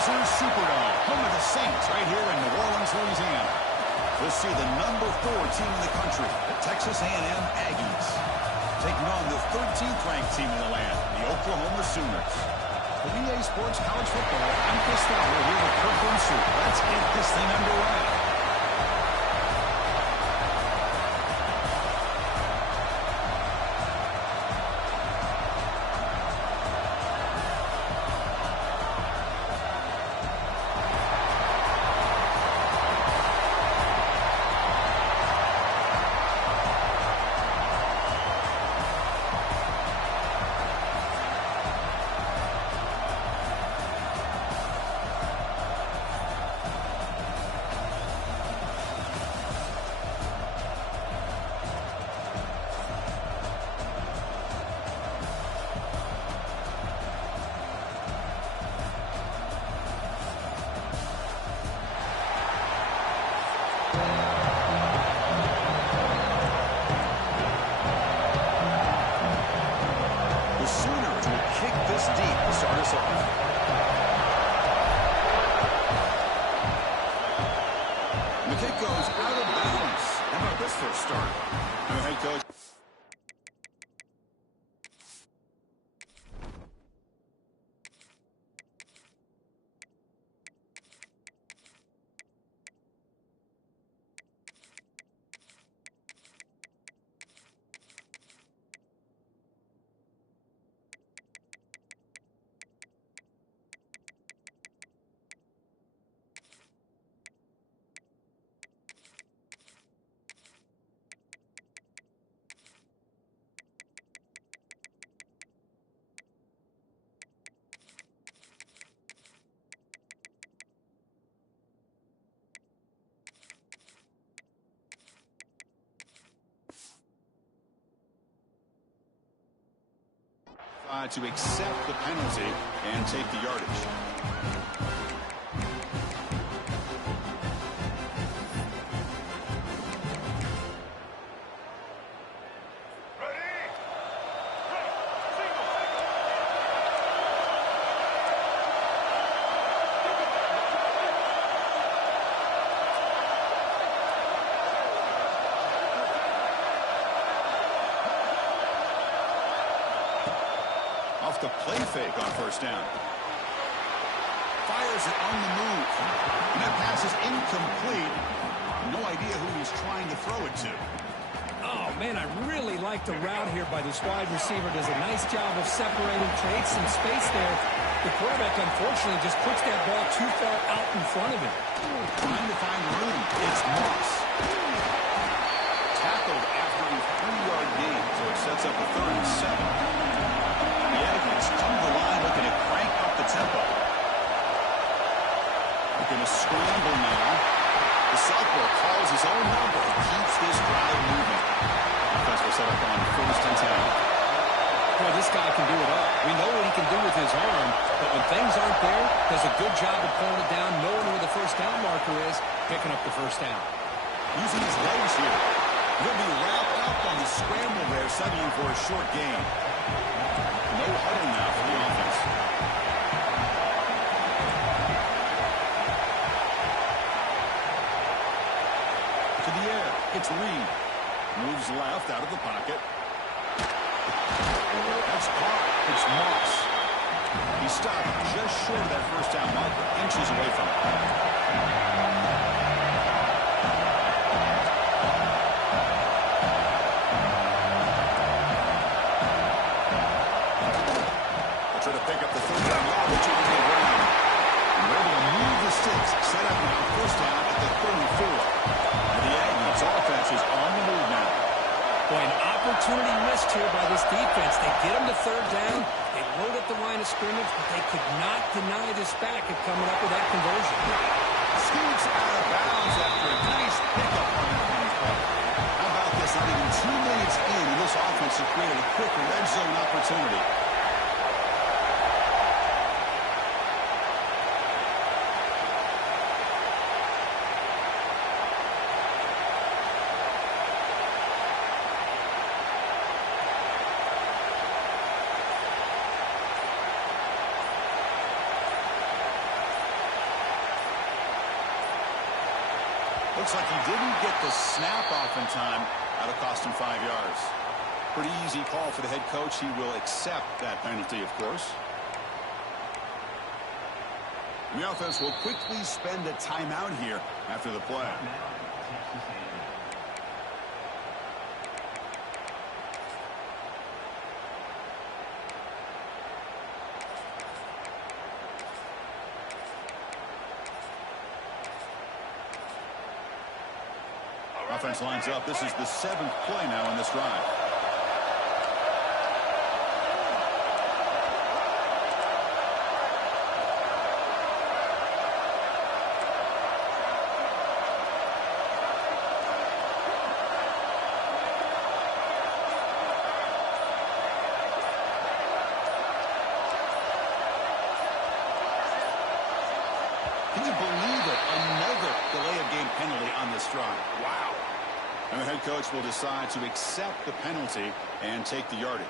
Caesars Superdome, home of the Saints, right here in New Orleans, Louisiana. We'll see the number 4 team in the country, the Texas A&M Aggies, taking on the 13th ranked team in the land, the Oklahoma Sooners. For EA Sports College Football, I'm Chris Fowler here with Kirkland Soup. Let's get this thing underway. To accept the penalty and take the yardage. The play fake on first down. Fires it on the move. And that pass is incomplete. No idea who he's trying to throw it to. Oh, man, I really like the route here by this wide receiver. Does a nice job of separating, creates some space there. The quarterback, unfortunately, just puts that ball too far out in front of him. Trying to find room. It's Moss. Tackled after a 3-yard gain, so it sets up a 3rd and 7. The Aggies come to the line looking to crank up the tempo. Looking to scramble now. The Southpaw calls his own number and keeps this drive moving. Defense will set up on 1st and 10. Boy, this guy can do it all. We know what he can do with his arm, but when things aren't there, does a good job of pulling it down, knowing where the first down marker is, picking up the first down. Using his legs here. He'll be wrapped up on the scramble there, settling for a short gain. No huddle now for the offense. To the air. It's Reed. Moves left out of the pocket. That's caught. It's Moss. He stopped just short of that first down marker, inches away from it. Try to pick up the 3rd down yardage on the ground. We're able to move the sticks. Set up now, first down at the 34. And the Aggies offense is on the move now. Boy, an opportunity missed here by this defense. They get him to 3rd down. They load up the line of scrimmage, but they could not deny this back at coming up with that conversion. Scoots out of bounds after a nice pickup on that one play. How about this? Not even 2 minutes in, and this offense has created a quick red zone opportunity. Looks like he didn't get the snap off in time. That'll cost him 5 yards. Pretty easy call for the head coach. He will accept that penalty, of course. And the offense will quickly spend a timeout here after the play. Offense lines up. This is the 7th play now in this drive. Can you believe it? Another delay of game penalty on this drive. Wow. And the head coach will decide to accept the penalty and take the yardage.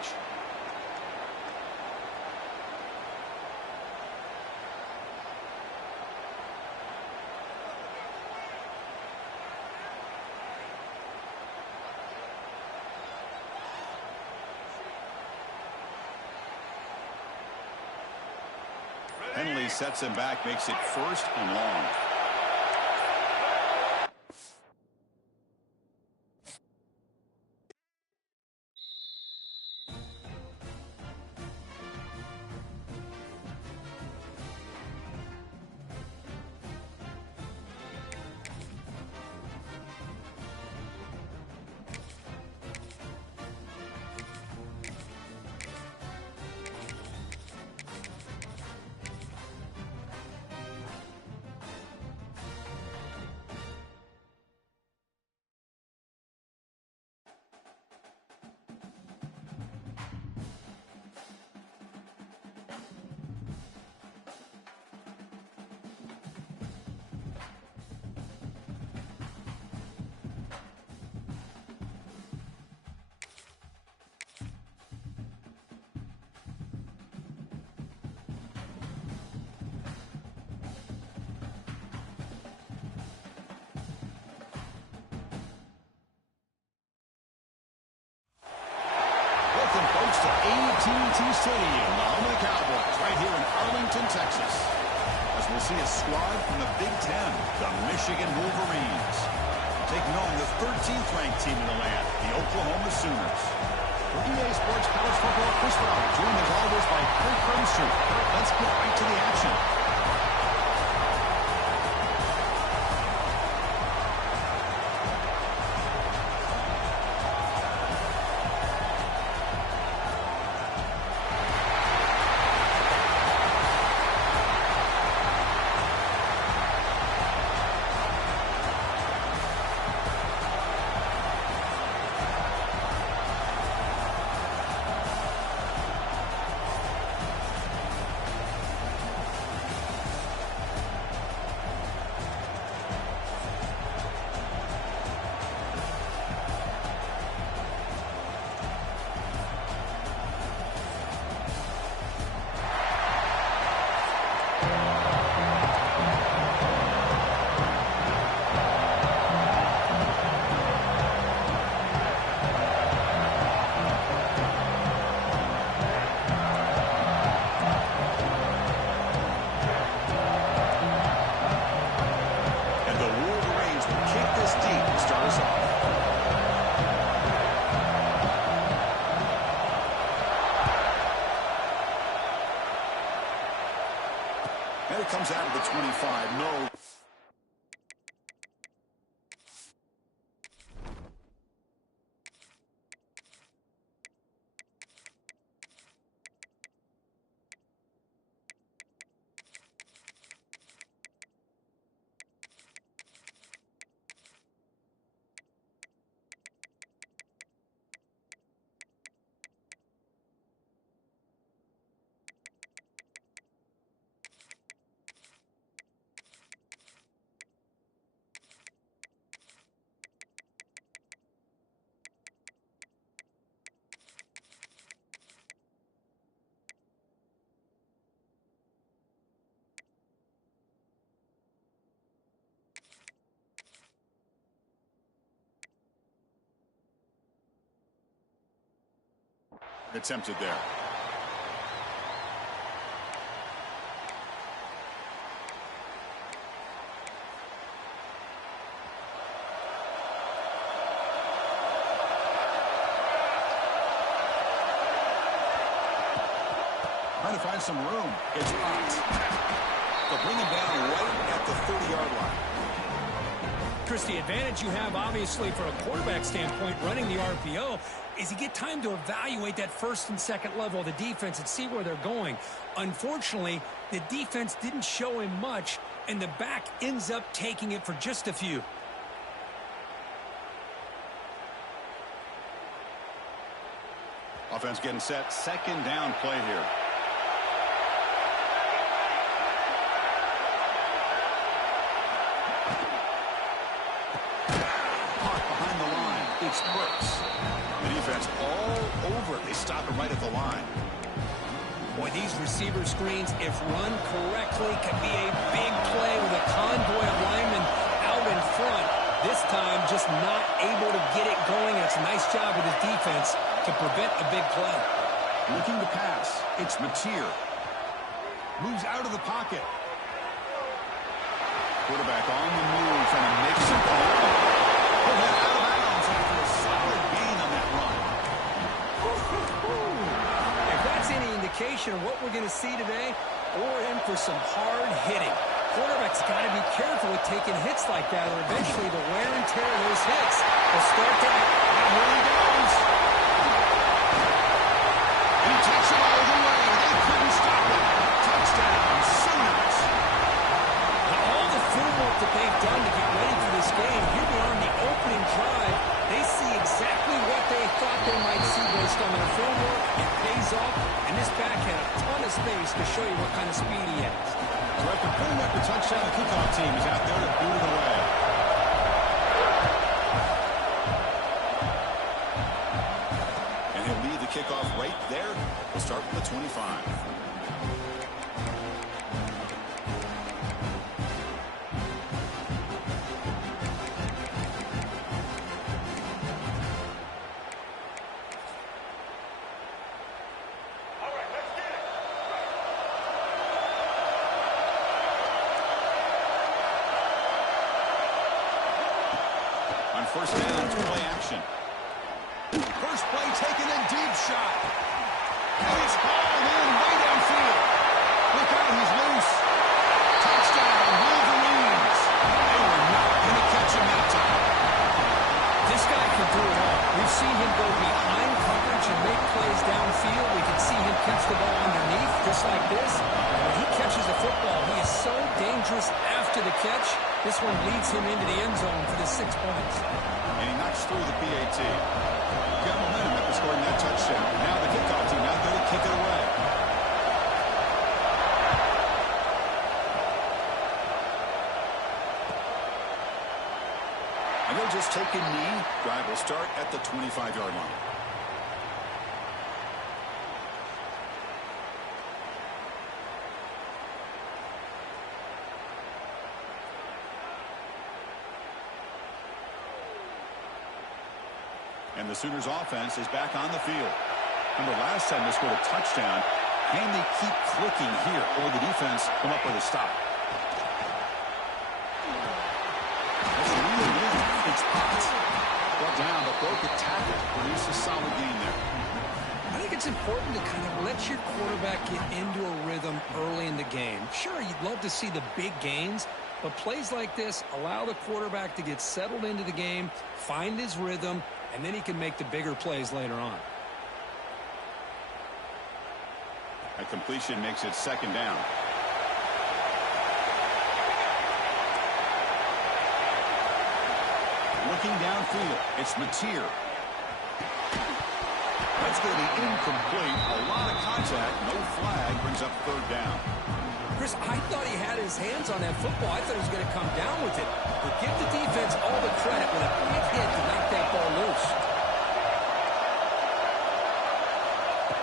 Penalty sets him back, makes it 1st and long. Welcome, folks, to AT&T Stadium, the home of the Cowboys, right here in Arlington, Texas. As we'll see a squad from the Big Ten, the Michigan Wolverines, taking on the 13th-ranked team in the land, the Oklahoma Sooners. For EA Sports College Football, Chris Bauer, joined as always by Kirk Clemson. Let's get right to the action. And it comes out of the 25. No. attempted there. Trying to find some room. It's blocked. They'll bring him down right at the 30-yard line. Chris, the advantage you have, obviously, from a quarterback standpoint, running the RPO, is you get time to evaluate that first and second level of the defense and see where they're going. Unfortunately, the defense didn't show him much, and the back ends up taking it for just a few. Offense getting set. Second down play here. Burks. The defense all over it. They stop it right at the line. Boy, these receiver screens, if run correctly, can be a big play with a convoy of linemen out in front. This time, just not able to get it going. It's a nice job with his defense to prevent a big play. Looking to pass. It's Mateer. Moves out of the pocket. Quarterback on the move, trying to make some play. He'll head out of bounds after a solid gain on that run. If that's any indication of what we're going to see today, we're in for some hard hitting. Quarterback's got to be careful with taking hits like that, or eventually the wear and tear of those hits will start to act. Here he goes. And he takes it all the way. They couldn't stop it. Touchdown, Sooners. All the footwork that they've done to get ready for this game, here we are in the opening drive. They see exactly what they thought they might see based on their film work. It pays off, and this back had a ton of space to show you what kind of speed he has. Well, after putting up the touchdown, the kickoff team is out there to boot it away. And he'll lead the kickoff right there. We'll start from the 25. First down, two-play action. First play taken in, deep shot. And it's hauled in way downfield. Look out, he's loose. Touchdown, Wolverines. They were not going to catch him that time. This guy can do it all. We've seen him go behind coverage and make plays downfield. We can see him catch the ball underneath, just like this. When he catches a football, he is so dangerous after the catch. This one leads him into the end zone for the 6 points. And he knocks through the PAT. Got momentum after scoring that touchdown. Now the kickoff team out there to kick it away. And they'll just take a knee. Drive will start at the 25-yard line. And the Sooners offense is back on the field. Remember last time they scored a touchdown. Can they keep clicking here, or will the defense come up with a stop? That's a really good defense spot. Brought down, but broke a tackle. Produced a solid gain there. I think it's important to kind of let your quarterback get into a rhythm early in the game. Sure, you'd love to see the big gains, but plays like this allow the quarterback to get settled into the game, find his rhythm, and then he can make the bigger plays later on. A completion makes it second down. Looking downfield, it's Mateer. That's going to be incomplete. A lot of contact, no flag, brings up third down. Chris, I thought he had his hands on that football. I thought he was going to come down with it. But give the defense all the credit with a big hit to knock that ball loose.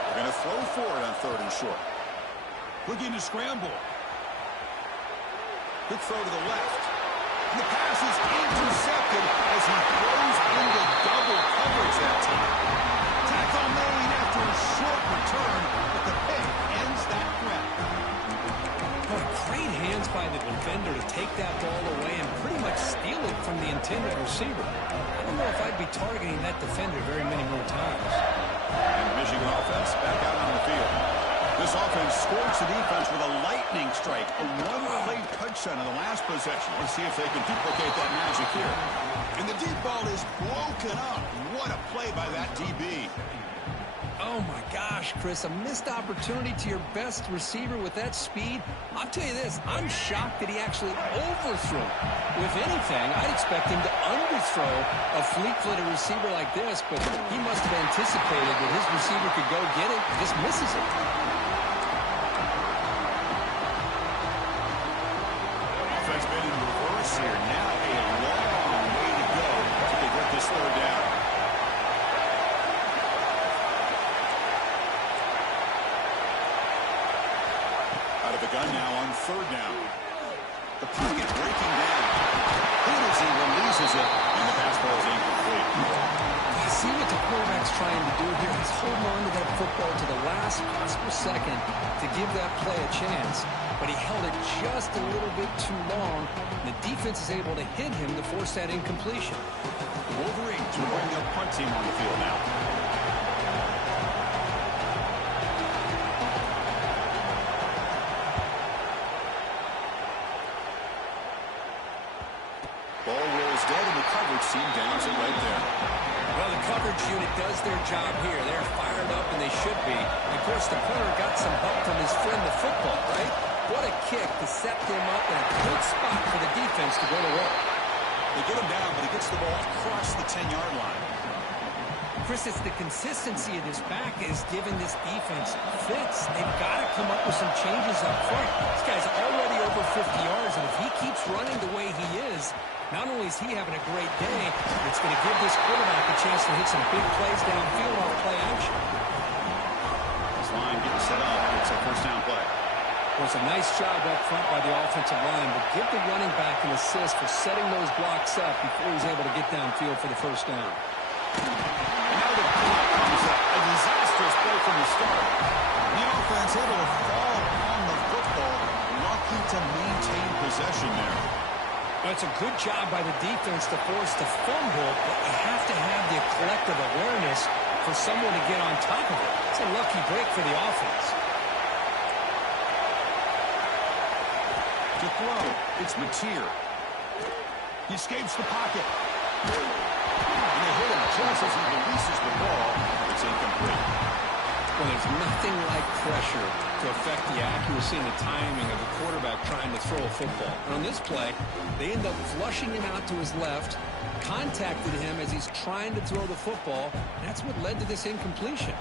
They're going to throw for it on third and short. Looking to scramble. Quick throw to the left. And the pass is intercepted as he throws into double coverage that time. Tackle made after a short intended receiver. I don't know if I'd be targeting that defender very many more times. And the Michigan offense back out on the field. This offense scores the defense with a lightning strike. A one-play touchdown in the last possession. Let's see if they can duplicate that magic here. And the deep ball is broken up. What a play by that DB. Oh, my gosh, Chris, a missed opportunity to your best receiver with that speed. I'll tell you this, I'm shocked that he actually overthrew. If anything, I'd expect him to underthrow a fleet-footed receiver like this, but he must have anticipated that his receiver could go get it and just misses it. Offense made in reverse here. Now a long way to go to convert this third down. Out of the gun now on third down. The pocket breaking down. As he releases it, and the pass ball is incomplete. You see what the quarterback's trying to do here? He's holding on to that football to the last possible second to give that play a chance. But he held it just a little bit too long. And the defense is able to hit him to force that incompletion. The Wolverines will bring their punt team on the field now. Ball rolls dead, and the coverage team downs it right there. Well, the coverage unit does their job here. They're fired up, and they should be. Of course, the punter got some help from his friend, the football, right? What a kick to set them up in a good spot for the defense to go to work. They get him down, but he gets the ball across the 10-yard line. Chris, it's the consistency of this back is giving this defense fits. They've got to come up with some changes up front. This guy's already over 50 yards, and if he keeps running the way he is, not only is he having a great day, it's going to give this quarterback a chance to hit some big plays downfield on play action. This line getting set up. It's a first down play. It was a nice job up front by the offensive line, but give the running back an assist for setting those blocks up before he's able to get downfield for the first down. And now the block comes up. A disastrous play from the start. The offense able to fall on the football. Lucky to maintain possession there. It's a good job by the defense to force the fumble, but you have to have the collective awareness for someone to get on top of it. It's a lucky break for the offense. To throw, it's Mateer. He escapes the pocket. And they hit him just as he releases the ball. It's incomplete. Well, there's nothing like pressure to affect the accuracy and the timing of the quarterback trying to throw a football. And on this play, they end up flushing him out to his left, contacted him as he's trying to throw the football. That's what led to this incompletion.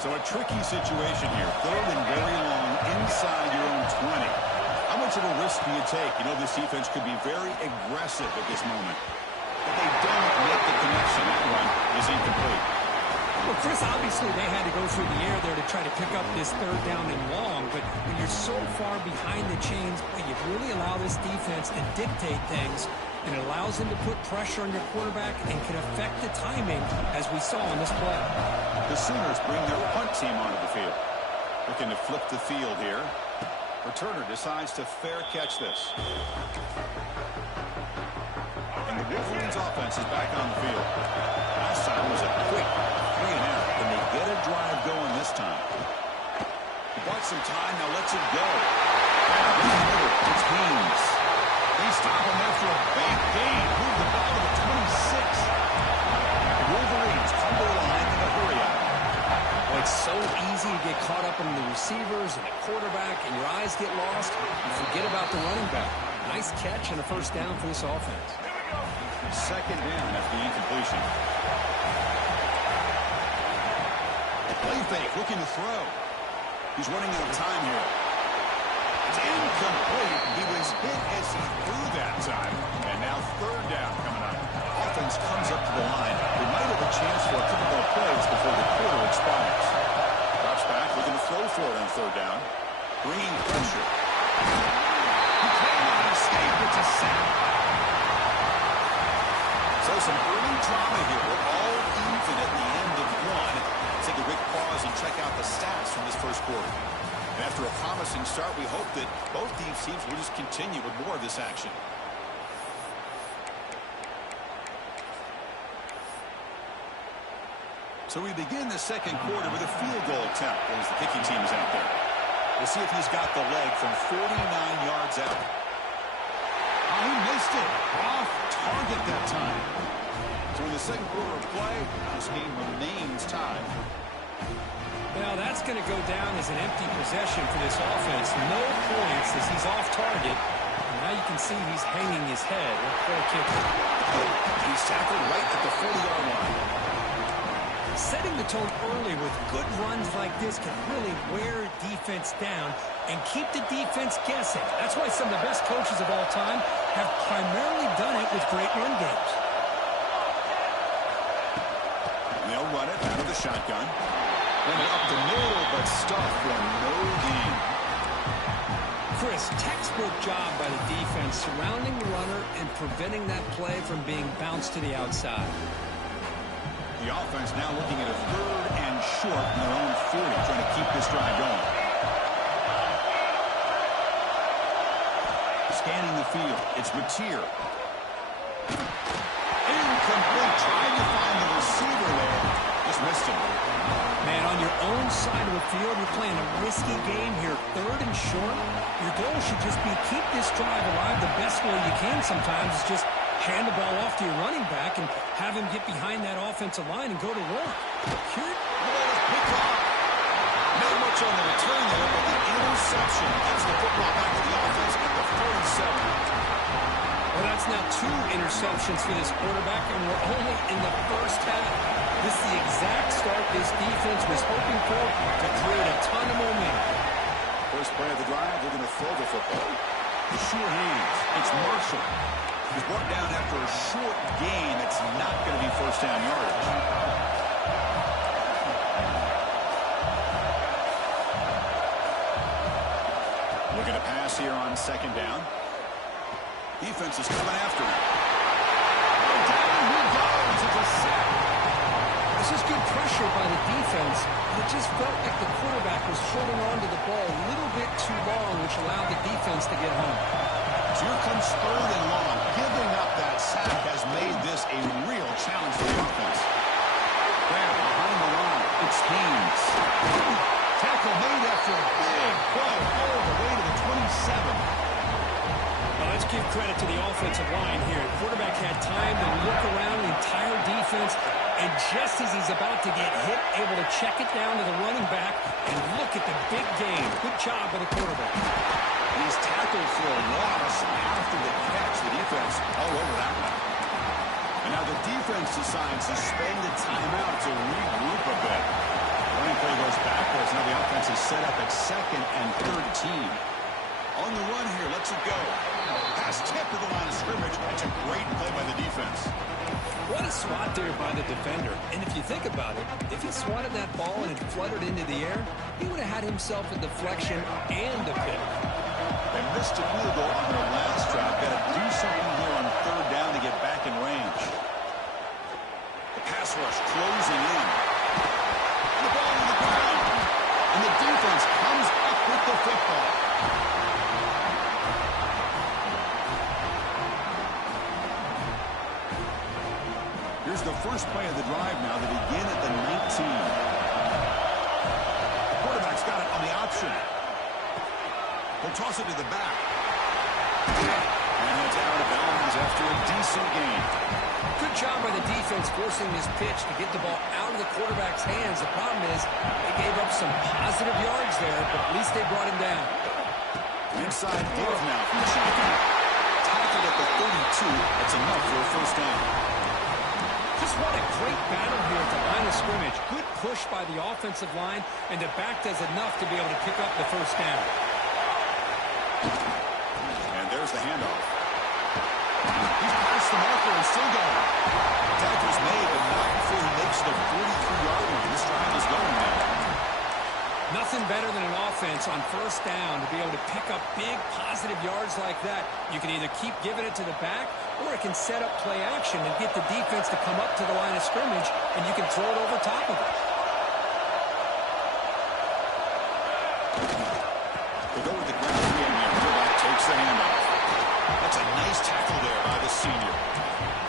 So a tricky situation here. Third and very long inside your own 20. How much of a risk do you take? You know, this defense could be very aggressive at this moment. But they don't make the connection. That one is incomplete. Well, Chris, obviously they had to go through the air there to try to pick up this third down and long, but when you're so far behind the chains, boy, you really allow this defense to dictate things, and it allows them to put pressure on your quarterback and can affect the timing, as we saw on this play. The Sooners bring their punt team onto the field. Looking to flip the field here. Returner decides to fair catch this. And the Wolverines offense is back on the field. Last time was a quick 3 and out, and they get a drive going this time. He bought some time, now lets it go. It's Haynes. They stop him after a big gain. Move the ball to the 26. The Wolverines come to the line in a hurry out. Well, it's so easy to get caught up in the receivers and the quarterback, and your eyes get lost. You forget about the running back. Nice catch and a first down for this offense. Second down after the incompletion. Play fake, looking to throw. He's running out of time here. It's incomplete. He was hit as he threw that time. And now third down coming up. Offense comes up to the line. They might have a chance for a couple more plays before the quarter expires. Drops back, looking to throw for it on third down. Bringing pressure. He cannot escape. It's a sack. So some early drama here. We're all even at the end of one. Take a quick pause and check out the stats from this first quarter. And after a promising start, we hope that both these teams will just continue with more of this action. So we begin the second quarter with a field goal attempt as the kicking team is out there. We'll see if he's got the leg from 49 yards out. Oh, he missed it. Off target that time. So in the second quarter of play, this game remains tied. Well, that's going to go down as an empty possession for this offense. No points as he's off target. And now you can see he's hanging his head. Poor kicker. He's tackled right at the 40-yard line. Setting the tone early with good runs like this can really wear defense down and keep the defense guessing. That's why some of the best coaches of all time have primarily done it with great run games. They'll run it out of the shotgun. Run it up the middle, but stuffed for no gain. Chris, textbook job by the defense surrounding the runner and preventing that play from being bounced to the outside. The offense now looking at a 3rd and short in their own 40, trying to keep this drive going. Scanning the field, it's Mateer. Incomplete, trying to find the receiver there. Just missed him. Man, on your own side of the field, you're playing a risky game here. 3rd and short. Your goal should just be keep this drive alive the best way you can sometimes. Is just hand the ball off to your running back and have him get behind that offensive line and go to work. Here, not much on the return there, but the interception gets the football back to the offense at the 47. Well, that's now 2 interceptions for this quarterback, and we're only in the first half. This is the exact start this defense was hoping for to create a ton of momentum. First play of the drive, they're going to throw the football. Sure hands. It's Marshall. He's brought down after a short gain. It's not going to be first down yardage. Looking to pass here on 2nd down. Defense is coming after him. Down he goes. It's a sack. This is good pressure by the defense. It just felt like the quarterback was holding on to the ball a little bit too long, which allowed the defense to get home. Here comes 3rd and long. Giving up that sack has made this a real challenge for the offense. There, behind the line, it's Haynes. Tackle made after a big play all the way to the 27. Well, let's give credit to the offensive line here. The quarterback had time to look around the entire defense, and just as he's about to get hit, able to check it down to the running back, and look at the big gain. Good job by the quarterback. He's tackled for a loss after the catch. The defense all over that one. And now the defense decides to spend the timeout to regroup a bit. Running play goes backwards. Now the offense is set up at 2nd and 13. On the run here, lets it go. Pass tipped to the line of scrimmage. That's a great play by the defense. What a swat there by the defender. And if you think about it, if he swatted that ball and it fluttered into the air, he would have had himself a deflection and a pick. They missed a field goal on their last drive. Got to do something here on 3rd down to get back in range. The pass rush closing in. And the ball on the ground. And the defense comes up with the football. Here's the first play of the drive now. They begin at the 19. The quarterback's got it on the option. He'll toss it to the back. And it's out of bounds after a decent gain. Good job by the defense forcing this pitch to get the ball out of the quarterback's hands. The problem is they gave up some positive yards there, but at least they brought him down. Inside give now from the shotgun. Tackled at the 32. That's enough for a first down. Just what a great battle here at the line of scrimmage. Good push by the offensive line, and the back does enough to be able to pick up the first down. And there's the handoff. He's past the marker and still going. Tackle's made, but not before he makes the 43-yard line. This drive is going now. Nothing better than an offense on first down to be able to pick up big positive yards like that. You can either keep giving it to the back, or it can set up play action and get the defense to come up to the line of scrimmage, and you can throw it over top of it. They go with the ground three, and the quarterback takes the handoff. That's a nice tackle there by the senior.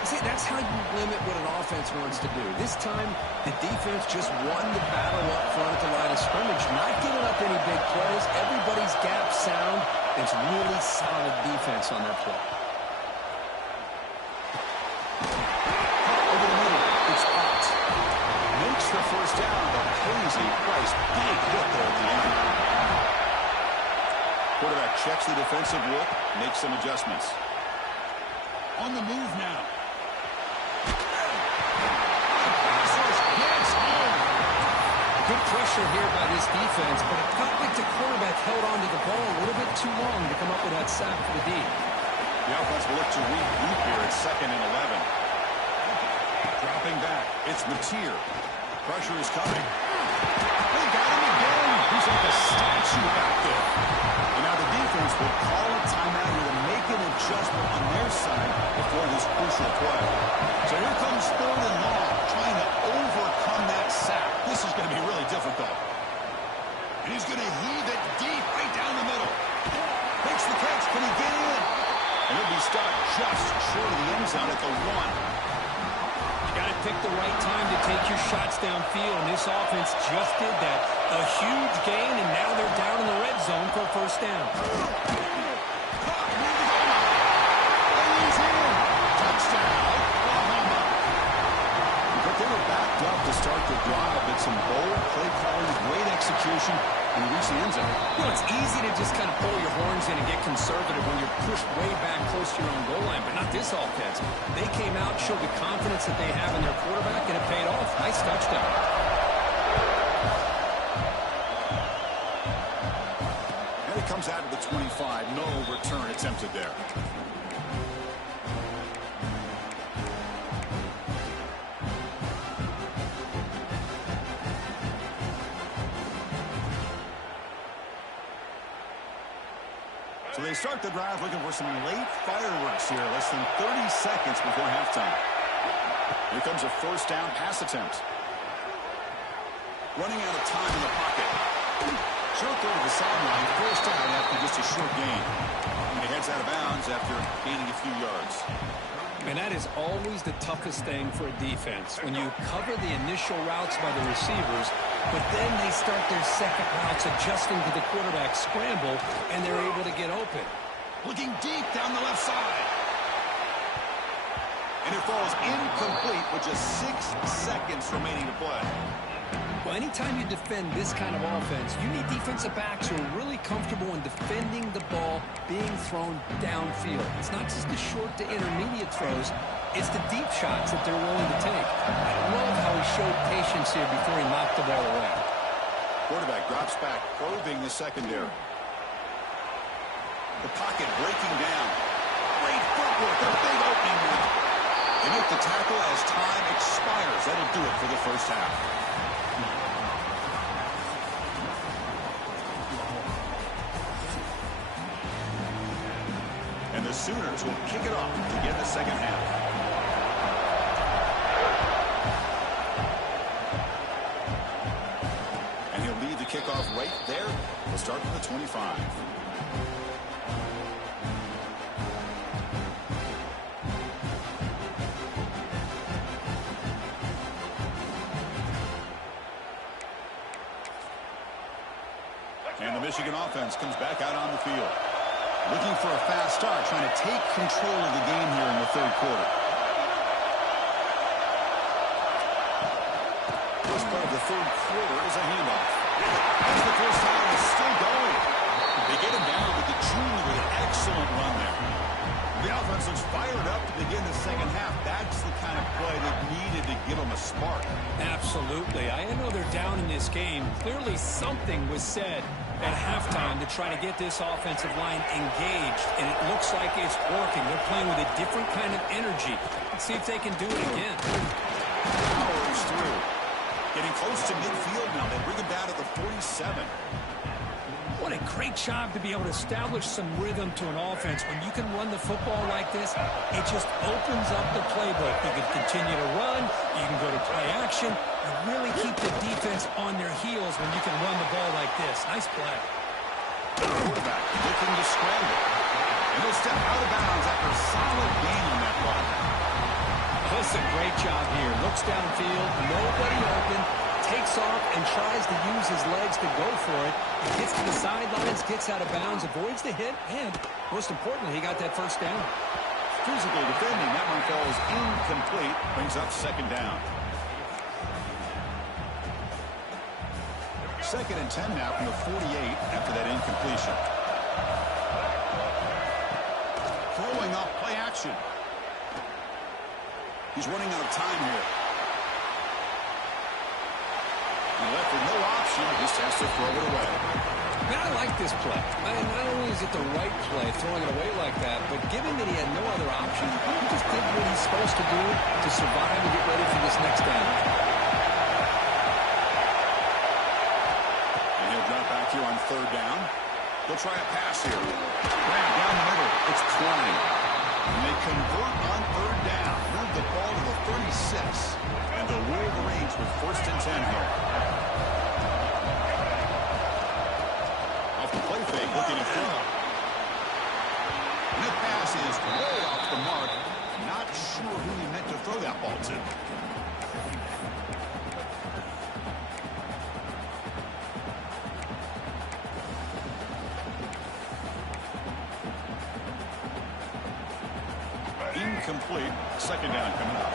See, that's how you limit what an offense wants to do. This time, the defense just won the battle up front at the line of scrimmage, not giving up any big plays. Everybody's gap sound. It's really solid defense on that play. Over the middle, it's Ott. Makes the first down, but pays a price. Big hit there at the end. Quarterback checks the defensive look, makes some adjustments. On the move now. Good pressure here by this defense, but it felt like the quarterback held on to the ball a little bit too long to come up with that sack for the D. The offense will look to regroup here at 2nd and 11. Dropping back, it's Mateer. Pressure is coming. They got him again. He's like a statue back there. And now the defense will call a timeout here to make an adjustment on their side before this crucial play. So here comes 3rd and long, trying to overcome that sack. This is going to be really difficult. And he's going to heave it deep right down the middle. Makes the catch. Can he get in? And he'll be stopped just short of the end zone at the 1. Got to pick the right time to take your shots downfield, and this offense just did that. A huge gain, and now they're down in the red zone for a first down. Touchdown, Oklahoma. But they were backed up to start the drive, but some bold play calling, great execution, and reach the end zone. You know, it's easy to just kind of pull your horns in and get conservative when you're pushed way back close to your own goal line, but not this offense. They came out, showed the confidence that they have in their quarterback, and it paid off. Nice touchdown. And it comes out of the 25. No return attempted there. So they start the drive looking for some late fireworks here. Less than 30 seconds before halftime. Here comes a first down pass attempt. Running out of time in the pocket. Short throw to the sideline. First down after just a short gain. And he heads out of bounds after gaining a few yards. And that is always the toughest thing for a defense. When you cover the initial routes by the receivers, but then they start their second routes adjusting to the quarterback scramble, and they're able to get open. Looking deep down the left side. And it falls incomplete with just 6 seconds remaining to play. Well, anytime you defend this kind of offense, you need defensive backs who are really comfortable in defending the ball being thrown downfield. It's not just the short to intermediate throws, it's the deep shots that they're willing to take. I love how he showed patience here before he knocked the ball away. Quarterback drops back, probing the secondary. The pocket breaking down. Great footwork, a big opening now. They make the tackle as time expires. That'll do it for the first half. And the Sooners will kick it off to begin the second half. And he'll lead the kickoff right there. We'll start from the 25. And the Michigan offense comes back out on the field. Looking for a fast start, trying to take control of the game here in the third quarter. First part of the third quarter is a handoff. As the first down is still going. They get him down with the junior with an excellent run there. The offense looks fired up to begin the second half. That's the kind of play that needed to give them a spark. Absolutely. I know they're down in this game. Clearly something was said at halftime to try to get this offensive line engaged, and it looks like it's working. They're playing with a different kind of energy. Let's see if they can do it again. Powers through. Getting close to midfield now. They bring him down to the 47. What a great job to be able to establish some rhythm to an offense. When you can run the football like this, it just opens up the playbook. You can continue to run. You can go to play action. You really keep the defense on their heels when you can run the ball like this. Nice play. The quarterback looking to scramble. And he'll step out of bounds after a solid gain on that run. Does a great job here. Looks downfield, nobody open, takes off and tries to use his legs to go for it. He gets to the sidelines, gets out of bounds, avoids the hit, and most importantly, he got that first down. Physical defending. That one falls incomplete. Brings up second down. 2nd and 10 now from the 48 after that incompletion. Throwing off play action. He's running out of time here. And left with no option, just has to throw it away. Man, I like this play. Not only is it the right play, throwing it away like that, but given that he had no other option, he just did what he's supposed to do to survive and get ready for this next down. And he'll drop back here on 3rd down. They'll try a pass here. Grab down the middle. It's Klein. And they convert on 3rd down. Move the ball to the 36. And the Wolverines with 1st and 10 here. Off the play fake, looking to throw. And the pass is way off the mark. Not sure who he meant to throw that ball to. Incomplete. 2nd down coming up.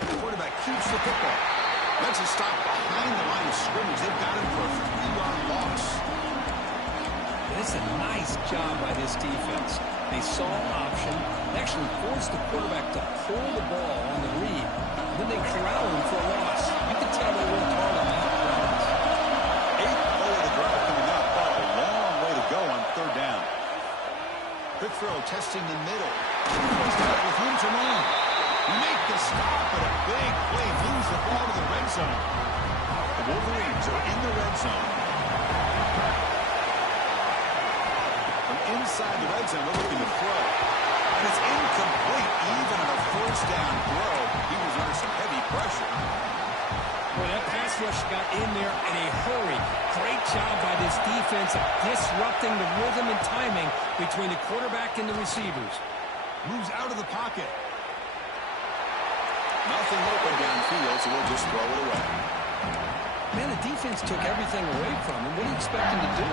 The quarterback keeps the football. Lets it stop behind the line of scrimmage. They've got him for a 3-yard loss. It's a nice job by this defense. They saw option. They actually forced the quarterback to pull the ball on the read. And then they corralled him for a loss. You can tell they worked hard on that. 8th play of the drive coming up. Oh, a long way to go on 3rd down. Quick throw, testing the middle. With room to run. Make the stop, but a big play moves the ball to the red zone. The Wolverines are in the red zone. From inside the red zone, they're looking to throw. And it's incomplete, even on a 1st down throw. He was under some heavy pressure. Boy, that pass rush got in there in a hurry. Great job by this defense of disrupting the rhythm and timing between the quarterback and the receivers. Moves out of the pocket. Nothing open downfield, so we'll just throw it away. Man, the defense took everything away from him. What do you expect him to do?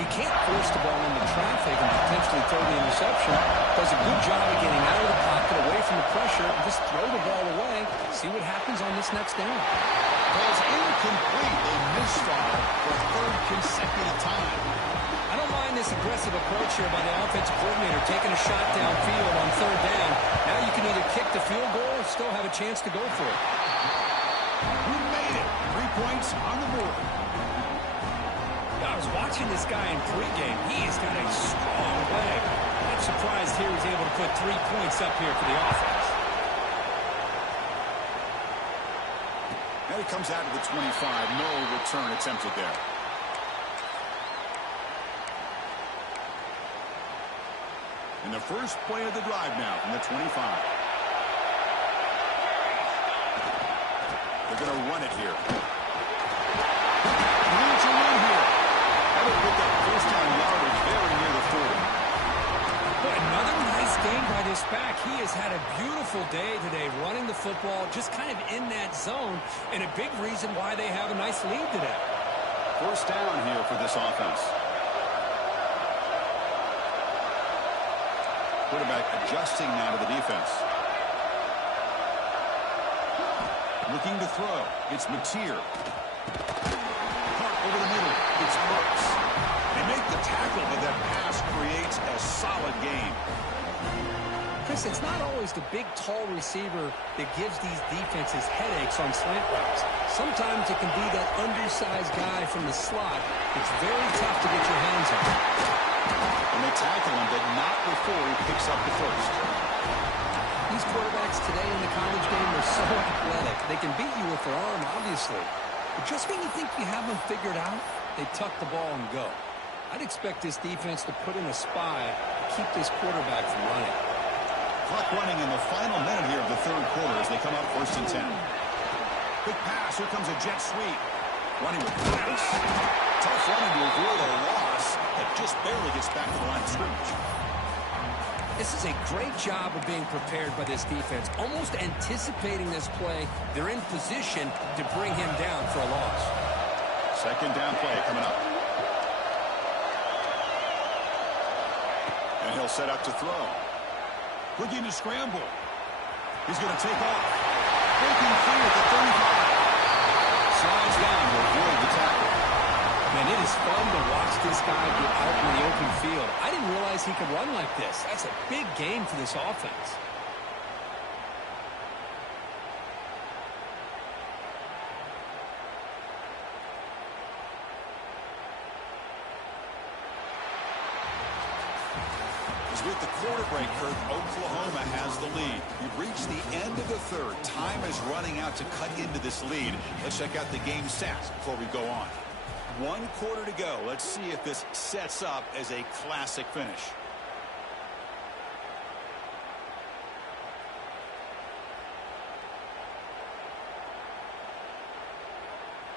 He can't force the ball into traffic and potentially throw the interception. Does a good job of getting out of the pocket, away from the pressure, and just throw the ball away. See what happens on this next down. Ball's incomplete. They misstart for a 3rd consecutive time. I don't mind this aggressive approach here by the offensive coordinator, taking a shot downfield on 3rd down. Now you can either kick the field goal or still have a chance to go for it. We made it. 3 points on the board. I was watching this guy in pregame. He has got a strong leg. I'm surprised here he's able to put 3 points up here for the offense. Now he comes out of the 25. No return attempted there. And the first play of the drive now from the 25. They're going to run it here. Need to run here. That would put that 1st down yardage very near the 40. But another nice game by this back. He has had a beautiful day today running the football, just kind of in that zone, and a big reason why they have a nice lead today. 1st down here for this offense. Quarterback adjusting now to the defense. Looking to throw. It's Mateer. Hart over the middle. It's Brooks. They make the tackle, but that pass creates a solid game. Chris, it's not always the big, tall receiver that gives these defenses headaches on slant routes. Sometimes it can be that undersized guy from the slot. It's very tough to get your hands on. And they tackle him, but not before he picks up the 1st. These quarterbacks today in the college game are so athletic. They can beat you with their arm, obviously. But just when you think you have them figured out, they tuck the ball and go. I'd expect this defense to put in a spy to keep this quarterback from running. Clock running in the final minute here of the 3rd quarter as they come up 1st and 10. Quick pass. Here comes a jet sweep. Running with Brooks. Tough running to avoid a loss that just barely gets back to the line of scrimmage. This is a great job of being prepared by this defense, almost anticipating this play. They're in position to bring him down for a loss. Second down play coming up. And he'll set up to throw. Looking to scramble. He's going to take off. Breaking free at the 35. Slides down to avoid the tackle. Man, it is fun to watch this guy get out in the open field. I didn't realize he could run like this. That's a big game for this offense. As with the quarter break, Kirk, Oklahoma has the lead. We've reached the end of the third. Time is running out to cut into this lead. Let's check out the game stats before we go on. 1 quarter to go. Let's see if this sets up as a classic finish.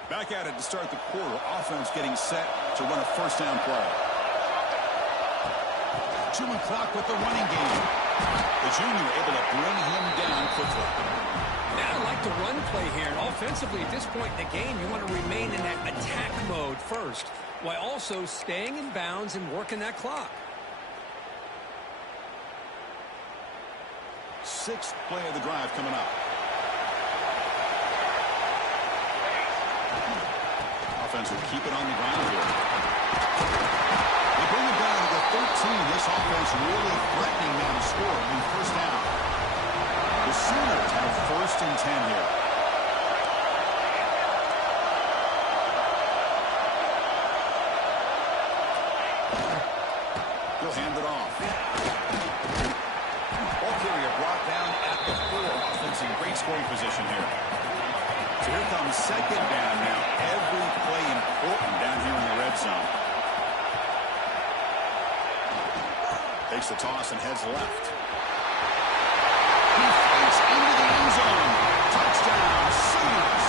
Back at it to start the quarter. Offense getting set to run a first down play. 2 on clock with the running game. The junior able to bring him down quickly. Now I like the run play here. Offensively, at this point in the game, you want to remain in that attack mode first, while also staying in bounds and working that clock. 6th play of the drive coming up. Offense will keep it on the ground here. They bring it down to the 13. This offense really threatening now to score in first down. The Sooners have 1st and 10 here. He'll hand it off. Ball carrier brought down at the 4. Offense in great scoring position here. So here comes second down now. Every play important down here in the red zone. Takes the toss and heads left. He fights into the end zone. Touchdown, Sooners.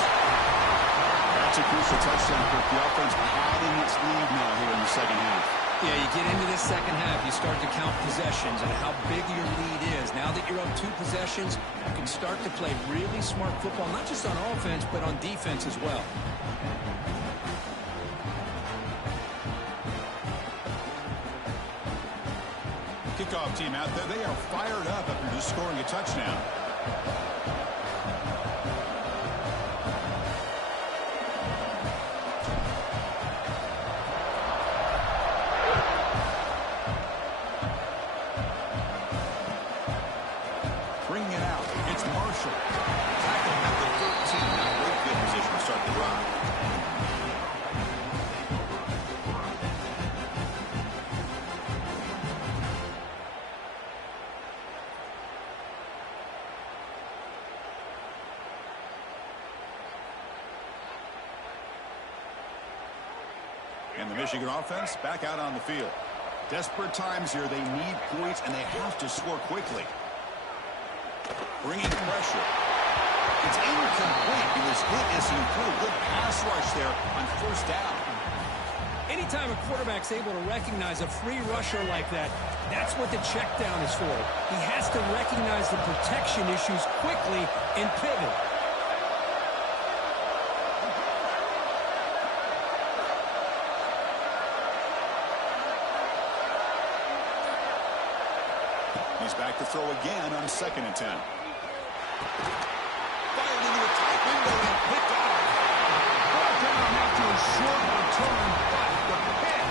That's a crucial touchdown for the offense padding its lead now here in the second half. Yeah, you get into this second half, you start to count possessions and how big your lead is. Now that you're up 2 possessions, you can start to play really smart football, not just on offense, but on defense as well. Kickoff team out there, they are fired up after just scoring a touchdown. Bringing it out, it's Marshall. Tackle at the 13. Now great good position to start the drive. And the Michigan offense back out on the field. Desperate times here. They need points, and they have to score quickly. Bringing pressure. It's incomplete. He was hit as he threw a good pass rush there on first down. Anytime a quarterback's able to recognize a free rusher like that, that's what the check down is for. He has to recognize the protection issues quickly and pivot. He's back to throw again on 2nd and 10. Fired into a tight window and picked off. Brought down after a short return, but the pick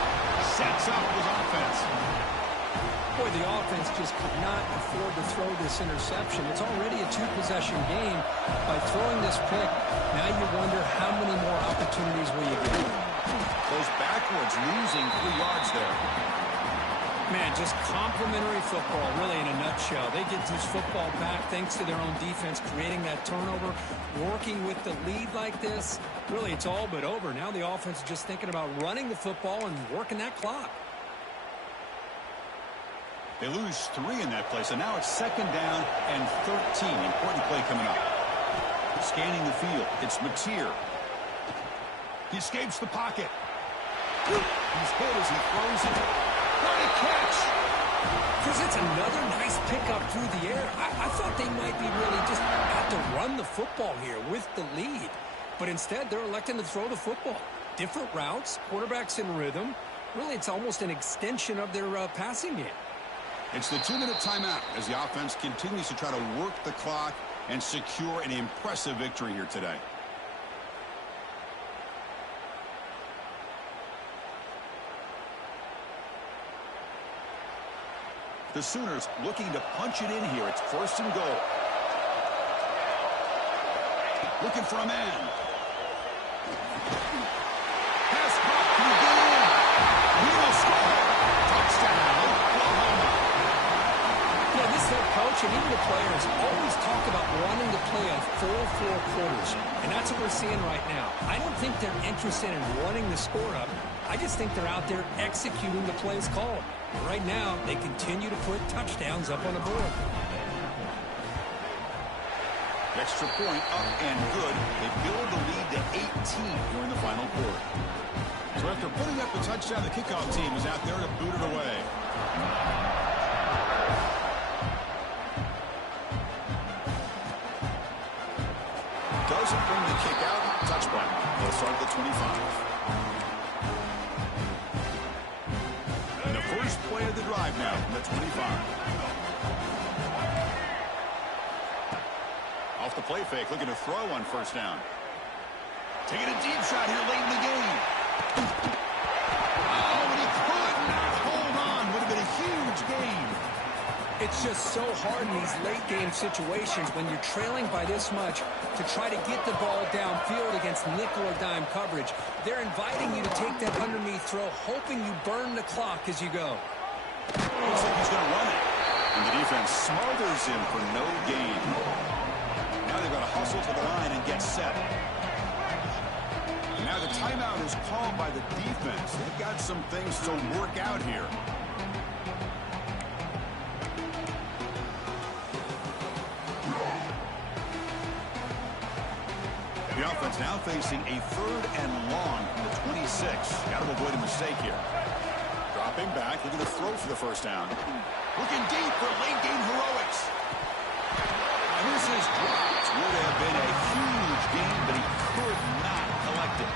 sets up his offense. Boy, the offense just could not afford to throw this interception. It's already a 2-possession game. By throwing this pick, now you wonder how many more opportunities will you get. Goes backwards, losing 3 yards there. Man, just complimentary football, really, in a nutshell. They get this football back thanks to their own defense, creating that turnover, working with the lead like this. Really, it's all but over. Now the offense is just thinking about running the football and working that clock. They lose 3 in that play, so now it's 2nd down and 13. Important play coming up. Scanning the field, it's Mateer. He escapes the pocket. He's hit as he throws it. What a catch! Because it's another nice pickup through the air. I thought they might be really just have to run the football here with the lead. But instead, they're electing to throw the football. Different routes, quarterbacks in rhythm. Really, it's almost an extension of their passing game. It's the 2-minute timeout as the offense continues to try to work the clock and secure an impressive victory here today. The Sooners looking to punch it in here. It's 1st and goal. Looking for a man. Pass caught. Can he get in? He will score. Touchdown, Oklahoma. Yeah, this head coach and even the players always talk about wanting to play a full 4 quarters. And that's what we're seeing right now. I don't think they're interested in running the score up. I just think they're out there executing the plays called. Right now, they continue to put touchdowns up on the board. Extra point up and good. They build the lead to 18 here in the final quarter. So after putting up the touchdown, the kickoff team is out there to boot it away. Doesn't bring the kick out. Touchback. They'll start at the 25. And the first play of the drive now from the 25. Off the play fake, looking to throw on 1st down. Taking a deep shot here late in the game. Oh, and he could not hold on. Would have been a huge gain. It's just so hard in these late game situations when you're trailing by this much to try to get the ball downfield against nickel or dime coverage. They're inviting you to take that underneath throw, hoping you burn the clock as you go. Looks like he's going to run it. And the defense smothers him for no gain. Now they've got to hustle to the line and get set. And now the timeout is called by the defense. They've got some things to work out here. The offense now facing a 3rd and long from the 26. Got to avoid a mistake here. Dropping back, looking to throw for the 1st down. Looking deep for late game heroics. And this is dropped. Would have been a huge game, but he could not collect it.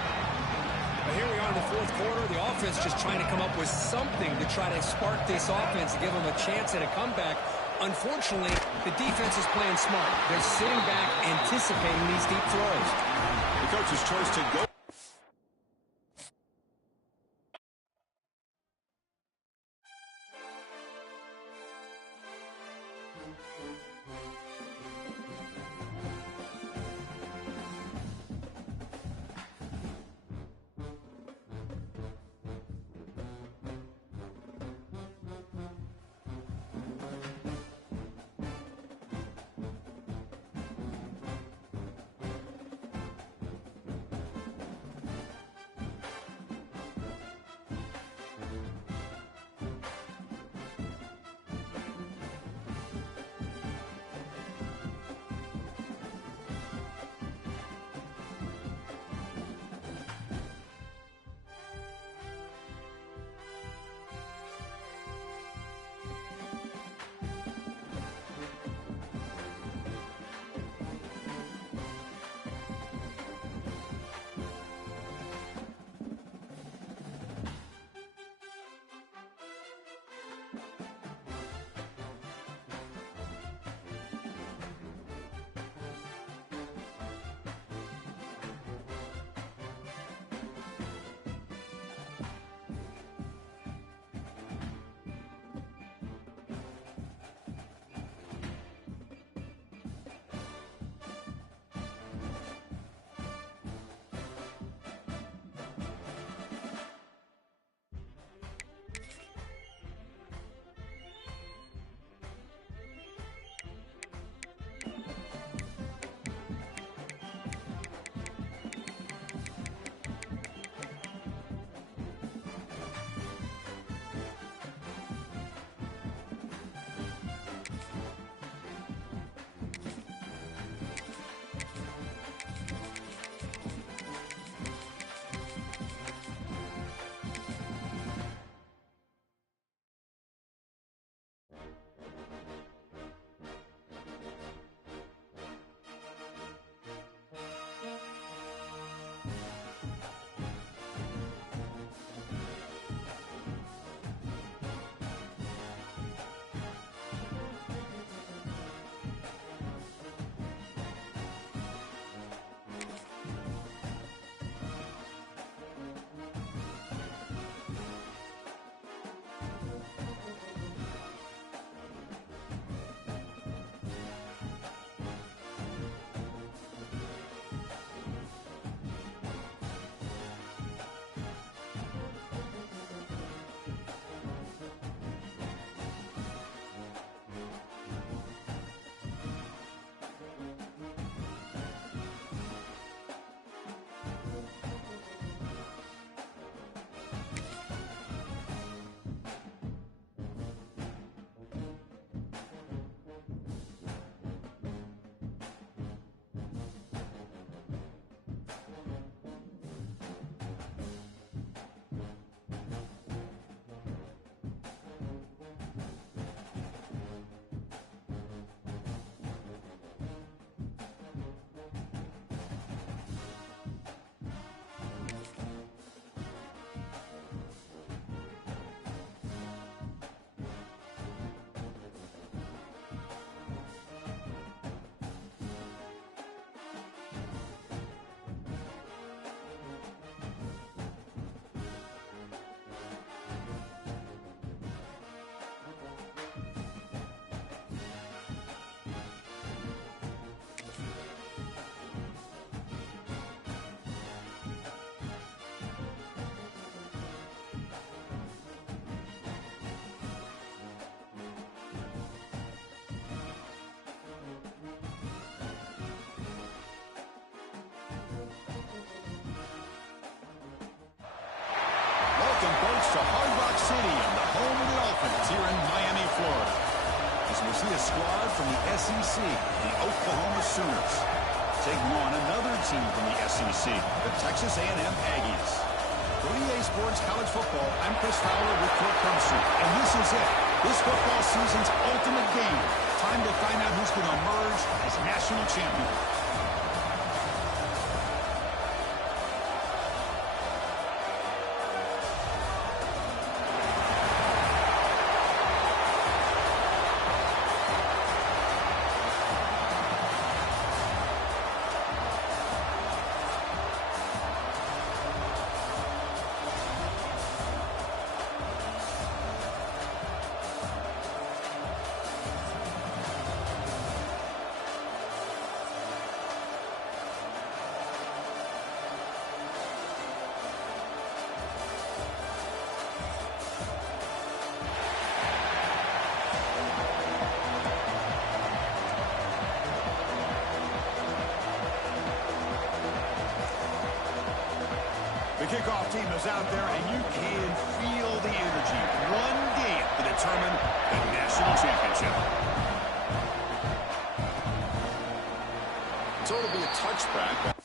But here we are in the 4th quarter. The offense just trying to come up with something to try to spark this offense, give them a chance at a comeback. Unfortunately, the defense is playing smart. They're sitting back, anticipating these deep throws. The coach's choice to go. to Hard Rock Stadium, the home of the Dolphins here in Miami, Florida. As we see a squad from the SEC, the Oklahoma Sooners, taking on another team from the SEC, the Texas A&M Aggies. For EA Sports College Football, I'm Chris Fowler with Kirk Herbstreit, and this is it. This football season's ultimate game. Time to find out who's going to emerge as national champion. The kickoff team is out there, and you can feel the energy. One game to determine the national championship. So it'll be a touchback.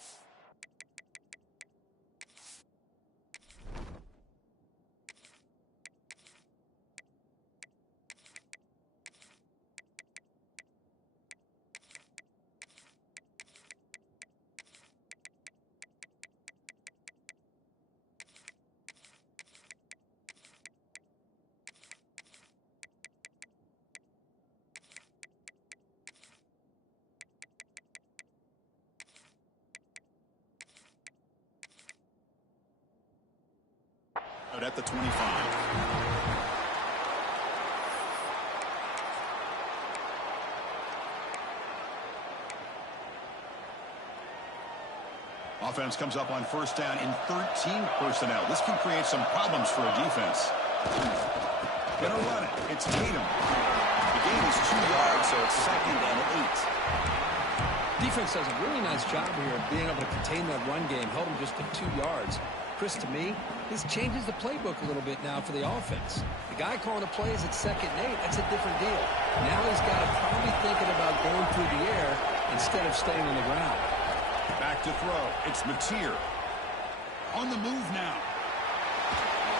At the 25. Offense comes up on first down in 13 personnel. This can create some problems for a defense. Gonna run it. It's Tatum. The gain is 2 yards, so it's 2nd and 8. Defense does a really nice job here of being able to contain that run game, held them just to 2 yards. Chris, to me, this changes the playbook a little bit now for the offense. The guy calling the plays at 2nd and 8, that's a different deal. Now he's got to probably thinking about going through the air instead of staying on the ground. Back to throw. It's Mateer. On the move now.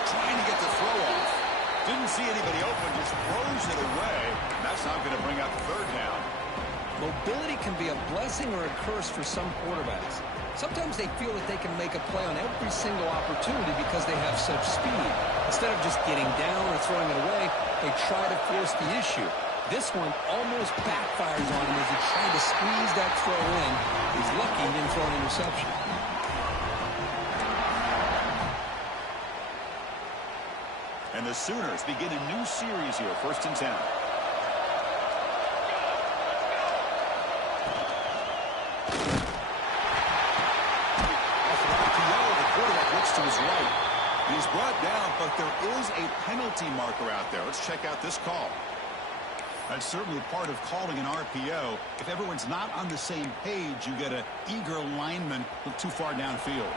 Trying to get the throw off. Didn't see anybody open, just throws it away. And that's not going to bring out the 3rd down. Mobility can be a blessing or a curse for some quarterbacks. Sometimes they feel that they can make a play on every single opportunity because they have such speed. Instead of just getting down or throwing it away, they try to force the issue. This one almost backfires on him as he tried to squeeze that throw in. He's lucky he didn't throw an interception. And the Sooners begin a new series here, 1st and 10. To his right. He's brought down, but there is a penalty marker out there. Let's check out this call. That's certainly part of calling an RPO. If everyone's not on the same page, you get an eager lineman too far downfield.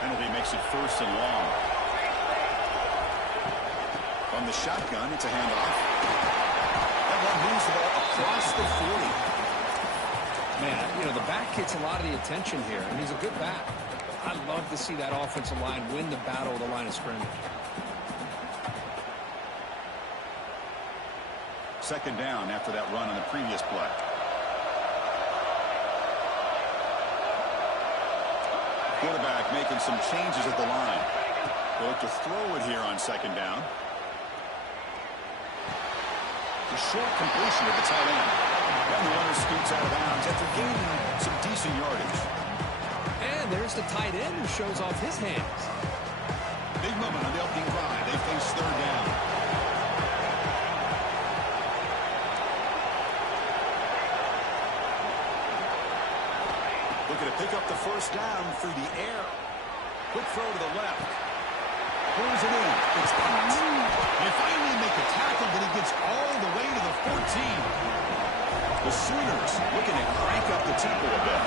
Penalty makes it 1st and long. From the shotgun, it's a handoff. That one moves the ball across the 40. Man, you know, the back gets a lot of the attention here, and he's a good back. I love to see that offensive line win the battle of the line of scrimmage. 2nd down after that run on the previous play. Quarterback making some changes at the line. They look to throw it here on 2nd down. The short completion at the tight end. And the runner scoots out of bounds after gaining some decent yardage. And there's the tight end who shows off his hands. Big moment on the opening drive. They face 3rd down. Looking to pick up the 1st down through the air. Quick throw to the left. Pulls it in. It's blocked. They finally make a tackle, but he gets all the way to the 14. The Sooners looking to crank up the tempo a bit.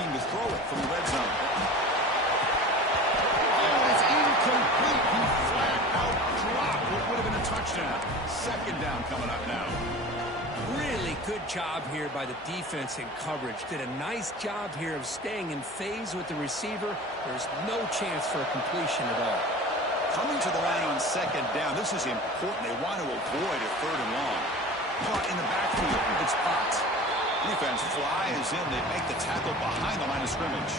looking to throw it from the red zone. Oh, it's incomplete. He flat out dropped what would have been a touchdown. Second down coming up now. Really good job here by the defense in coverage. Did a nice job here of staying in phase with the receiver. There's no chance for a completion at all. Coming to the line on second down. This is important. They want to avoid a third and long. Caught in the backfield. It's popped. Defense flies in. They make the tackle behind the line of scrimmage.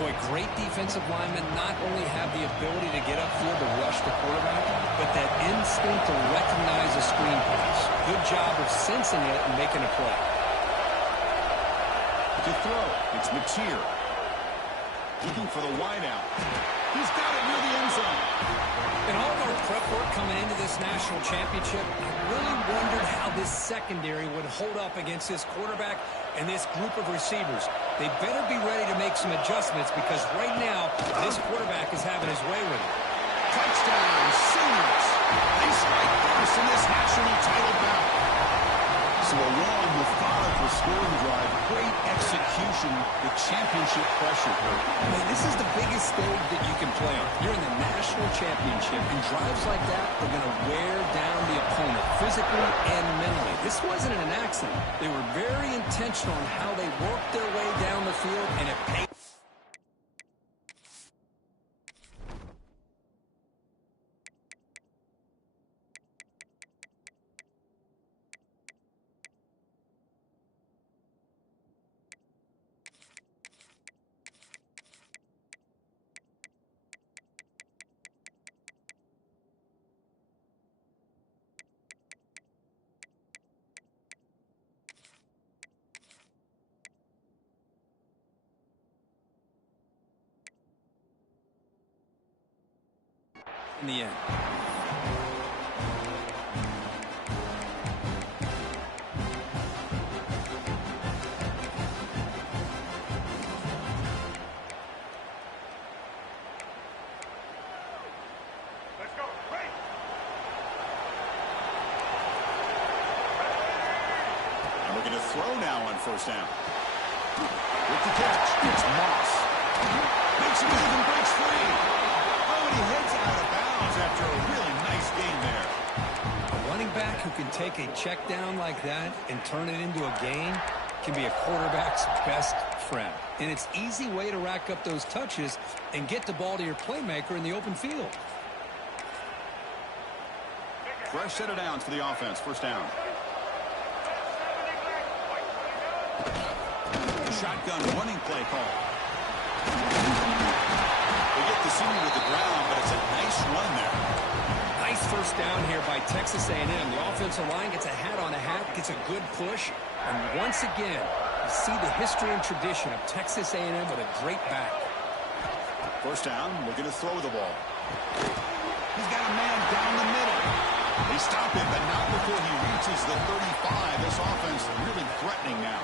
Boy, great defensive linemen not only have the ability to get upfield to rush the quarterback, but that instinct to recognize a screen pass. Good job of sensing it and making a play. To throw, it's Mateer. Looking for the wideout. He's got it near the end zone. In all of our prep work coming into this national championship, I really wondered how this secondary would hold up against this quarterback and this group of receivers. They better be ready to make some adjustments because right now, this quarterback is having his way with it. Touchdown, Sooners. They strike first in this national title bout. So a long, methodical scoring drive, great execution with championship pressure. I mean, this is the biggest stage that you can play on. You're in the national championship, and drives like that are going to wear down the opponent physically and mentally. This wasn't an accident. They were very intentional in how they worked their way down the field, and it paid. In the end. Let's go. Ready. And looking to throw now on first down. With the catch, it's Moss. Makes a move and breaks free. He heads out of bounds after a really nice game there. A running back who can take a check down like that and turn it into a gain can be a quarterback's best friend. And it's an easy way to rack up those touches and get the ball to your playmaker in the open field. Fresh set of downs for the offense. First down. The shotgun running play call. They get the senior with the ground, but it's a nice run there. Nice first down here by Texas A&M. The offensive line gets a hat on a hat, gets a good push. And once again, you see the history and tradition of Texas A&M with a great back. First down, looking to throw the ball. He's got a man down the middle. They stop him, but not before he reaches the 35. This offense really threatening now.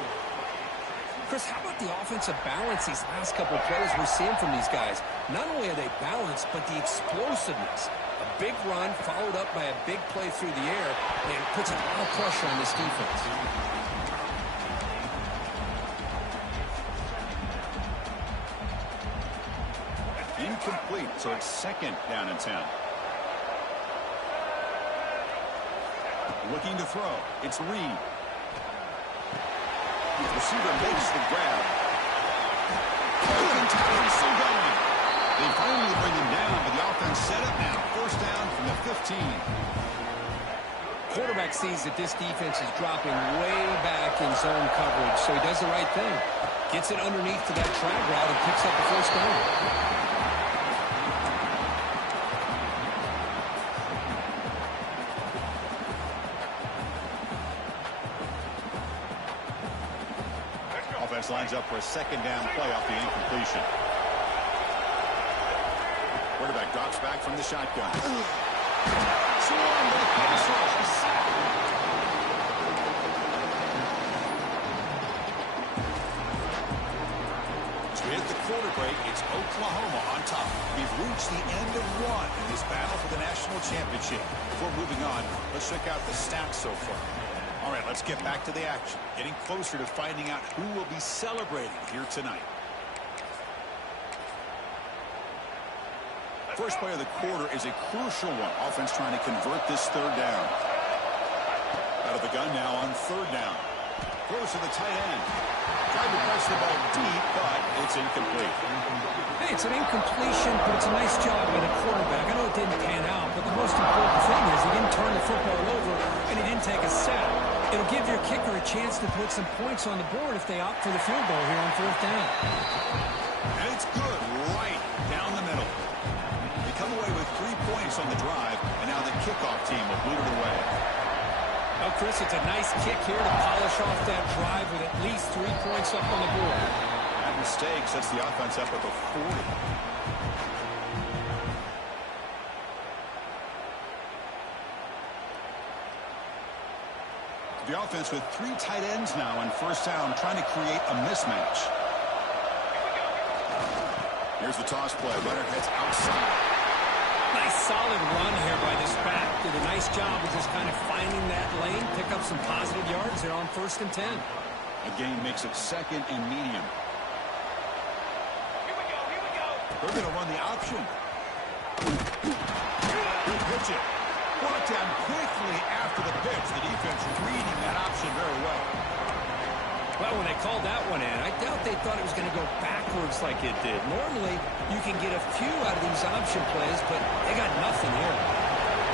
Chris, how about the offensive balance these last couple of plays we're seeing from these guys? Not only are they balanced, but the explosiveness. A big run followed up by a big play through the air, and it puts a lot of pressure on this defense. Incomplete, so it's second down and 10. Looking to throw. It's Reed. The receiver makes the grab. Still going. They finally bring him down, but the offense set up now. First down from the 15. Quarterback sees that this defense is dropping way back in zone coverage, so he does the right thing. Gets it underneath to that drag route and picks up the first down. Lines up for a second down play off the incompletion. Quarterback drops back from the shotgun. Swarmed by the pass rush. To hit the quarter break, it's Oklahoma on top. We've reached the end of one in this battle for the national championship. Before moving on, let's check out the stats so far. All right, let's get back to the action. Getting closer to finding out who will be celebrating here tonight. First play of the quarter is a crucial one. Offense trying to convert this third down. Out of the gun now on third down. Throws to the tight end. Tried to press the ball deep, but it's incomplete. Hey, it's an incompletion, but it's a nice job by the quarterback. I know it didn't pan out, but the most important thing is he didn't turn the football over and he didn't take a sack. It'll give your kicker a chance to put some points on the board if they opt for the field goal here on fourth down. And it's good right down the middle. They come away with 3 points on the drive, and now the kickoff team will boot it away. Well, Chris, it's a nice kick here to polish off that drive with at least 3 points up on the board. That mistake sets the offense up at the 40. The offense with 3 tight ends now on first down, trying to create a mismatch. Here's the toss play. Runner heads outside. Nice solid run here by this back. Did a nice job of just kind of finding that lane, pick up some positive yards there on 1st and 10. Again makes it 2nd and medium. They're going to run the option. Good pitch it. Brought down quickly after the pitch. The defense reading that option very well. Well, when they called that one in, I doubt they thought it was going to go backwards like it did. Normally, you can get a few out of these option plays, but they got nothing here.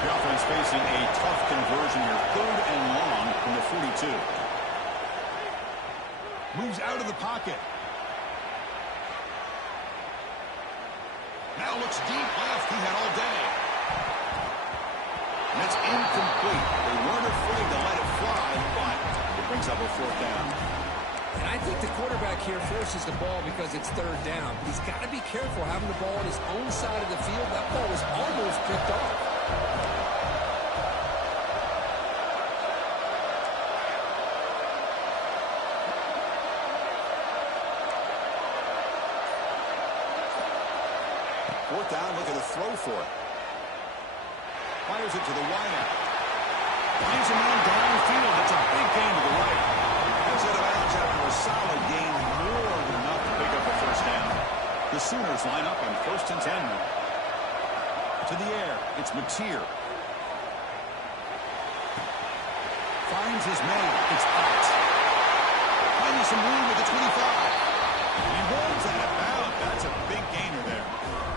The offense facing a tough conversion here. 3rd and long from the 42. Moves out of the pocket. Now looks deep left. He had all day. And it's incomplete. They weren't afraid to let it fly, but it brings up a 4th down. And I think the quarterback here forces the ball because it's 3rd down. He's got to be careful having the ball on his own side of the field. That ball was almost picked off. Fourth down, look at the throw for it. Fires it to the wideout. Finds a man downfield. That's a big gain to the right. Heads out of bounds after a solid gain, more than enough to pick up a 1st down. The Sooners line up on 1st and 10 now. To the air, it's Mateer. Finds his man. It's out. Finding some room with the 25. And he runs out of bounds. That's a big gainer there.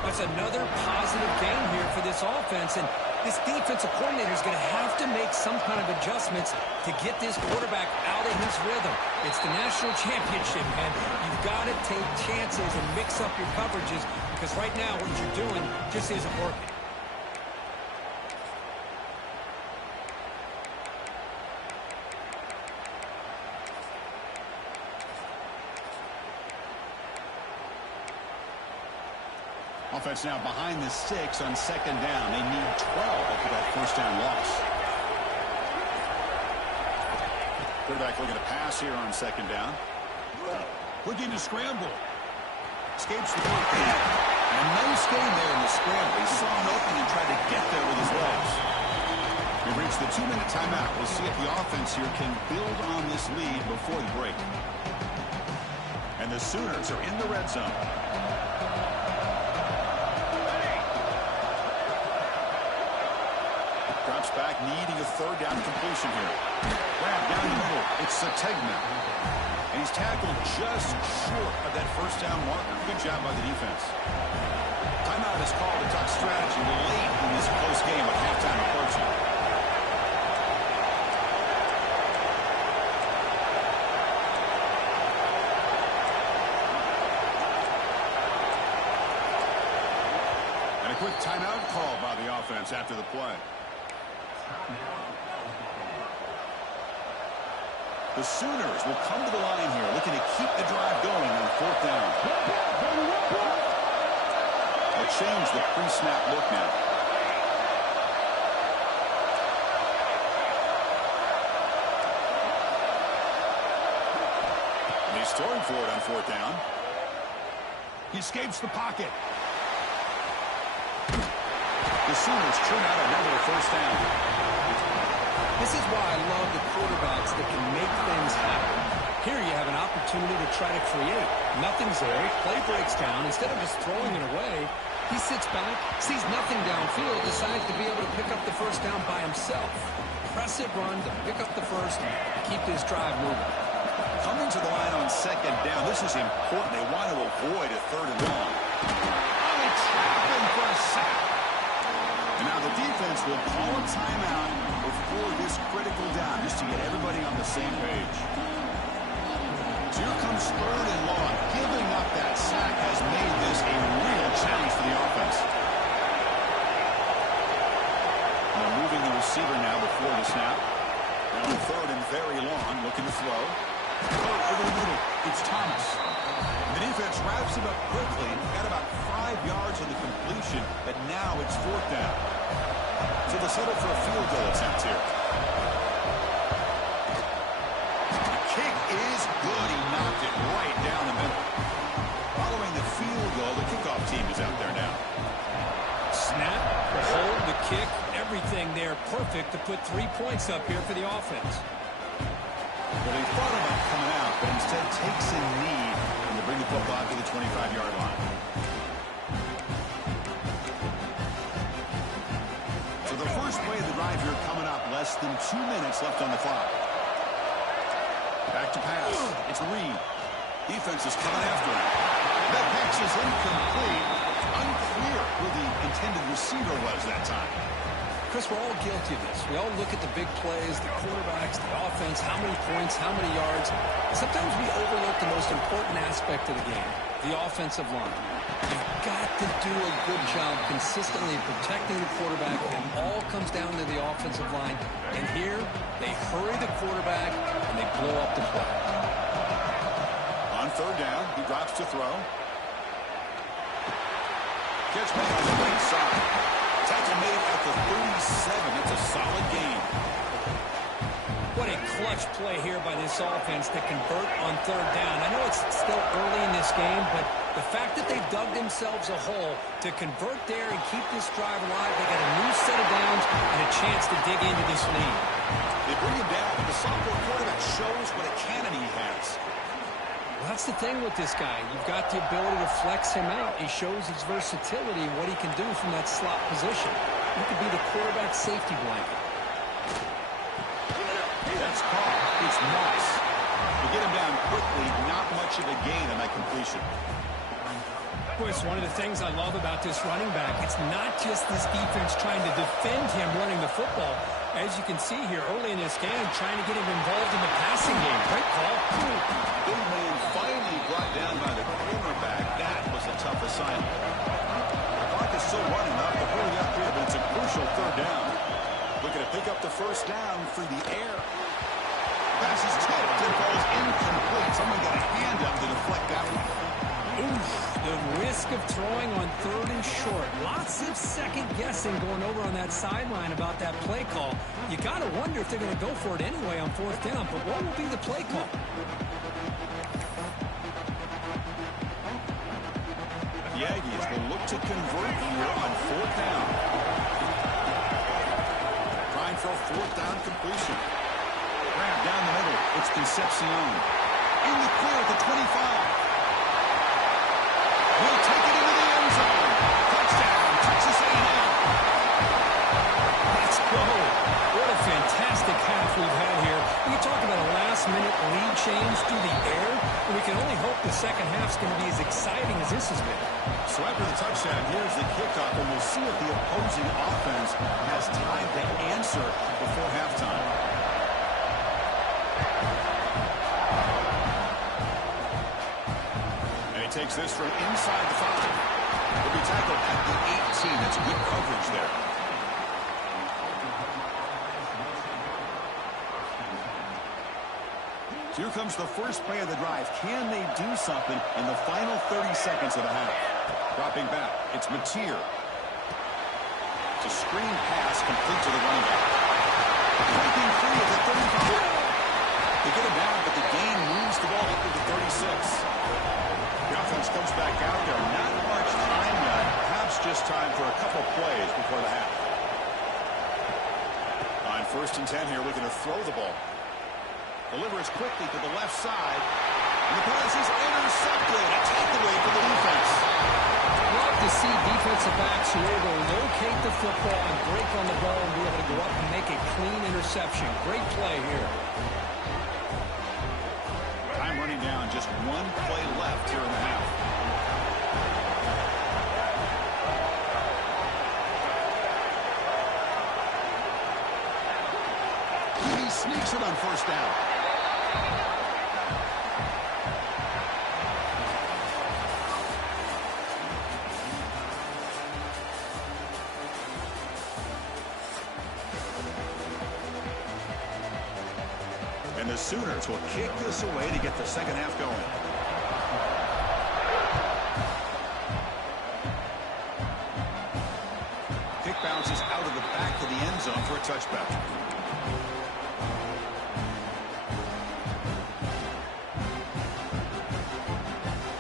That's another positive gain here for this offense, and this defensive coordinator is going to have to make some kind of adjustments to get this quarterback out of his rhythm. It's the national championship, man. You've got to take chances and mix up your coverages because right now what you're doing just isn't working. Offense now behind the 6 on 2nd down. They need 12 after that 1st down loss. Quarterback looking to pass here on 2nd down. Looking to scramble. Escapes the goal. And a nice game there in the scramble. He saw an opening and tried to get there with his legs. We reached the 2-minute timeout. We'll see if the offense here can build on this lead before the break. And the Sooners are in the red zone. Drops back, needing a 3rd down completion here. Grab down the middle. It's Sategna. And he's tackled just short of that 1st down marker. Good job by the defense. Timeout is called to talk strategy late in this close game with halftime approaching. And a quick timeout call by the offense after the play. The Sooners will come to the line here, looking to keep the drive going on 4th down. They'll change the pre-snap look now. And he's throwing for it on 4th down. He escapes the pocket. The Sooners turn out another 1st down. This is why I love the quarterbacks that can make things happen. Here you have an opportunity to try to create. Nothing's there. Play breaks down. Instead of just throwing it away, he sits back, sees nothing downfield, decides to be able to pick up the first down by himself. Impressive run to pick up the first and keep this drive moving. Coming to the line on second down. This is important. They want to avoid a third and long. Oh, they trap him for a sack. And now the defense will call a timeout before this critical down, just to get everybody on the same page. So here comes third and long. Giving up that sack has made this a real challenge for the offense. Now moving the receiver now before the snap. Now on third and very long, looking to throw. Over the middle, it's Thomas. The defense wraps him up quickly. Got about 5 yards on the completion, but now it's fourth down. So they'll settle for a field goal attempt here. The kick is good. He knocked it right down the middle. Following the field goal, the kickoff team is out there now. Snap, the hold, the kick, everything there perfect to put 3 points up here for the offense. Well, they thought about coming out, but instead takes a knee and they bring the football to the 25-yard line. So the first play of the drive here coming up, less than 2 minutes left on the clock. Back to pass. It's Reed. Defense is coming after him. That pass is incomplete. Unclear who the intended receiver was that time. Chris, we're all guilty of this. We all look at the big plays, the quarterbacks, the offense, how many points, how many yards. Sometimes we overlook the most important aspect of the game, the offensive line. You've got to do a good job consistently protecting the quarterback, and it all comes down to the offensive line. And here, they hurry the quarterback, and they blow up the play. On third down, he drops to throw. Catch back on the right side. Tackle made at the 37. It's a solid gain. What a clutch play here by this offense to convert on third down. I know it's still early in this game, but the fact that they've dug themselves a hole to convert there and keep this drive alive, they got a new set of downs and a chance to dig into this lead. They bring him down, but the sophomore quarterback shows what a cannon he has. Well, that's the thing with this guy. You've got the ability to flex him out. He shows his versatility and what he can do from that slot position. He could be the quarterback safety blanket. That's caught. It's Moss. They get him down quickly. Not much of a gain on that completion. Boy, it's one of the things I love about this running back. It's not just this defense trying to defend him running the football. As you can see here early in this game, trying to get him involved in the passing game. Great call. Big man finally brought down by the cornerback. That was a tough assignment. The clock is still running up. They're hurrying up here, but it's a crucial third down. Looking to pick up the first down through the air. Pass is tipped and falls incomplete. Someone got a hand up to deflect that one. Oof, the risk of throwing on third and short. Lots of second guessing going over on that sideline about that play call. You got to wonder if they're going to go for it anyway on fourth down, but what will be the play call? The Aggies will look to convert here on fourth down. Trying for a fourth down completion. Grab down the middle. It's Concepcion. In the clear at the 25. Will take it into the end zone. Touchdown, Texas A&M. Let's go. What a fantastic half we've had here. We talk about a last-minute lead change through the air, and we can only hope the second half's going to be as exciting as this has been. So after the touchdown, here's the kickoff, and we'll see if the opposing offense has time to answer before halftime. Takes this from inside the 5. Will be tackled at the 18. That's good coverage there. So here comes the first play of the drive. Can they do something in the final 30 seconds of the half? Dropping back, it's Mateer. It's a screen pass complete to the running back. Breaking free at the 35. They get him down, but the gain moves the ball up to the 36. The offense comes back out there. Not much time left. Perhaps just time for a couple plays before the half. On first and 10 here, looking to throw the ball. Delivers quickly to the left side. And the pass is intercepted. A takeaway for the defense. Love to see defensive backs who are able to locate the football and break on the ball and be able to go up and make a clean interception. Great play here. Time running down. Just one play left here in the half. He sneaks it on first down. And the Sooners will kick this away to get the second half going. Kick bounces out of the back of the end zone for a touchback.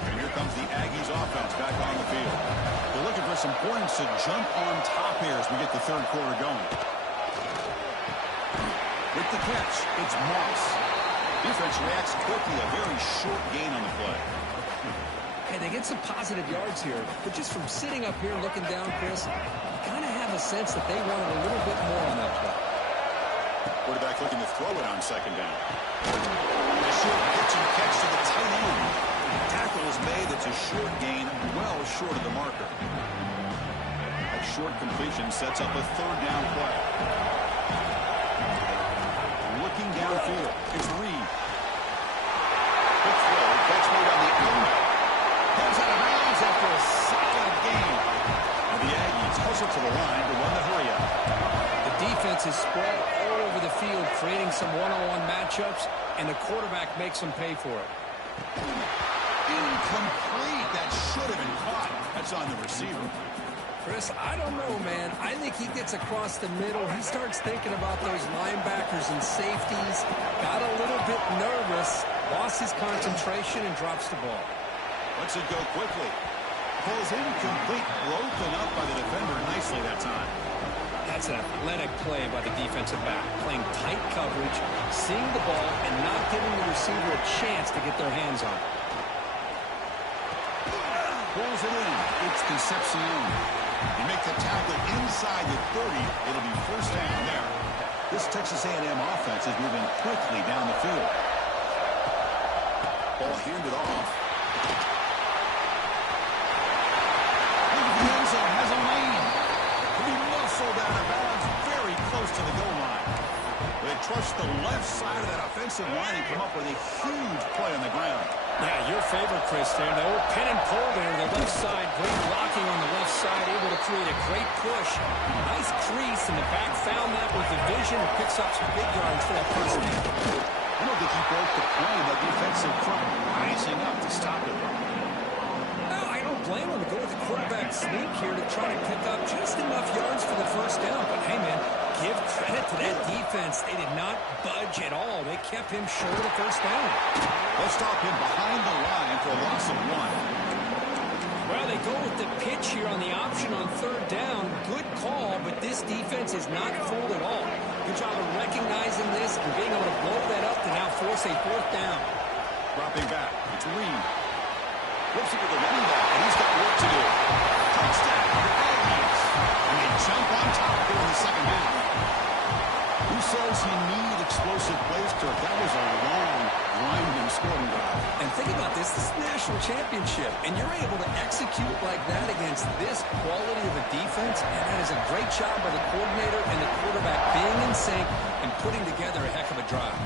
And here comes the Aggies offense back on the field. They're looking for some points to jump on top here as we get the third quarter going. With the catch, it's Moss. Defense reacts quickly, a very short gain on the play. Hey, they get some positive yards here, but just from sitting up here and looking down, Chris, you kind of have a sense that they wanted a little bit more on that play. Quarterback looking to throw it on second down. A short pitch and catch to the tight end. Tackle is made. It's a short gain, well short of the marker. That short completion sets up a third down play. Looking downfield, it's Reed. Quick throw, catch made on the outside. Comes out of bounds after a solid gain. And the Aggies hustle to the line to run the hurry up. The defense is spread all over the field, creating some one-on-one matchups, and the quarterback makes them pay for it. Incomplete. That should have been caught. That's on the receiver. Chris, I don't know, man. I think he gets across the middle. He starts thinking about those linebackers and safeties. Got a little bit nervous, lost his concentration, and drops the ball. Lets it go quickly. Pulls incomplete, broken up by the defender nicely that time. That's an athletic play by the defensive back, playing tight coverage, seeing the ball, and not giving the receiver a chance to get their hands on it. Pulls it in. It's Concepcion. He makes the tackle inside the 30. It'll be first down there. This Texas A&M offense is moving quickly down the field. Ball handed off. The end zone has a lane. He'll be muscled out of bounds very close to the goal line. They trust the left side of that offensive line and come up with a huge play on the ground. Yeah, your favorite, Chris, there. The old pin and pull there, the left side. Great blocking on the left side, able to create a great push. Nice crease, and the back found that with the vision and picks up some big yards for that first down. I don't think he broke the play. That defensive front rising up to stop it. No, I don't blame him to go with the quarterback sneak here to try to pick up just enough yards for the first down. But, hey, man, give credit to that defense. They did not budge at all. They kept him short of the first down. They'll stop him behind the line for a loss of 1. Well, they go with the pitch here on the option on third down. Good call, but this defense is not fooled at all. Good job of recognizing this and being able to blow that up to now force a fourth down. Dropping back. It's Reed. Flips it to the running back, and he's got work to do. Touchdown, the Aggies. And they jump on top here in the second half. Who says you need explosive plays, Kirk? That was a long, grinding scoring drive. And think about this. This is a national championship, and you're able to execute like that against this quality of a defense, and that is a great job by the coordinator and the quarterback being in sync and putting together a heck of a drive.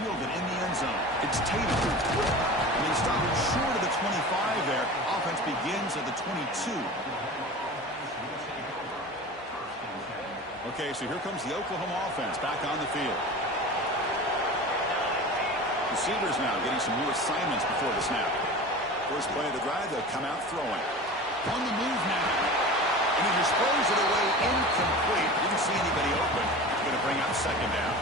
Fielded in the end zone. It's Tatum. And they stop it short of the 25 there. Offense begins at the 22. Okay, so here comes the Oklahoma offense back on the field. Receivers now getting some new assignments before the snap. First play of the drive, they'll come out throwing. On the move now. And he just throws it away incomplete. Didn't see anybody open. Going to bring up second down.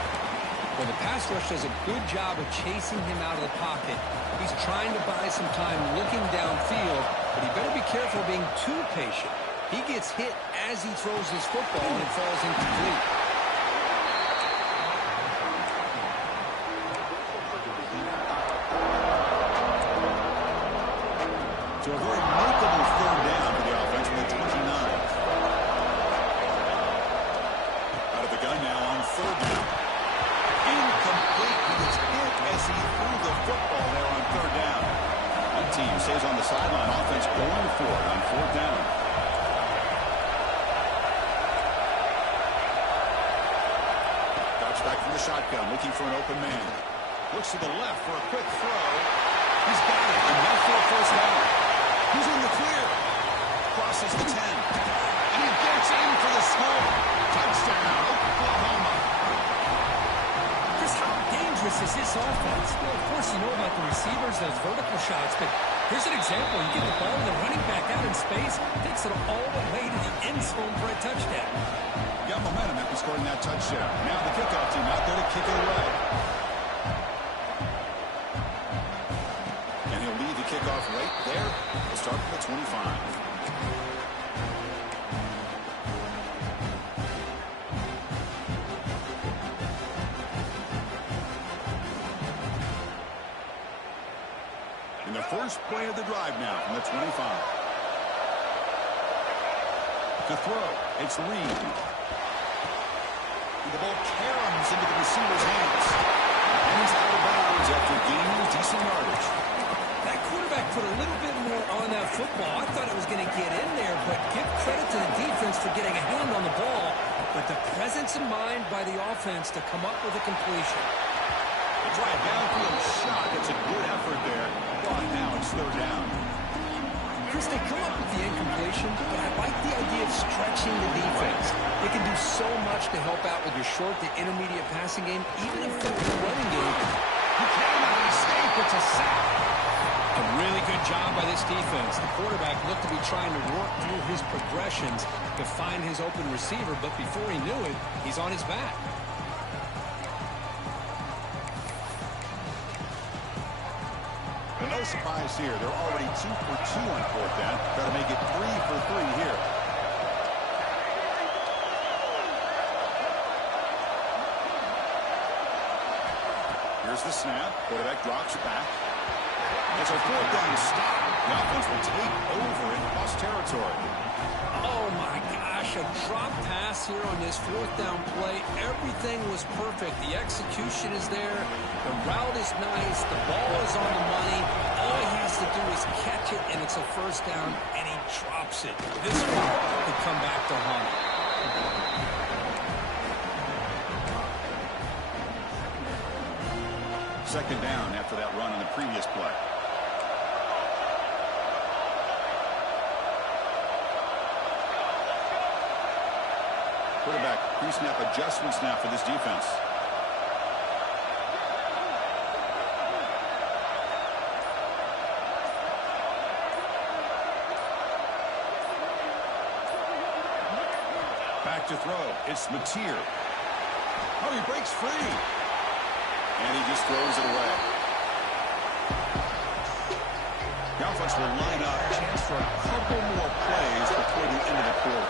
Well, the pass rush does a good job of chasing him out of the pocket. He's trying to buy some time looking downfield, but he better be careful being too patient. He gets hit as he throws his football and it falls incomplete. the gun now on third down. Incomplete. He gets hit as he threw the football there on third down. One team stays on the sideline. Offense going for it on fourth down. Drops back from the shotgun, looking for an open man. Looks to the left for a quick throw. He's got it. Enough for a first down. He's in the clear. Crosses the 10. And he gets in for the score. Touchdown, Oklahoma. Chris, how dangerous is this offense? Well, of course, you know about the receivers, those vertical shots, but here's an example. You get the ball and the running back out in space, takes it all the way to the end zone for a touchdown. Got momentum after scoring that touchdown. Now the kickoff team out there to kick it away. And he'll lead the kickoff right there. He'll start from the 25. In the first play of the drive now from the 25. To throw, it's Reed. The ball caroms into the receiver's hands. And he's out of bounds after gaining decent yardage. That quarterback put a little bit more on that football. I thought it was going to get in there, but give credit to the defense for getting a hand on the ball. But the presence of mind by the offense to come up with a completion. They try a downfield shot. It's a good effort there. But now it's third down. Chris, they come up with the incompletion, but I like the idea of stretching the defense. They can do so much to help out with your short to intermediate passing game, even if they're the running game. He cannot escape. It's a sack. A really good job by this defense. The quarterback looked to be trying to work through his progressions to find his open receiver, but before he knew it, he's on his back. No surprise here. They're already 2 for 2 on fourth down. Got to make it 3 for 3 here. Here's the snap. Quarterback drops back. It's a fourth down stop. The offense will take over in cross territory. Oh, my gosh, a drop pass here on this fourth down play. Everything was perfect. The execution is there. The route is nice. The ball is on the money. All he has to do is catch it, and it's a first down, and he drops it. This one could come back to haunt him. Second down after that run on the previous play. Quarterback pre-snap adjustments now for this defense. Back to throw. It's Mateer. Oh, he breaks free. And he just throws it away. The offense will line up. Chance for a couple more plays before the end of the quarter.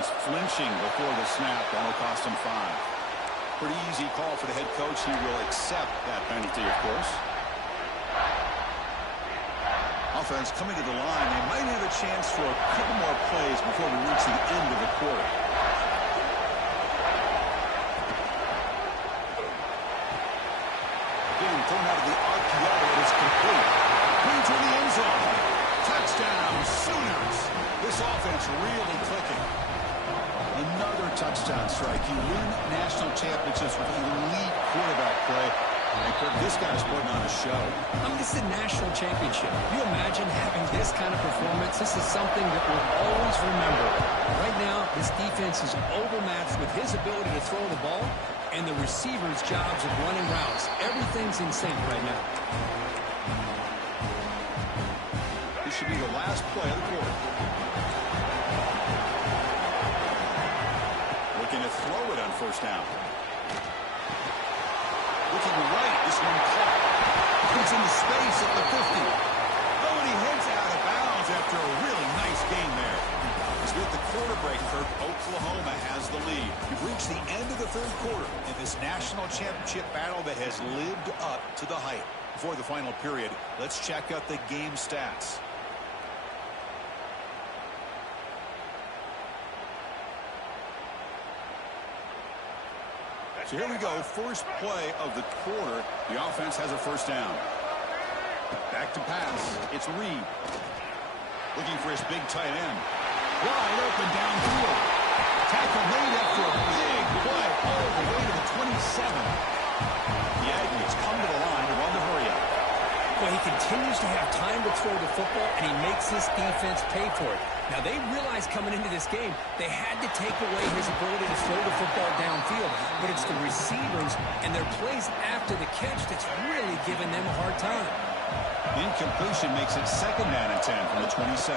Flinching before the snap, that'll cost him 5. Pretty easy call for the head coach. He will accept that penalty, of course. Offense coming to the line. They might have a chance for a couple more plays before we reach the end of the quarter. Again, thrown out of the RPO. It is complete. Into the end zone. Touchdown, Sooners. This offense really clicking. Another touchdown strike. You win national championships with elite quarterback play. And Kirk, this guy's putting on a show. This is a national championship. You imagine having this kind of performance? This is something that we'll always remember. Right now, this defense is overmatched with his ability to throw the ball and the receivers' jobs of running routes. Everything's in sync right now. This should be the last play of the quarter. Looking to throw it on first down. Looking right, this one caught. Comes into space at the 50. Oh, and he heads out of bounds after a really nice game there. As with the quarter break, Kirk, Oklahoma has the lead. We've reached the end of the third quarter in this national championship battle that has lived up to the hype. Before the final period, let's check out the game stats. So here we go, first play of the quarter. The offense has a first down. Back to pass. It's Reed. Looking for his big tight end. Wide open downfield. Tackle made after a big play all the way to the 27. The Aggies come to the line to run the hurry up. Well, he continues to have time to throw the football, and he makes this defense pay for it. Now, they realized coming into this game they had to take away his ability to throw the football downfield, but it's the receivers and their plays after the catch that's really giving them a hard time. Incompletion makes it second down and 10 from the 27.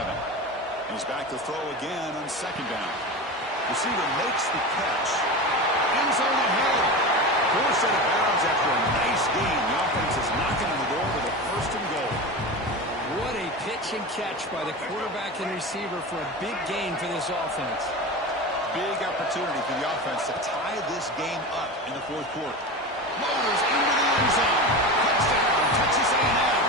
And he's back to throw again on second down. Receiver makes the catch. End zone ahead. Forced out of bounds after a nice gain. The offense is knocking on the door with a first and goal. What a pitch and catch by the quarterback and receiver for a big gain for this offense. Big opportunity for the offense to tie this game up in the fourth quarter. Motors into the end zone. Touchdown, Texas A&M.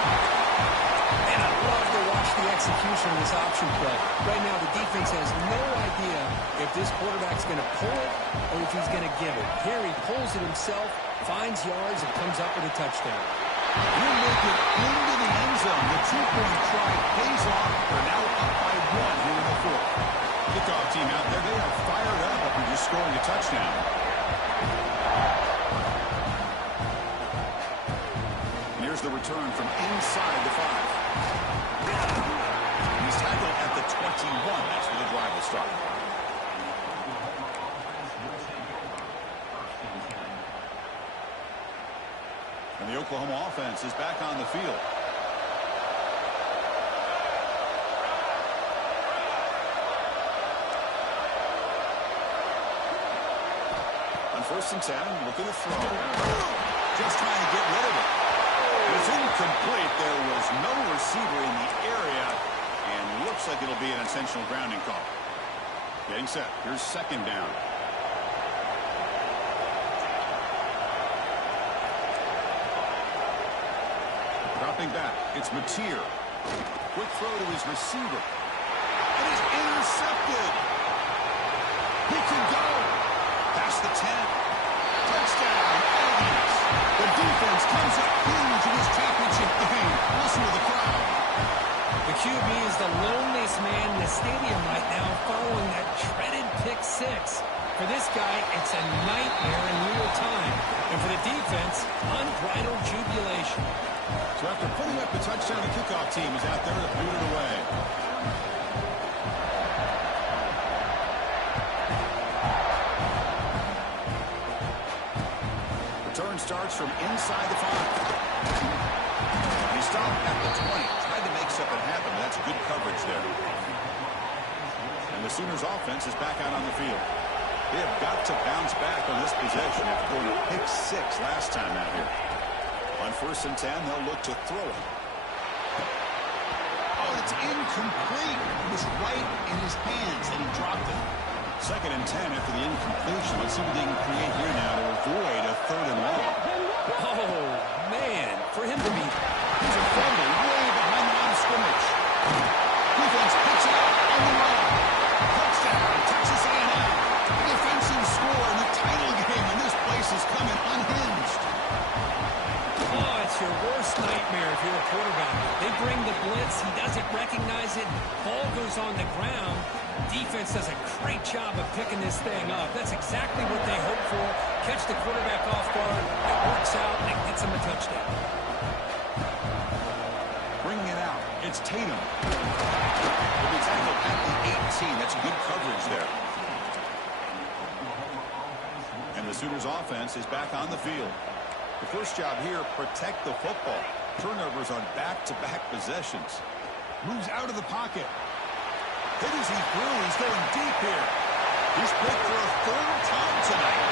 And I love to watch the execution of this option play. Right now, the defense has no idea if this quarterback's going to pull it or if he's going to give it. Here he pulls it himself, finds yards, and comes up with a touchdown. He'll make it into the end zone. The two-point try pays off. They're now up by one here in the fourth. Kickoff team out there, they are fired up after just scoring a touchdown. Here's the return from inside the 5. He's tackled at the 21. That's where the drive will start. And the Oklahoma offense is back on the field. On 1st and 10, look at the throw. Just trying to get rid of it. It's incomplete. There was no receiver in the area, and looks like it'll be an intentional grounding call. Getting set. Here's second down. Dropping back. It's Mateer. Quick throw to his receiver. It is intercepted. He can go. Past the 10. Touchdown, Aggies. The defense comes up huge in this championship game. Listen to the crowd. The QB is the loneliest man in the stadium right now following that dreaded pick 6. For this guy, it's a nightmare in real time. And for the defense, unbridled jubilation. So after putting up the touchdown, the kickoff team is out there to boot it away. Return starts from inside the 5. He stopped at the 20. Tried to make something happen. That's good coverage there. And the Sooners offense is back out on the field. They have got to bounce back on this possession after going to pick 6 last time out here. On 1st and 10, they'll look to throw it. Oh, it's incomplete. It was right in his hands, and he dropped it. 2nd and 10 after the incompletion. Let's see what they can create here now to avoid a 3rd and long. Oh, man. For him to be... He's a fumble way behind the line of scrimmage. Defense picks it up on the run. Touchdown, Texas A&M. A defensive score in the title game, and this place is coming unhinged. Oh, it's your worst nightmare if you're a quarterback. They bring the blitz. He doesn't recognize it. Ball goes on the ground. Defense does a great job of picking this thing up. That's exactly what they hope for. Catch the quarterback off guard. It works out, and it gets him a touchdown. Bringing it out. It's Tatum. He'll be tackled at the 18. That's good coverage there. And the Sooners offense is back on the field. The first job here, protect the football. Turnovers on back-to-back possessions. Moves out of the pocket. Hit as he threw. He's going deep here. He's picked for a 3rd time tonight.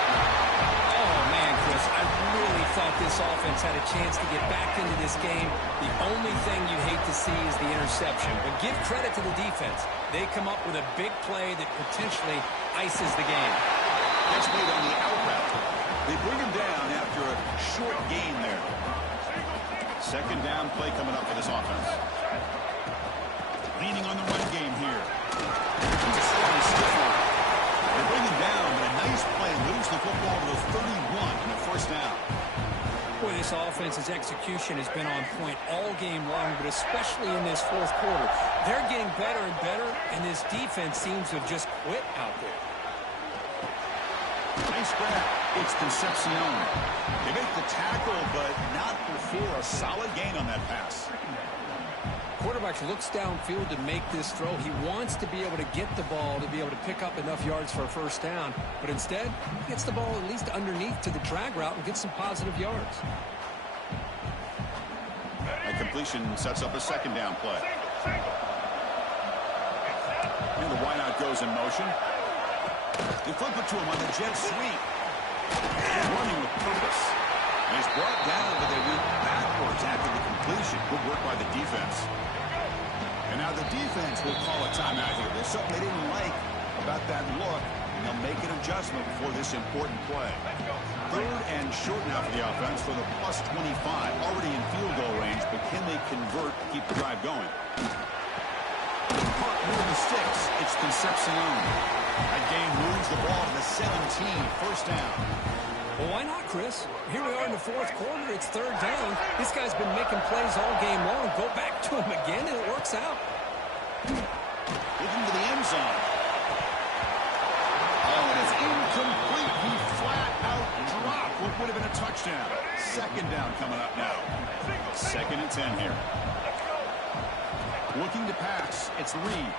Oh, man, Chris. I really thought this offense had a chance to get back into this game. The only thing you hate to see is the interception. But give credit to the defense. They come up with a big play that potentially ices the game. That's made on the out route. They bring him down after a short gain there. Second down play coming up for this offense. Leaning on the run game here. He's a strong stiff arm. They bring him down, but a nice play moves the football to the 31 and a first down. Boy, this offense's execution has been on point all game long, but especially in this fourth quarter. They're getting better and better, and this defense seems to have just quit out there. Nice grab. It's Concepcion. They make the tackle, but not before a solid gain on that pass. Quarterback looks downfield to make this throw. He wants to be able to get the ball to be able to pick up enough yards for a first down. But instead, he gets the ball at least underneath to the drag route and gets some positive yards. A completion sets up a second down play. And the wideout goes in motion. They flip it to him on the jet sweep. Running with purpose. And he's brought down, but they went backwards after the completion. Good work by the defense. And now the defense will call a timeout here. There's something they didn't like about that look, and they'll make an adjustment before this important play. Third and short now for the offense for the plus 25. Already in field goal range, but can they convert to keep the drive going? Park moving the sticks. It's Concepcion. That game moves the ball to the 17. First down. Well, why not, Chris? Here we are in the fourth quarter. It's third down. This guy's been making plays all game long. Go back to him again, and it works out. Looking to the end zone. Oh, it is incomplete. He flat out dropped what would have been a touchdown. Second down coming up now. Second and 10 here. Looking to pass. It's Reed.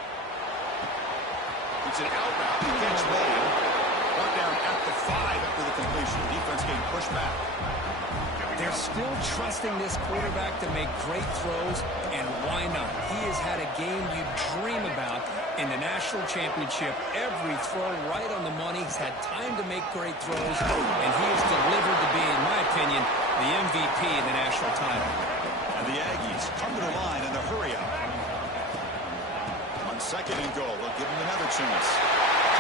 It's an out route. The catch made. Brought down at the 5 after the completion. Defense getting pushed back. They're still trusting this quarterback to make great throws, and why not? He has had a game you dream about in the national championship. Every throw right on the money. He's had time to make great throws, and he has delivered to be, in my opinion, the MVP in the national title. And the Aggies come to the line in the hurry-up. On second and goal, they'll give him another chance.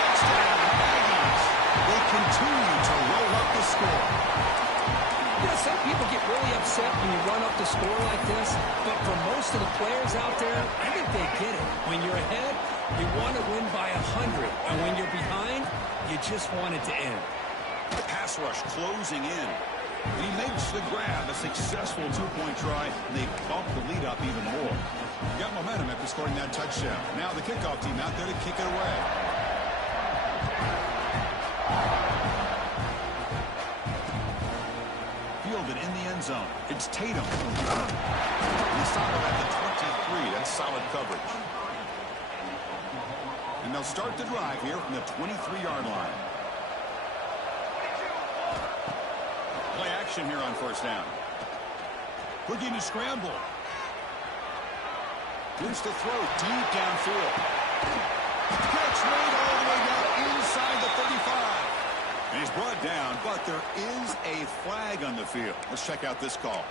Touchdown, Aggies. They continue to roll up the score. Yeah, some people get really upset when you run up the score like this, but for most of the players out there, I think they get it. When you're ahead, you want to win by 100, and when you're behind, you just want it to end. Pass rush closing in. And he makes the grab, a successful two-point try, and they bump the lead up even more. Got momentum after scoring that touchdown. Now the kickoff team out there to kick it away. Fielded in the end zone. It's Tatum. They stop him at the 23. That's solid coverage. And they'll start the drive here from the 23-yard line. Play action here on first down. Looking to scramble. Gives to throw deep downfield. Catch made all the way down inside the 35. And he's brought down, but there is a flag on the field. Let's check out this call.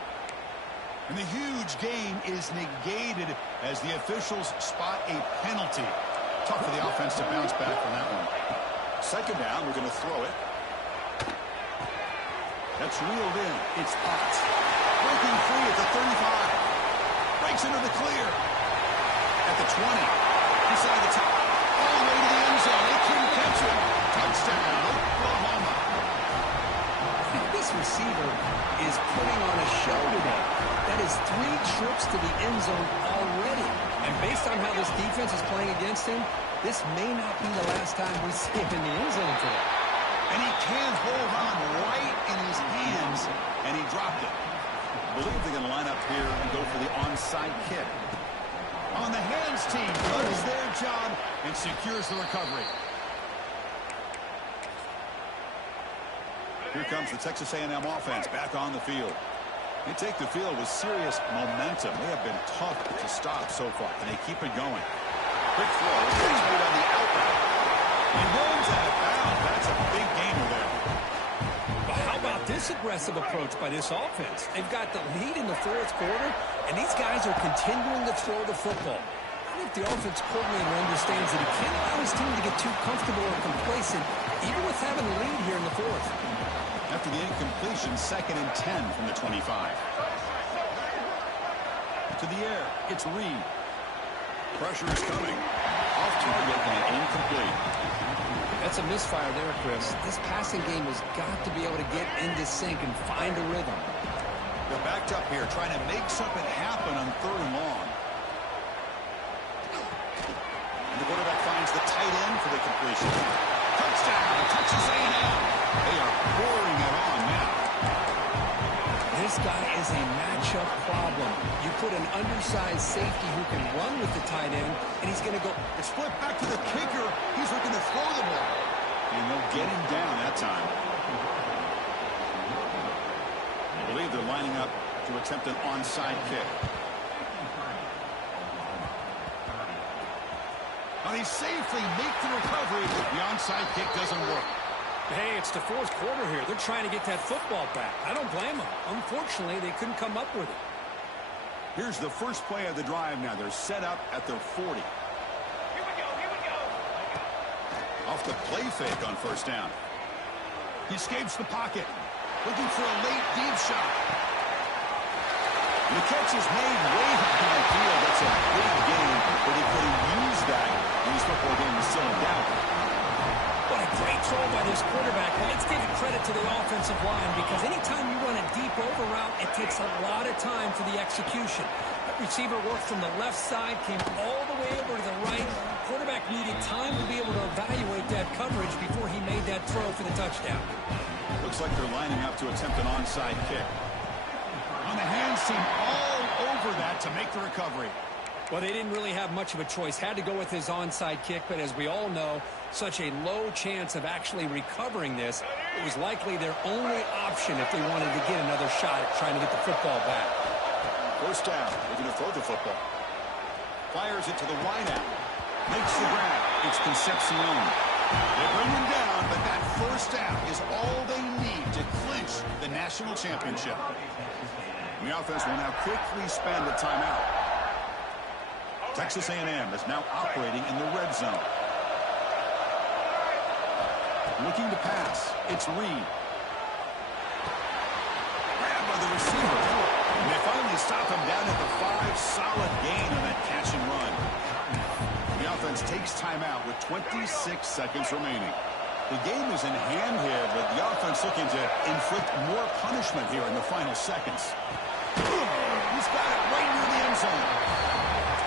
And the huge game is negated as the officials spot a penalty. Tough for the offense to bounce back from that one. Second down, we're going to throw it. That's reeled in. It's Potts. Breaking free at the 35. Breaks into the clear. At the 20. Inside the top. All the way to the end zone. They couldn't catch him. Touchdown, Oklahoma. This receiver is putting on a show today. That is 3 trips to the end zone already. And based on how this defense is playing against him, this may not be the last time we see him in the end zone today. And he can't hold on right in his hands, and he dropped it. I believe they're going to line up here and go for the onside kick. On the hands team does their job and secures the recovery. Here comes the Texas A&M offense back on the field. They take the field with serious momentum. They have been tough to stop so far, and they keep it going. Quick throw. It's made on the out route. He runs out of bounds. That's a big gainer there. But how about this Nice aggressive approach by this offense. They've got the lead in the fourth quarter, and these guys are continuing to throw the football. I think the offense coordinator understands that he can't allow his team to get too comfortable or complacent, even with having the lead here in the fourth. After the incompletion, 2nd and 10 from the 25. To the air, it's Reed. Pressure is coming. Off target and incomplete. That's a misfire there, Chris. This passing game has got to be able to get into sync and find a rhythm. They're backed up here, trying to make something happen on 3rd and long. And the quarterback finds the tight end for the completion. Touchdown, Texas A&M. They are pouring it on now. This guy is a matchup problem. You put an undersized safety who can run with the tight end, and he's going to go. It's split back to the kicker. He's looking to throw the ball. And they'll get him down that time. I believe they're lining up to attempt an onside kick. Now they safely make the recovery. The onside kick doesn't work. Hey, it's the fourth quarter here. They're trying to get that football back. I don't blame them. Unfortunately, they couldn't come up with it. Here's the first play of the drive now. They're set up at their 40. Here we go, here we go. Off the play fake on 1st down. He escapes the pocket. Looking for a late deep shot. And the catch is made way downfield. That's a big game, but he couldn't use that in his football game to slow him down. What a great throw by this quarterback. Well, let's give credit to the offensive line because anytime you run a deep over route, it takes a lot of time for the execution. That receiver worked from the left side, came all the way over to the right. Quarterback needed time to be able to evaluate that coverage before he made that throw for the touchdown. Looks like they're lining up to attempt an onside kick. On the hands team all over that to make the recovery. Well, they didn't really have much of a choice. Had to go with his onside kick, but as we all know, such a low chance of actually recovering this. It was likely their only option if they wanted to get another shot at trying to get the football back. 1st down. They're going to throw the football. Fires it to the wideout. Makes the grab. It's Concepcion. They bring him down, but that 1st down is all they need to clinch the national championship. And the offense will now quickly spend the timeout. Texas A&M is now operating in the red zone. Looking to pass. It's Reed. Grabbed by the receiver. And they finally stop him down at the 5. Solid gain on that catch and run. The offense takes timeout with 26 seconds remaining. The game is in hand here, but the offense looking to inflict more punishment here in the final seconds. He's got it right near the end zone.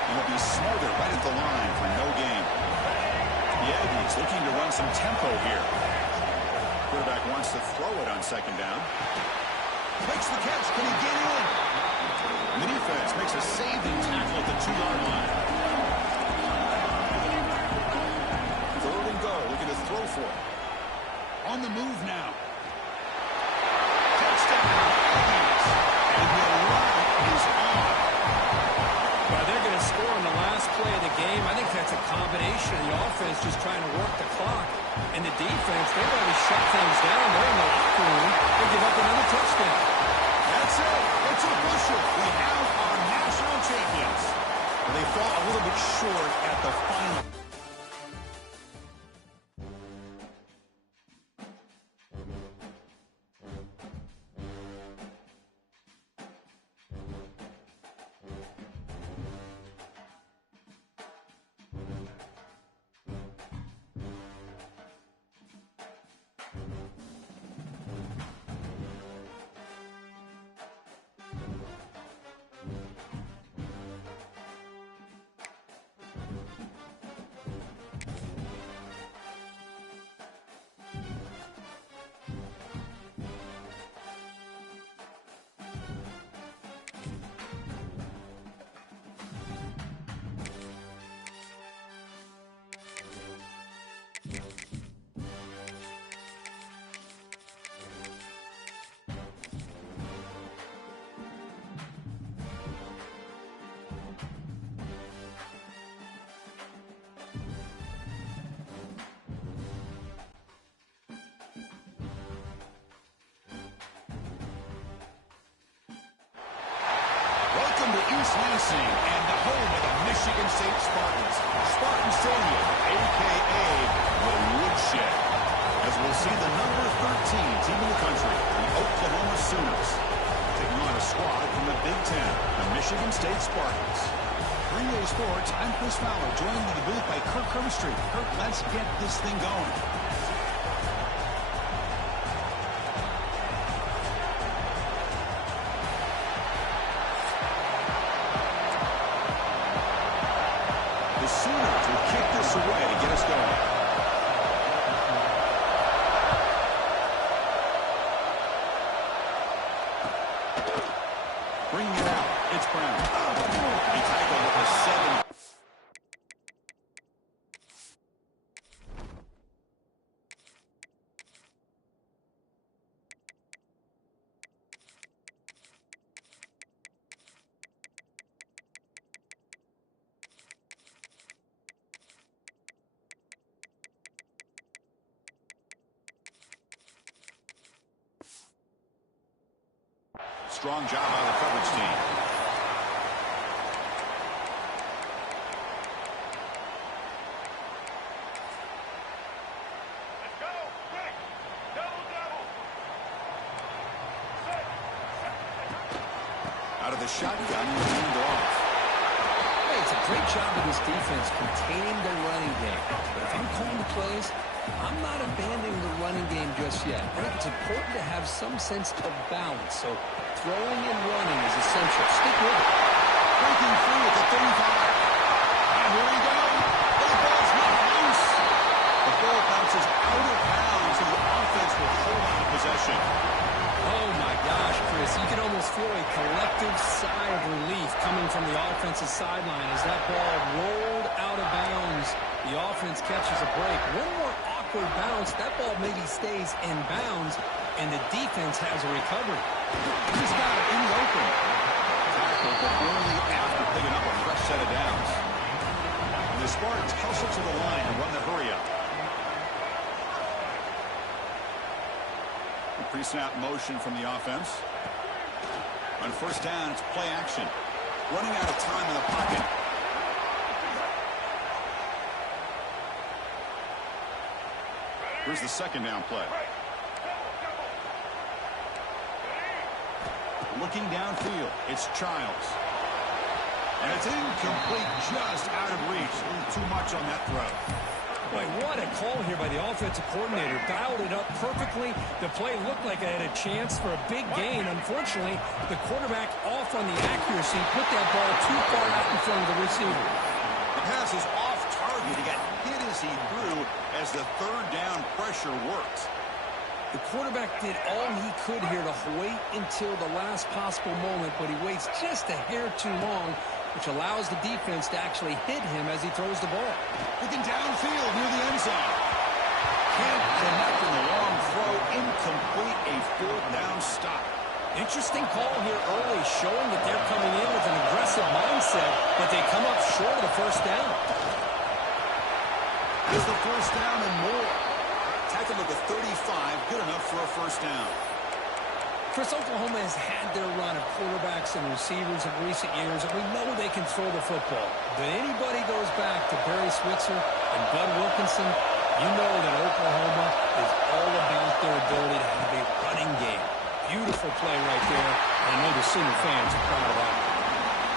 And will be smothered right at the line for no gain. The Aggies looking to run some tempo here. Quarterback wants to throw it on 2nd down. Makes the catch. Can he get in? And the defense makes a saving tackle at the 2-yard line. 3rd and go. Looking to throw for it. On the move now. Touchdown. Aggies. And the line is on. Well, they're going to score on the last play of the game. I think that's a combination of the offense just trying to work the clock. And the defense, they've already shut things down. They're in the locker room. They give up another touchdown. That's it. It's official. We have our national champions. They fall a little bit short at the final. East Lansing and the home of the Michigan State Spartans. Spartan Stadium, a.k.a. the Woodshed. As we'll see the number 13 team in the country, the Oklahoma Sooners, taking on a squad from the Big Ten, the Michigan State Spartans. Green Bay Sports, I'm Chris Fowler, joined in the booth by Kirk Hermstreet. Kirk, let's get this thing going. The Sooners will kick this away to get us going. Bringing it out, it's Brown. He tackled with a 7. Strong job by the coverage team. Let's go. Quick. Double, double. Set. Out of the shotgun, leaned off. Hey, it's a great job of this defense containing the running game. But if I'm calling the plays, I'm not abandoning the running game just yet. I think it's important to have some sense of balance. So throwing and running is essential. Stick with it. Breaking free at the 35. And here we go. The ball's not loose. The ball bounces out of bounds, and the offense will hold on to possession. Oh, my gosh, Chris. You can almost feel a collective sigh of relief coming from the offensive sideline as that ball rolled out of bounds. The offense catches a break. One more awkward bounce. That ball maybe stays in bounds, and the defense has a recovery. He's got it in the open. Tackled, but only after picking up a fresh set of downs. And the Spartans hustle to the line and run the hurry-up. Pre-snap motion from the offense. On first down, it's play action. Running out of time in the pocket. Here's the second down play. Looking downfield, it's Childs. And it's incomplete, just out of reach. A little too much on that throw. Boy, what a call here by the offensive coordinator. Dialed it up perfectly. The play looked like it had a chance for a big gain. Unfortunately, the quarterback off on the accuracy, put that ball too far out in front of the receiver. The pass is off target. He got hit as he threw as the third down pressure worked. The quarterback did all he could here to wait until the last possible moment, but he waits just a hair too long, which allows the defense to actually hit him as he throws the ball. Looking downfield near the end zone. Can't connect in the long throw. Incomplete, a fourth down stop. Interesting call here early, showing that they're coming in with an aggressive mindset, but they come up short of the first down. Is the first down and more. Tackled at the 35, good enough for a first down. Chris, Oklahoma has had their run of quarterbacks and receivers in recent years, and we know they can throw the football. But anybody goes back to Barry Switzer and Bud Wilkinson, you know that Oklahoma is all about their ability to have a running game. Beautiful play right there, and I know the Sooner fans are proud of that.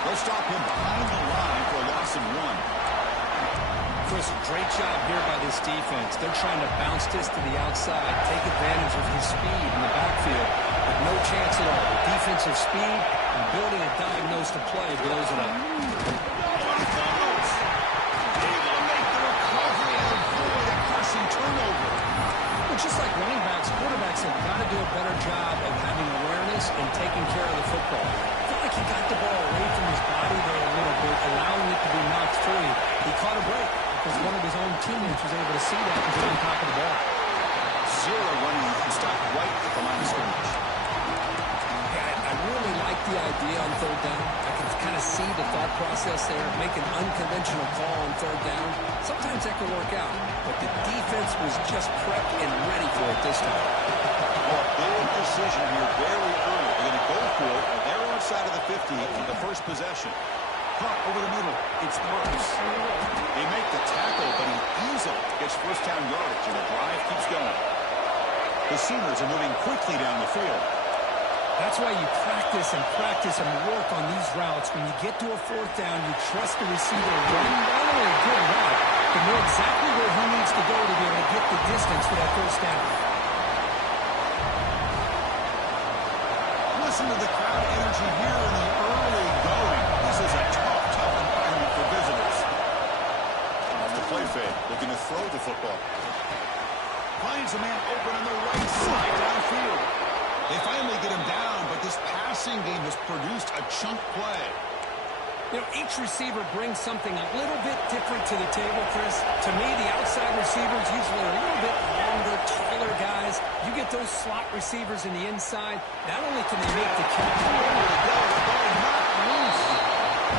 They'll stop him behind the line for a loss of 1. Chris, great job here by this defense. They're trying to bounce this to the outside, take advantage of his speed in the backfield, but no chance at all. The defensive speed and building a diagnosed play blows it up. Able to make the recovery and avoid a crushing turnover. Well, just like running backs, quarterbacks have got to do a better job of having awareness and taking care of the football. I feel like he got the ball away from his body there a little bit, allowing it to be knocked free. He caught a break because one of his own teammates was able to see that and get on top of the ball. Zero running and stopped right at the line of scrimmage. Yeah, I really like the idea on third down. I can kind of see the thought process there. Make an unconventional call on third down. Sometimes that can work out, but the defense was just prepped and ready for it this time. Well, a big decision here very early. They're going to go for it on their own outside of the 50 for the first possession. Caught over the middle. It's Burks. They make the tackle, but he easily gets first down yardage, and the drive keeps going. The Sooners are moving quickly down the field. That's why you practice and work on these routes. When you get to a fourth down, you trust the receiver running not only a good route, but know exactly where he needs to go to be able to get the distance for that first down. Listen to the crowd energy here in the early going. This is a tough environment for visitors. Off the play fake, looking to throw the football. Finds a man open on the right side downfield. They finally get him down, but this passing game has produced a chunk play. You know, each receiver brings something a little bit different to the table, Chris. To me, the outside receivers usually are a little bit longer, taller guys. You get those slot receivers in the inside, not only can they make the catch, They're not loose.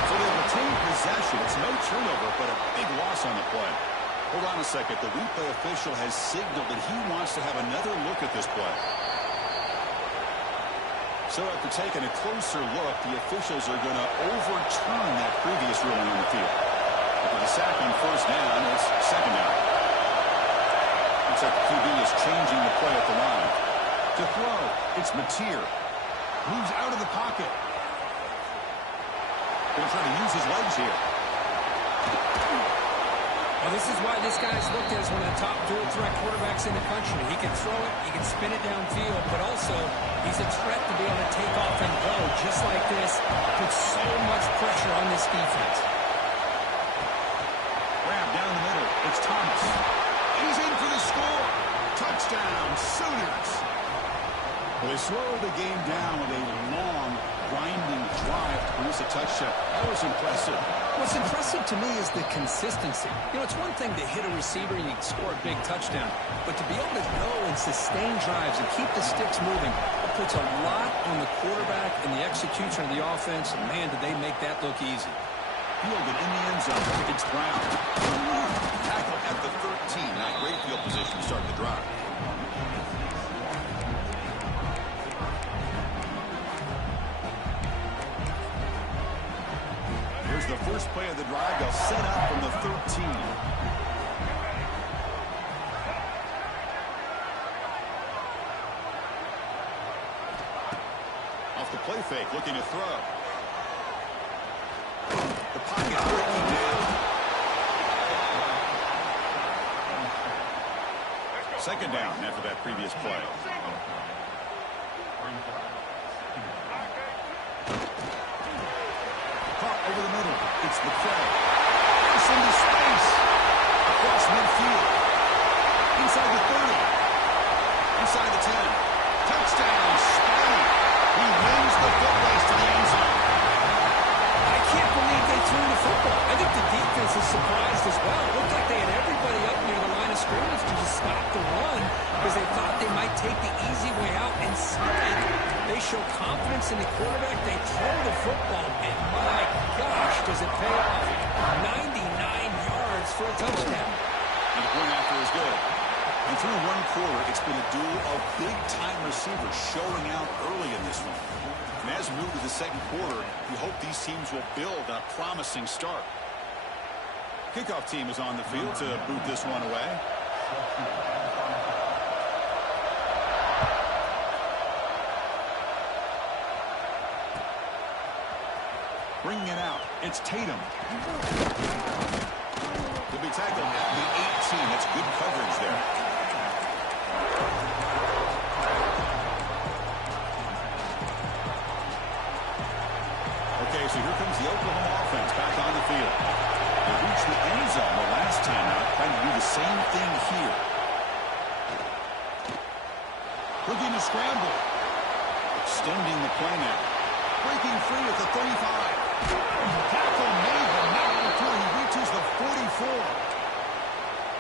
So they retain possession. It's no turnover, but a big loss on the play. Hold on a second. The replay official has signaled that he wants to have another look at this play. So after taking a closer look, the officials are going to overturn that previous ruling on the field. After the sack on first down, it's second down. Looks like the QB is changing the play at the line. To throw, it's Mateer. Moves out of the pocket. Going to try to use his legs here. Well, this is why this guy's looked at as one of the top dual-threat quarterbacks in the country. He can throw it, he can spin it downfield, but also he's a threat to be able to take off and go just like this. Puts so much pressure on this defense. Grab down the middle. It's Thomas. He's in for the score. Touchdown, Sooners. Well, they slowed the game down with a long, grinding drive to produce a touchdown. That was impressive. What's impressive to me is the consistency. You know, it's one thing to hit a receiver and you can score a big touchdown, but to be able to go and sustain drives and keep the sticks moving, it puts a lot on the quarterback and the execution of the offense, and man, did they make that look easy. Fielded in the end zone. It's Brown. Tackle at the 13. Not great field position to start the drive. Here's the first play of the drive. They'll set up from the 13. Off the play fake, looking to throw. The pocket breaking down. Second down after that previous play. Caught over the middle. It's McCray. It's into space. Across midfield. Inside the 30. Inside the 10. Touchdown, Spain. He wins the foot race to the end zone. I can't believe they threw the football. I think the defense is surprised as well. It looked like they had everybody up near the line of scrimmage to just stop the run because they thought they might take the easy way out. Instead, they show confidence in the quarterback. They throw the football, and my gosh, does it pay off. 99 yards for a touchdown. And the point after is good. And through one quarter, it's been a duel of big-time receivers showing out early in this one. And as we move to the second quarter, we hope these teams will build on a promising start. Kickoff team is on the field to boot this one away. Bringing it out, it's Tatum. He'll be tackled at the 18. That's good coverage there. Okay, so here comes the Oklahoma offense back on the field. They reached the end zone the last time out, trying to do the same thing here. Looking to scramble. Extending the play now. Breaking free at the 35. Tackle made, but not before he reaches the 44.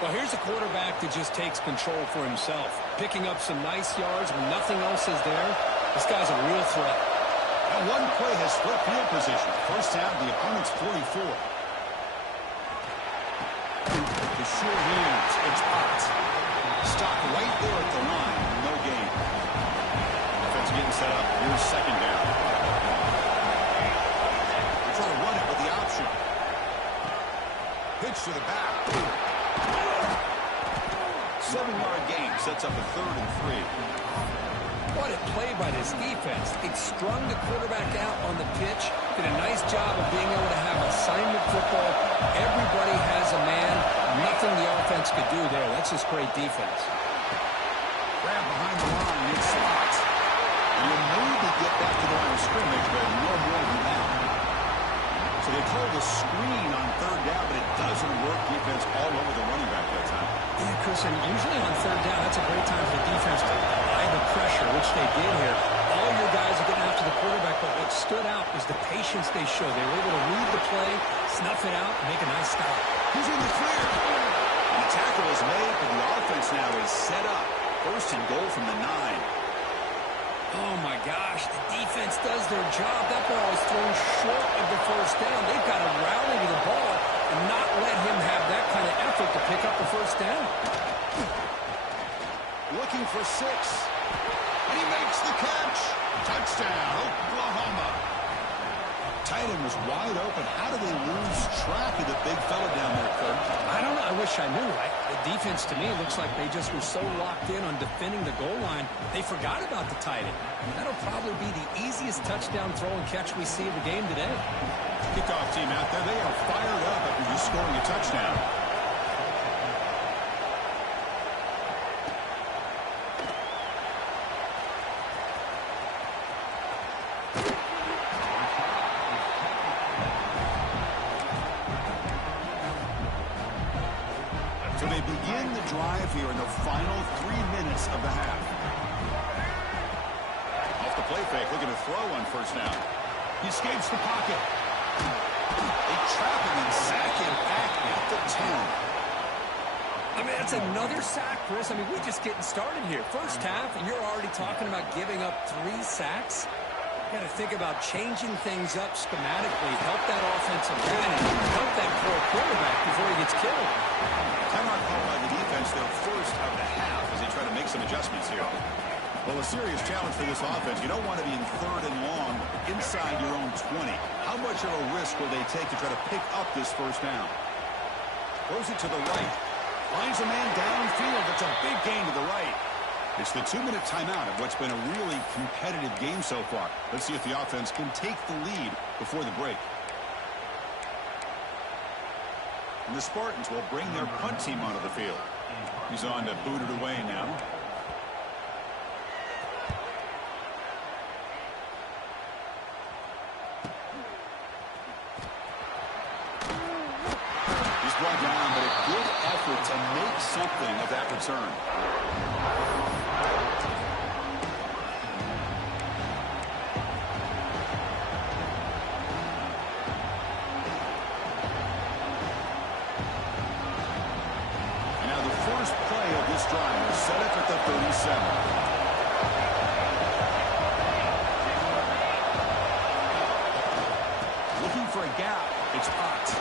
Well, here's a quarterback that just takes control for himself. Picking up some nice yards when nothing else is there. This guy's a real threat. And one play has split field position. First down, the opponent's 44. The short hands, it's Potts. Stopped right there at the line, no gain. Offense getting set up, here's second down. to the back. 7-yard gain sets up a 3rd and 3. What a play by this defense. It strung the quarterback out on the pitch, did a nice job of being able to have assignment football. Everybody has a man. Nothing the offense could do there. That's just great defense. Grab behind the line, mid-slot. You need to get back to the line of scrimmage, but no more than that. So they call the screen on 3rd down, but it doesn't work. Defense all over the running back that time. Yeah, Chris, and usually on 3rd down, that's a great time for the defense to apply the pressure, which they did here. All your guys are getting after the quarterback, but what stood out was the patience they showed. They were able to read the play, snuff it out, and make a nice stop. He's in the clear. And the tackle is made, but the offense now is set up. 1st and goal from the 9. Oh, my gosh, the defense does their job. That ball is thrown short of the 1st down. They've got to rally to the ball and not let him have that kind of effort to pick up the 1st down. Looking for 6. And he makes the catch. Touchdown, Oklahoma. Tight end was wide open. How do they lose track of the big fella down there, Kirk? I don't know. I wish I knew. The defense, to me, looks like they just were so locked in on defending the goal line, they forgot about the tight end. That'll probably be the easiest touchdown throw and catch we see of the game today. Kickoff team out there. They are fired up after just scoring a touchdown. So they begin the drive here in the final 3 minutes of the half. Off the play fake, looking to throw on 1st down. He escapes the pocket. They trap him and sack him back at the 10. I mean, that's another sack, Chris. I mean, we're just getting started here. 1st half, and you're already talking about giving up 3 sacks. You got to think about changing things up schematically, help that offensive line, and help that poor quarterback before he gets killed. Timeout called by the defense, their 1st of the half, as they try to make some adjustments here. Well, a serious challenge for this offense. You don't want to be in 3rd and long inside your own 20. How much of a risk will they take to try to pick up this 1st down? Throws it to the right. Finds a man downfield. That's a big gain to the right. It's the 2-minute timeout of what's been a really competitive game so far. Let's see if the offense can take the lead before the break. And the Spartans will bring their punt team onto the field. He's on to boot it away now. He's brought down, but a good effort to make something of that return. Drive is set up at the 37. Looking for a gap. It's Potts.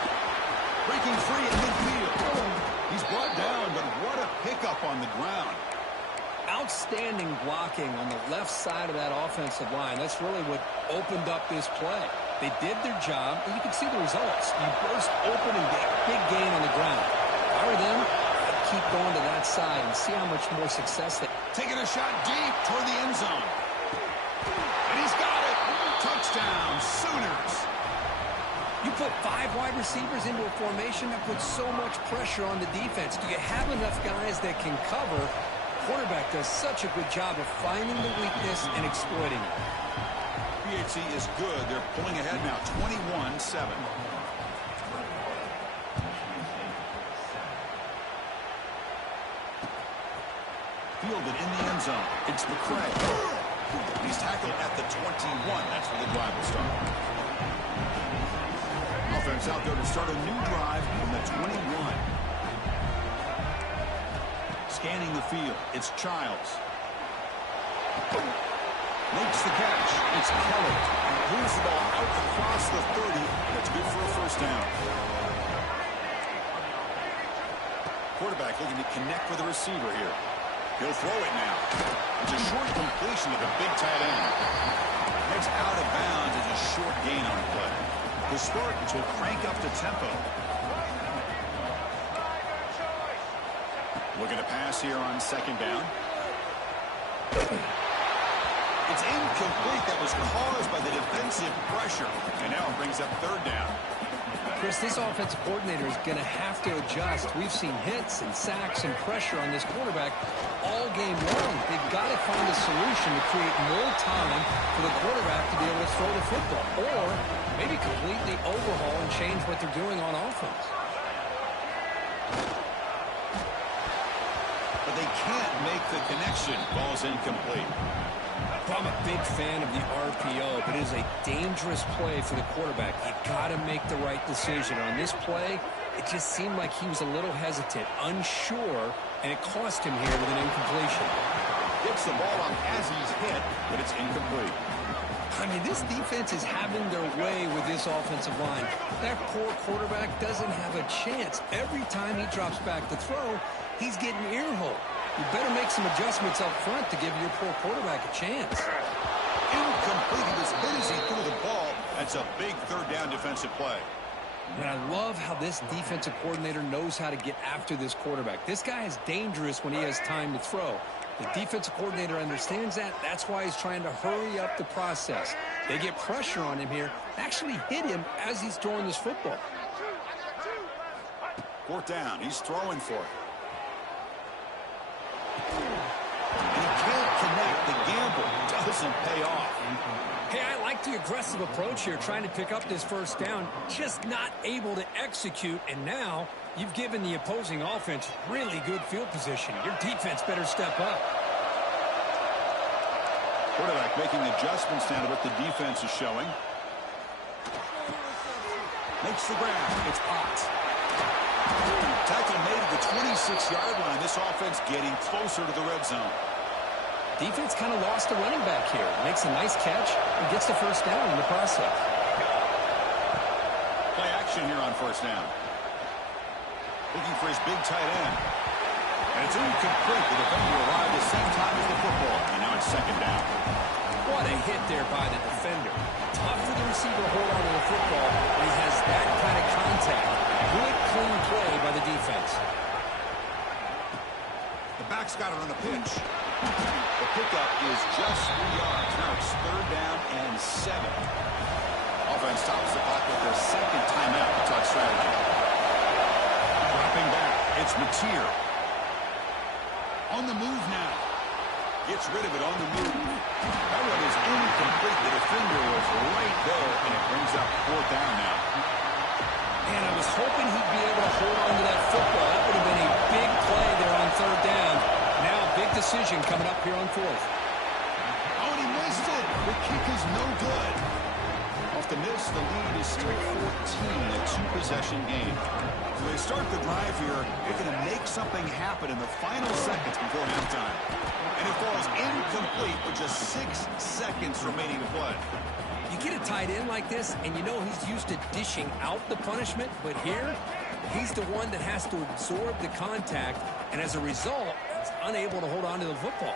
Breaking free at midfield. He's brought down, but what a pickup on the ground. Outstanding blocking on the left side of that offensive line. That's really what opened up this play. They did their job, and you can see the results. You burst open and get a big gain on the ground. If I were them, keep going to that side and see how much more success they... Taking a shot deep toward the end zone. And he's got it. Touchdown, Sooners. You put 5 wide receivers into a formation that puts so much pressure on the defense. Do you have enough guys that can cover? Quarterback does such a good job of finding the weakness and exploiting it. PHC is good. They're pulling ahead now, 21-7. Fielded in the end zone. It's McCray. He's tackled at the 21. That's where the drive will start. Offense out there to start a new drive from the 21. Scanning the field. It's Childs. Makes the catch. It's Keller. Moves the ball out across the 30. That's good for a 1st down. Quarterback looking to connect with the receiver here. He'll throw it now. It's a short completion to the big tight end. Heads out of bounds as a short gain on the play. The Spartans will crank up the tempo. Looking to pass here on second down. It's incomplete. That was caused by the defensive pressure. And now it brings up third down. Chris, this offensive coordinator is going to have to adjust. We've seen hits and sacks and pressure on this quarterback all game long. They've got to find a solution to create more time for the quarterback to be able to throw the football, or maybe completely overhaul and change what they're doing on offense. But they can't make the connection. Ball's incomplete. I'm a big fan of the RPO, but it is a dangerous play for the quarterback. You got to make the right decision. On this play, it just seemed like he was a little hesitant, unsure, and it cost him here with an incompletion. Gets the ball on as he's hit, but it's incomplete. I mean, this defense is having their way with this offensive line. That poor quarterback doesn't have a chance. Every time he drops back to throw, he's getting earholed. You better make some adjustments up front to give your poor quarterback a chance. Incomplete. He was hit as he threw the ball. That's a big third down defensive play. And I love how this defensive coordinator knows how to get after this quarterback. This guy is dangerous when he has time to throw. The defensive coordinator understands that. That's why he's trying to hurry up the process. They get pressure on him here, actually hit him as he's throwing this football. Fourth down. He's throwing for it. And he can't connect. The gamble doesn't pay off. Hey, I like the aggressive approach here, trying to pick up this first down, just not able to execute, and now you've given the opposing offense really good field position. Your defense better step up. Quarterback making adjustments now to what the defense is showing. Makes the grab. It's Potts. Tackle made at the 26-yard line. This offense getting closer to the red zone. Defense kind of lost the running back here. Makes a nice catch and gets the first down in the process. Play action here on first down. Looking for his big tight end. And it's incomplete. The defender arrived the same time as the football. And now it's second down. What a hit there by the defender. Tough for the receiver to hold on to the football when he has that kind of contact. Good, clean play by the defense. The back's got it on the pitch. The pickup is just 3 yards. Now it's third down and 7. Offense stops the clock with their second timeout to talk strategy. Dropping back. It's Mateer. On the move now. Gets rid of it on the move. That one is incomplete. The defender was right there, and it brings up fourth down now. And I was hoping he'd be able to hold on to that football. That would have been a big play there on third down. Now a big decision coming up here on fourth. Oh, and he missed it. The kick is no good. Off the miss, the lead is still 14, a two-possession game. So they start the drive here. They're going to make something happen in the final seconds before halftime. And it falls incomplete with just 6 seconds remaining to play. You get a tight end like this, and you know he's used to dishing out the punishment, but here, he's the one that has to absorb the contact, and as a result, he's unable to hold on to the football.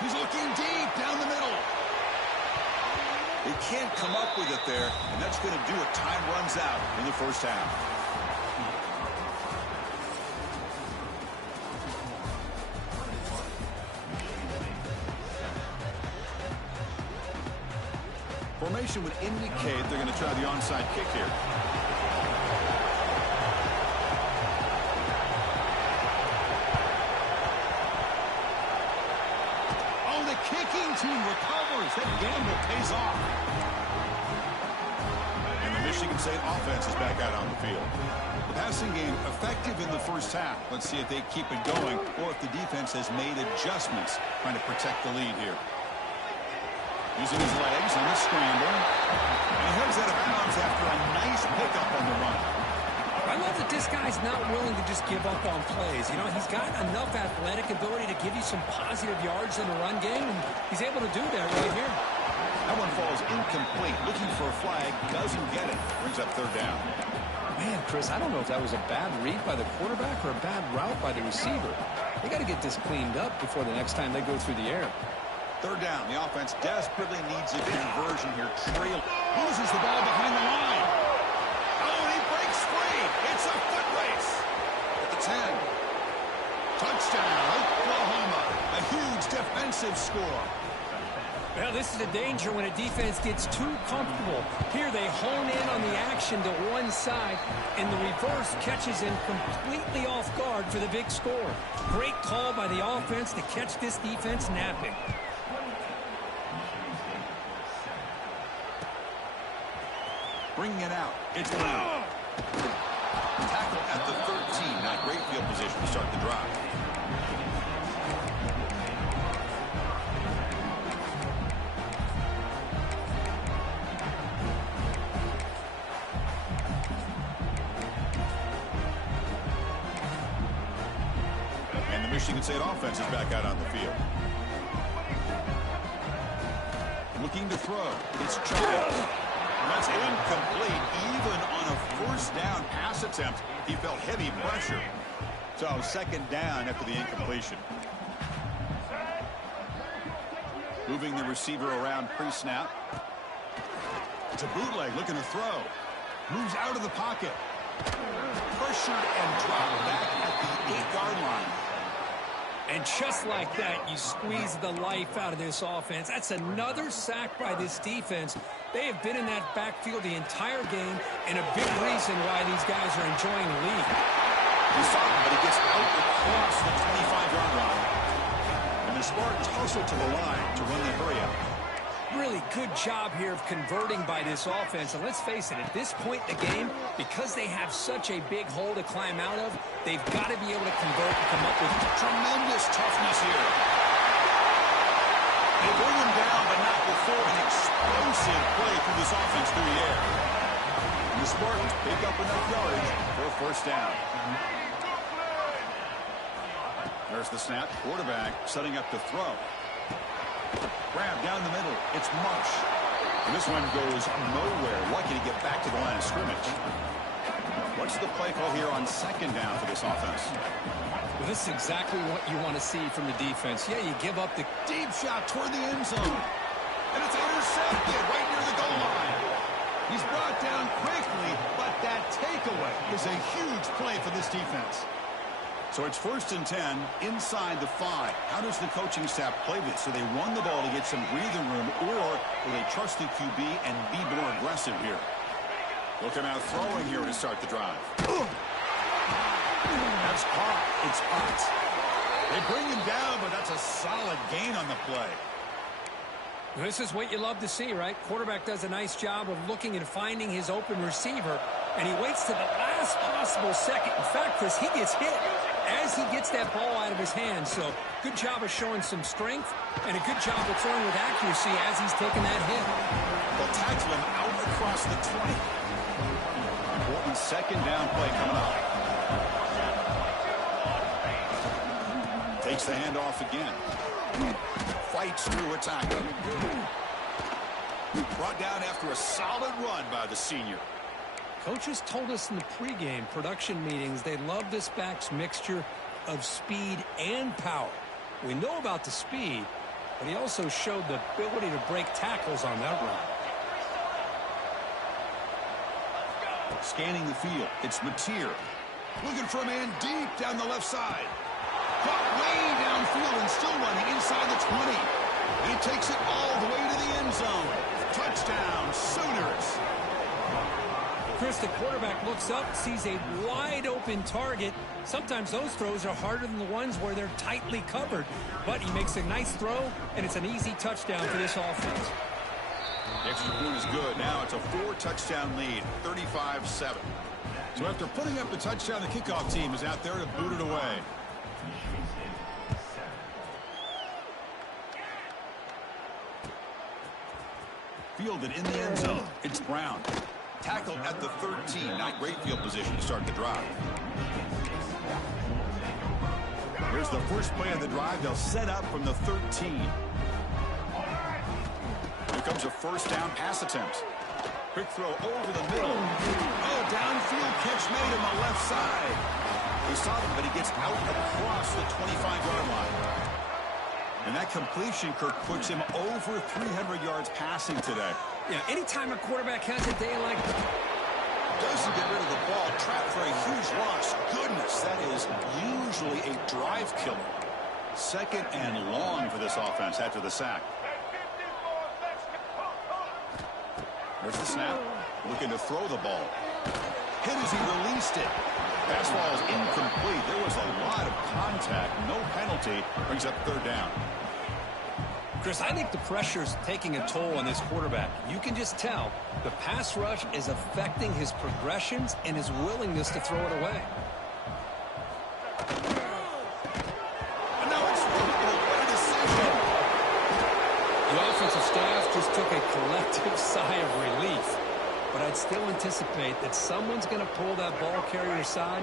He's looking deep down the middle. They can't come up with it there, and that's going to do it. Time runs out in the first half. Formation would indicate they're going to try the onside kick here. Oh, the kicking team recovers. That gamble pays off. And the Michigan State offense is back out on the field. The passing game effective in the first half. Let's see if they keep it going or if the defense has made adjustments trying to protect the lead here. Using his legs on the scramble. And he heads out of bounds after a nice pickup on the run. I love that this guy's not willing to just give up on plays. You know, he's got enough athletic ability to give you some positive yards in the run game, and he's able to do that right here. That one falls incomplete. Looking for a flag. Doesn't get it. Brings up third down. Man, Chris, I don't know if that was a bad read by the quarterback or a bad route by the receiver. They got to get this cleaned up before the next time they go through the air. Third down. The offense desperately needs a conversion here. Trail loses the ball behind the line. Oh, and he breaks free. It's a foot race. Touchdown, Oklahoma. A huge defensive score. Well, this is a danger when a defense gets too comfortable. Here they hone in on the action to one side, and the reverse catches him completely off guard for the big score. Great call by the offense to catch this defense napping. Bringing it out. It's Brown. Tackle at the 13. Not great field position to start the drive. And the Michigan State offense is back out on the field. Looking to throw. It's Childs. That's incomplete. Even on a first down pass attempt, he felt heavy pressure. So second down after the incompletion. Moving the receiver around pre-snap. It's a bootleg looking to throw. Moves out of the pocket. Pressured and dropped back at the 8-yard line. And just like that, you squeeze the life out of this offense. That's another sack by this defense. They have been in that backfield the entire game, and a big reason why these guys are enjoying the lead. He saw him, but he gets out across the 25-yard line. And the Spartans hustle to the line to run the hurry up. Really good job here of converting by this offense. And let's face it, at this point in the game, because they have such a big hole to climb out of, they've got to be able to convert and come up with tremendous toughness here. They bring him down, but not before an explosive play through this offense through the air. And the Spartans pick up enough yardage for a first down. There's the snap. Quarterback setting up to throw. Grab down the middle. It's Marsh. And this one goes nowhere. Lucky to get back to the line of scrimmage. What's the play call here on second down for this offense? Well, this is exactly what you want to see from the defense. Yeah, you give up the deep shot toward the end zone. And it's intercepted right near the goal line. He's brought down quickly, but that takeaway is a huge play for this defense. So it's 1st and 10 inside the 5. How does the coaching staff play this? Do they run the ball to get some breathing room, or will they trust the QB and be more aggressive here? Looking out throwing here to start the drive. That's caught. It's hot. They bring him down, but that's a solid gain on the play. This is what you love to see, right? Quarterback does a nice job of looking and finding his open receiver, and he waits to the last possible second. In fact, Chris, he gets hit as he gets that ball out of his hands. So good job of showing some strength and a good job of throwing with accuracy as he's taking that hit. They'll tackle him out across the 20. Important second down play coming up. Takes the handoff again. Fights through a tackle. Brought down after a solid run by the senior. Coaches told us in the pregame production meetings they love this back's mixture of speed and power. We know about the speed, but he also showed the ability to break tackles on that run. Scanning the field, it's Mateer. Looking for a man deep down the left side. Caught way downfield and still running inside the 20. He takes it all the way to the end zone. Touchdown, Sooners. Chris, the quarterback looks up, sees a wide-open target. Sometimes those throws are harder than the ones where they're tightly covered. But he makes a nice throw, and it's an easy touchdown for this offense. The extra point is good. Now it's a 4-touchdown lead, 35-7. So after putting up the touchdown, the kickoff team is out there to boot it away. Fielded in the end zone. It's Brown. Tackled at the 13. Not great field position to start the drive. Here's the first play of the drive. They'll set up from the 13. Here comes a first down pass attempt. Quick throw over the middle. Oh, downfield catch made on the left side. He saw him, but he gets out across the 25-yard line. And that completion, Kirk, puts him over 300 yards passing today. Yeah, anytime a quarterback has a day like that, doesn't get rid of the ball, trapped for a huge loss. Goodness, that is huge usually a drive killer. Second and long for this offense after the sack. There's the snap. Looking to throw the ball. Hit as he released it. Fastball is incomplete. There was a lot of contact. No penalty. Brings up third down. Chris, I think the pressure's taking a toll on this quarterback. You can just tell the pass rush is affecting his progressions and his willingness to throw it away. And now it's fumbled. What a decision. The offensive staff just took a collective sigh of relief. But I'd still anticipate that someone's going to pull that ball carrier aside,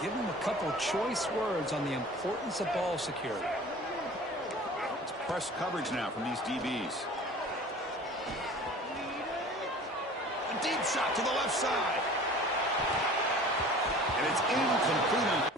give him a couple choice words on the importance of ball security. It's press coverage now from these DBs. A deep shot to the left side. And it's incomplete.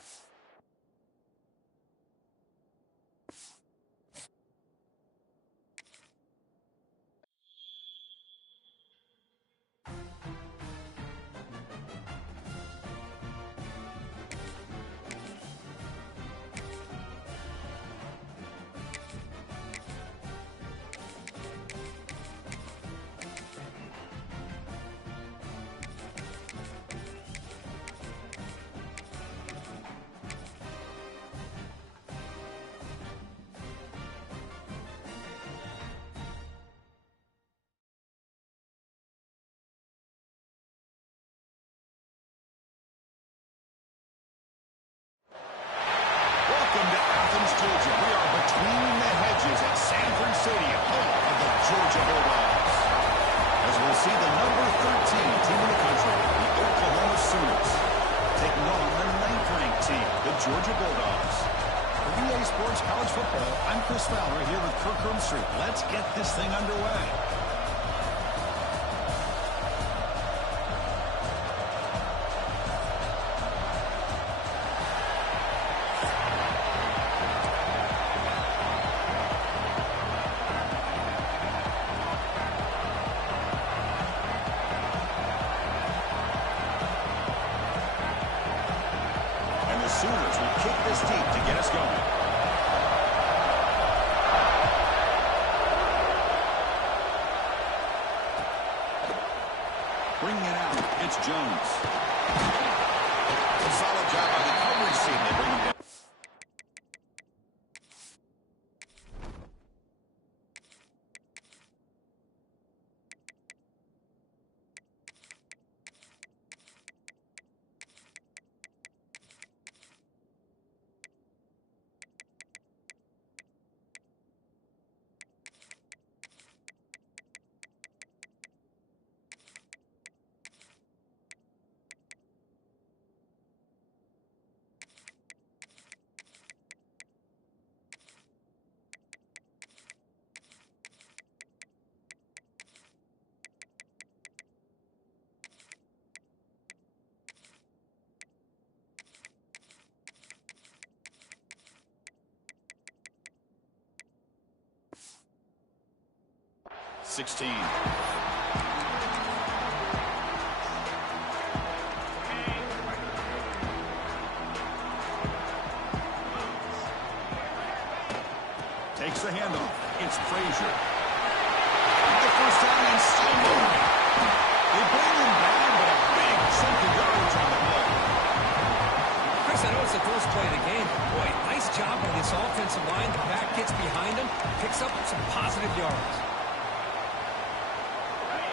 Georgia. We are between the hedges at Sanford Stadium, home of the Georgia Bulldogs. As we'll see the number 13 team in the country, the Oklahoma Sooners, taking on the 9th-ranked team, the Georgia Bulldogs. For EA Sports College Football, I'm Chris Fowler here with Kirk Herbstreit. Let's get this thing underway. Sooners will kick this deep to get us going. Bringing it out, it's Jones. A solid job by the coverage team. They bring him down. Takes the handoff. It's Frazier. The first down and still moving. They bring him down, but a big chunk of yardage on the play. Chris, I know it's the first play of the game. Boy, nice job by this offensive line. The back gets behind him, picks up some positive yards.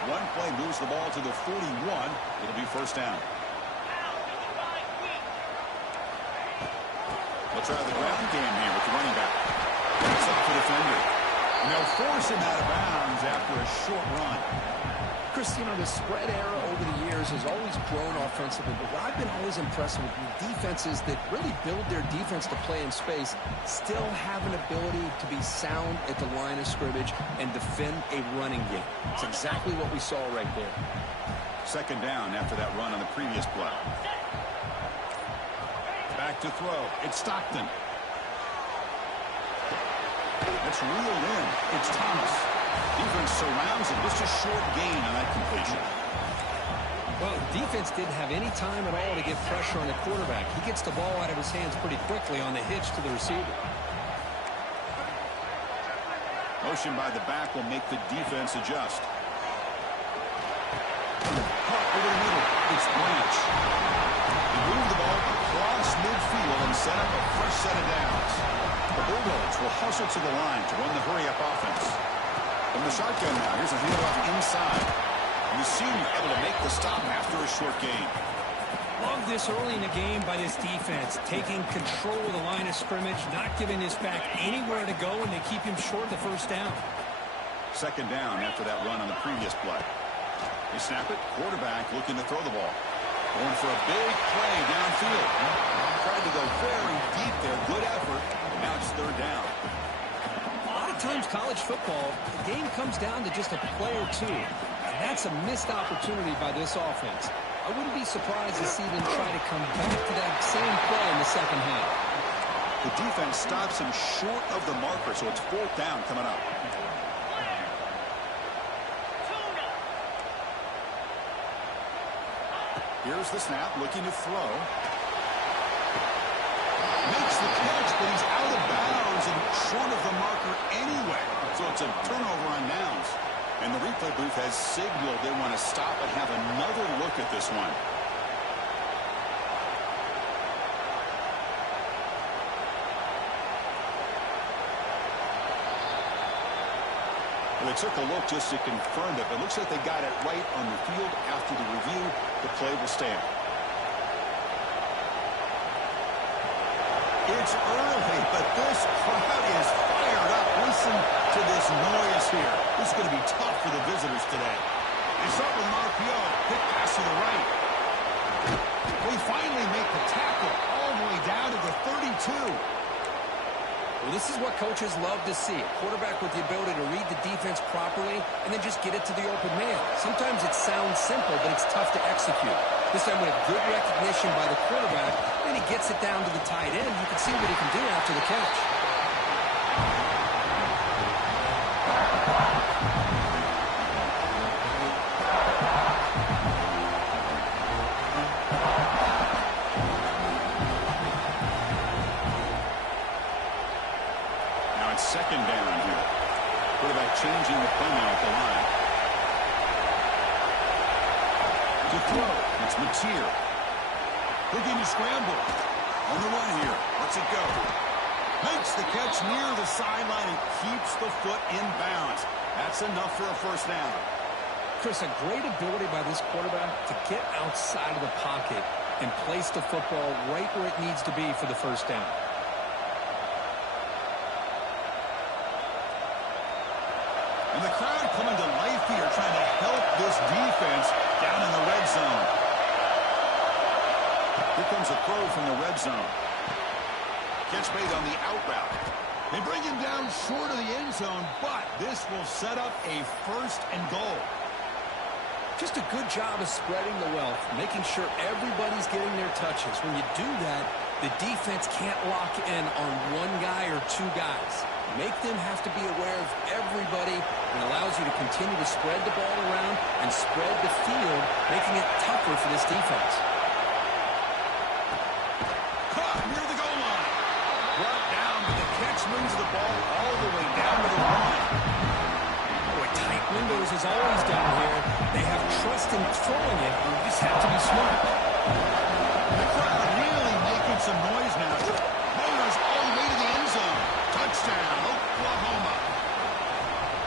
One play moves the ball to the 41. It'll be first down. They'll try the ground game here with the running back. It's off the defender. And they'll force him out of bounds after a short run. Chris, you know, the spread era over the years has always grown offensively, but what I've been always impressed with defenses that really build their defense to play in space still have an ability to be sound at the line of scrimmage and defend a running game. It's exactly what we saw right there. Second down after that run on the previous play. Back to throw. It's Stockton. That's reeled in. It's Thomas. Defense surrounds him. Just a short gain on that completion. Well, defense didn't have any time at all to get pressure on the quarterback. He gets the ball out of his hands pretty quickly on the hitch to the receiver. Motion by the back will make the defense adjust. Caught over the middle. It's Branch. He moved the ball across midfield and set up a fresh set of downs. The Bulldogs will hustle to the line to run the hurry-up offense. From the shotgun now, here's a handoff inside. And the senior able to make the stop after a short gain. Love this early in the game by this defense, taking control of the line of scrimmage, not giving this back anywhere to go, and they keep him short of the first down. Second down after that run on the previous play. They snap it. Quarterback looking to throw the ball. Going for a big play downfield. Tried to go very deep there. Good effort. Now it's third down. A lot of times college football, the game comes down to just a play or two. And that's a missed opportunity by this offense. I wouldn't be surprised to see them try to come back to that same play in the second half. The defense stops him short of the marker, so it's fourth down coming up. Here's the snap, looking to throw. Makes the catch, but he's out of bounds and short of the marker anyway. So it's a turnover on downs. And the replay booth has signaled they want to stop and have another look at this one. They took a look just to confirm it, but it looks like they got it right on the field. After the review, the play will stand. It's early, but this crowd is fired up. Listen to this noise here. This is going to be tough for the visitors today. They start with an RPO. Quick pass to the right. We finally make the tackle all the way down to the 32. Well, this is what coaches love to see. A quarterback with the ability to read the defense properly and then just get it to the open man. Sometimes it sounds simple, but it's tough to execute. This time we have good recognition by the quarterback, and he gets it down to the tight end. You can see what he can do after the catch. Second down here. Quarterback changing the play now at the line. To throw. It's Mateer. Looking to scramble. On the run here. Lets it go. Makes the catch near the sideline and keeps the foot in bounds. That's enough for a first down. Chris, a great ability by this quarterback to get outside of the pocket and place the football right where it needs to be for the first down. And the crowd coming to life here, trying to help this defense down in the red zone. Here comes a throw from the red zone. Catch made on the out route. They bring him down short of the end zone, but this will set up a first and goal. Just a good job of spreading the wealth, making sure everybody's getting their touches. When you do that, the defense can't lock in on one guy or two guys. Make them have to be aware of everybody, and allows you to continue to spread the ball around and spread the field, making it tougher for this defense. Caught near the goal line. Brought down, but the catch moves the ball all the way down to the line. Boy, tight windows is always down here. They have trust in throwing it. You just have to be smart. The crowd really making some noise now. Mayor's all the way to the end zone. Touchdown, Oklahoma.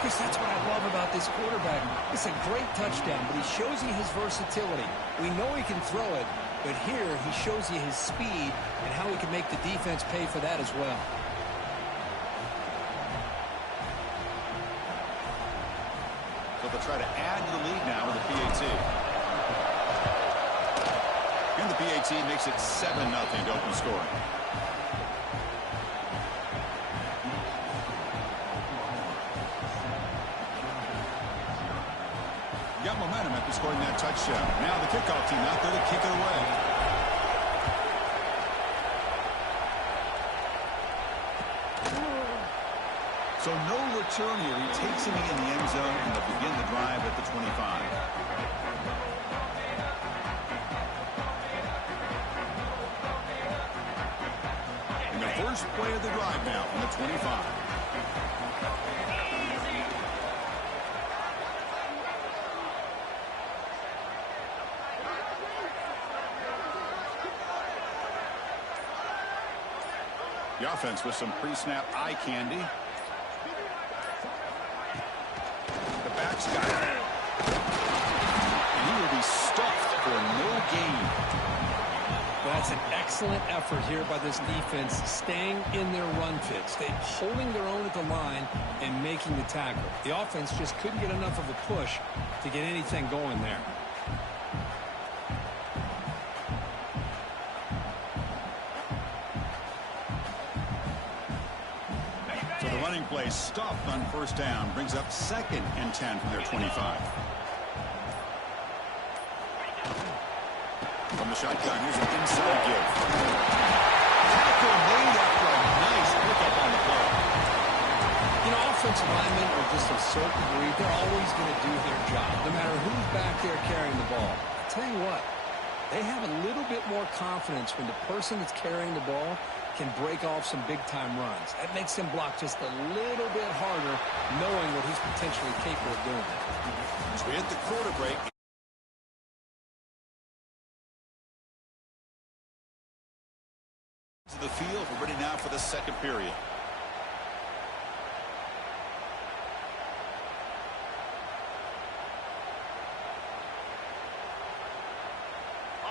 Chris, that's what I love about this quarterback. It's a great touchdown, but he shows you his versatility. We know he can throw it, but here he shows you his speed and how he can make the defense pay for that as well. So they'll try to add to the lead now with the PAT. And the PAT makes it 7-0 to open scoring. Got momentum after scoring that touchdown. Now the kickoff team out there to kick it away. So no return here. He takes him in the end zone and they'll begin the drive at the 25. first play of the drive now from the 25. The offense with some pre-snap eye candy. The back's got it. And he will be stuffed for no gain. That's an excellent effort here by this defense, staying in their run fit, holding their own at the line and making the tackle. The offense just couldn't get enough of a push to get anything going there. So the running play stopped on first down, brings up 2nd and 10 from their 25. From the shotgun, here's an inside give. Tackle made after a nice pickup on the play. You know, offensive linemen are just a certain breed. They're always going to do their job, no matter who's back there carrying the ball. I'll tell you what, they have a little bit more confidence when the person that's carrying the ball can break off some big-time runs. That makes him block just a little bit harder, knowing what he's potentially capable of doing. So we hit the quarter break. To the field, we're ready now for the second period.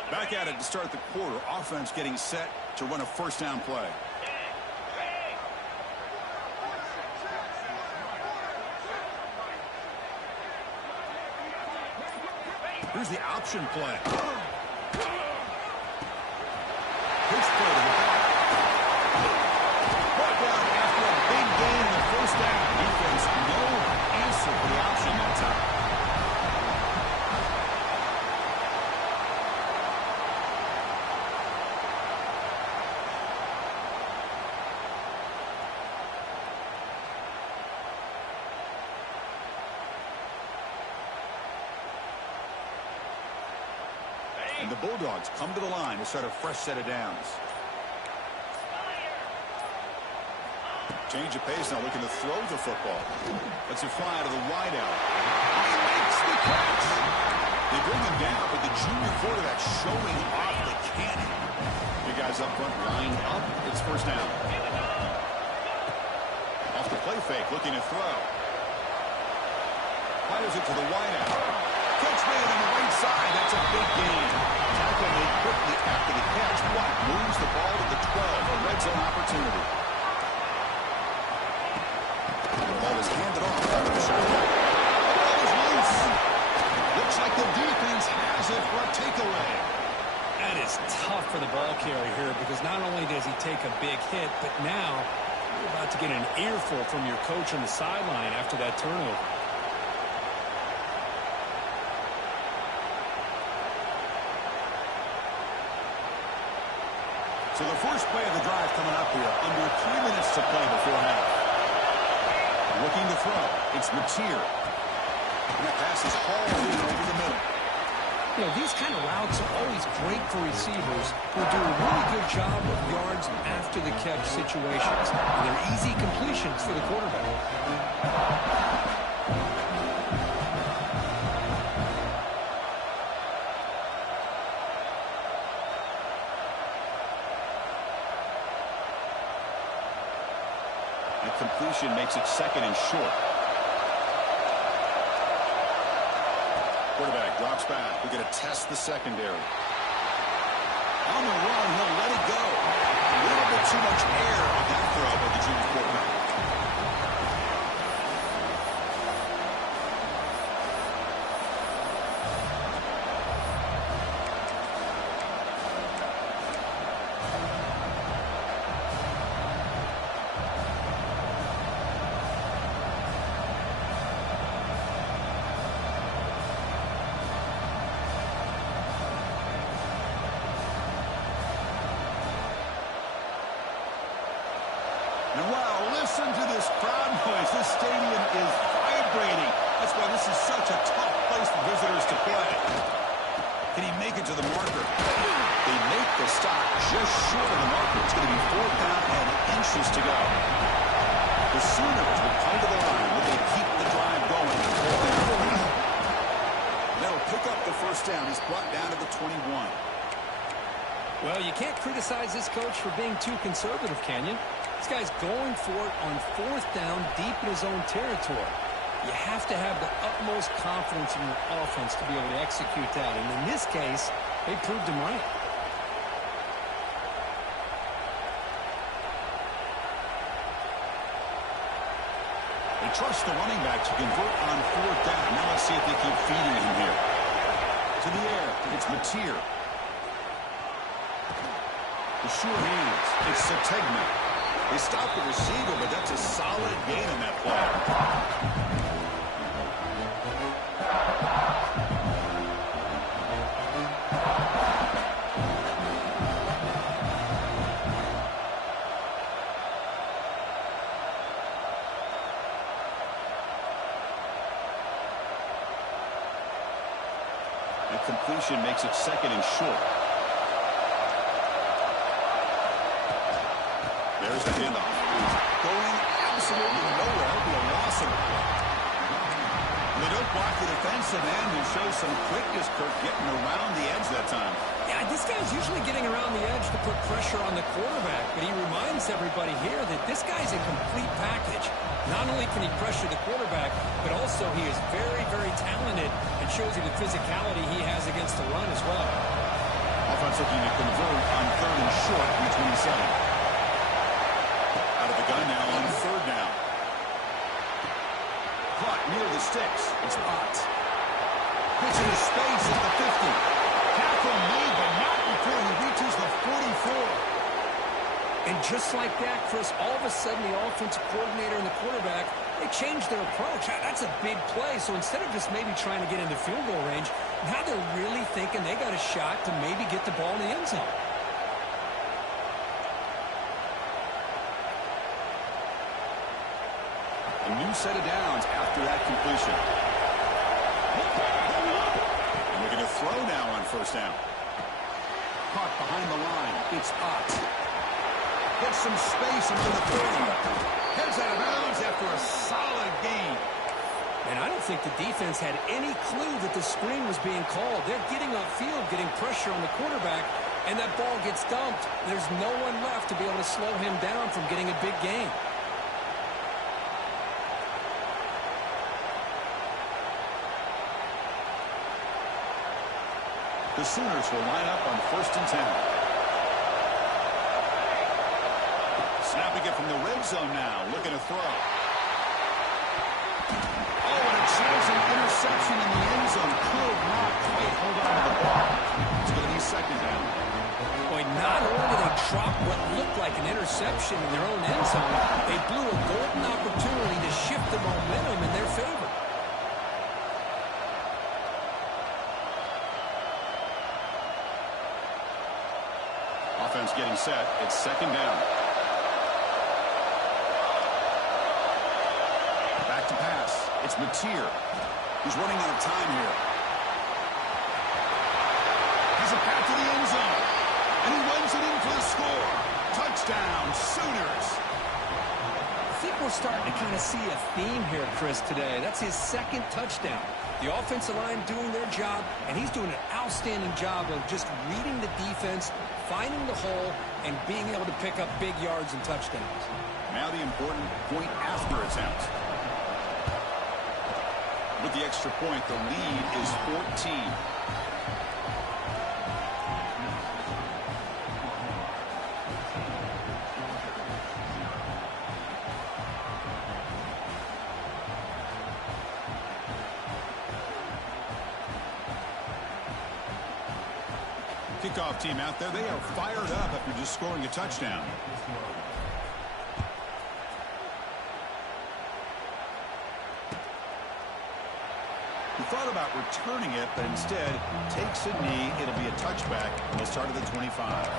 Back at it to start the quarter. Offense getting set to run a first down play. Here's the option play. Pitch play to the back. Brought down after a big gain in the first down. Defense, no answer for the option that time. And the Bulldogs come to the line to start a fresh set of downs. Change of pace now, looking to throw the football. Lets it fly to the wideout. He makes the catch. They bring him down, but the junior quarterback showing off the cannon. You guys up front lined up. It's first down. Off the play fake, looking to throw. Fires it to the wideout. Catch made on the right side. That's a big gain. Tackle made quickly after the catch. What? Moves the ball to the 12. A red zone opportunity. The ball is handed off after the shot. The ball is loose. Looks like the defense has it for a takeaway. That is tough for the ball carrier here because not only does he take a big hit, but now you're about to get an earful from your coach on the sideline after that turnover. So the first play of the drive coming up here. Under 3 minutes to play before half. Looking to throw. It's Mateer. And that pass is hauled in over the middle. You know, these kind of routes are always great for receivers who do a really good job of yards after the catch situations. And they're easy completions for the quarterback. The completion makes it second and short. Quarterback drops back. We're going to test the secondary. On the run, he'll let it go. A little bit too much air on that throw by the junior quarterback. And wow, listen to this crowd noise. This stadium is vibrating. That's why this is such a tough place for visitors to play. Can he make it to the marker? They make the stop just short of the marker. It's going to be 4th down and pushes to go. The Sooners will come to the line where they keep the drive going. They'll pick up the first down. He's brought down to the 21. Well, you can't criticize this coach for being too conservative, can you? This guy's going for it on fourth down deep in his own territory. You have to have the utmost confidence in your offense to be able to execute that. And in this case, they proved him right. They trust the running back to convert on fourth down. Now let's see if they keep feeding him here. To the air, it's Mateer. The sure hands, it's Sategna. They stop the receiver, but that's a solid gain on that play. That completion makes it second and short. There's the handoff. Going absolutely nowhere. It'll be a loss of it. They don't block the defensive end and show some quickness, Kirk, getting around the edge that time. Yeah, this guy's usually getting around the edge to put pressure on the quarterback, but he reminds everybody here that this guy's a complete package. Not only can he pressure the quarterback, but also he is very, very talented and shows you the physicality he has against the run as well. Offense looking to convert on third and short in the 27. Out of the gun now on third down. Caught near the sticks. It's Ott. Pitch into space at the 50. Tackle made, but not before he reaches the 44. And just like that, Chris, all of a sudden the offensive coordinator and the quarterback, they changed their approach. That's a big play. So instead of just maybe trying to get into field goal range, now they're really thinking they got a shot to maybe get the ball in the end zone. A new set of downs after that completion. And we're going to throw now on first down. Caught behind the line. It's Ott. Gets some space into the 30. Heads out of bounds after a solid gain. And I don't think the defense had any clue that the screen was being called. They're getting upfield, getting pressure on the quarterback, and that ball gets dumped. There's no one left to be able to slow him down from getting a big gain. The Sooners will line up on first and 10. Snapping it from the red zone now, looking to throw. Oh, and a chance of interception in the end zone. Could not quite hold on to the ball. It's going to be second down. Boy, not only did they drop what looked like an interception in their own end zone, they blew a golden opportunity to shift the momentum in their favor. Offense getting set. It's second down. Back to pass. It's Mateer. He's running out of time here. Has a path to the end zone. And he runs it in for the score. Touchdown, Sooners. I think we're starting to kind of see a theme here, Chris, today. That's his second touchdown. The offensive line doing their job, and he's doing an outstanding job of just reading the defense, finding the hole, and being able to pick up big yards and touchdowns. Now the important point after attempt. With the extra point, the lead is 14. Kickoff team out there, they are fired up after just scoring a touchdown. He thought about returning it, but instead takes a knee. It'll be a touchback. They'll start at the 25.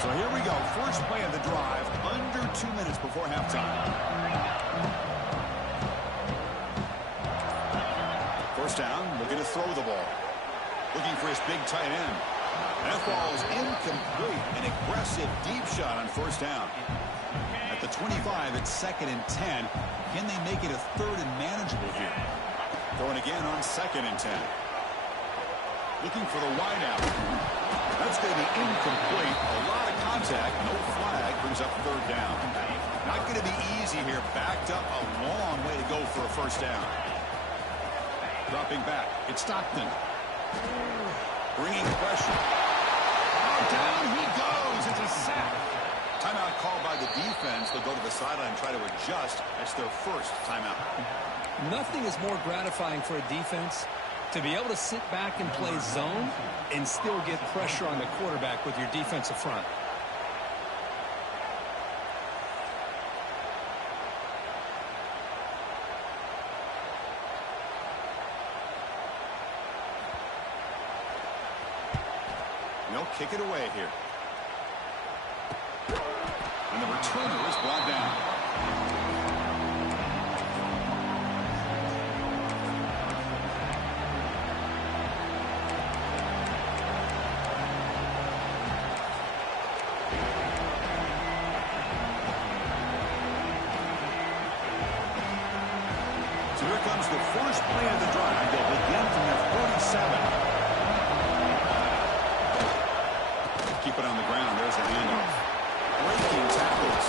So here we go. First play of the drive. Under 2 minutes before halftime. First down, looking to throw the ball. Looking for his big tight end. That ball is incomplete. An aggressive deep shot on first down. At the 25, it's 2nd and 10. Can they make it a 3rd and manageable here? Throwing again on 2nd and 10. Looking for the wide out. That's going to be incomplete. A lot of contact. No flag. Brings up 3rd down. Not going to be easy here. Backed up a long way to go for a first down. Dropping back. It's Stockton. Bringing pressure. Down he goes. It's a sack. Timeout called by the defense. They'll go to the sideline and try to adjust. That's their first timeout. Nothing is more gratifying for a defense to be able to sit back and play zone and still get pressure on the quarterback with your defensive front. They'll kick it away here. And the returner is brought down. So here comes the first play of the drive. They'll begin from their 47. Keep it on the ground. There's a handoff. Breaking tackles.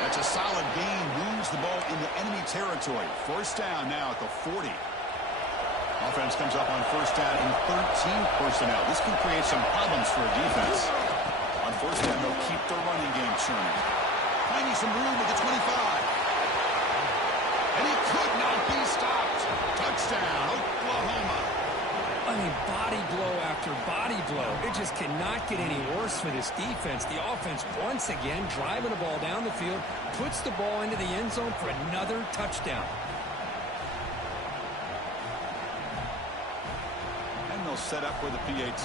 That's a solid gain. Moves the ball into enemy territory. First down now at the 40. Offense comes up on first down in 13 personnel. This can create some problems for a defense. On first down, they'll keep their running game churning. Finding some room at the 25. And he could not be stopped. Touchdown, Oklahoma. I mean, body blow after body blow. It just cannot get any worse for this defense. The offense, once again, driving the ball down the field, puts the ball into the end zone for another touchdown. And they'll set up with a PAT.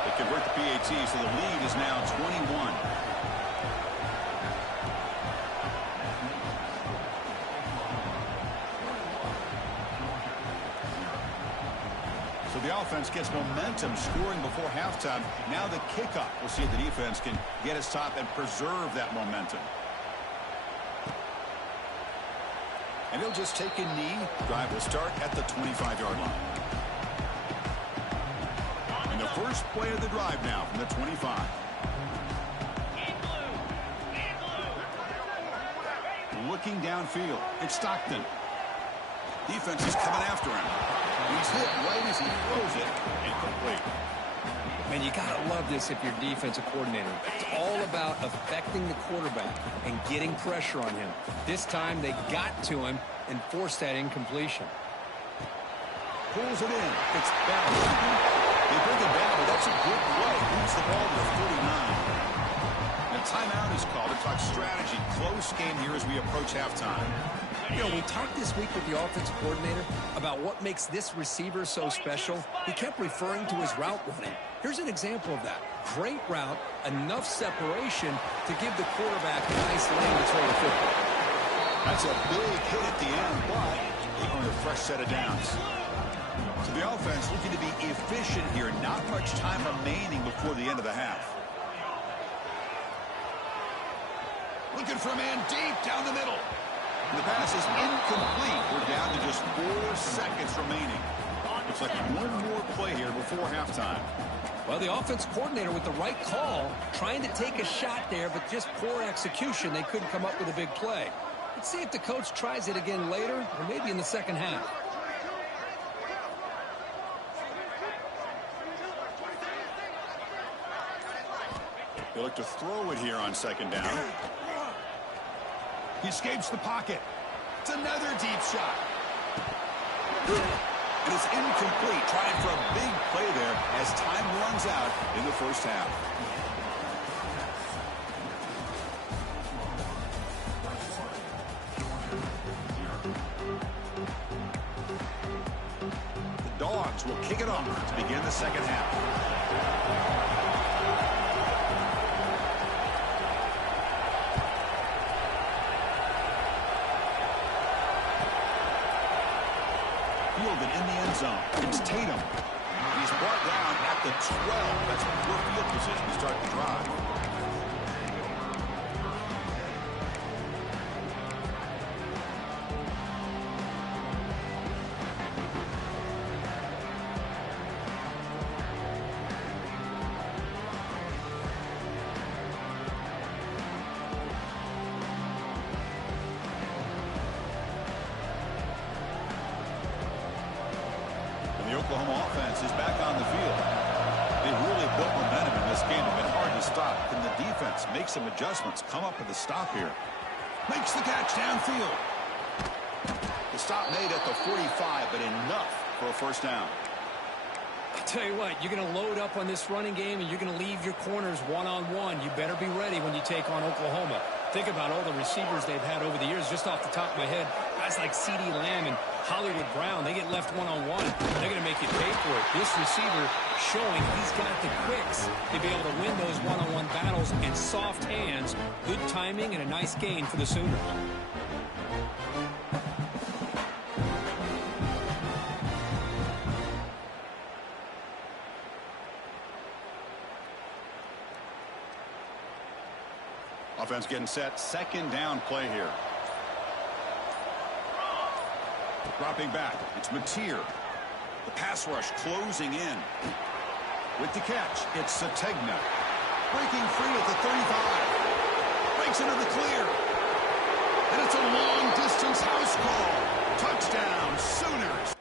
They convert the PAT, so the lead is now 21. So the offense gets momentum scoring before halftime. Now the kickoff. We'll see if the defense can get his top and preserve that momentum. And he'll just take a knee. Drive will start at the 25-yard line. And the first play of the drive now from the 25. Looking downfield. It's Stockton. Defense is coming after him. He's hit right as he throws it. Incomplete. Man, you got to love this if you're defensive coordinator. It's all about affecting the quarterback and getting pressure on him. This time they got to him and forced that incompletion. Pulls it in. It's bounced. They bring it down, but that's a good play. Moves the ball to the 49. And a timeout is called to talk strategy. Close game here as we approach halftime. You know, we talked this week with the offensive coordinator about what makes this receiver so special. He kept referring to his route running. Here's an example of that. Great route, enough separation to give the quarterback a nice lane to throw the football. That's a big hit at the end, but they earn a fresh set of downs. So the offense looking to be efficient here. Not much time remaining before the end of the half. Looking for a man deep down the middle. The pass is incomplete. We're down to just 4 seconds remaining. Looks like one more play here before halftime. Well, the offense coordinator with the right call, trying to take a shot there, but just poor execution. They couldn't come up with a big play. Let's see if the coach tries it again later, or maybe in the second half. They look to throw it here on second down. He escapes the pocket. It's another deep shot. And it's incomplete. Trying for a big play there as time runs out in the first half. The Dogs will kick it off to begin the second half. end zone. It's Tatum. He's brought down at the 12. That's poor field position to start the drive. The Oklahoma offense is back on the field. They really built momentum in this game. It's been hard to stop. Can the defense make some adjustments? Come up with a stop here. Makes the catch downfield. The stop made at the 45, but enough for a first down. I'll tell you what, you're going to load up on this running game, and you're going to leave your corners one-on-one. You better be ready when you take on Oklahoma. Think about all the receivers they've had over the years. Just off the top of my head, guys like C.D. Lamb and Hollywood Brown, they get left one-on-one. They're going to make you pay for it. This receiver showing he's got the quicks to be able to win those one-on-one battles in soft hands. Good timing and a nice gain for the Sooners. Offense getting set. Second down play here. Dropping back. It's Mateer. The pass rush closing in. With the catch, it's Sategna. Breaking free at the 35. Breaks into the clear. And it's a long-distance house call. Touchdown, Sooners.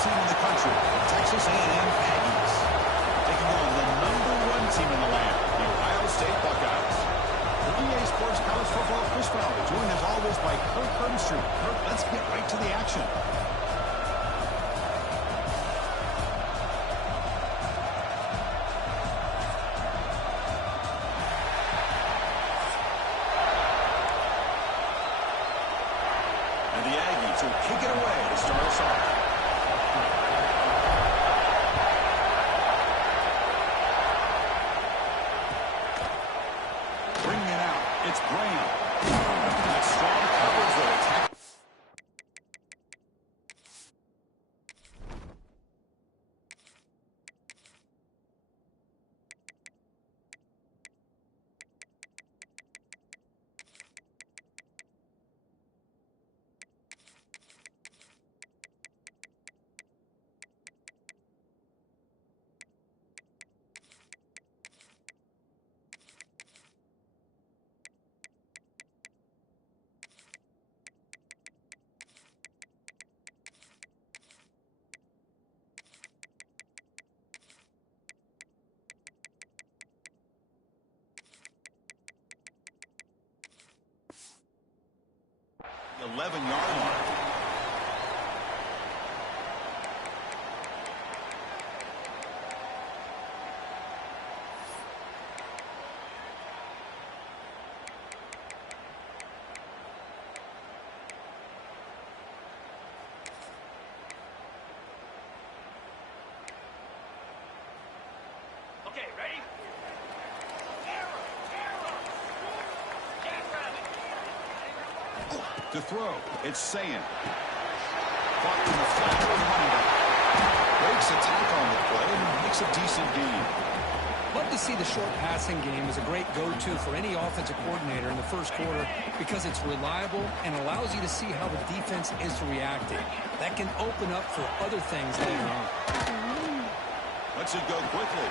team in the country, the Texas A&M Aggies. Taking on the #1 team in the land, the Ohio State Buckeyes. For EA Sports College Football, Chris Fowler, joined as always by Kirk Herbstreit. Kirk, let's get right to the action. And the Aggies will kick it away to start us off. Bringing it out, it's Graham. That strong coverage that attack. The 11-yard line. Okay, ready? To throw, it's Sayin. Caught in the flat with the running back. Breaks a tackle on the play and makes a decent gain. Love to see the short passing game as a great go-to for any offensive coordinator in the first quarter because it's reliable and allows you to see how the defense is reacting. That can open up for other things later on. Lets it go quickly.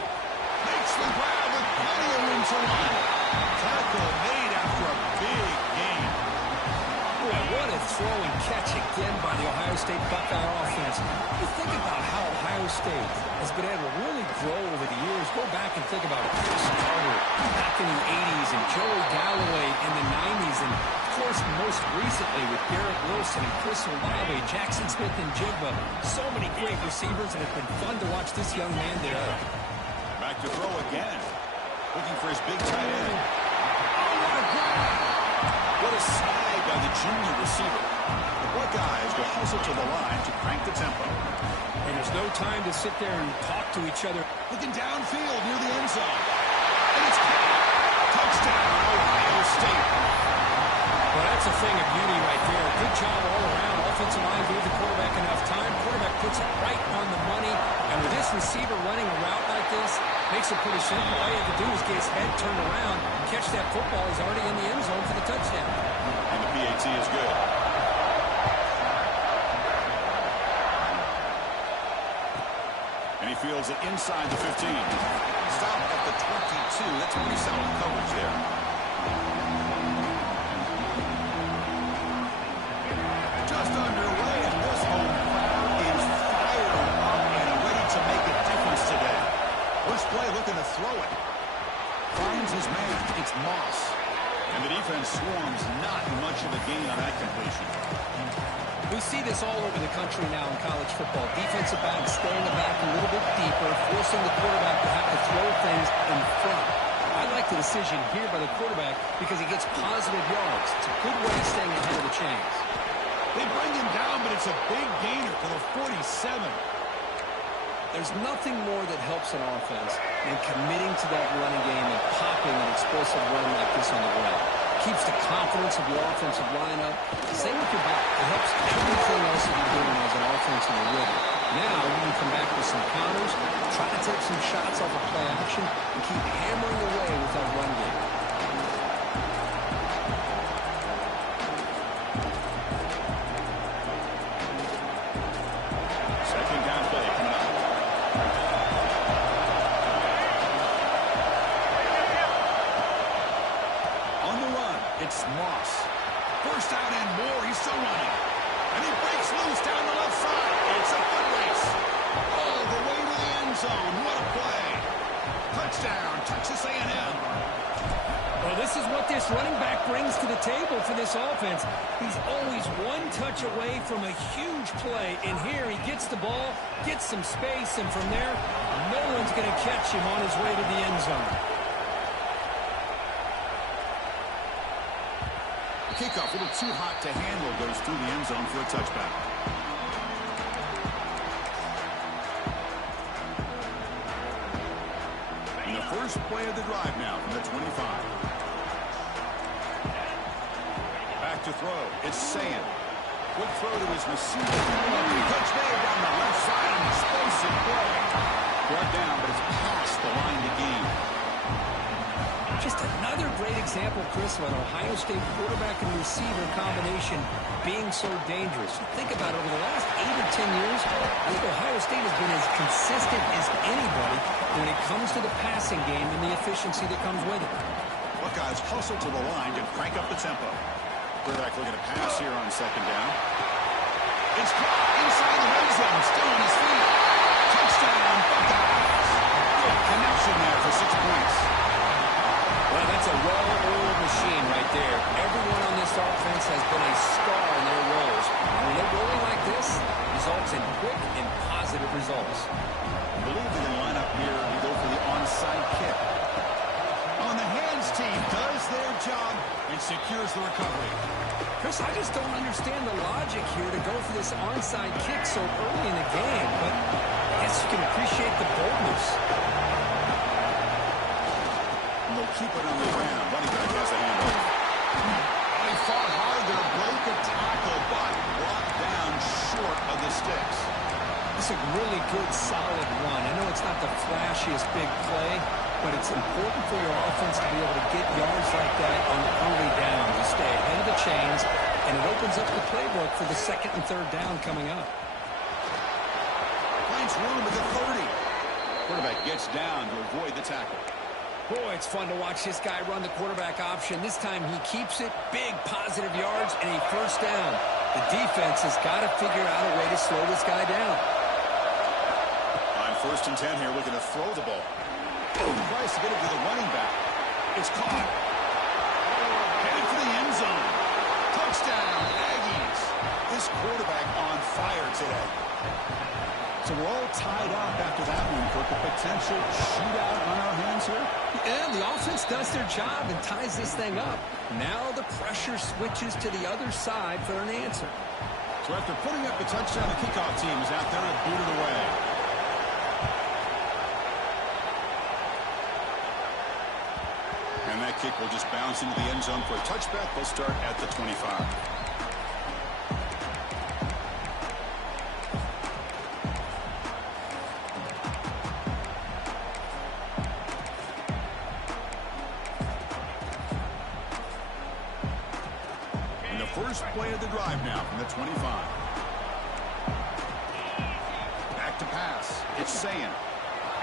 Makes the grab with plenty of room to run. Tackle made after a big gain. Boy, what a throw and catch again by the Ohio State Buckeye offense. You think about how Ohio State has been able to really grow over the years. Go back and think about Chris Carter back in the 80s and Joey Galloway in the 90s. And, of course, most recently with Garrett Wilson and Chris Olave, Jackson Smith and Jigba. So many great receivers, and it's been fun to watch this young man develop. Back to throw again. Looking for his big tight end. Oh, what a grab! What a snag by the junior receiver. The Buckeyes will hustle to the line to crank the tempo. And there's no time to sit there and talk to each other. Looking downfield near the end zone. And it's caught. Touchdown, Ohio State. Well, that's a thing of beauty right there. Good job all around. Offensive line gave the quarterback enough time. Quarterback puts it right on the money. And with this receiver running a route like this, makes it pretty simple. All you have to do is get his head turned around and catch that football. He's already in the end zone for the touchdown. And the PAT is good. And he fields it inside the 15. Stop at the 22. That's pretty solid coverage there. Just underway, and this home crowd is fired up and ready to make a difference today. First play looking to throw it. Finds his man. It's Moss. And the defense swarms, not much of a gain on that completion. We see this all over the country now in college football. Defensive backs staying back a little bit deeper, forcing the quarterback to have to throw things in front. I like the decision here by the quarterback because he gets positive yards. It's a good way of staying ahead of the chains. They bring him down, but it's a big gainer for the 47. There's nothing more that helps an offense than committing to that running game and popping an explosive run like this on the ground. Keeps the confidence of your offensive lineup. Same with your back. It helps everything else that you're doing as an offense in the rhythm. Now you can come back with some counters, try to take some shots off of play action, and keep hammering away with that run game. Second down play coming up. On the run, it's Moss. First down and more. He's still running. And he breaks loose down the left side. It's a foot race. this running back brings to the table for this offense. He's always one touch away from a huge play. And here he gets the ball, gets some space, and from there, no one's going to catch him on his way to the end zone. The kickoff, a little too hot to handle, goes through the end zone for a touchback. And the first play of the drive now from the 25. Back to throw. It's Saying. Quick throw to his receiver. Touch made down the left side. An explosive play. Brought down, but it's past the line to gain. Just another great example, Chris, of an Ohio State quarterback and receiver combination being so dangerous. Think about it, over the last 8 or 10 years, I think Ohio State has been as consistent as anybody when it comes to the passing game and the efficiency that comes with it. Buckeyes hustle to the line and crank up the tempo. Quarterback looking to pass here on second down. It's caught inside the red zone, still on his feet. Touchdown, Buckeyes. Good connection there for 6 points. Well, that's a well-oiled machine right there. Everyone on this offense has been a star in their roles. When they're rolling like this, results in quick and positive results. I believe they're going to line up here and go for the onside kick. On the hands team does their job and secures the recovery. Chris, I just don't understand the logic here to go for this onside kick so early in the game, but I guess you can appreciate the boldness. They'll keep it on the ground. Running back has a handle. They fought hard to break a tackle, but brought down short of the sticks. It's a really good, solid run. I know it's not the flashiest big play, but it's important for your offense to be able to get yards like that on early down to stay ahead of the chains, and it opens up the playbook for the second and third down coming up. Finds room at the 30. Quarterback gets down to avoid the tackle. Boy, it's fun to watch this guy run the quarterback option. This time he keeps it, big positive yards, and a first down. The defense has got to figure out a way to slow this guy down. On 1st and 10 here, looking to throw the ball. Tries to get it to the running back. It's caught. Headed for the end zone. Touchdown, Aggies. This quarterback on fire today. So we're all tied up after that one, Kirk. A potential shootout on our hands here? Yeah, the offense does their job and ties this thing up. Now the pressure switches to the other side for an answer. So after putting up the touchdown, the kickoff team is out there to boot it away. And that kick will just bounce into the end zone for a touchback. They'll start at the 25. First play of the drive now from the 25. Back to pass. It's Saying.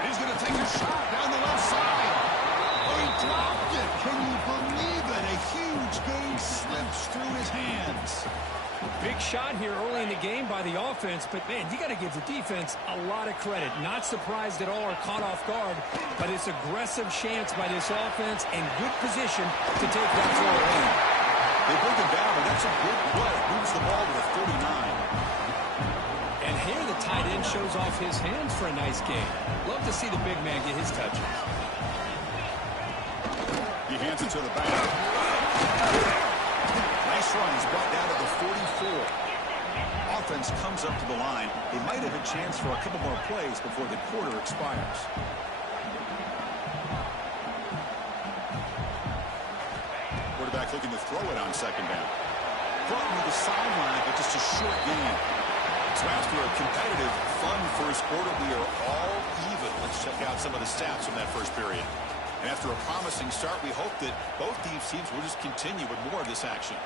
He's going to take a shot down the left side. He dropped it. Can you believe it? A huge gain slips through his hands. Big shot here early in the game by the offense, but, man, you got to give the defense a lot of credit. Not surprised at all or caught off guard, but it's aggressive chance by this offense and good position to take that throw away. They bring him down, but that's a good play. Moves the ball to the 39. And here the tight end shows off his hands for a nice game. Love to see the big man get his touches. He hands it to the back. Nice run. He's brought down to the 44. Offense comes up to the line. They might have a chance for a couple more plays before the quarter expires. Quarterback looking to throw it on second down. Brought to the sideline, but just a short gain. So after a competitive, fun first quarter, we are all even. Let's check out some of the stats from that first period. And after a promising start, we hope that both these teams will just continue with more of this action.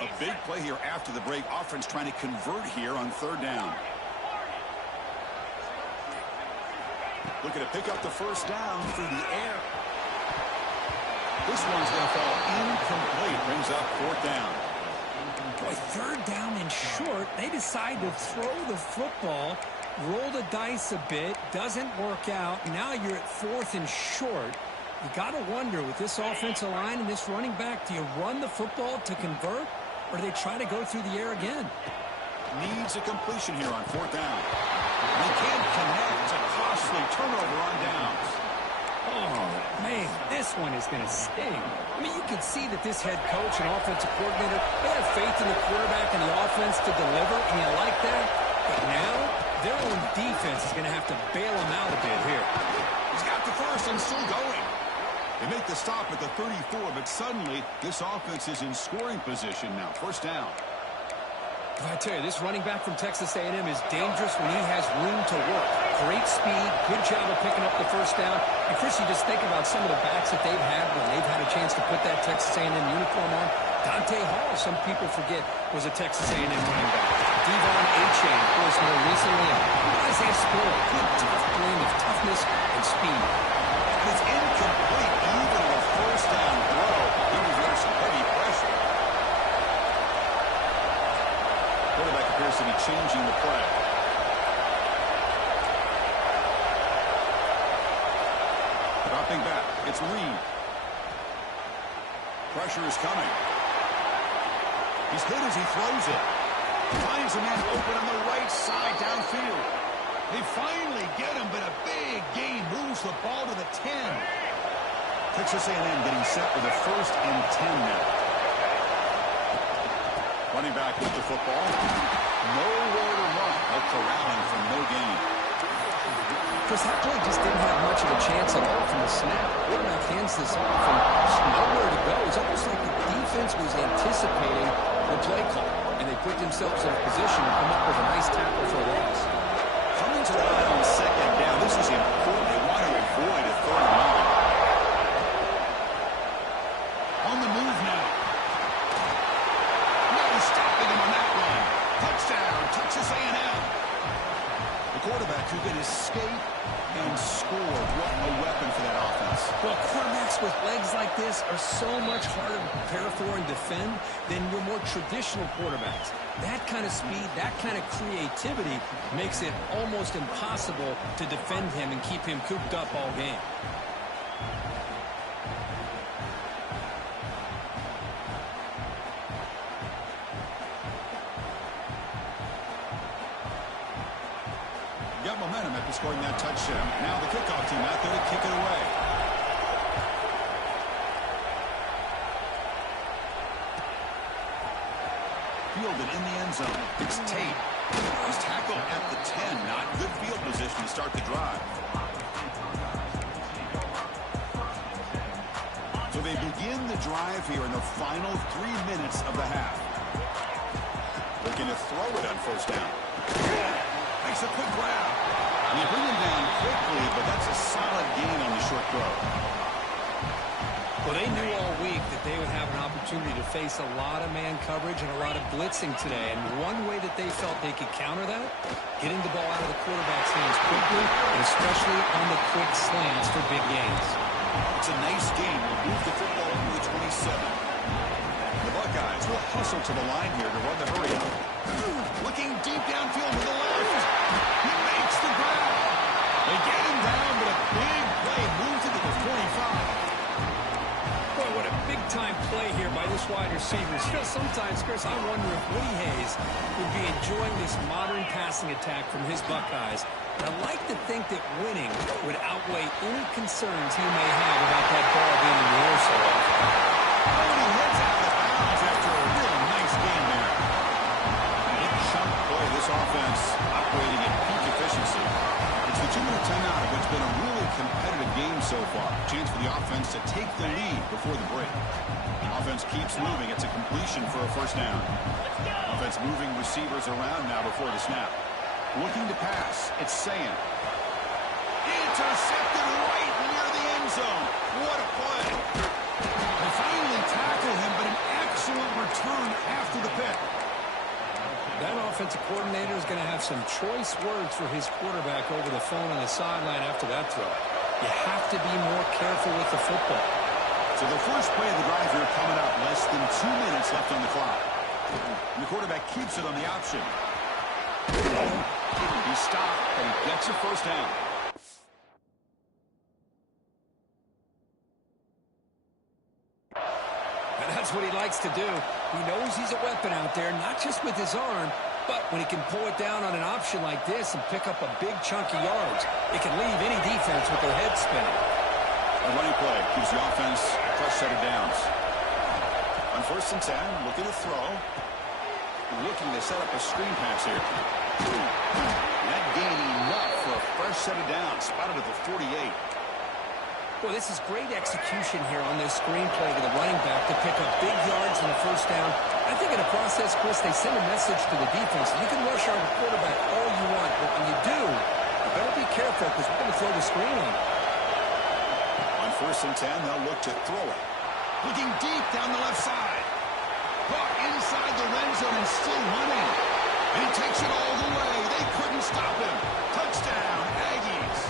A big play here after the break. Offense trying to convert here on third down. Looking to pick up the first down through the air. This one's going to fall incomplete. Brings up fourth down. Boy, third down and short. They decide to throw the football, roll the dice a bit, doesn't work out. Now you're at fourth and short. You got to wonder, with this offensive line and this running back, do you run the football to convert, or do they try to go through the air again? Needs a completion here on fourth down. They can't connect. It's a costly turnover on downs. Oh, man, this one is going to sting. I mean, you can see that this head coach and offensive coordinator, they have faith in the quarterback and the offense to deliver, and you like that. But now, their own defense is going to have to bail them out a bit here. He's got the first and still going. They make the stop at the 34, but suddenly this offense is in scoring position now. First down. I tell you, this running back from Texas A&M is dangerous when he has room to work. Great speed, good job of picking up the first down. And, Chris, you just think about some of the backs that they've had when they've had a chance to put that Texas A&M uniform on. Dante Hall, some people forget, was a Texas A&M running back. Devon Achane, of course, more recently. And Isaiah Spiller, good, tough blend of toughness and speed. It's incomplete, even with first down throw. He was under some heavy pressure. Quarterback appears to be changing the play. Dropping back, it's Reed. Pressure is coming. He's hit as he throws it. Finds a man open on the right side downfield. They finally get him, but a big gain moves the ball to the 10. Texas A&M getting set with a first and 10 now. Running back with the football. Nowhere to run. They'll corral him for no gain. Chris, that play just didn't have much of a chance at all from the snap. Quarterback hands this off and nowhere to go. It's almost like the defense was anticipating the play call, and they put themselves in a position to come up with a nice tackle for a loss. Coming to the line on second down. This is important. They want to avoid a third and long. On the move now. No stopping him on that one. Touchdown, Texas A&M. The quarterback who can escape and score. What a weapon for that offense. Well, quarterbacks with legs like this are so much harder to prepare for and defend than your more traditional quarterbacks. That kind of speed, that kind of creativity makes it almost impossible to defend him and keep him cooped up all game. Got momentum after scoring that touchdown. Now the kickoff team out there to kick it away. Fielded in the end zone. It's Tate. He's tackled at the 10. Not good field position to start the drive. So they begin the drive here in the final 3 minutes of the half. Looking to throw it on first down. Makes a quick grab. And they bring him down quickly, but that's a solid gain on the short throw. Well, they knew all week that they would have an opportunity to face a lot of man coverage and a lot of blitzing today. And one way that they felt they could counter that, getting the ball out of the quarterback's hands quickly, and especially on the quick slants for big gains. It's a nice game. We'll move the football to the 27. The Buckeyes will hustle to the line here to run the hurry up. Looking deep downfield to the left. He makes the grab. They get him down, but a big play moves it to the 45. Boy, what a big-time play here by this wide receiver. You know, sometimes, Chris, I wonder if Woody Hayes would be enjoying this modern passing attack from his Buckeyes. And I'd like to think that winning would outweigh any concerns he may have about that ball being in the air so often. Oh, and he heads out of bounds after a really nice game there. Big chunk play. This offense operating at peak efficiency. It's the 2-minute timeout of what's been a really competitive game so far. Chance for the offense to take the lead before the break. Offense keeps moving. It's a completion for a first down. Offense moving receivers around now before the snap. Looking to pass. It's Sayan. Intercepted right near the end zone. What a play. They finally tackle him, but an excellent return after the pick. That offensive coordinator is going to have some choice words for his quarterback over the phone on the sideline after that throw. You have to be more careful with the football. So the first play of the drive here coming up, less than 2 minutes left on the clock. And the quarterback keeps it on the option. He stopped and gets a first down. And that's what he likes to do. He knows he's a weapon out there, not just with his arm, but when he can pull it down on an option like this and pick up a big chunk of yards, it can leave any defense with their head spinning. A running play gives the offense a fresh set of downs. On 1st and 10, looking to throw. Looking to set up a screen pass here. That gain enough for a fresh set of downs. Spotted at the 48. Well, this is great execution here on this screen play to the running back to pick up big yards in the first down. I think in the process, Chris, they send a message to the defense. You can rush our quarterback all you want, but when you do, you better be careful because we're going to throw the screen on him. On 1st and 10, they'll look to throw it. Looking deep down the left side. Caught inside the red zone and still running. And he takes it all the way. They couldn't stop him. Touchdown, Aggies.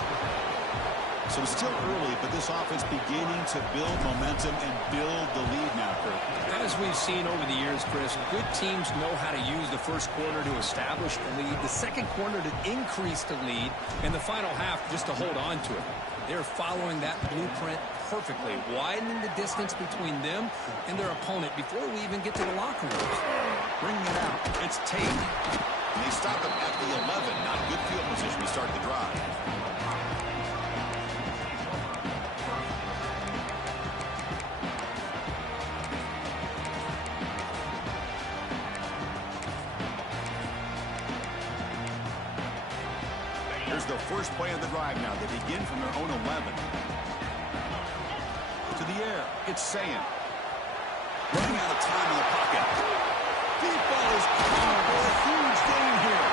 So it's still early, but this offense beginning to build momentum and build the lead now, Kurt. As we've seen over the years, Chris, good teams know how to use the first quarter to establish the lead, the second quarter to increase the lead, and the final half just to hold on to it. They're following that blueprint perfectly, widening the distance between them and their opponent before we even get to the locker room. Bringing it out, it's Tate. And they stop him at the 11. Not a good field position to start the drive. Here's the first play of the drive now. They begin from their own 11. To the air, it's Sayin. Running out of time in the pocket. Deep ball is caught for a huge gain here.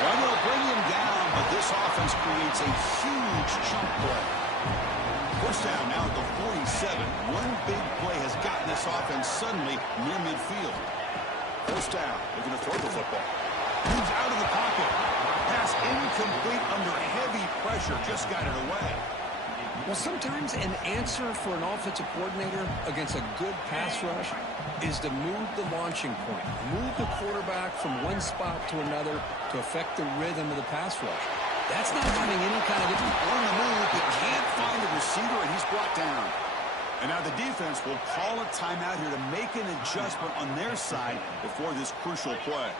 Well, they'll bring him down, but this offense creates a huge chunk play. First down now at the 47. One big play has gotten this offense suddenly near midfield. First down, looking to throw the football. Moves out of the pocket. Pass incomplete under heavy pressure. Just got it away. Well, sometimes an answer for an offensive coordinator against a good pass rush is to move the launching point, move the quarterback from one spot to another to affect the rhythm of the pass rush. That's not having any kind of on the move, but can't find the receiver, and he's brought down. And now the defense will call a timeout here to make an adjustment on their side before this crucial play.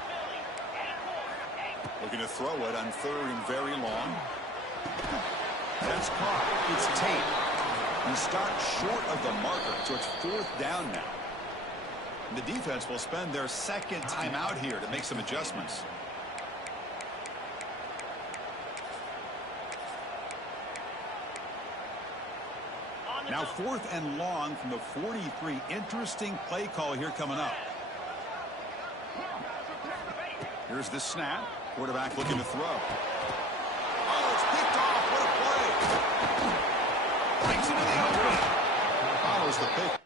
Looking to throw it on 3rd and very long. That's caught. It's Tate. He stopped short of the marker, so it's 4th down now. And the defense will spend their second timeout here to make some adjustments. Now 4th and long from the 43. Interesting play call here coming up. Here's the snap. Quarterback looking to throw. Oh, it's picked off. What a play. Breaks into the open. Follows the pick.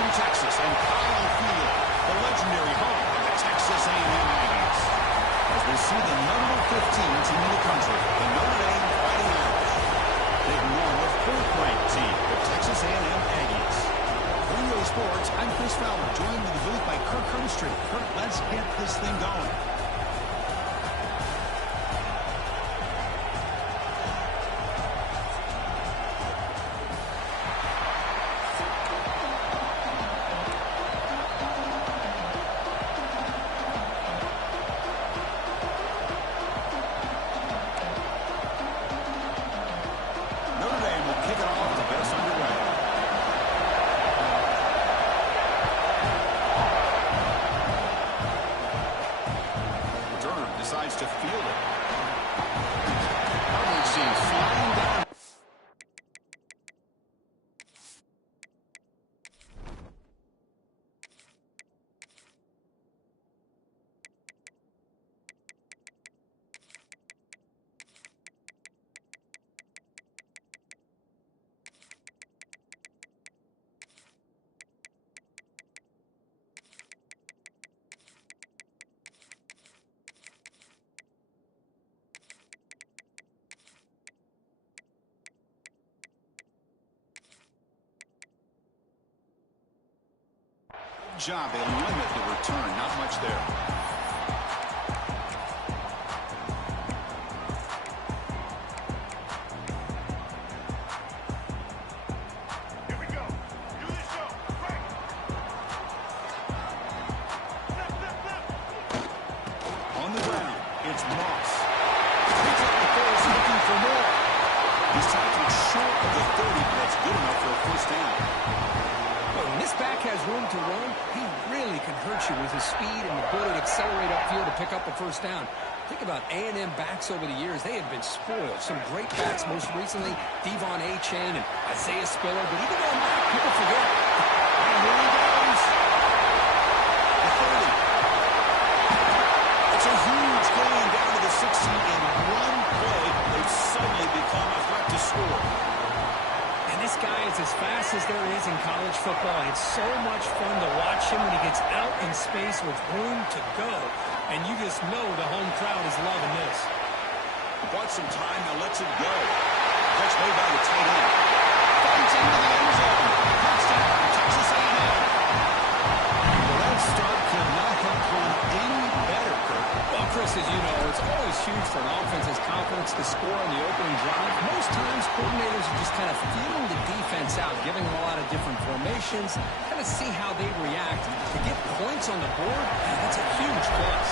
Austin, Texas, and Kyle Field, the legendary home of the Texas A&M Aggies. As we see the number 15 team in the country, the Notre Dame Fighting Irish, taking on the 4th-ranked team, the Texas A&M Aggies. For EA Sports, I'm Chris Fowler, joined in the booth by Kirk Hermstreet. Kirk, let's get this thing going. Decides to field it. Probably seems flying down. Job, they limit the return, not much there. Here we go. Do this show. Right. On the ground, it's Moss. Picks up the force, looking for more. He's tackled short of the 30, but that's good enough for a first down. When this back has room to run, he really can hurt you with his speed and ability to accelerate upfield to pick up a first down. Think about A&M backs over the years. They have been spoiled. Some great backs, most recently, Devon Achane and Isaiah Spiller. But even going back, people forget. And here he goes. The 30. It's a huge gain down to the 16 in one play. They've suddenly become a threat to score. This guy is as fast as there is in college football. It's so much fun to watch him when he gets out in space with room to go. And you just know the home crowd is loving this. Bought some time, now lets it go. Catch made by the tight end. Fights into the end zone. Touchdown, Texas A&M. Well, that start could not have gone any better, Kirk. Well, Chris, as you know, it's always huge for an offense's confidence to score on the opening drive. Most times, coordinators are just kind of feeling the defense out, giving them a lot of different formations, kind of see how they react. To get points on the board, that's a huge plus.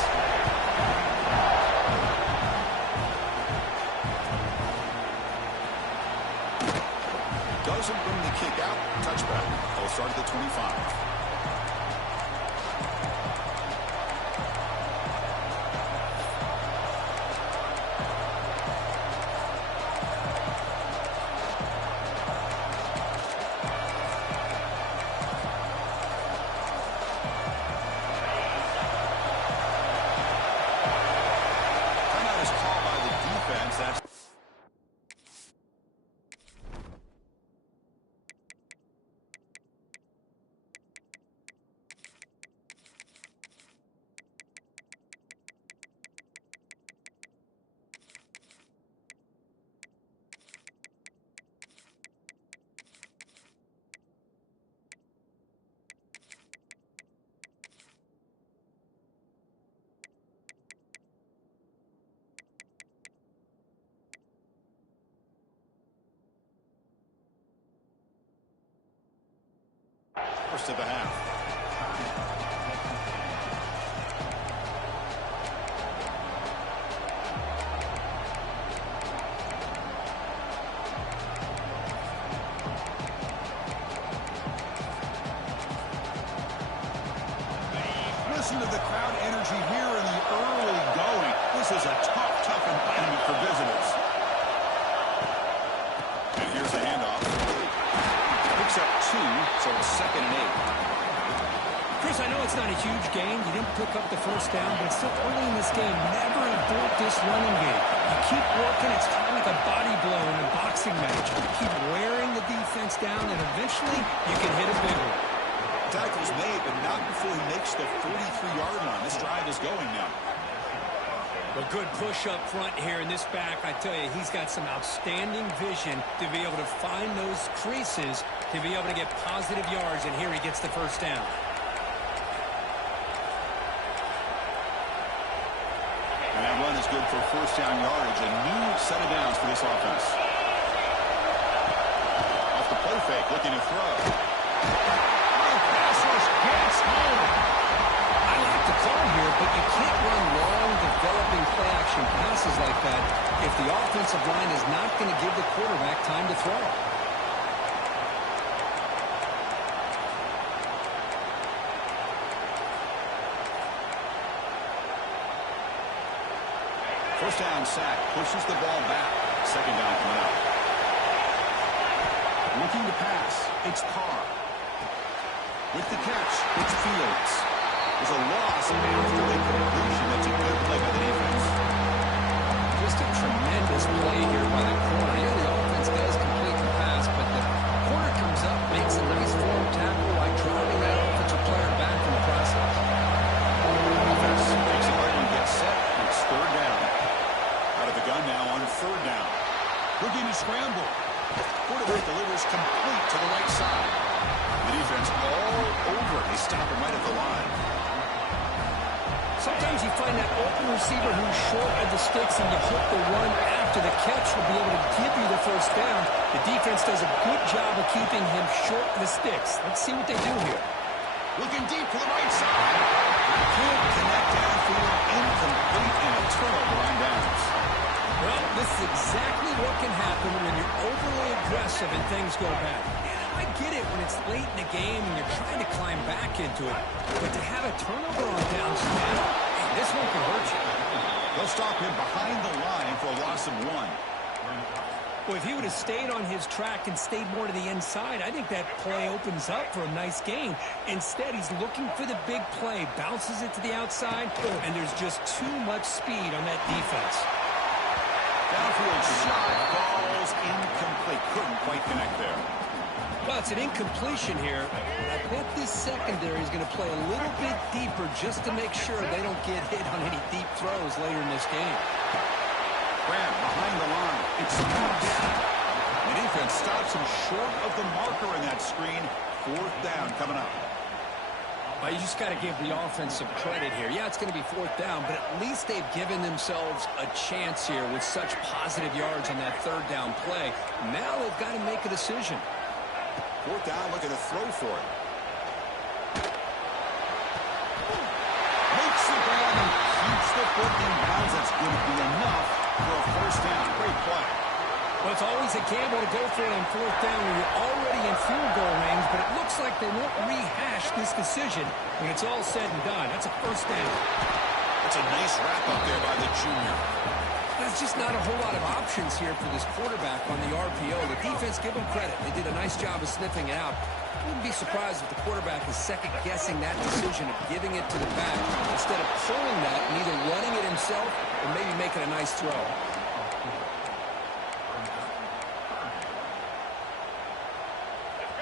Doesn't bring the kick out. Touchback. They'll start at the 25. First of the half. Listen to the crowd energy here in the early going. This is a tough environment for visitors. And here's a handoff. Picks up 2, so it's 2nd and 8. Chris, I know it's not a huge gain. You didn't pick up the first down, but it's still early in this game. Never abort this running game. You keep working. It's kind of like a body blow in a boxing match. You keep wearing the defense down, and eventually you can hit a big one. Tackle's made, but not before he makes the 43-yard line. This drive is going now. A good push up front here in this back. I tell you, he's got some outstanding vision to be able to find those creases, to be able to get positive yards, and here he gets the first down. And that run is good for first down yardage. A new set of downs for this offense. Off the play fake, looking to throw. Pass rush gets home. I like the call here, but you can't run long, developing play-action passes like that if the offensive line is not going to give the quarterback time to throw. First down sack, pushes the ball back. Second down coming up. Looking to pass, it's Carr. With the catch, it's Fields. There's a loss after the completion. That's a good play by the defense. Just a tremendous play here by the corner. Yeah, the offense does complete the pass, but the corner comes up, makes a nice form tackle by driving that offensive player back in the process. Offense takes it right and gets set. It's third down. Out of the gun now on third down. Looking to scramble. Quarterback delivers complete to the right side. The defense all over. They stop him right at the line. Sometimes you find that open receiver who's short of the sticks, and you hope the run after the catch will be able to give you the first down. The defense does a good job of keeping him short of the sticks. Let's see what they do here. Looking deep to the right side. Can't connect downfield. Incomplete, and a turnover on downs. Well, this is exactly what can happen when you're overly aggressive and things go bad. I get it when it's late in the game and you're trying to climb back into it. But to have a turnover on downs now, this one can hurt you. They'll stop him behind the line for a loss of 1. Well, if he would have stayed on his track and stayed more to the inside, I think that play opens up for a nice gain. Instead, he's looking for the big play, bounces it to the outside, and there's just too much speed on that defense. Downfield shot falls incomplete. Couldn't quite connect there. Well, it's an incompletion here. I bet this secondary is going to play a little bit deeper just to make sure they don't get hit on any deep throws later in this game. Grant behind the line. It's down. The defense stops him short of the marker in that screen. Fourth down coming up. Well, you just got to give the offense some credit here. Yeah, it's going to be fourth down, but at least they've given themselves a chance here with such positive yards on that third down play. Now they've got to make a decision. Fourth down, looking to throw for it. Makes the grab and keeps the foot in bounds. That's going to be enough for a first down. Great play. Well, it's always a gamble to go for it on fourth down when you're already in field goal range, but it looks like they won't rehash this decision when it's all said and done. That's a first down. That's a nice wrap up there by the junior. There's just not a whole lot of options here for this quarterback on the RPO. The defense, give them credit. They did a nice job of sniffing it out. I wouldn't be surprised if the quarterback is second-guessing that decision of giving it to the back instead of pulling that and either running it himself or maybe making a nice throw.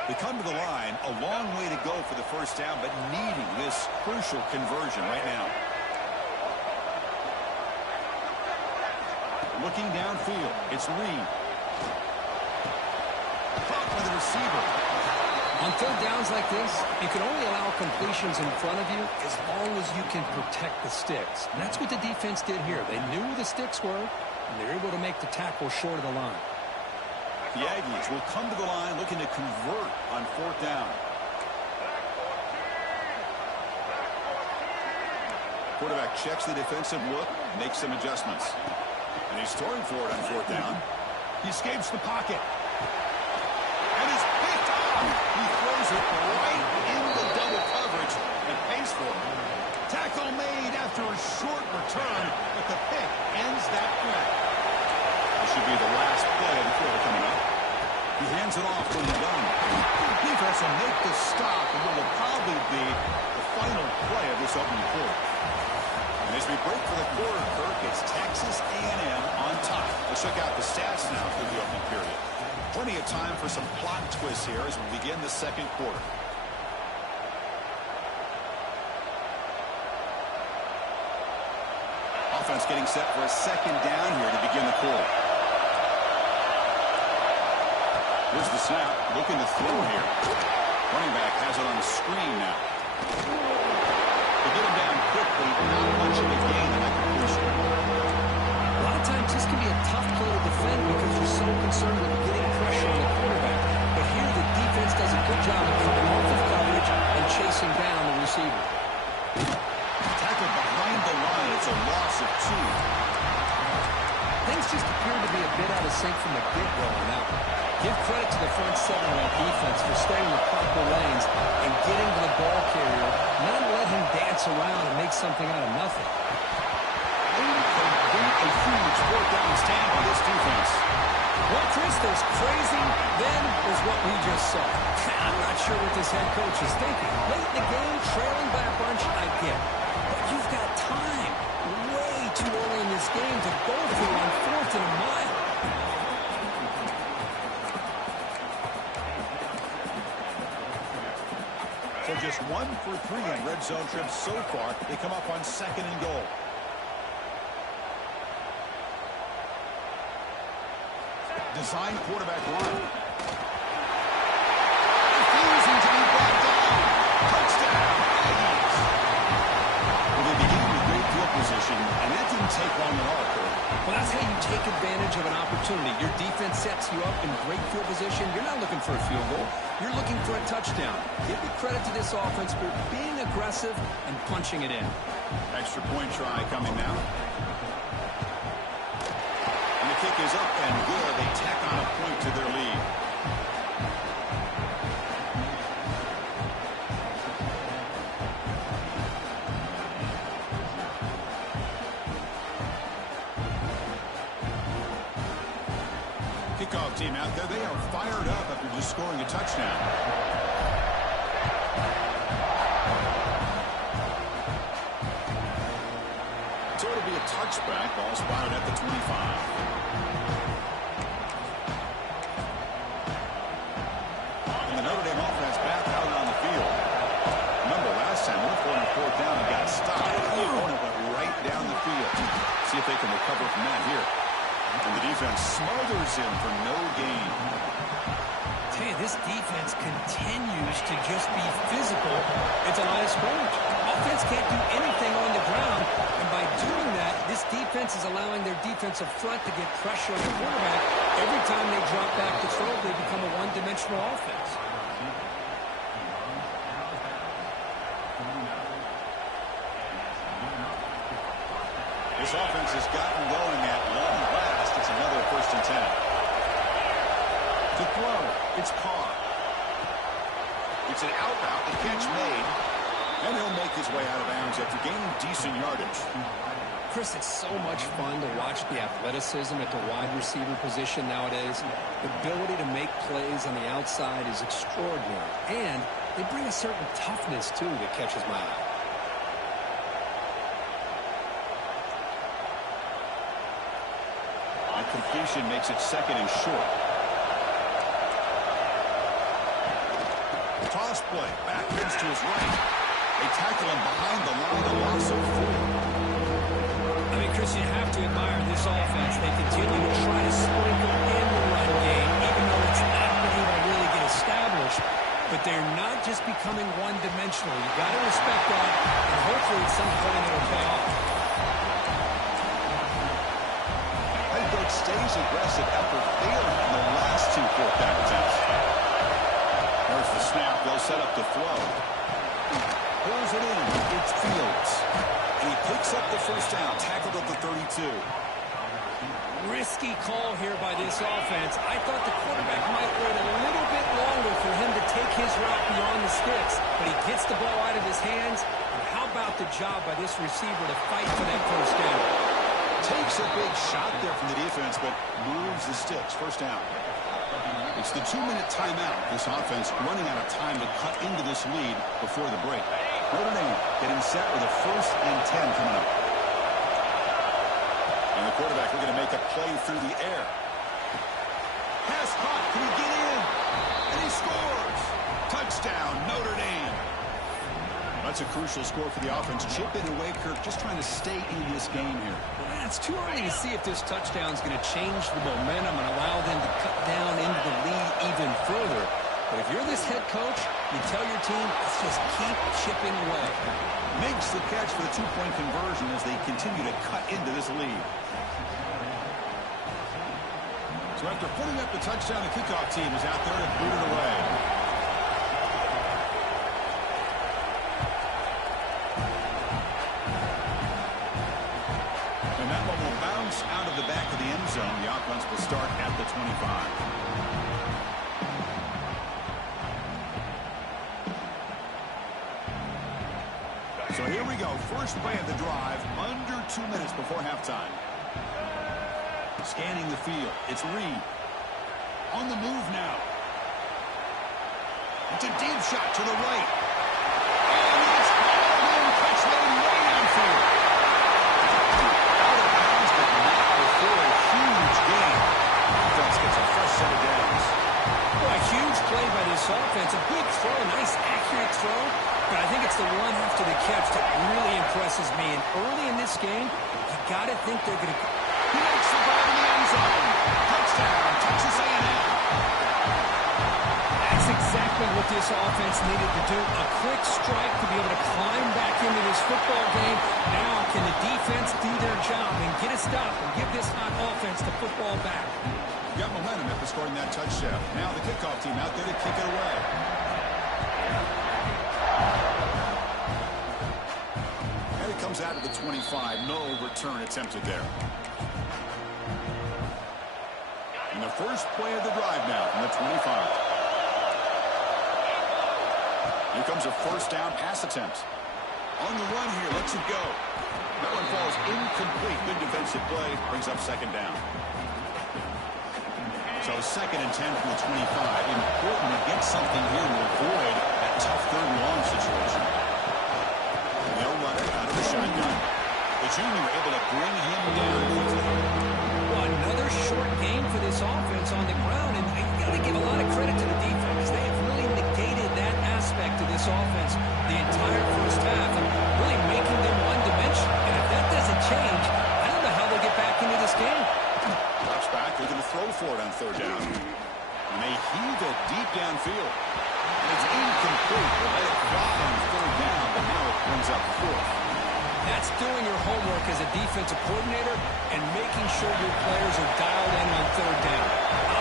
They come to the line, a long way to go for the first down, but needing this crucial conversion right now. Looking downfield, it's Reed. Caught by the receiver. On third downs like this, you can only allow completions in front of you as long as you can protect the sticks. And that's what the defense did here. They knew where the sticks were, and they're able to make the tackle short of the line. The Aggies will come to the line looking to convert on fourth down. Quarterback checks the defensive look, makes some adjustments. And he's throwing for it on fourth down. He escapes the pocket. And he's picked off. He throws it right in the double coverage and pays for it. Tackle made after a short return, but the pick ends that play. This should be the last play of the quarter coming up. He hands it off from the gun. Defense will make the stop, and what will probably be the final play of this opening quarter. And as we break for the quarter, Kirk, it's Texas A&M on top. Let's check out the stats now through the opening period. Plenty of time for some plot twists here as we begin the second quarter. Offense getting set for a second down here to begin the quarter. Here's the snap. Looking to throw here. Running back has it on the screen now. To get him down quickly, not much of a gain in that completion. A lot of times this can be a tough play to defend because you're so concerned with getting pressure on the quarterback. But here the defense does a good job of coming off of coverage and chasing down the receiver. Tackled behind the line. It's a loss of 2. Things just appear to be a bit out of sync from the get-go on that one. Give credit to the front seven of that defense for staying in the proper lanes and getting to the ball carrier, not let him dance around and make something out of nothing. A huge fourth down stand by this defense. Well, Chris, there's crazy, then there's what we just saw. I'm not sure what this head coach is thinking. Late in the game, trailing by a bunch, I get it. But you've got time, way too early in this game to go through on 4th and a mile. So just 1 for 3 on red zone trips so far. They come up on 2nd and goal. Design quarterback run. Refusing to be brought down. Touchdown, Aggies. Well, they began with great field position, and that didn't take long at all, Kurt. Well, that's how you take advantage of an opportunity. Your defense sets you up in great field position. You're not looking for a field goal. You're looking for a touchdown. Give the credit to this offense for being aggressive and punching it in. Extra point try coming now. And the kick is up and good. They tack on a point to their lead. Kickoff team out there. They are fired up after just scoring a touchdown. So it'll be a touchback. Ball spotted at the 25. And the Notre Dame offense back out on the field. Remember last time, we were going on 4th down and got stopped. The opponent went right down the field. See if they can recover from that here. And the defense smothers him for no gain. Tell you, this defense continues to just be physical. It's a line of scrimmage. Offense can't do anything on the ground, and by doing that, this defense is allowing their defensive front to get pressure on the quarterback. Every time they drop back to throw, they become a one-dimensional offense. This offense has gotten going at long last. It's another 1st and 10. To throw, it's Carr. It's an out route, the catch made, and he'll make his way out of bounds after gaining decent yardage. Chris, it's so much fun to watch the athleticism at the wide receiver position nowadays. The ability to make plays on the outside is extraordinary, and they bring a certain toughness, too, that catches my eye. That completion makes it 2nd and short. Toss play, backwards to his right. They tackle him behind the line, a loss of 4. I mean, Chris, you have to admire this offense. They continue to try to sprinkle in the run game, even though it's not been able to really get established. But they're not just becoming one-dimensional. You got to respect that, and hopefully at some point it'll pay off. Head coach stays aggressive after failing in the last 2 4th down attempts. There's the snap. They'll set up the throw. Pulls it in. It's Fields. And he picks up the 1st down, tackled at the 32. Risky call here by this offense. I thought the quarterback might wait a little bit longer for him to take his route beyond the sticks, but he gets the ball out of his hands. And how about the job by this receiver to fight for that 1st down? Takes a big shot there from the defense, but moves the sticks. 1st down. It's the 2-minute timeout. This offense running out of time to cut into this lead before the break. Notre Dame getting set with a 1st and 10 coming up. And the quarterback looking to make a play through the air. Pass caught. Can he get in? And he scores. Touchdown, Notre Dame. That's a crucial score for the offense. Chipping away, Kirk, just trying to stay in this game here. Well, it's too early to see if this touchdown is going to change the momentum and allow them to cut down into the lead even further. But if you're this head coach, you tell your team, let's just keep chipping away. Makes the catch for the two-point conversion as they continue to cut into this lead. So after putting up the touchdown, the kickoff team is out there to boot it away. And that one will bounce out of the back of the end zone. The offense will start at the 25. So here we go. First play of the drive, under 2 minutes before halftime. Scanning the field. It's Reed. On the move now. It's a deep shot to the right. And it's home touchdown way downfield. Out of bounds, but not before a huge gain. Offense gets a fresh set of downs. Well, a huge play by this offense. A good throw, nice accurate throw. But I think it's the run after the catch that really impresses me. And early in this game, you got to think they're going to... He makes the ball in the end zone. Touchdown, Texas A&M. That's exactly what this offense needed to do. A quick strike to be able to climb back into this football game. Now, can the defense do their job and get a stop and give this hot offense the football back? Got momentum after scoring that touchdown. Now the kickoff team out there to kick it away. And it comes out of the 25. No return attempted there. And the first play of the drive now from the 25. Here comes a first down pass attempt. On the run here, lets it go. That one falls incomplete. Good defensive play. Brings up second down. So 2nd and 10 from the 25. Important to get something here to avoid that tough third and long situation. No runner out of the shotgun. The junior able to bring him down quickly. Well, another short game for this offense on the ground, and you got to give a lot of credit to the defense. They have really negated that aspect of this offense the entire first half, and really making them one-dimensional. And if that doesn't change, I don't know how they'll get back into this game. Drops back. They're going to throw for it on third down. And they heave it deep downfield. And it's incomplete. They let it fly on third down, but now it brings up fourth. That's doing your homework as a defensive coordinator and making sure your players are dialed in on third down.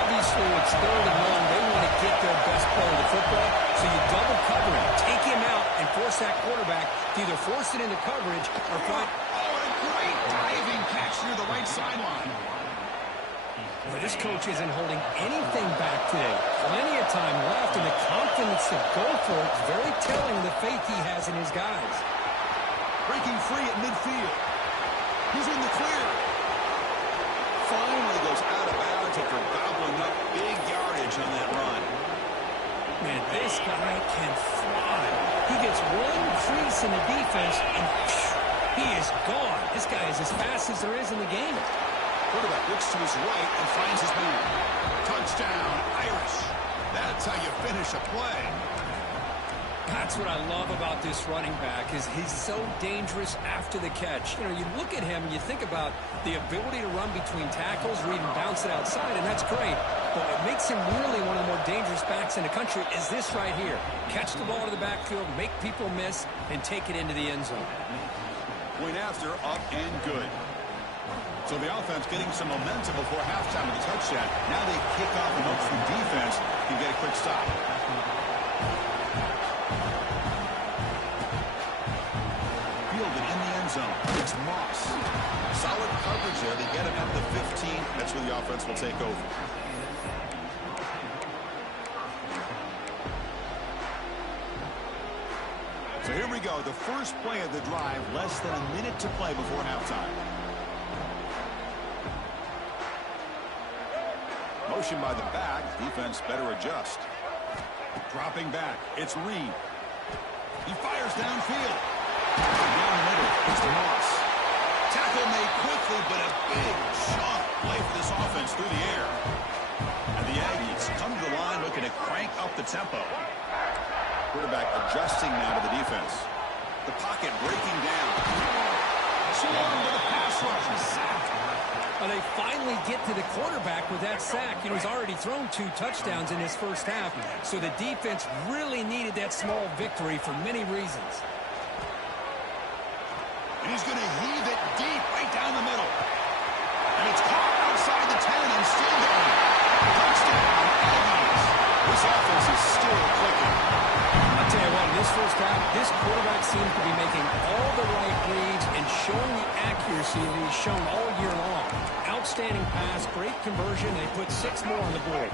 Obviously, it's third and long. They want to get their best player of the football, so you double cover him, take him out, and force that quarterback to either force it into coverage or find... Oh, and a great diving catch near the right sideline. Well, this coach isn't holding anything back today. Plenty of time left, and the confidence to go for it is very telling of the faith he has in his guys. Breaking free at midfield. He's in the clear. Finally goes out of bounds after gobbling up big yardage on that run. Man, this guy can fly. He gets one crease in the defense, and he is gone. This guy is as fast as there is in the game. Quarterback looks to his right and finds his man. Touchdown, Irish. That's how you finish a play. That's what I love about this running back is he's so dangerous after the catch. You know, you look at him and you think about the ability to run between tackles or even bounce it outside, and that's great. But what makes him really one of the more dangerous backs in the country is this right here. Catch the ball to the backfield, make people miss, and take it into the end zone. Point after, up and good. So the offense getting some momentum before halftime of the touchdown. Now they kick off and hope the defense can get a quick stop. Fielded in the end zone. It's Moss. Solid coverage there. They get him at the 15. That's where the offense will take over. So here we go. The first play of the drive. Less than a minute to play before halftime. Motion by the back. Defense better adjust. Dropping back. It's Reed. He fires downfield. Down the middle. It's Moss. Tackle made quickly, but a big shot play for this offense through the air. And the Aggies come to the line looking to crank up the tempo. Quarterback adjusting now to the defense. The pocket breaking down. Swung to the pass rush. Sacked. They finally get to the quarterback with that sack. He's already thrown 2 touchdowns in his first half, so the defense really needed that small victory for many reasons. And he's going to heave it deep right down the middle. And it's caught outside the 10 and still going. Touchdown, Aggies. This offense is still clicking. I'll tell you what, in this first half, this quarterback seems to be making all the right reads and showing the accuracy that he's shown all year long. Outstanding pass, great conversion. They put 6 more on the board.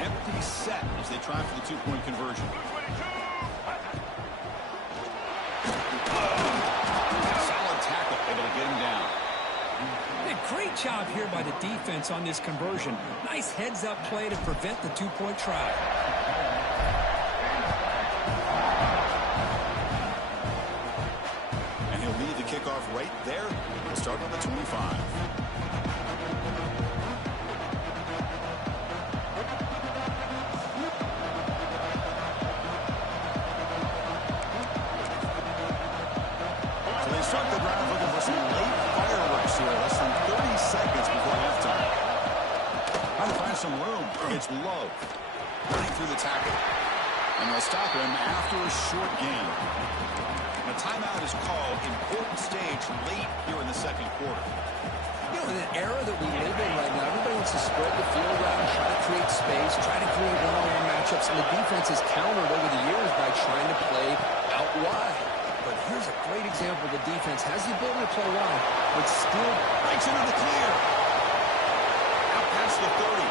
Empty set as they try for the 2-point conversion. Solid tackle, able to get him down. Great job here by the defense on this conversion. Nice heads-up play to prevent the 2-point try. And he'll lead the kickoff right there and start on the 25. So they start the drive looking for some late fireworks here. Less than 30 seconds before halftime. Trying to find some room. It's low. Running through the tackle. And they'll stop him after a short gain. A timeout is called. Important stage late here in the second quarter. In an era that we live in right now, everybody wants to spread the field around, try to create space, try to create one-on-one matchups, and the defense has countered over the years by trying to play out wide. But here's a great example. The defense has the ability to play wide, but still breaks into the clear. Out past the 30.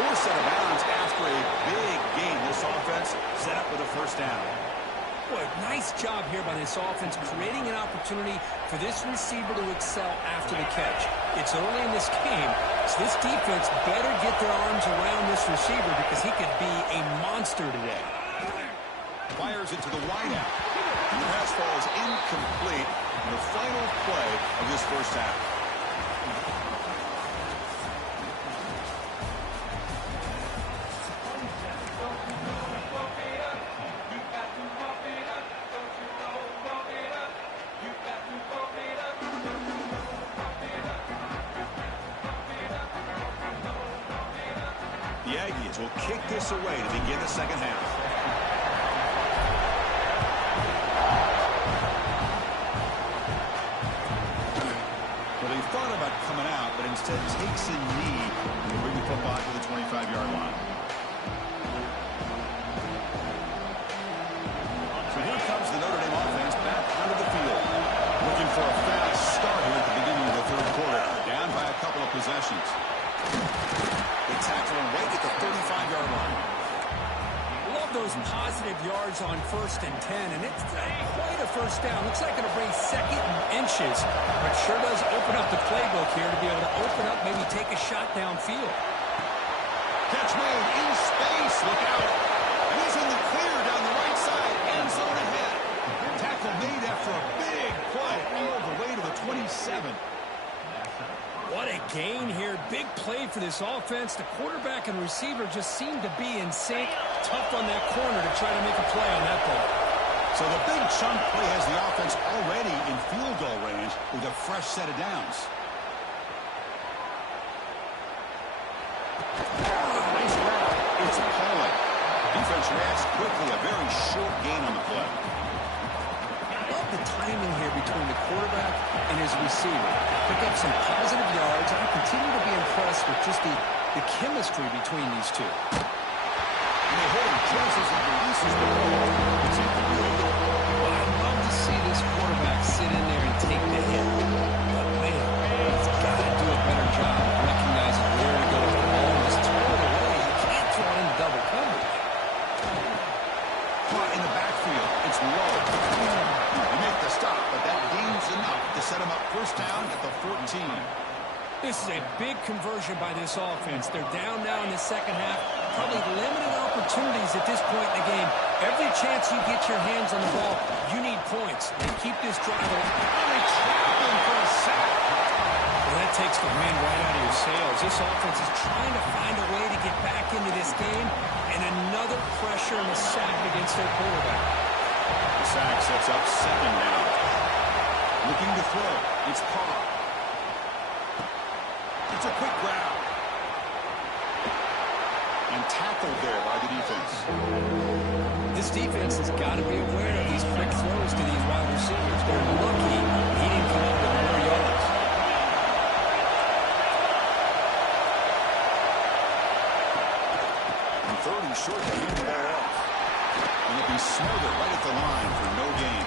Poor set of bounds after a big gain. This offense set up with a first down. Boy, nice job here by this offense, creating an opportunity for this receiver to excel after the catch. It's early in this game, so this defense better get their arms around this receiver because he could be a monster today. Fires it to the wideout. And the pass falls incomplete in the final play of this first half. The Aggies will kick this away to begin the second half. Well, he thought about coming out, but instead takes a knee and bring the football to the 25-yard line. So here comes the Notre Dame offense back onto the field. Looking for a fast start here at the beginning of the third quarter. Down by a couple of possessions. They tackle him right at the 35-yard line. Love those positive yards on 1st and 10, and it's quite a first down. Looks like it'll bring 2nd and inches, but sure does open up the playbook here to be able to open up, maybe take a shot downfield. Catch made in space. Look out. And he's in the clear down the right side. End zone ahead. Tackle made after a big play all the way to the 27. What a gain here. Big play for this offense. The quarterback and receiver just seem to be in sync. Tough on that corner to try to make a play on that ball. So the big chunk play has the offense already in field goal range with a fresh set of downs. Nice route. It's appalling. Defense reacts quickly. A very short gain on the play. Love the timing here between the quarterback and his receiver. Pick up some positive yards. I continue to be impressed with just the chemistry between these two. And they hold him close as he releases the ball. It's incomplete. Well, I'd love to see this quarterback sit in there and take the hit. But, man, he's got to do a better job of recognizing where to go with the ball and just throw it away. You can't throw it into double coverage. Caught in the backfield. It's low. They make the stop, but that gains enough to set him up first down at the 14. This is a big conversion by this offense. They're down now in the second half. Probably limited opportunities at this point in the game. Every chance you get your hands on the ball, you need points. They keep this drive alive. They trap him for a sack. Well, that takes the wind right out of your sails. This offense is trying to find a way to get back into this game, and another pressure and a sack against their quarterback. sack sets up second down. Looking to throw. It's Carr. It's a quick grab. And tackled there by the defense. This defense has got to be aware of these quick throws to these wide receivers. They're lucky he didn't come up with more yards. And third and short, they hand the ball off. And it'll be smothered right at the line for no gain.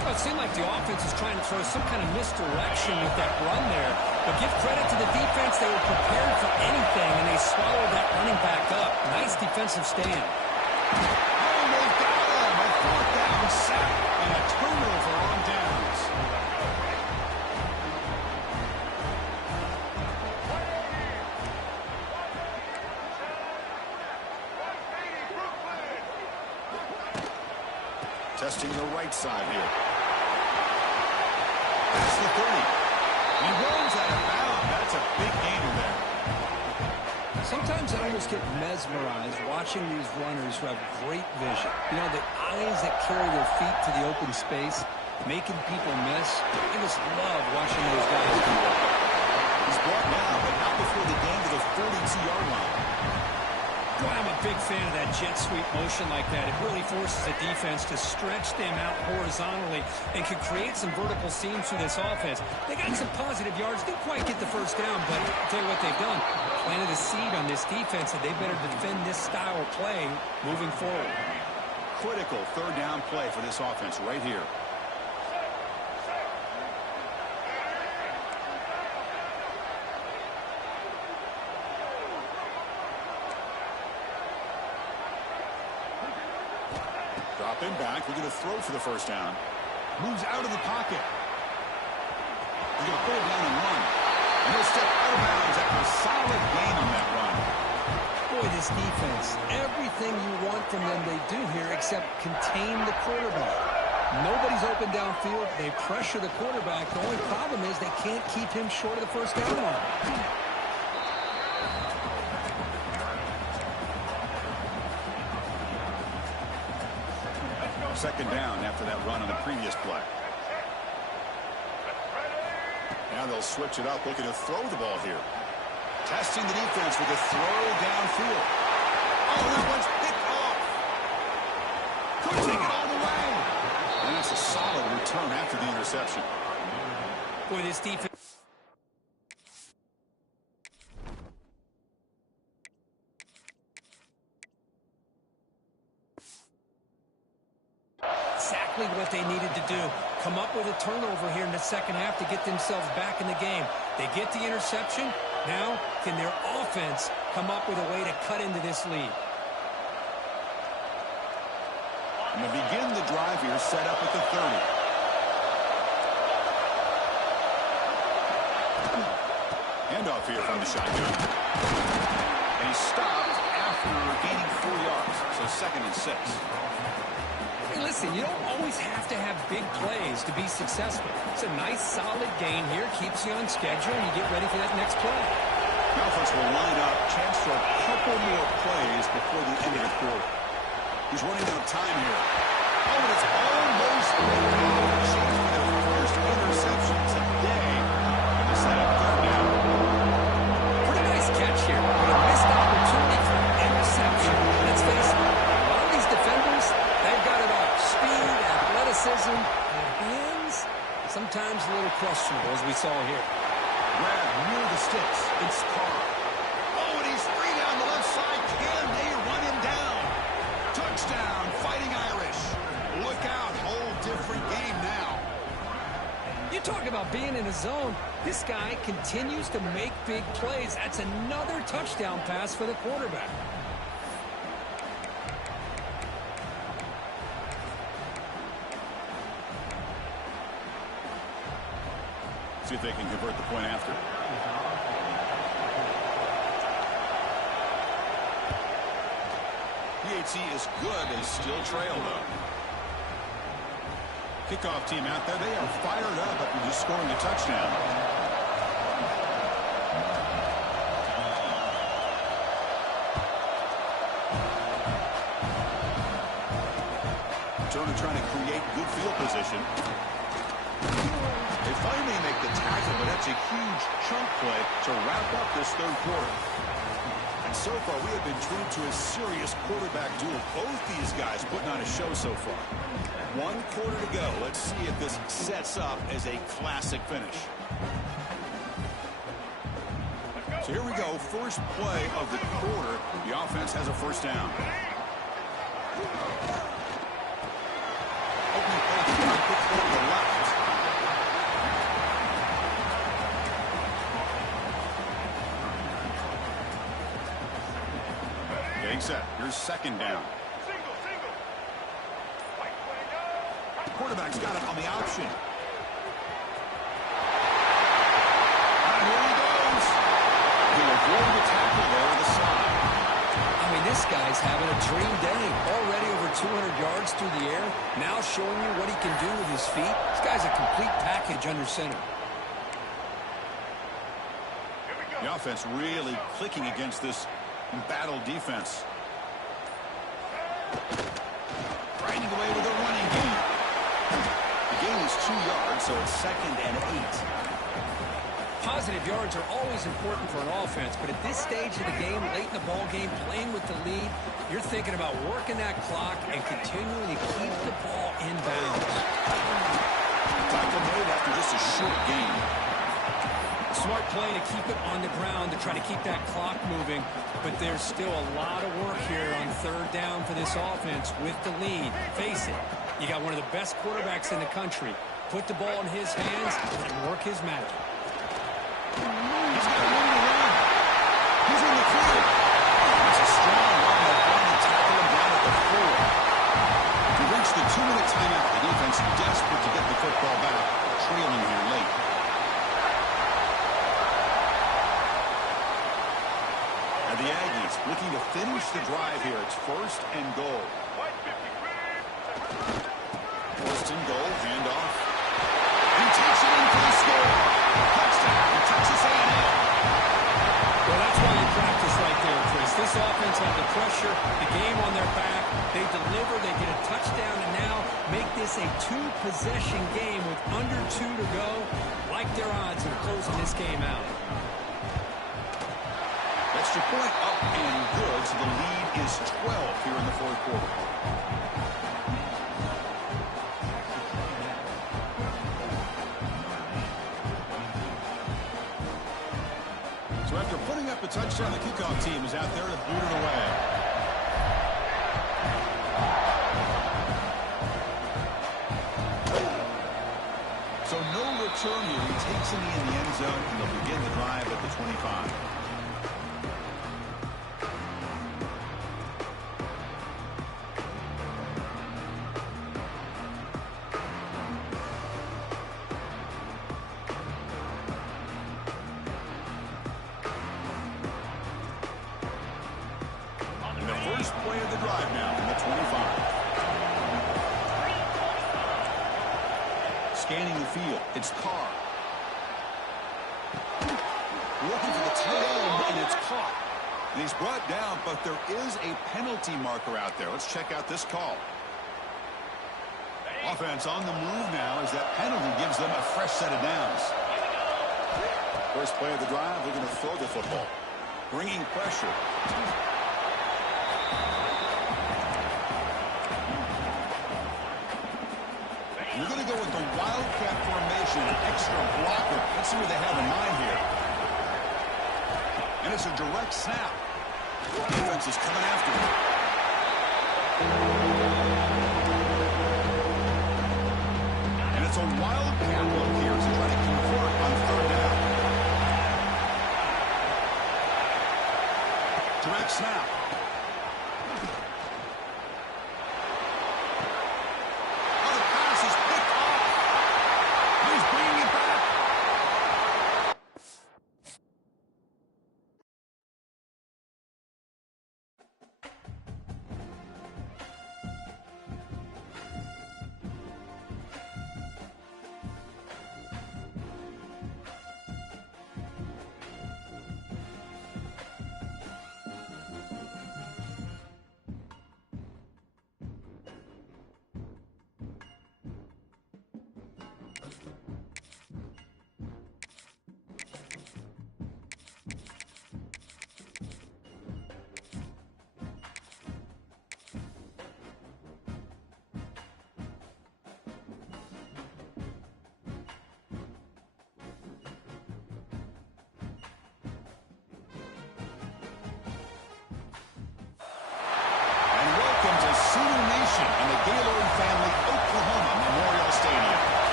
Well, it seemed like the offense is trying to throw some kind of misdirection with that run there. But give credit to the defense. They were prepared for anything, and they swallowed that running back up. Nice defensive stand. Oh, they've got him. A fourth down sack and a turnover on downs. Testing the right side here. That's the 30. He runs out of bounds. That's a big gainer there. Sometimes I almost get mesmerized watching these runners who have great vision. You know, the eyes that carry their feet to the open space, making people miss. I just love watching those guys do that. He's brought down, but not before the gain to the 42-yard line. Boy, I'm a big fan of that jet sweep motion like that. It really forces a defense to stretch them out horizontally and can create some vertical seams through this offense. They got some positive yards. Didn't quite get the first down, but I'll tell you what they've done. Planted a seed on this defense that they better defend this style of play moving forward. Critical third down play for this offense right here. Dropping back, we're going to throw for the first down. Moves out of the pocket. He's going to pull it down and run. And he'll step out of bounds after a solid gain on that run. Boy, this defense, everything you want from them they do here except contain the quarterback. Nobody's open downfield. They pressure the quarterback. The only problem is they can't keep him short of the first down line. Second down after that run on the previous play. Now they'll switch it up, looking to throw the ball here. Testing the defense with a throw downfield. Oh, that one's picked off. Could take it all the way. And that's a solid return after the interception. Boy, this defense. Exactly what they needed to do. Come up with a turnover here in the second half to get themselves back in the game. They get the interception. Now, can their offense come up with a way to cut into this lead? And they begin the drive here, set up at the 30. Handoff here from the shotgun. And he stopped after gaining 4 yards. So second and 6. Hey, listen, you don't always have to have big plays to be successful. It's a nice, solid gain here. Keeps you on schedule, and you get ready for that next play. The offense will line up. Chance for a couple more plays before the end of the quarter. He's running out of time here. Oh, and it's almost picked off. Chance for their first interception today. And they set up third down. Pretty nice catch here. But a missed opportunity for an interception. Let's face it, a lot of these defenders, they've got it all. Speed, athleticism, and hands, sometimes a little questionable, as we saw here. Grab near the sticks. It's Carr. Oh, and he's free down the left side. Can they run him down? Touchdown, Fighting Irish. Look out, whole different game now. You talk about being in a zone. This guy continues to make big plays. That's another touchdown pass for the quarterback. See if they can convert the point after. PHC is good. They still trail, though. Kickoff team out there. They are fired up after just scoring a touchdown. returner trying to create good field position. They finally make the tackle, but that's a huge chunk play to wrap up this third quarter. And so far, we have been treated to a serious quarterback duel. Both these guys putting on a show so far. 1 quarter to go. Let's see if this sets up as a classic finish. So here we go. First play of the quarter. The offense has a first down. Opening play to the left. Getting set. Here's second down. Quarterback's got it on the option. And here he goes. He'll avoid the tackle there to the side. I mean, this guy's having a dream day. Already over 200 yards through the air. Now showing you what he can do with his feet. This guy's a complete package under center. The offense really clicking against this embattled defense. Grinding away with a running game. The gain is 2 yards, so it's 2nd and 8. Positive yards are always important for an offense, but at this stage of the game, late in the ball game, playing with the lead, you're thinking about working that clock and continuing to keep the ball in bounds. Tackle made after just a short gain. Smart play to keep it on the ground to try to keep that clock moving, but there's still a lot of work here on third down for this offense with the lead. Face it, you got one of the best quarterbacks in the country. Put the ball in his hands and work his magic. He's got room to run. He's in the clear. That's a strong run. They'll finally tackle him down at the 4. To reach the 2-minute timeout, the defense desperate to get the football back, trailing here late. And the Aggies looking to finish the drive here. It's 1st and goal. 1st and goal, handoff. He takes it in for the score. Touchdown, Texas A&M. Well, that's why you practice right there, Chris. This offense had the pressure, the game on their back. They deliver, they get a touchdown, and now make this a 2-possession game with under 2 to go. Like their odds of closing this game out. Extra point up and good, so the lead is 12 here in the 4th quarter. So after putting up a touchdown, the kickoff team is out there to boot it away. So no return here. He takes it in the end zone, and they'll begin the drive at the 25. First play of the drive now in the 25. Scanning the field, it's Carr. Looking for the tight end, and it's caught. And he's brought down, but there is a penalty marker out there. Let's check out this call. Offense on the move now as that penalty gives them a fresh set of downs. First play of the drive, they're going to throw the football. Bringing pressure. We're going to go with the Wildcat formation, an extra blocker. Let's see what they have in mind here. And it's a direct snap. Defense is coming after him. And it's a Wildcat look here to try to convert on 3rd down. Direct snap.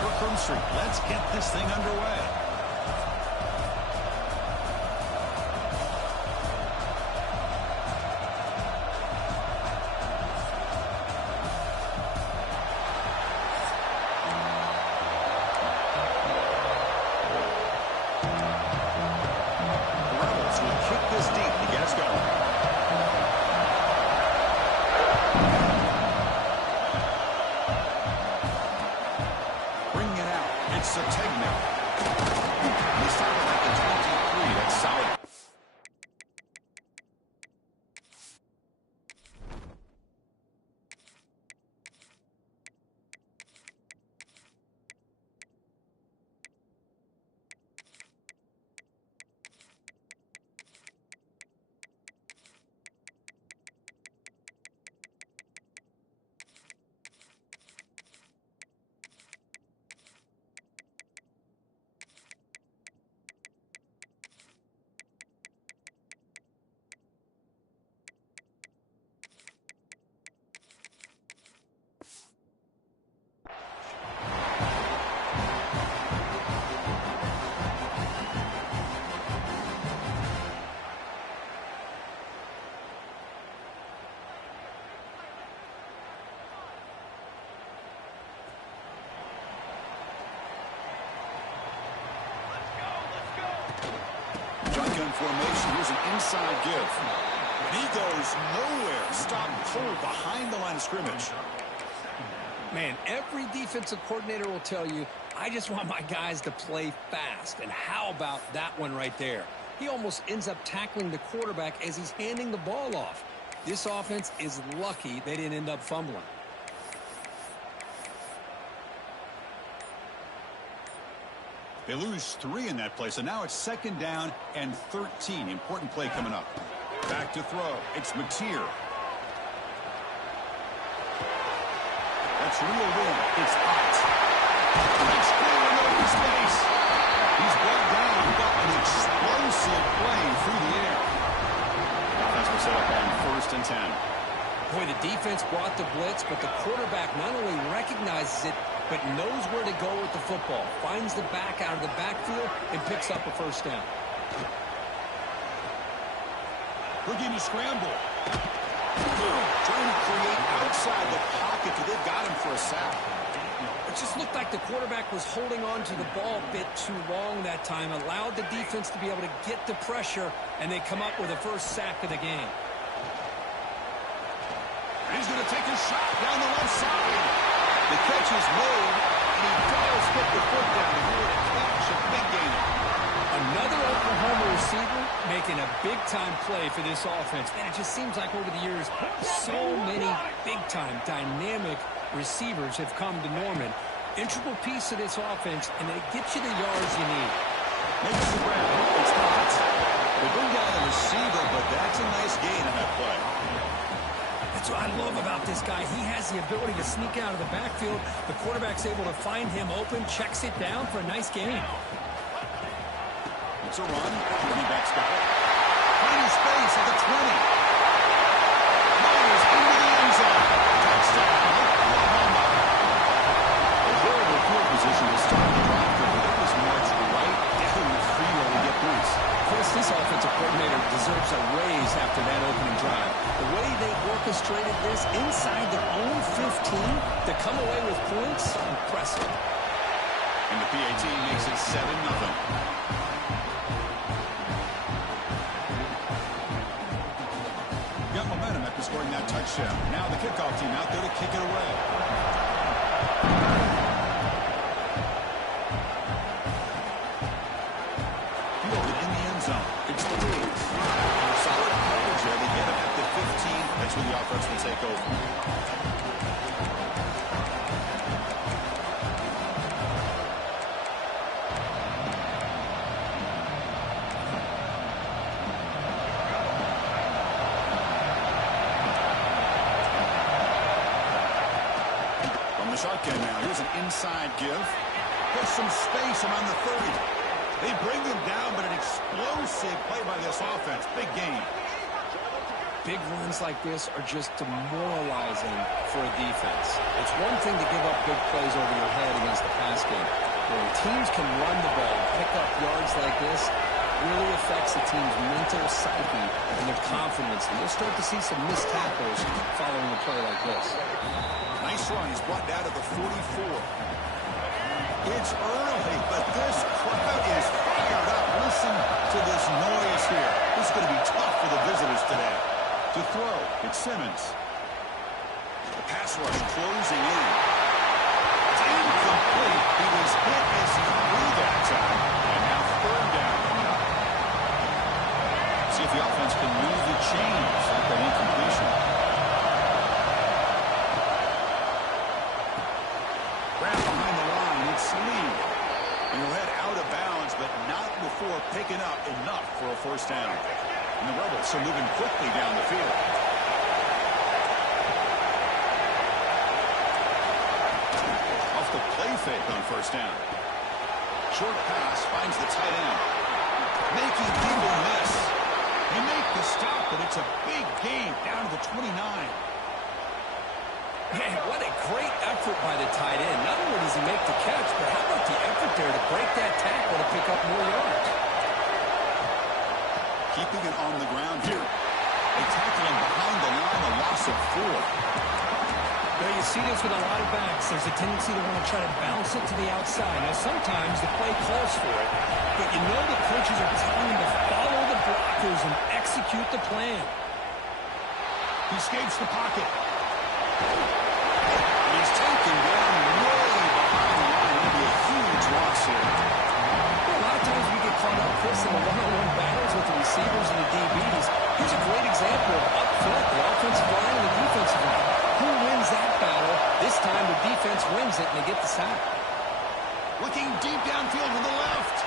Kirkland Street. Let's get this thing underway. Shotgun formation. Here's an inside give. And he goes nowhere. Stop cold behind the line of scrimmage. Man, every defensive coordinator will tell you, I just want my guys to play fast. And how about that one right there? He almost ends up tackling the quarterback as he's handing the ball off. This offense is lucky they didn't end up fumbling. They lose 3 in that play, so now it's 2nd down and 13. Important play coming up. Back to throw. It's Mateer. That's real wind. It's hot. It's clearing open space. He's brought down, but an explosive play through the air. Offense will set up on 1st and 10. Boy, the defense brought the blitz, but the quarterback not only recognizes it, but knows where to go with the football. Finds the back out of the backfield and picks up a 1st down. Looking to scramble. Trying to create outside the pocket, but they've got him for a sack. It just looked like the quarterback was holding on to the ball a bit too long that time, allowed the defense to be able to get the pressure, and they come up with the 1st sack of the game. He's going to take a shot down the left side. The catch is made, and he does get the foot down. And here to catch a big gainer. Another Oklahoma receiver making a big-time play for this offense. Man, it just seems like over the years, so many big-time, dynamic receivers have come to Norman. Integral piece of this offense, and they get you the yards you need. Makes the grab. It's not. They bring down the receiver, but that's a nice gain in that play. That's what I love about this guy. He has the ability to sneak out of the backfield. The quarterback's able to find him open, checks it down for a nice gain. It's a run. Running back's got it. Finding space at the 20. Myers into the end zone. Touchdown, Oklahoma. A horrible field position to start the drive, but it was marched right down the field to get points. Chris, this offensive coordinator deserves a raise after that opening drive. The way they orchestrated this inside their own 15 to come away with points, impressive. And the PAT makes it 7-0. Got momentum after scoring that touchdown. Now the kickoff team out there to kick it away. Fielded in the end zone. It's the Leeds. Solid coverage there. They get it at the 15. That's where the offense will take over. Shotgun now. Here's an inside give. Put some space around the 30. They bring him down, but an explosive play by this offense. Big game. Big runs like this are just demoralizing for a defense. It's one thing to give up big plays over your head against the pass game. teams can run the ball and pick up yards like this, really affects the team's mental psyche and their confidence. And you'll start to see some missed tackles following a play like this. Nice run. He's brought down to the 44. It's early, but this crowd is fired up. Listen to this noise here. This is going to be tough for the visitors today. To throw, it's Simmons. The pass rush closing in. It's incomplete. He was hit as he threw that time. And now third down. See if the offense can move the chains with that incompletion. Wrapped behind the line, it's Lee. And he'll head out of bounds, but not before picking up enough for a first down. And the Rebels are moving quickly down the field. Off the play fake on first down. Short pass finds the tight end. Making people miss. They make the stop, but it's a big gain down to the 29. Man, what a great effort by the tight end. Not only does he make the catch, but how about the effort there to break that tackle to pick up more yards? Keeping it on the ground here. They tackle him behind the line, a loss of 4. Now you see this with a lot of backs. There's a tendency to want to try to bounce it to the outside. Now sometimes the play calls for it, but you know the coaches are telling him to follow the blockers and execute the plan. He escapes the pocket. And he's taken down way behind the line. It'll be a huge loss here. A lot of times we get caught up, Chris, in the one-on-one battles with the receivers and the DBs. Here's a great example of up front, the offensive line and the defensive line. Who wins that battle? This time the defense wins it and they get the sack. Looking deep downfield to the left.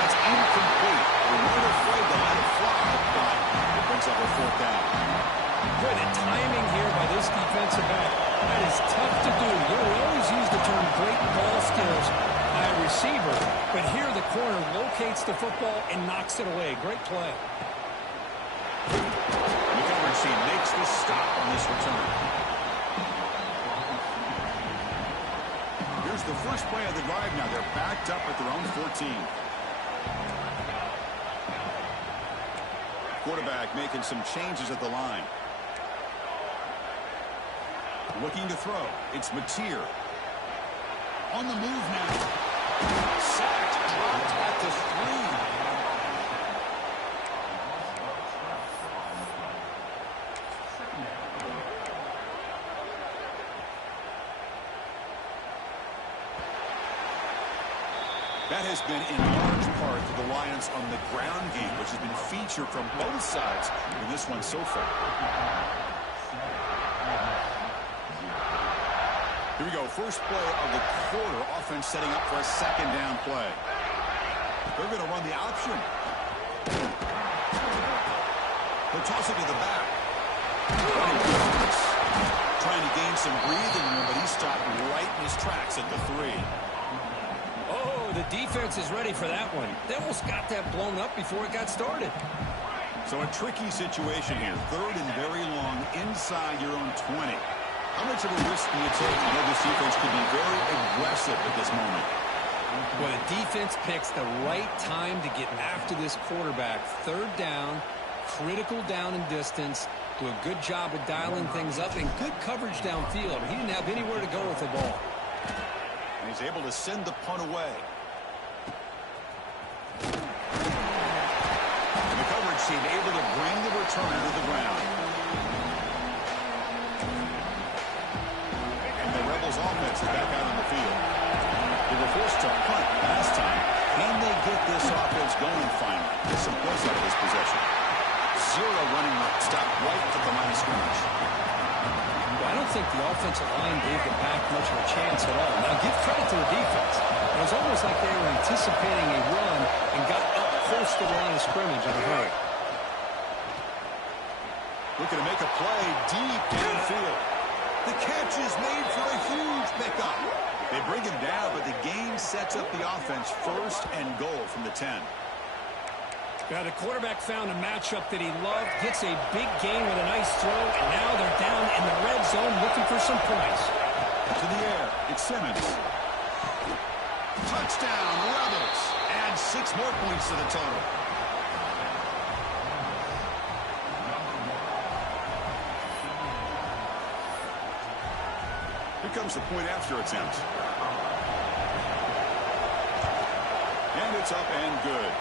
That's incomplete. They weren't afraid to let it fly, but it brings up a fourth down. Boy, the timing here by this defensive back, that is tough to do. You always use the term great ball skills by a receiver, but here the corner locates the football and knocks it away. Great play. McElversey makes the stop on this return. Here's the first play of the drive now. They're backed up at their own 14. Quarterback making some changes at the line. Looking to throw. It's Mateer. On the move now. Sacked. Dropped at the 3. That has been in large part to the Lions on the ground game, which has been featured from both sides in this one so far. Here we go. First play of the quarter. Offense setting up for a second down play. They're going to run the option. They'll toss it to the back. Trying to gain some breathing room, but he stopped right in his tracks at the 3. Oh, the defense is ready for that one. They almost got that blown up before it got started. So a tricky situation here. Third and very long inside your own 20. How much of a risk do you take? I know this defense could be very aggressive at this moment. Well, the defense picks the right time to get after this quarterback. Third down, critical down and distance. Do a good job of dialing things up and good coverage downfield. He didn't have anywhere to go with the ball. And he's able to send the punt away. And the coverage team able to bring the returner to the ground. And the Rebels offense is back out on the field. They were forced to punt last time. Can they get this offense going finally? Get some points out of this possession. 0 running stop right at the line of scrimmage. I don't think the offensive line gave the back much of a chance at all. Now, give credit to the defense. It was almost like they were anticipating a run and got up close to the line of scrimmage in a hurry. Looking to make a play deep downfield. The catch is made for a huge pickup. They bring him down, but the game sets up the offense first and goal from the 10. Now, the quarterback found a matchup that he loved, gets a big gain with a nice throw, and now they're down in the red zone looking for some points. To the air, it's Simmons. Touchdown, Rebels. Add 6 more points to the total. Here comes the point after attempt. And it's up and good.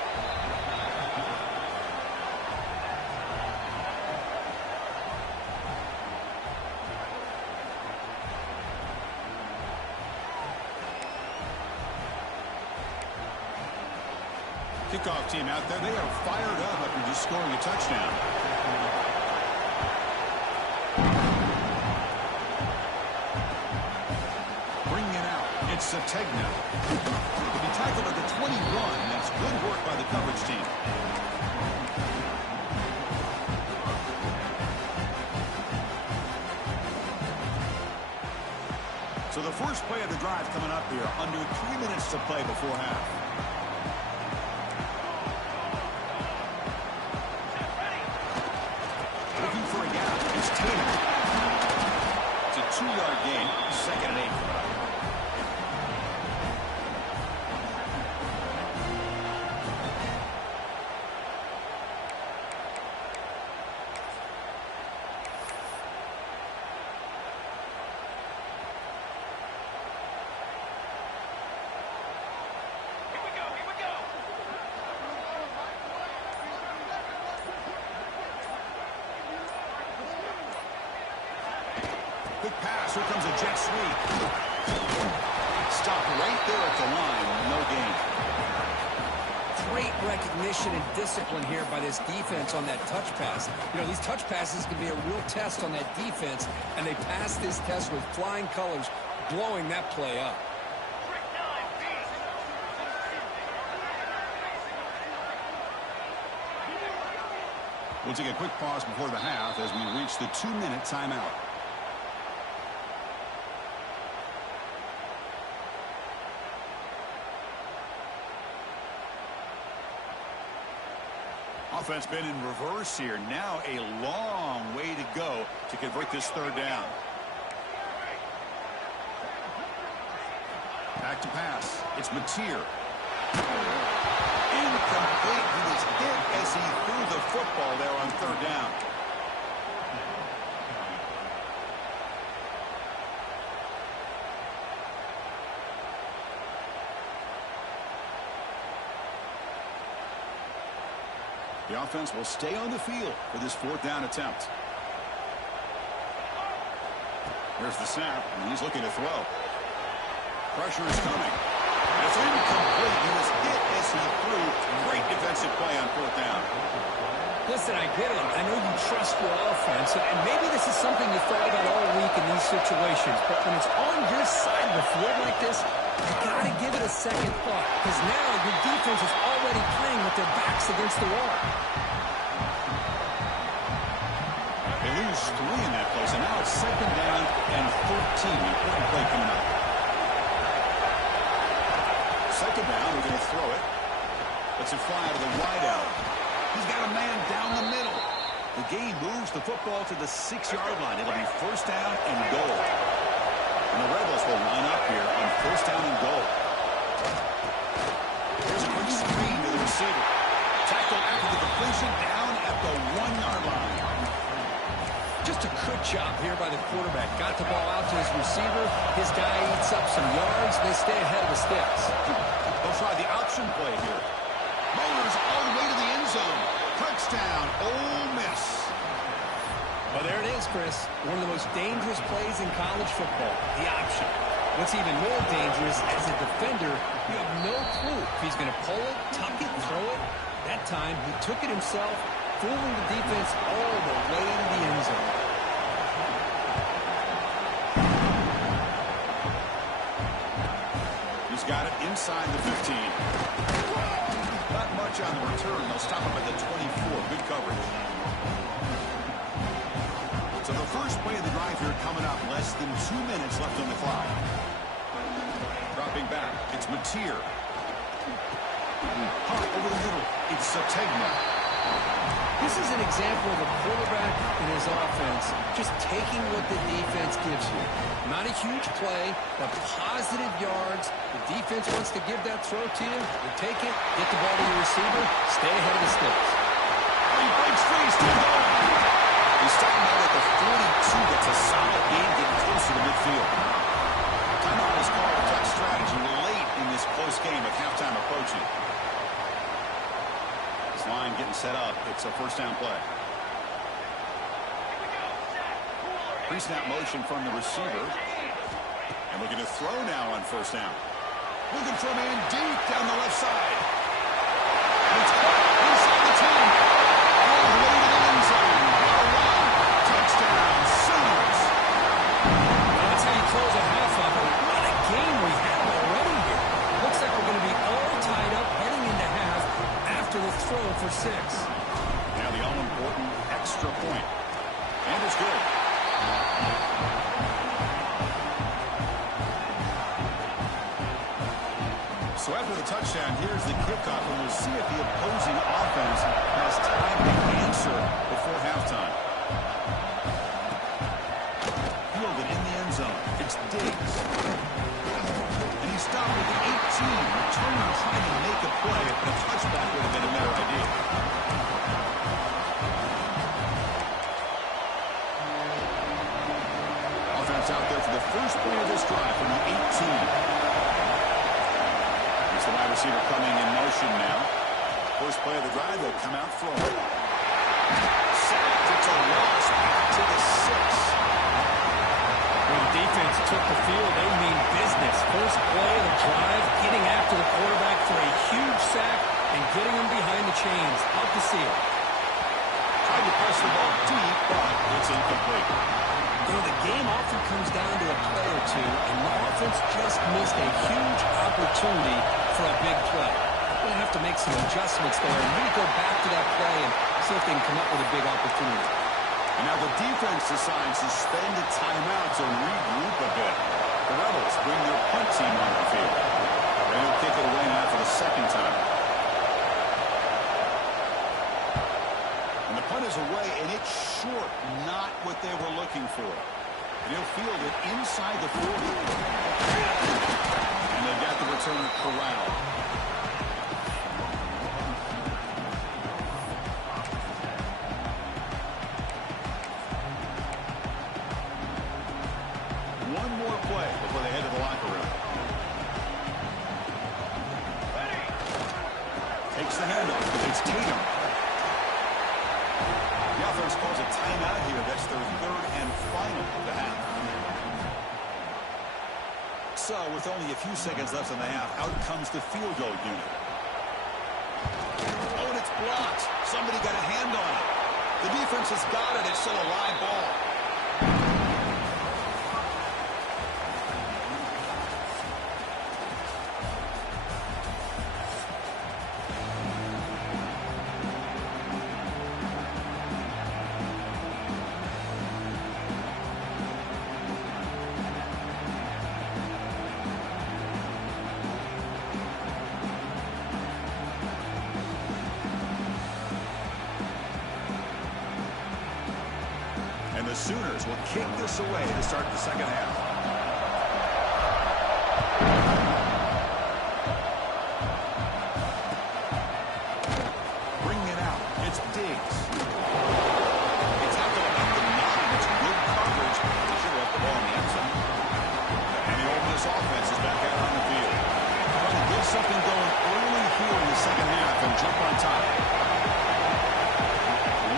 Kickoff team out there, they are fired up after just scoring a touchdown. Bringing it out, it's Sategna. To be tackled at the 21, that's good work by the coverage team. So the first play of the drive coming up here, under 3 minutes to play before half. It's a 2-yard gain, 2nd and 8 coming up. Quick pass, here comes a jet sweep. Stop right there at the line, no gain. Great recognition and discipline here by this defense on that touch pass. You know, these touch passes can be a real test on that defense, and they passed this test with flying colors, blowing that play up. We'll take a quick pause before the half as we reach the 2-minute timeout. Offense been in reverse here. Now a long way to go to convert this 3rd down. Back to pass. It's Mateer. Incomplete. He was hit as he threw the football there on 3rd down. The offense will stay on the field for this 4th down attempt. Here's the snap, and he's looking to throw. Pressure is coming. It's incomplete. He was hit as he threw. Great defensive play on 4th down. Listen, I get it. I know you trust your offense, and maybe this is something you thought about all week in these situations, but when it's on your side of the field like this, you got to give it a second thought, because now your defense is already playing with their backs against the wall. They lose 3 in that play, so now it's 2nd down and 13. Important play coming up. 2nd down, we're going to throw it. Let's it fly to the wideout. He's got a man down the middle. The game moves the football to the 6-yard line. It'll be 1st down and goal. And the Rebels will line up here on 1st down and goal. Here's a quick screen to the receiver. Tackle after the completion down at the 1-yard line. Just a good job here by the quarterback. Got the ball out to his receiver. His guy eats up some yards. They stay ahead of the sticks. They'll try the option play here. Bowlers all the way to the end zone. Touchdown, Ole Miss. Well, there it is, Chris. One of the most dangerous plays in college football, the option. What's even more dangerous, as a defender, you have no clue if he's going to pull it, tuck it, throw it. That time, he took it himself, fooling the defense all the way to the end zone. He's got it inside the 15. Not much on the return. They'll stop him at the 24. Good coverage. So the first play of the drive here coming up. Less than 2 minutes left on the clock. Dropping back. It's Mateer. Hot over the middle. It's Sategna. This is an example of a quarterback and his offense just taking what the defense gives you. Not a huge play, but positive yards. The defense wants to give that throw to you. You take it, get the ball to your receiver, stay ahead of the sticks. He breaks free, still going. He's starting out at the 42. That's a solid game, getting closer to midfield. Timeout is called to test strategy late in this close game with halftime approaching. Line getting set up. It's a first down play. Pre-snap motion from the receiver. And looking to throw now on first down. Looking for a man deep down the left side. And it's caught inside the 10. All the way to the end zone. What a run. Touchdown, Sooners. Well, that's how you close a half of it. What a game we have already here. Looks like we're going to be all tied up heading into half after the throw for 6. Now the all-important extra point. And it's good. So after the touchdown, here's the kickoff, and we'll see if the opposing offense has time to answer before halftime. Fielded in the end zone. It's Diggs. And he stopped at the 18, returning trying to make a play, but a touchback would have been a better idea. Offense out there for the first play of this drive from the 18. The wide receiver coming in motion now. First play of the drive, they'll come out throwing. Sacked. It's a loss back to the 6. When the defense took the field, they mean business. First play of the drive, getting after the quarterback for a huge sack and getting him behind the chains. Love to see it. Tried to press the ball deep, but it's incomplete. You know, the game often comes down to a play or two, and the offense just missed a huge opportunity for a big play. They're going to have to make some adjustments there and really go back to that play and see if they can come up with a big opportunity. And now the defense decides to spend a timeout to regroup a bit. The Rebels bring their punt team on the field. They'll kick it away now for the second time. And the punt is away, and it's short, not what they were looking for. And he'll field it inside the 40. And they've got the returner corralled. One more play before they head to the locker room. Takes the handoff. It's Tatum. The offense calls a timeout here. That's their third and final of the half. So, with only a few seconds left in the half, out comes the field goal unit. Oh, and it's blocked. Somebody got a hand on it. The defense has got it. It's still a live ball. And the Sooners will kick this away to start the second half. Bringing it out. It's Diggs. It's out there at the 9. It's good coverage. They should have left the ball in the end zone. And the Ole Miss offense is back out on the field. Trying to get something going early here in the second half and jump on top.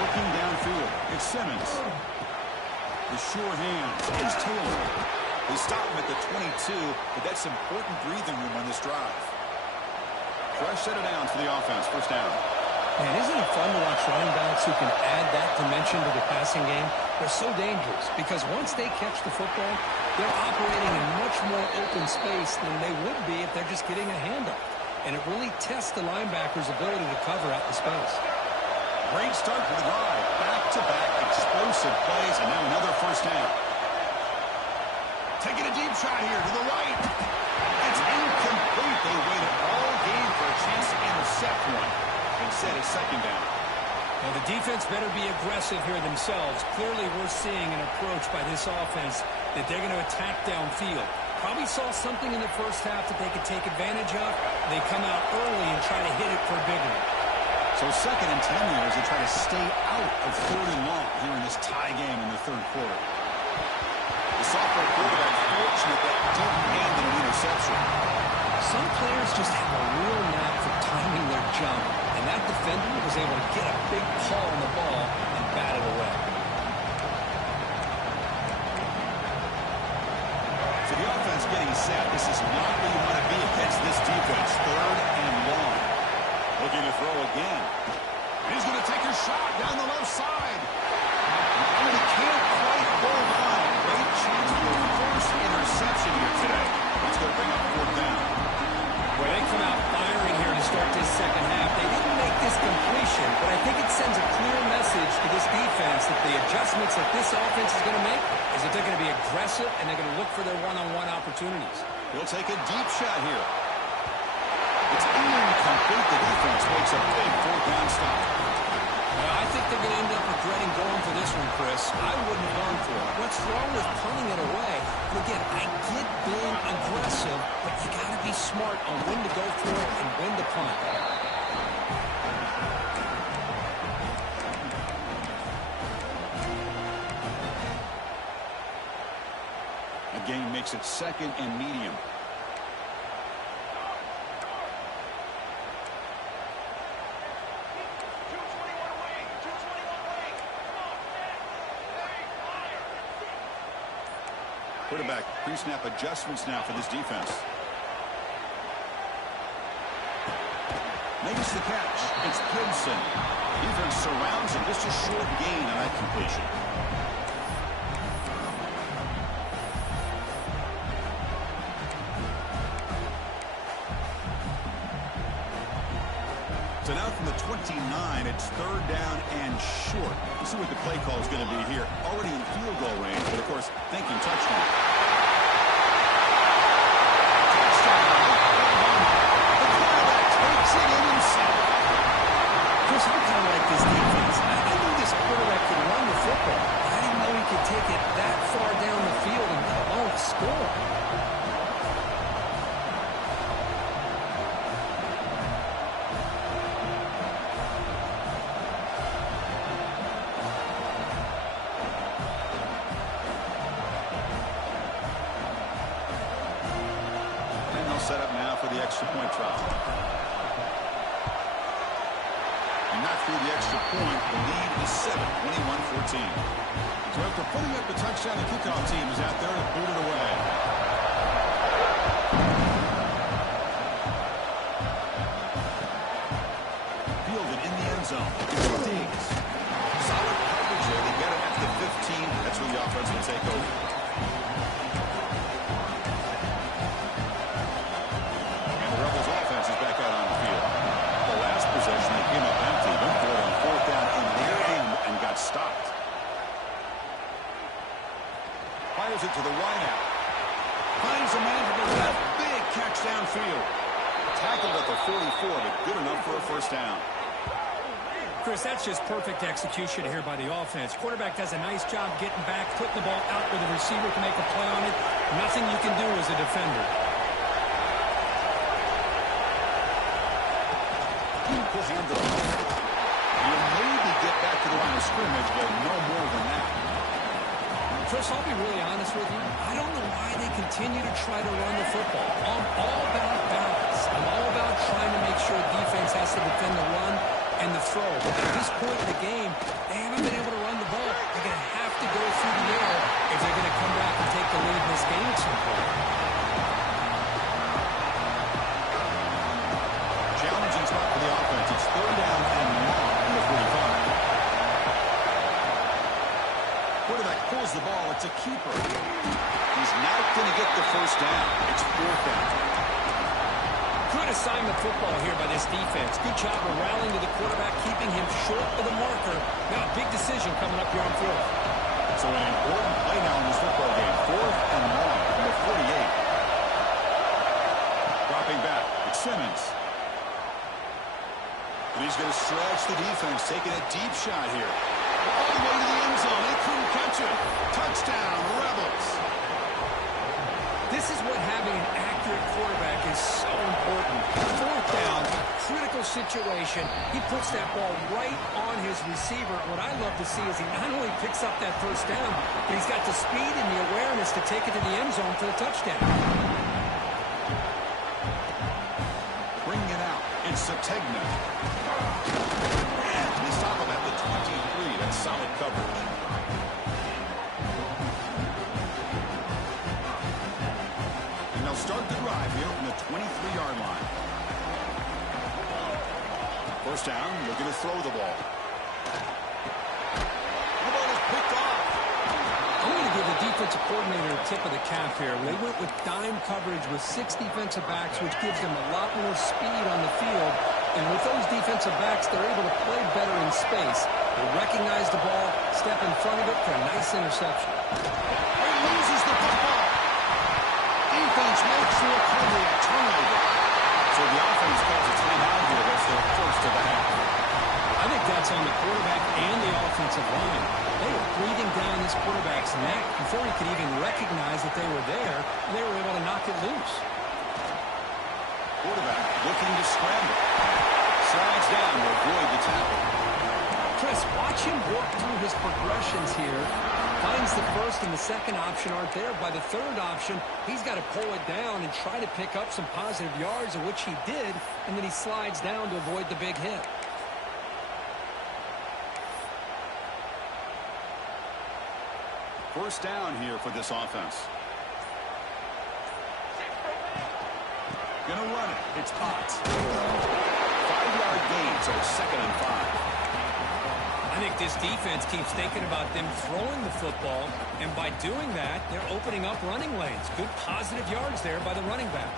Looking downfield. It's Simmons. The sure hands is Taylor. They stop him at the 22, but that's important breathing room on this drive. Fresh set of downs for the offense. First down. Man, isn't it fun to watch running backs who can add that dimension to the passing game? They're so dangerous because once they catch the football, they're operating in much more open space than they would be if they're just getting a handoff. And it really tests the linebacker's ability to cover out the space. Great start for the drive. Back-to-back explosive plays, and now another first down. Taking a deep shot here to the right. It's incomplete. They waited all game for a chance to intercept one. Instead, it's second down. Well, the defense better be aggressive here themselves. Clearly, we're seeing an approach by this offense that they're going to attack downfield. Probably saw something in the first half that they could take advantage of. They come out early and try to hit it for a big one. So 2nd and 10 here as they try to stay out of 3rd and long here in this tie game in the 3rd quarter. The sophomore quarterback fortunate that didn't hand them an interception. Some players just have a real knack for timing their jump, and that defender was able to get a big paw on the ball and bat it away. So the offense getting set. This is not where you want to be against this defense. 3rd and long. Looking to throw again. And he's going to take a shot down the left side. And he can't quite hold on. Great chance for the first interception here today. That's going to bring up 4th down. Well, they come out firing here to start this second half. They didn't make this completion, but I think it sends a clear message to this defense that the adjustments that this offense is going to make is that they're going to be aggressive and they're going to look for their one-on-one opportunities. He'll take a deep shot here. It's incomplete. The defense makes a big 4th down stop. Well, I think they're going to end up regretting going for this one, Chris. I wouldn't have gone for it. What's wrong with punting it away? And again, I get being aggressive, but you got to be smart on when to go for it and when to punt. The game makes it 2nd and medium. Quarterback pre-snap adjustments now for this defense. Makes the catch. It's Gibson. Defense surrounds him. Just a short gain on that completion. So now from the 29, it's 3rd down and short. Let's see what the play call is going to be here. Already in field goal range, but of course, thinking touchdown. Touchdown. The quarterback takes it in himself. Chris, I kind of like this defense. I knew this quarterback could run the football. I didn't know he could take it that far down the field and let alone score. Set up now for the extra point try. And not through the extra point. The lead is 7, 21-14. So after putting up the touchdown, the kickoff team is out there to boot it away. Fielded in the end zone. It's Diggs. Solid coverage there. They get it at the 15. That's where the offense will take over. Stopped. Fires it to the wide out. Finds a man to the left. Big catch downfield. Tackled at the 44, but good enough for a first down. Chris, that's just perfect execution here by the offense. Quarterback does a nice job getting back, putting the ball out where the receiver can make a play on it. Nothing you can do as a defender. He'll hand it off. He'll maybe get back to the line of scrimmage, but no more than that. Chris, I'll be really honest with you. I don't know why they continue to try to run the football. I'm all about balance. I'm all about trying to make sure defense has to defend the run and the throw. But at this point in the game, they haven't been able to run the ball. They're going to have to go through the air if they're going to come back and take the lead in this game at some point. Challenging spot for the offense. It's 3rd down and long from the 45. Quarterback pulls the ball. It's a keeper. He's not going to get the first down. It's 4th down. Good assignment football here by this defense. Good job of rallying to the quarterback, keeping him short of the marker. Now a big decision coming up here on 4th. So an important play now in this football game. 4th and long from the 48. Dropping back. It's Simmons. And he's going to stretch the defense, taking a deep shot here. All the way to the end zone. They couldn't catch it. Touchdown, Rebels. This is what having an accurate quarterback is so important. Fourth down, critical situation. He puts that ball right on his receiver. What I love to see is he not only picks up that first down, but he's got the speed and the awareness to take it to the end zone for the touchdown. Bringing it out. It's Sategna. And they stop him at the 23. That's solid coverage. And they'll start the drive here from the 23-yard line. First down, looking to throw the ball. The ball is picked off. I'm going to give the defensive coordinator a tip of the cap here. They went with dime coverage with 6 defensive backs, which gives them a lot more speed on the field. And with those defensive backs, they're able to play better in space. They recognize the ball, step in front of it for a nice interception. He loses the football. Defense makes the recovery, a turnover. So the offense calls a timeout here. That's their first of the half. I think that's on the quarterback and the offensive line. They were breathing down this quarterback's neck before he could even recognize that they were there. They were able to knock it loose. Quarterback looking to scramble. Slides down to avoid the tackle. Chris, watch him work through his progressions here. Finds the first and the second option aren't there. By the third option, he's got to pull it down and try to pick up some positive yards, of which he did, and then he slides down to avoid the big hit. First down here for this offense. Gonna run it. It's Potts. 5-yard gain, so 2nd and 5. I think this defense keeps thinking about them throwing the football, and by doing that, they're opening up running lanes. Good positive yards there by the running back.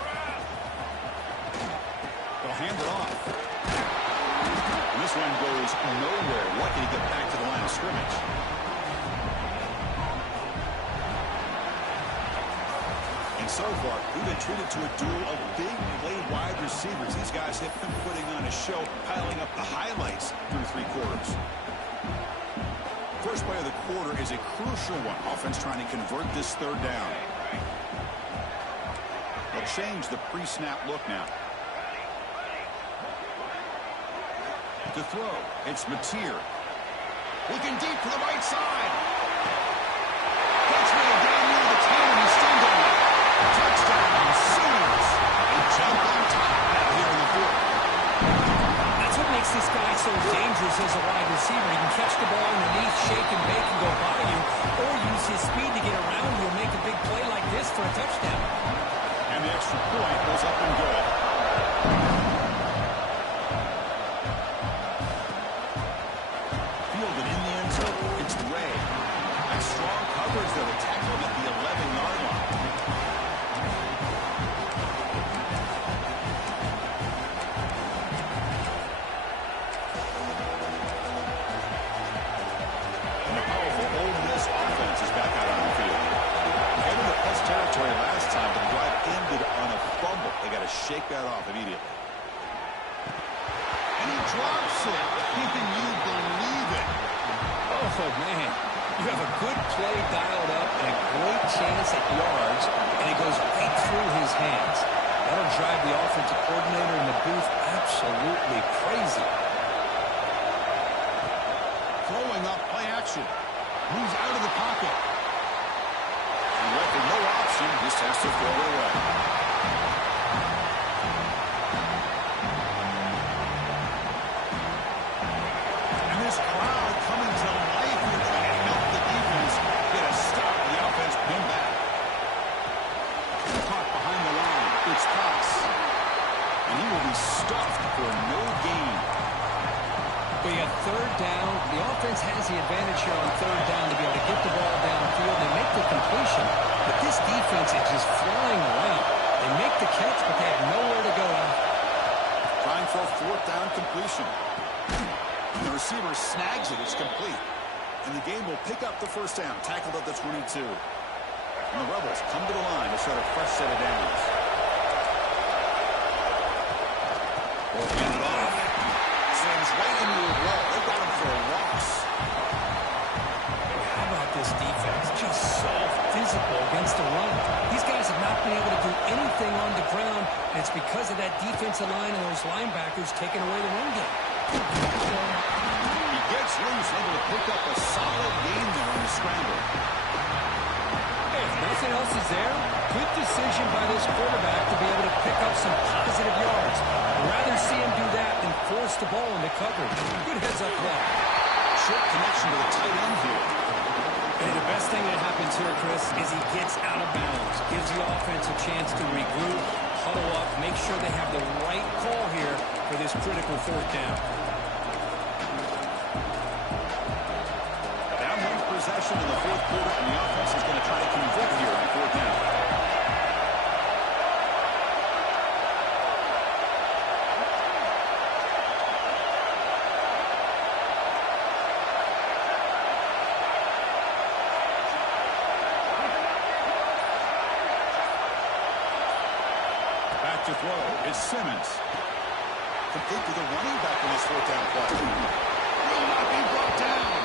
They'll hand it off. And this one goes nowhere. Lucky to get back to the line of scrimmage. And so far, we've been treated to a duel of big play wide receivers. These guys have been putting on a show, piling up the highlights through 3 quarters. First play of the quarter is a crucial one. Offense trying to convert this third down. They'll change the pre-snap look now. To throw, it's Mateer. Looking deep to the right side. That's way down near the 10, and he's still going. Touchdown, Sooners. They jump on top now here in the 4th. That's what makes this guy so dangerous as a wide receiver. He can catch the ball underneath, shake and bake and go by you, or use his speed to get around you and make a big play like this for a touchdown. And the extra point goes up and good. Fielded in the end zone. It's Ray. And strong coverage there to tackle him at the 11-yard line. And the powerful Ole Miss offense is back out on the field. They entered the plus territory last time, but the drive ended on a fumble. They got to shake that off immediately. And he drops it. Can you believe it? Oh, man. You have a good play dialed up and a great chance at yards, and it goes right through his hands. That'll drive the offensive coordinator in the booth absolutely crazy. Throwing up play action. Moves out of the pocket. And left with no option, just has to throw it away. And this crowd coming to life here trying to help the defense get a stop. The offense pinned back. Caught behind the line. It's Potts. And he will be stuffed for no gain. We got third down. The offense has the advantage here on third down to be able to get the ball downfield and make the completion. But this defense is just flying around. They make the catch, but they have nowhere to go after. Trying for a 4th down completion. The receiver snags it. It's complete. And the game will pick up the first down. Tackled at the 22. And the Rebels come to the line to start a fresh set of downs. We'll hand it off. against the run. These guys have not been able to do anything on the ground, and it's because of that defensive line and those linebackers taking away the run game. He gets loose, able to pick up a solid gain there on the scramble. Hey, if nothing else is there, good decision by this quarterback to be able to pick up some positive yards. I'd rather see him do that than force the ball into coverage. Good heads-up play. Short connection to the tight end here. And the best thing that happens here, Chris, is he gets out of bounds. Gives the offense a chance to regroup, huddle up, make sure they have the right call here for this critical fourth down. Down one possession in the fourth quarter, and the offense is going to try to convert here on fourth down. To throw, it's Simmons. Complete to the running back in this fourth down play. Will not be brought down.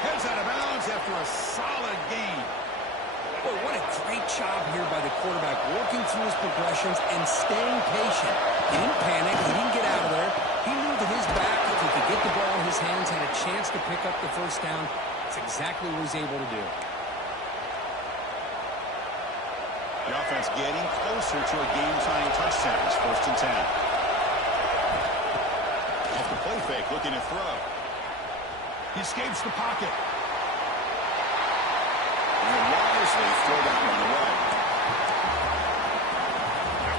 Heads out of bounds after a solid gain. Boy, what a great job here by the quarterback, working through his progressions and staying patient. He didn't panic. He didn't get out of there. He knew that his back, if he could get the ball in his hands, had a chance to pick up the first down. That's exactly what he's able to do. The offense getting closer to a game-tying touchdown. It's 1st and 10. Off the play fake, looking to throw. He escapes the pocket. And will wisely throw that one away.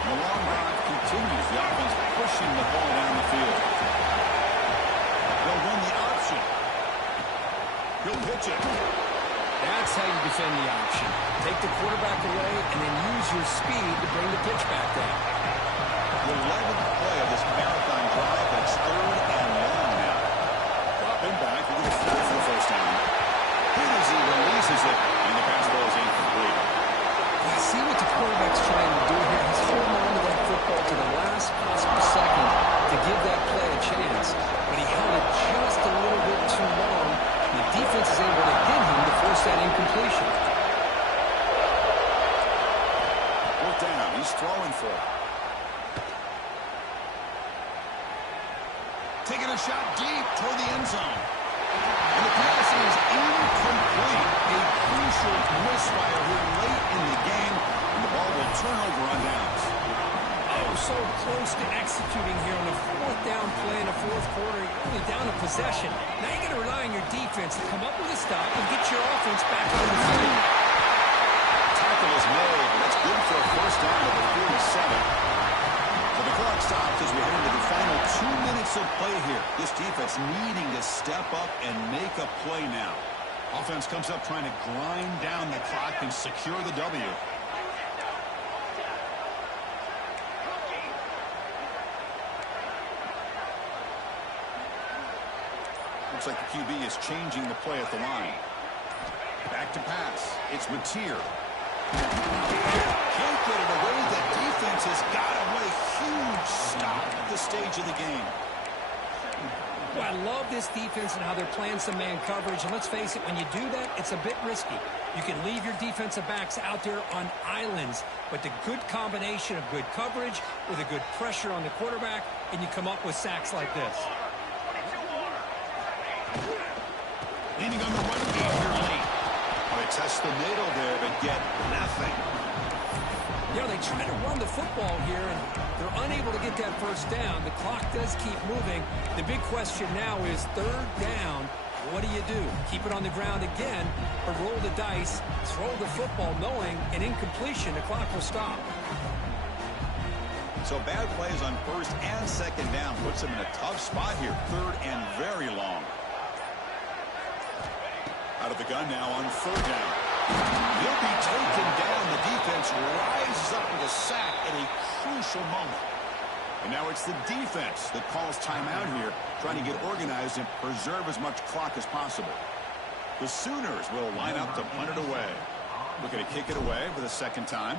The long drive continues. The offense pushing the ball down the field. They'll run the option. He'll pitch it. That's how you defend the option. Take the quarterback away and then use your speed to bring the pitch back down. The 11th play of this marathon drive, but it's 3rd and long now. Dropping back, we're going to throw for the first down. Here as he releases it, and the pass ball is incomplete. I see what the quarterback's trying to do here. He's holding on to that football to the last possible second to give that play a chance, but he held it just a little bit too long. The defense is able to hit him to force that incompletion. Fourth down. He's throwing for it. Taking a shot deep toward the end zone. And the pass is incomplete. A crucial misfire here late in the game. And the ball will turn over on downs. Oh, so close to executing here on the fourth down play in the fourth quarter. You're only down a possession. Now you got to rely on your defense to come up with a stop and get your offense back on the field. Tackle is made. That's good for a first down at the 47. So the clock stops as we head into the final 2 minutes of play here. This defense needing to step up and make a play now. Offense comes up trying to grind down the clock and secure the W. Looks like the QB is changing the play at the line. Back to pass. It's Mateer. Can't get it away. The defense has got away. Huge stop at this stage of the game. Well, I love this defense and how they're playing some man coverage. And let's face it, when you do that, it's a bit risky. You can leave your defensive backs out there on islands, but the good combination of good coverage with a good pressure on the quarterback, and you come up with sacks like this. Leaning on the run game here late. They test the middle there, but get nothing. You know, they try to run the football here, and they're unable to get that first down. The clock does keep moving. The big question now is 3rd down. What do you do? Keep it on the ground again, or roll the dice, throw the football, knowing an incompletion, the clock will stop. So bad plays on 1st and 2nd down puts them in a tough spot here. 3rd and very long. Out of the gun now on 3rd down. He'll be taken down. The defense rises up with a sack at a crucial moment. And now it's the defense that calls timeout here, trying to get organized and preserve as much clock as possible. The Sooners will line up to punt it away. Looking to kick it away for the 2nd time.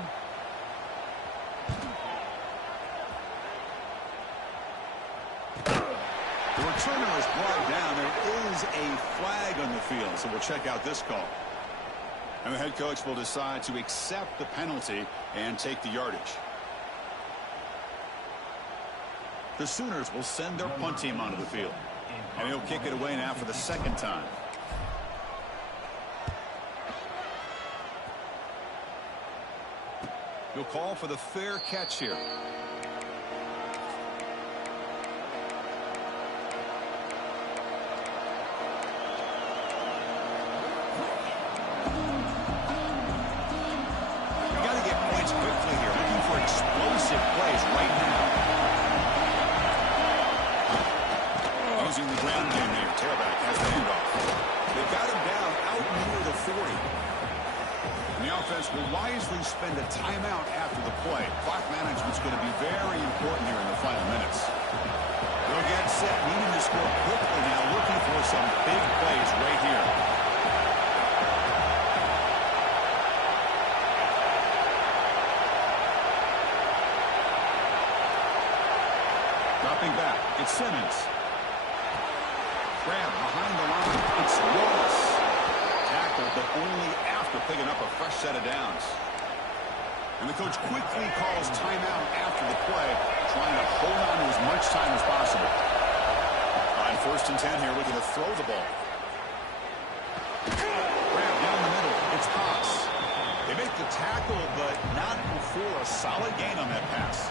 The returner is brought down. There is a flag on the field, so we'll check out this call. And the head coach will decide to accept the penalty and take the yardage. The Sooners will send their punt team onto the field. And he'll kick it away now for the second time. He'll call for the fair catch here. Explosive plays right now. Using the ground game here. Tailback has the handoff. They've got him down out near the 40. And the offense will wisely spend a timeout after the play. Clock management's going to be very important here in the final minutes. They'll get set, needing to score quickly now, looking for some big plays right here. Dropping back, it's Simmons. Grab behind the line, it's Wallace. Tackled, but only after picking up a fresh set of downs. And the coach quickly calls timeout after the play, trying to hold on to as much time as possible. On 1st and 10 here, looking to throw the ball. Grab down the middle, it's Haas. They make the tackle, but not before a solid gain on that pass.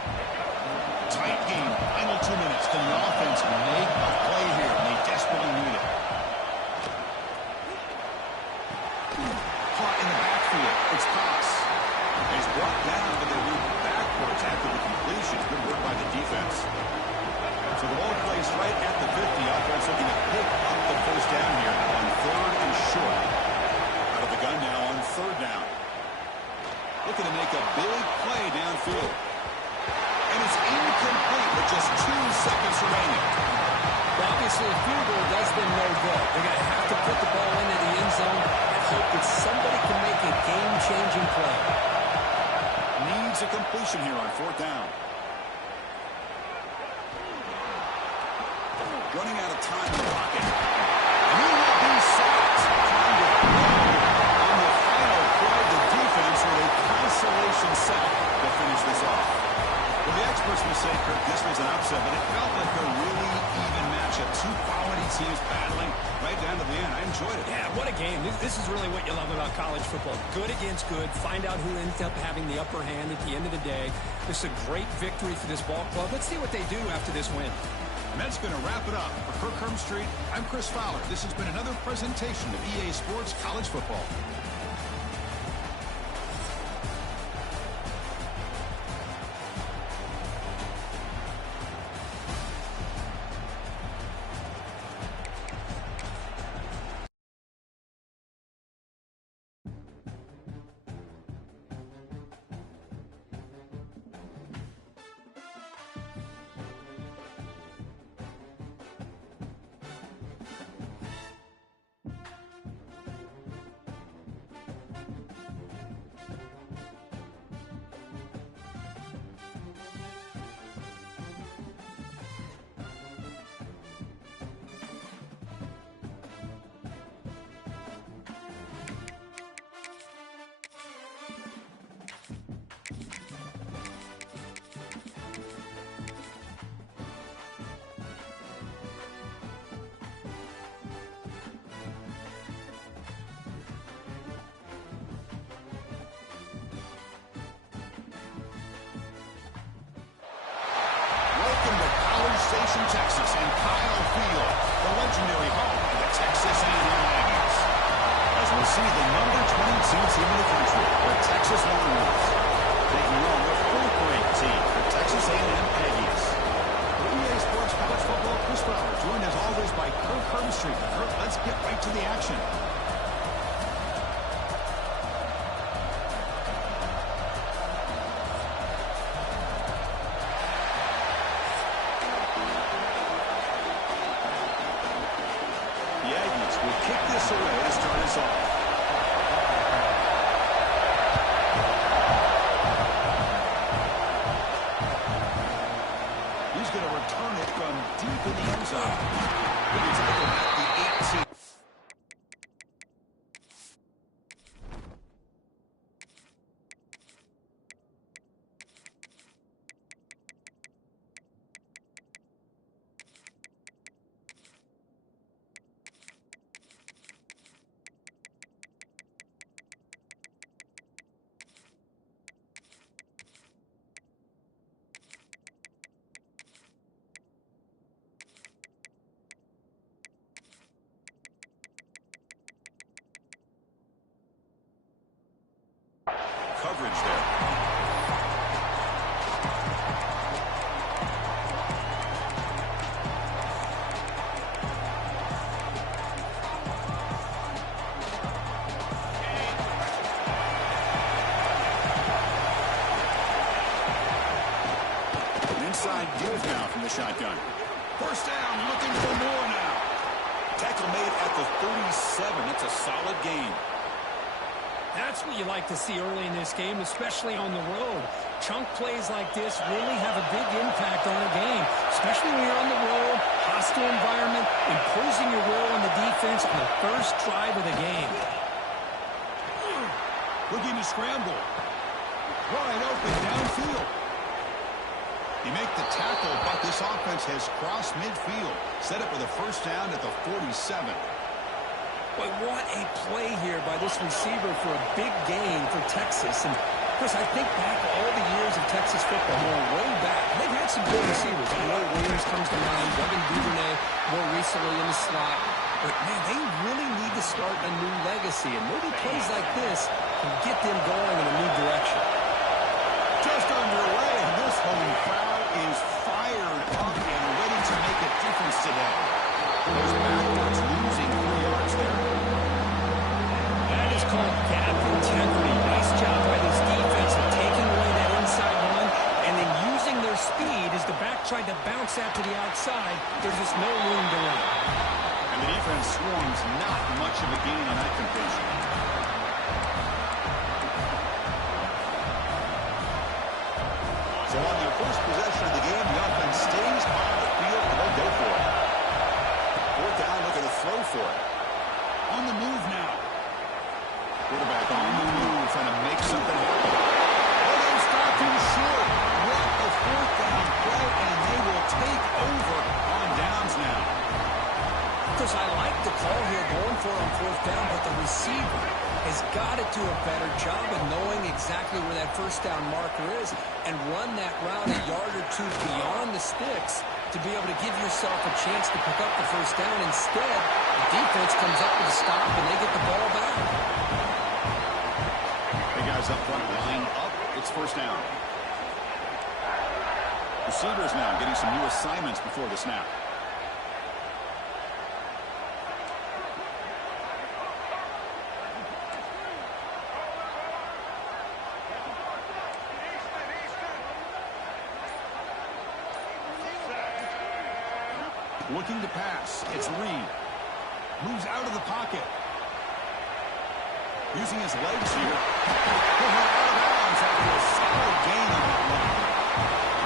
Tight game, final 2 minutes. Can the offense make a play here? And they desperately need it. Caught in the backfield. It's Haas. He's brought down, but they move backwards after the completion. Good work by the defense. So the ball plays right at the 50. Offense looking to pick up the first down here on 3rd and short. Out of the gun now on 3rd down. Looking to make a big play downfield. And it's incomplete with just 2 seconds remaining. Well, obviously, a field goal does them no good. They're going to have to put the ball into the end zone and hope that somebody can make a game-changing play. Needs a completion here on 4th down. Running out of time in the pocket. And he will be sacked. Trying to blow on the final play. The defense with a consolation sack to finish this off. Well, the experts will say, Kirk, this was an upset, but it felt like a really even matchup. 2 quality teams battling right down to the end. I enjoyed it. Yeah, what a game. This is really what you love about college football. Good against good. Find out who ends up having the upper hand at the end of the day. This is a great victory for this ball club. Let's see what they do after this win. And that's going to wrap it up. For Kirk Hermstreet, I'm Chris Fowler. This has been another presentation of EA Sports College Football. Station, Texas, and Kyle Field, the legendary home of the Texas A&M Aggies. As we'll see, the number 22 team in the country, the Texas Longhorns, taking on the 4th-ranked team, the Texas A&M Aggies. For EA Sports College Football, Chris Fowler, joined as always by Kirk Hermstreet. Kirk, let's get right to the action. give now from the shotgun. First down, looking for more now. Tackle made at the 37. It's a solid gain. That's what you like to see early in this game, especially on the road. Chunk plays like this really have a big impact on a game, especially when you're on the road, hostile environment, imposing your will on the defense on the first drive of the game. Looking to scramble. Wide open downfield. He make the tackle, but this offense has crossed midfield. Set up with a first down at the 47. Boy, what a play here by this receiver for a big gain for Texas. And, of course, I think back all the years of Texas football, way back. They've had some good receivers. Roy Williams comes to mind, Devin Duvernay more recently in the slot. But, man, they really need to start a new legacy. And maybe plays like this can get them going in a new direction. Just underway, and this home crowd is fired up and ready to make a difference today. Goes backwards, losing 3 yards there. That is called gap integrity. Nice job by this defense of taking away that inside run and then using their speed as the back tried to bounce that to the outside. There's just no room to run. And the defense swarms not much of a gain on that completion. So on their first possession of the game, the offense stays on the field and they'll go for it. Fourth down, looking to throw for it. On the move now. Quarterback on the move, trying to make something happen. Oh, they stop him short. What a fourth down play, and they will take over on downs now. Because I like the call here going for it on fourth down, but the receiver has got to do a better job of knowing exactly where that first down marker is and run that route a yard or two beyond the sticks to be able to give yourself a chance to pick up the first down. Instead, the defense comes up with a stop and they get the ball back. The guys up front line up. It's first down. Receivers now getting some new assignments before the snap. Looking to pass. It's Reed. Moves out of the pocket. Using his legs here. He'll have out of bounds after a solid gain on that run.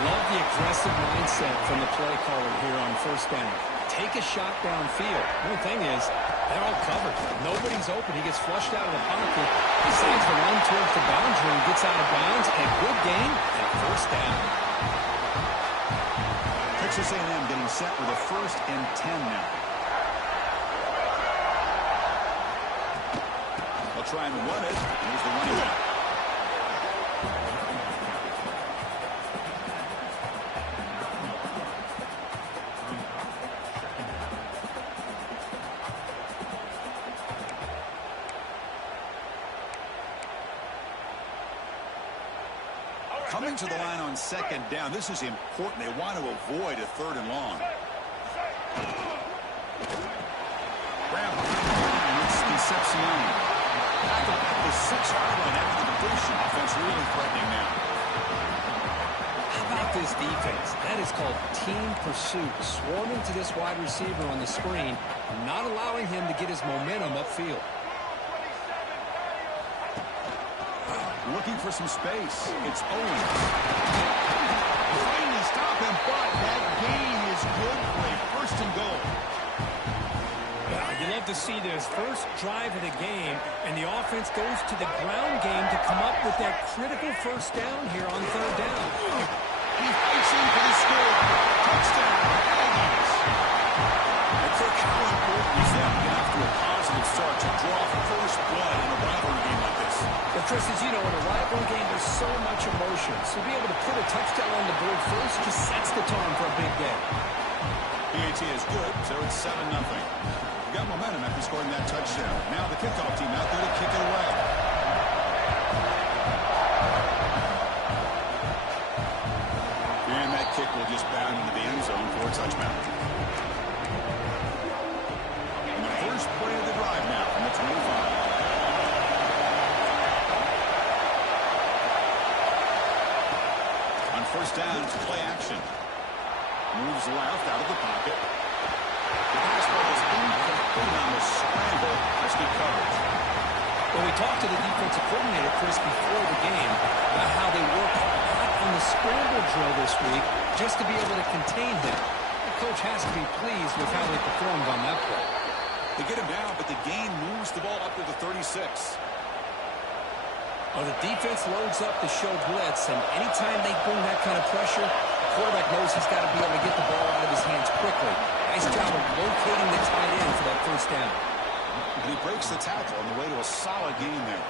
Love the aggressive mindset from the play caller here on first down. Take a shot downfield. The thing is, they're all covered. Nobody's open. He gets flushed out of the pocket. He decides to run towards the boundary and gets out of bounds. And a good gain and a first down. Texas A&M getting set with a 1st and 10 now. They'll try and run it. Here's the running back. Coming to the line on 2nd down. This is important. They want to avoid a 3rd and long. Grab it's Concepcion. Back up at the 6-yard line after the completion. Offense really threatening now. How about this defense? That is called team pursuit. Swarming to this wide receiver on the screen, not allowing him to get his momentum upfield. Looking for some space. It's Owens. Trying to stop him, but that gain is good for a 1st and goal. You love to see this first drive of the game, and the offense goes to the ground game to come up with that critical first down here on 3rd down. He fights in for the score. Touchdown, Aggies. And Kirk, how important is that to get off to a positive start to draw first blood in a rivalry game like this? Well, Chris, as you know, in a rivalry game, there's so much emotion. So to be able to put a touchdown on the board first just sets the tone for a big day. PAT is good, so it's 7-0. We got momentum after scoring that touchdown. Now the kickoff team out there to kick it away. And that kick will just bound into the end zone for a touchdown. And the first play of the drive now from the 25. On 1st down, it's play action. Moves left out of the pocket. The pass ball is incomplete on the scramble. That's good coverage. Well, we talked to the defensive coordinator, Chris, before the game about how they work a lot on the scramble drill this week just to be able to contain him. The coach has to be pleased with how they performed on that play. They get him down, but the gain moves the ball up to the 36. Well, the defense loads up to show blitz, and anytime they bring that kind of pressure, the quarterback knows he's got to be able to get the ball out of his hands quickly. Nice job of locating the tight end for that first down. And he breaks the tackle on the way to a solid gain there.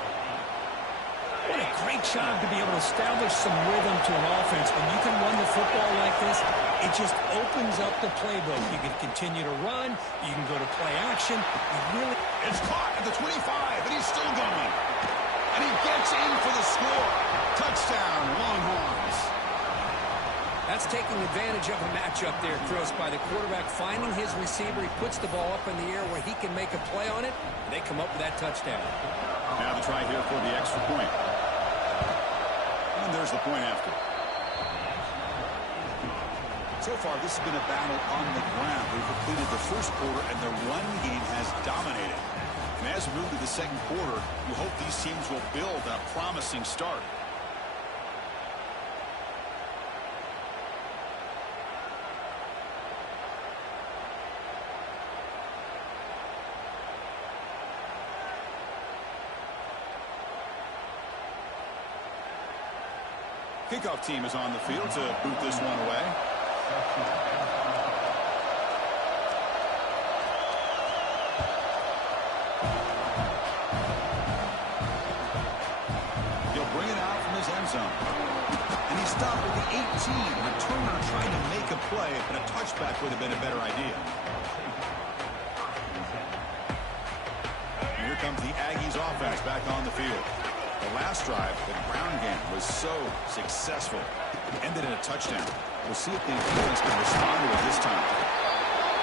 What a great job to be able to establish some rhythm to an offense. When you can run the football like this, it just opens up the playbook. You can continue to run. You can go to play action. It's caught at the 25, and he's still going. And he gets in for the score. Touchdown, Longhorns. That's taking advantage of a matchup there, Chris, by the quarterback finding his receiver. He puts the ball up in the air where he can make a play on it, and they come up with that touchdown. Now the try here for the extra point. And there's the point after. So far, this has been a battle on the ground. We've completed the first quarter, and the run game has dominated. And as we move to the second quarter, you hope these teams will build a promising start. Kickoff team is on the field to boot this one away. He'll bring it out from his end zone. And he stopped with the 18. Returner trying to make a play, but a touchback would have been a better idea. And here comes the Aggies offense back on the field. The last drive, the ground game was so successful. It ended in a touchdown. We'll see if the defense can respond to it this time.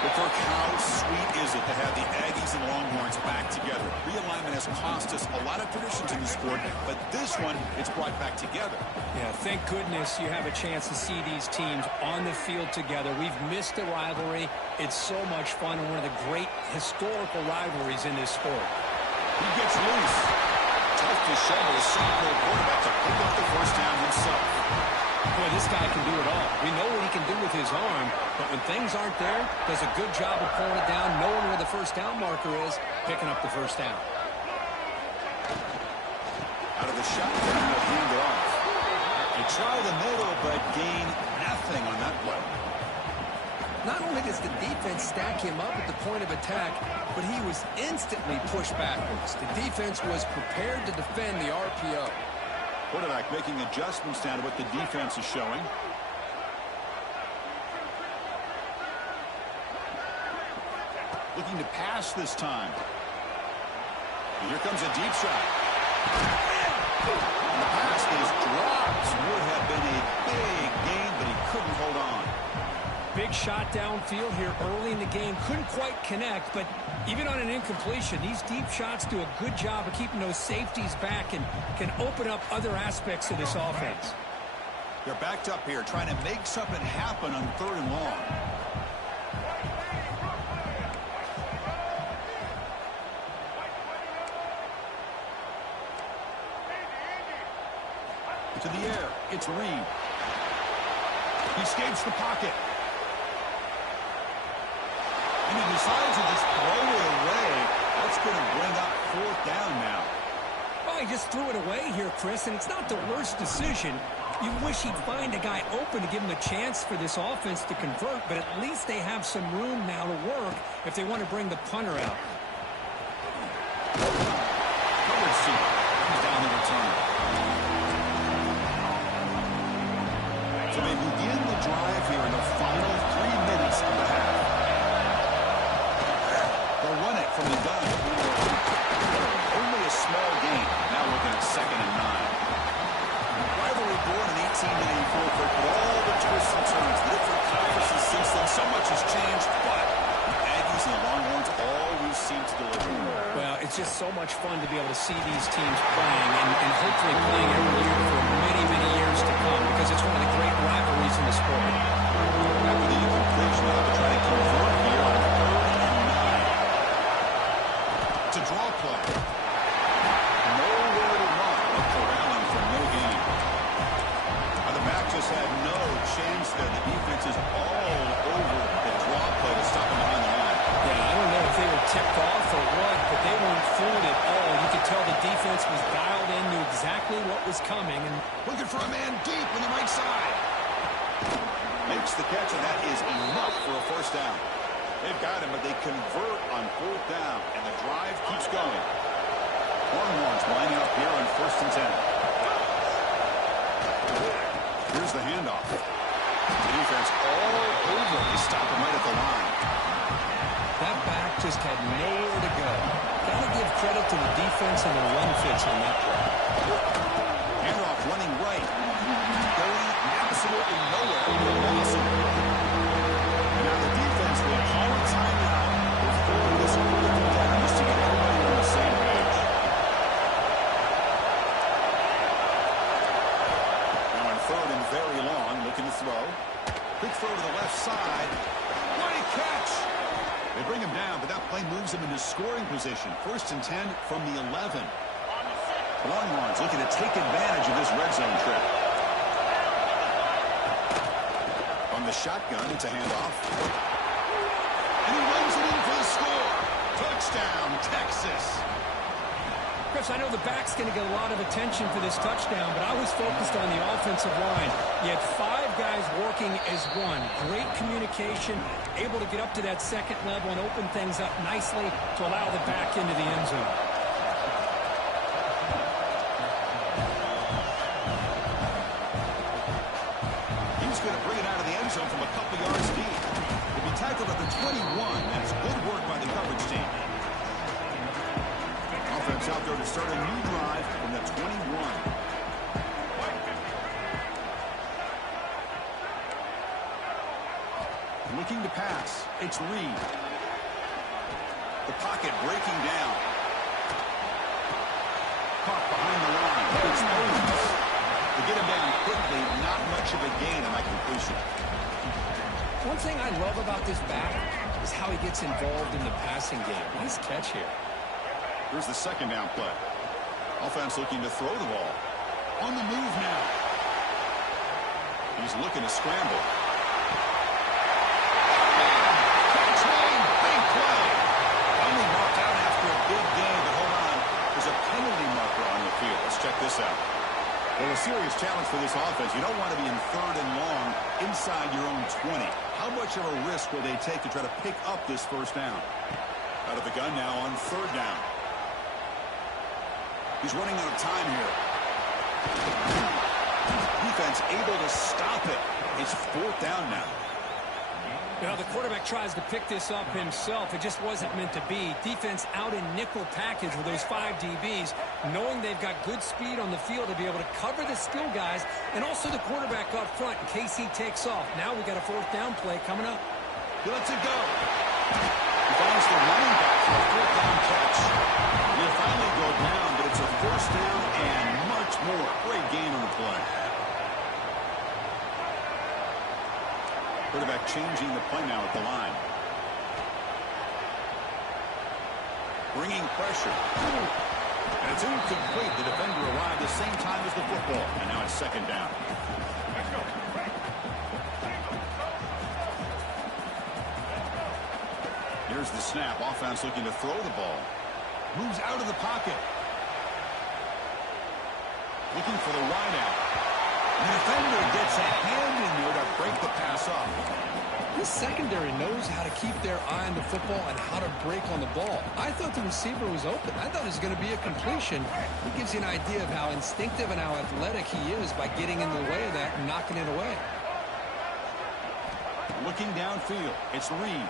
But Kirk, how sweet is it to have the Aggies and Longhorns back together? Realignment has cost us a lot of traditions in the sport, but this one, it's brought back together. Yeah, thank goodness you have a chance to see these teams on the field together. We've missed the rivalry. It's so much fun and one of the great historical rivalries in this sport. He gets loose. Tough to shovel a sophomore quarterback to pick up the first down himself. Boy, this guy can do it all. We know what he can do with his arm, but when things aren't there, does a good job of pulling it down, knowing where the first down marker is, picking up the first down. Out of the shotgun, they'll hand it off. They try the middle, but gain nothing on that play. Not only does the defense stack him up at the point of attack, but he was instantly pushed backwards. The defense was prepared to defend the RPO. Quarterback making adjustments down to what the defense is showing. Looking to pass this time. And here comes a deep shot. And the pass is dropped. Would have been a big gain, but he couldn't hold on. Big shot downfield here early in the game. Couldn't quite connect, but even on an incompletion, these deep shots do a good job of keeping those safeties back and can open up other aspects of this offense. They're backed up here, trying to make something happen on 3rd and long. To the air, it's Reed. He escapes the pocket. And he decides to just throw it away. That's going to bring up 4th down now. Well, he just threw it away here, Chris, and it's not the worst decision. You wish he'd find a guy open to give him a chance for this offense to convert, but at least they have some room now to work if they want to bring the punter out. Coverage team comes down the return. So they begin the drive here in the final 3 minutes of the half. They'll run it from the gun. Only a small gain. Now looking at 2nd and 9. Rivalry born in 1894, but all the twists and turns, the different conferences since then, so much has changed, but the Aggies and the Longhorns always seem to deliver. Well, it's just so much fun to be able to see these teams playing and hopefully playing every year for many, many years to come because it's one of the great rivalries in the sport. After the coming. And looking for a man deep on the right side. Makes the catch, and that is enough for a first down. They've got him, but they convert on fourth down, and the drive keeps going. Longhorns lining up here on 1st and 10. Here's the handoff. The defense all over. They stop him right at the line. that back just had nowhere to go. Got to give credit to the defense and the run fits on that play. Handoff running right. Going absolutely nowhere. Awesome. And now the defense will call a timeout before this critical down just to get everybody on the same page. Now on 3rd and very long, looking to throw. Quick throw to the left side. Great catch. They bring him down, but that play moves him into scoring position. 1st and 10 from the 11. Longhorns looking to take advantage of this red zone trip. On the shotgun, it's a handoff. And he runs it in for the score. Touchdown, Texas. Chris, I know the back's going to get a lot of attention for this touchdown, but I was focused on the offensive line. You had 5 guys working as one. Great communication, able to get up to that second level and open things up nicely to allow the back into the end zone. He's going to bring it out of the end zone from a couple yards deep. He'll be tackled at the 21. That's good work by the coverage team. Offense out there to start a new drive from the 21. Looking to pass. It's Reed. The pocket breaking down. Caught behind the line. It's Owens. To get him down quickly, not much of a gain on that completion. One thing I love about this back is how he gets involved in the passing game. Nice catch here. Here's the second down play. Offense looking to throw the ball. On the move now. He's looking to scramble. Catch made. Big play. Only marked out after a big gain, but hold on. There's a penalty marker on the field. Let's check this out. Well, a serious challenge for this offense. You don't want to be in 3rd and long inside your own 20. How much of a risk will they take to try to pick up this first down? Out of the gun now on 3rd down. He's running out of time here. Defense able to stop it. It's 4th down now. Well, the quarterback tries to pick this up himself. It just wasn't meant to be. Defense out in nickel package with those 5 DBs, knowing they've got good speed on the field to be able to cover the skill guys and also the quarterback up front in case he takes off. Now we got a 4th down play coming up. He lets it go. He finds the running back for a 4th down catch. He'll finally go down, but it's a 1st down and much more. Great gain on the play. Quarterback changing the play now at the line. Bringing pressure. And it's incomplete. The defender arrived the same time as the football. And now it's 2nd down. Let's go. Here's the snap. Offense looking to throw the ball. Moves out of the pocket. Looking for the wideout. The defender gets a hand in there to break the pass up. This secondary knows how to keep their eye on the football and how to break on the ball. I thought the receiver was open. I thought it was going to be a completion. It gives you an idea of how instinctive and how athletic he is by getting in the way of that and knocking it away. Looking downfield, it's Reed.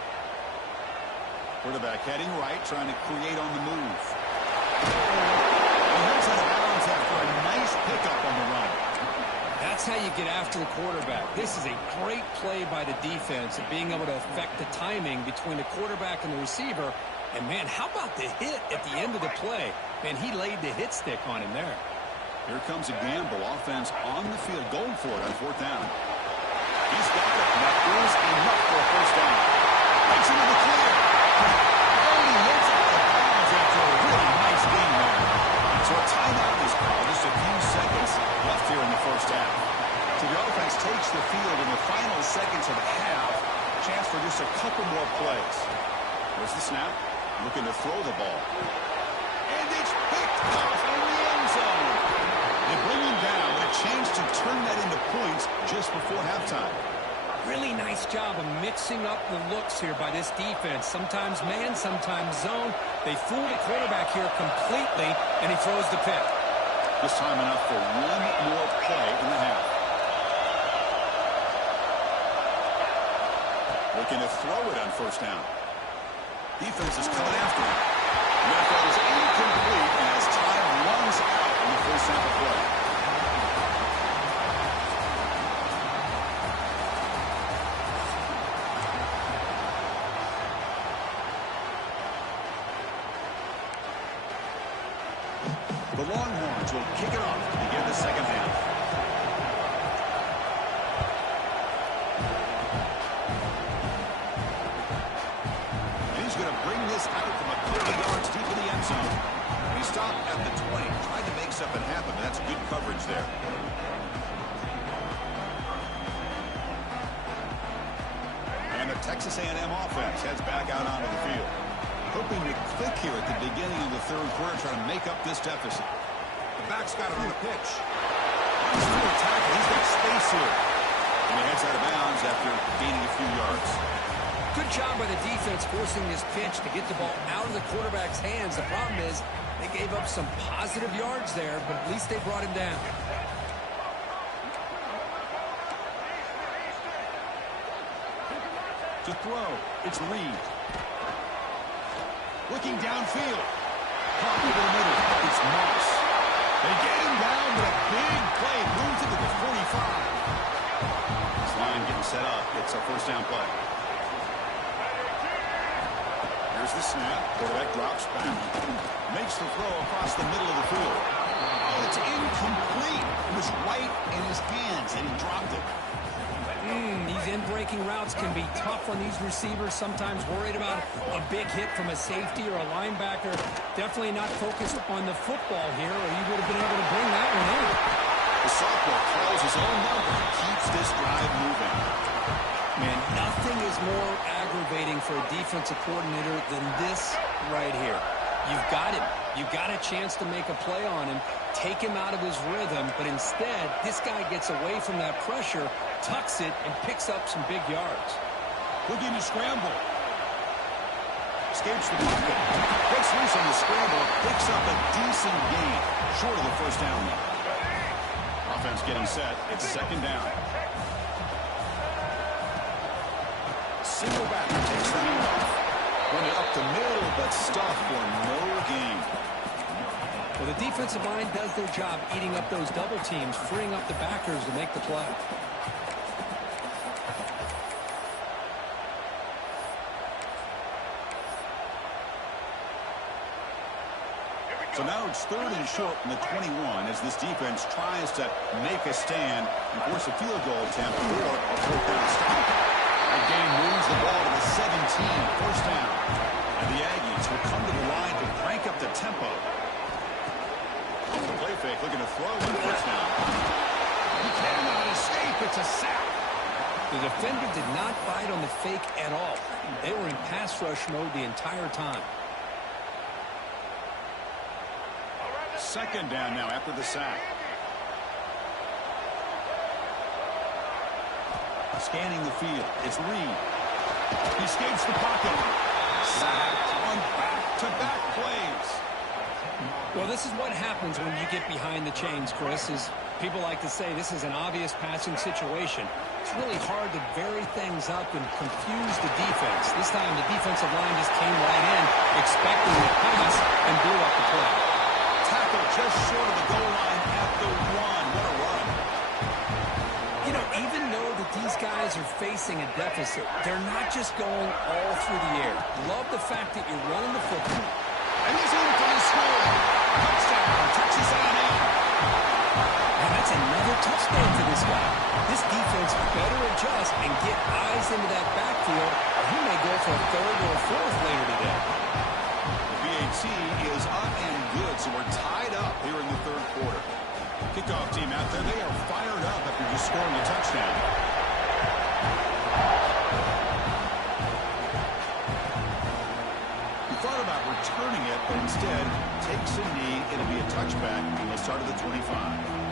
Quarterback heading right, trying to create on the move. He heads out of bounds after a nice pickup on the run. That's how you get after the quarterback. This is a great play by the defense of being able to affect the timing between the quarterback and the receiver. And, man, how about the hit at the end of the play? Man, he laid the hit stick on him there. Here comes a gamble. Offense on the field, going for it on 4th down. He's got it, and that is enough for a 1st down. Takes into the clear. Only hits out of bounds after a really nice game there. So a timeout is called. Just a few seconds left here in the 1st half. So the offense takes the field in the final seconds of the half. Chance for just a couple more plays. There's the snap. Looking to throw the ball. And it's picked off in the end zone. They bring him down, a chance to turn that into points just before halftime. Really nice job of mixing up the looks here by this defense. Sometimes man, sometimes zone. They fool the quarterback here completely, and he throws the pick. This time enough for one more play in the half. Looking to throw it on first down. Defense is coming after him. The NFL is incomplete as time runs out in the first half of play. The Longhorns will kick it off to begin the second half. And he's going to bring this out from a couple of yards deep in the end zone. He stopped at the 20, tried to make something happen, but that's good coverage there. And the Texas A&M offense heads back out onto the field. Hoping to click here at the beginning of the third quarter, trying to make up this deficit. The back's got it on the pitch. Runs through a tackle. He's got space here. And he heads out of bounds after gaining a few yards. Good job by the defense forcing this pitch to get the ball out of the quarterback's hands. The problem is they gave up some positive yards there, but at least they brought him down. To throw, it's Reed. Looking downfield. Pop over the middle. It's Moss. They get him down, but a big play moves into the 45. This line getting set up. It's a first down play. Here's the snap. Quarterback drops back. Makes the throw across the middle of the field. Oh, it's incomplete. It was right in his hands, and he dropped it. These in-breaking routes can be tough on these receivers, sometimes worried about a big hit from a safety or a linebacker. Definitely not focused on the football here, or you would have been able to bring that one in. The sophomore calls his own number and keeps this drive moving. Man, nothing is more aggravating for a defensive coordinator than this right here. You've got him. You've got a chance to make a play on him, take him out of his rhythm, but instead, this guy gets away from that pressure, tucks it, and picks up some big yards. Looking to scramble. Escapes the pocket. Breaks loose on the scramble. Picks up a decent gain. Short of the first down, though. Offense getting set. It's second down. Single back takes the handoff. Running up the middle, but stuffed for no gain. Well, the defensive line does their job eating up those double teams, freeing up the backers to make the play. So now it's third and short from the 21 as this defense tries to make a stand and force a field goal attempt or a fourth down stop. That game moves the ball to the 17, first down. And the Aggies will come to the line to crank up the tempo. Off the play fake, looking to throw on first down. He cannot escape. It's a sack. The defender did not bite on the fake at all. They were in pass rush mode the entire time. Second down now after the sack. Scanning the field. It's Reed. He escapes the pocket. Sacked on back-to-back plays. Well, this is what happens when you get behind the chains, Chris. Is people like to say this is an obvious passing situation. It's really hard to vary things up and confuse the defense. This time the defensive line just came right in, expecting the pass, and blew up the play. Tackle just short of the goal line at the 1. What a run. You know, even though that these guys are facing a deficit, they're not just going all through the air. Love the fact that you're running the football. And he's in for the score. Touchdown, Texas A&M. And that's another touchdown for this guy. This defense better adjust and get eyes into that backfield, or he may go for a third or a fourth later today. The BAT is up and good, so we're tied up here in the third quarter. Kickoff team out there, they are fired up after just scoring a touchdown. He thought about returning it, but instead takes a knee. It'll be a touchback, and they'll start at the 25.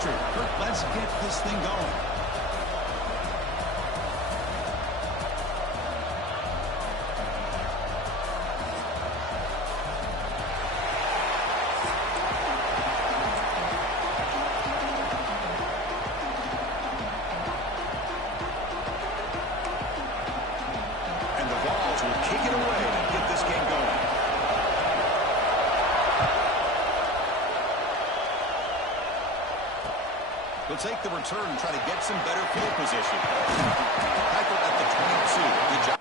history. Kirk, let's get this thing going. He'll take the return and try to get some better field position. Tackle at the 22. Good job.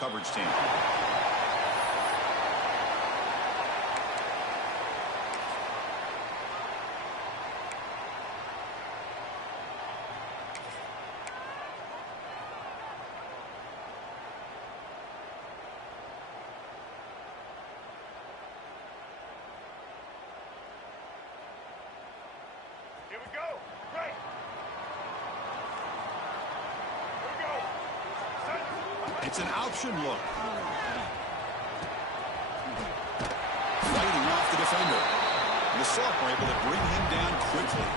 Coverage team. Here we go. Right. Here we go. Set. It's an option look. Fighting off the defender. The Soft were able to bring him down quickly.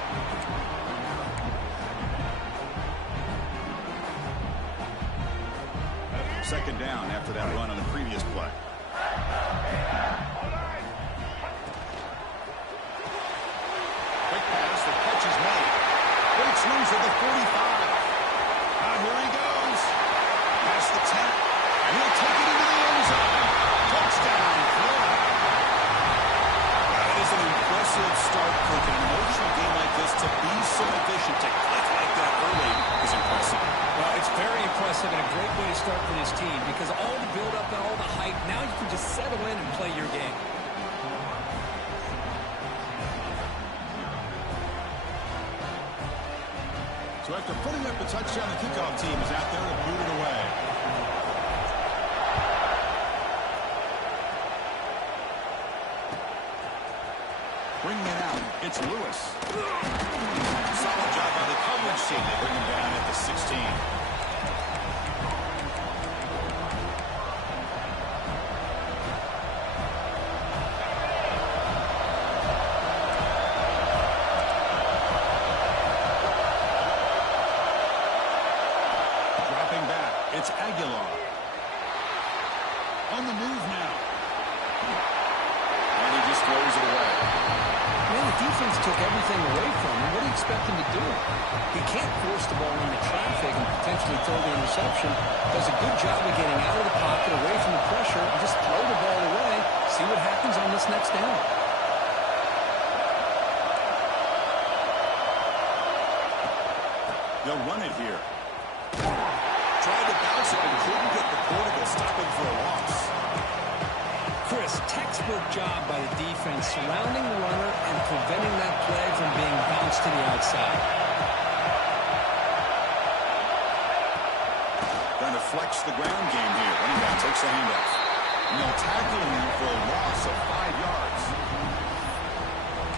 Second down after that run on the previous play. Quick pass, the catch is made. Breaks loose at the 45. Now here he goes. Past the 10. And he'll take it into the end zone. Touchdown, Florida. That is an impressive start for an emotional game like this. To be so efficient, to click like that early is impressive. Well, it's very impressive and a great way to start for this team because all the build-up and all the hype, now you can just settle in and play your game. So after putting up the touchdown, the kickoff team is out there to boot it away. Bringing it out, it's Lewis. Solid job by the coverage team. They bring him down at the 16. Dropping back, it's Aguilar. On the move now. And he just throws it away. Man, the defense took everything away from him. What do you expect him to do? He can't force the ball into traffic and potentially throw the interception. Does a good job of getting out of the pocket, away from the pressure, and just throw the ball away. See what happens on this next down. They'll run it here. Tried to bounce it and couldn't get the portal stopping for a loss. Chris, textbook job by the defense surrounding the runner and preventing that play from being bounced to the outside. Trying to flex the ground game here. Running back takes the handoff. And they'll tackle him for a loss of 5 yards.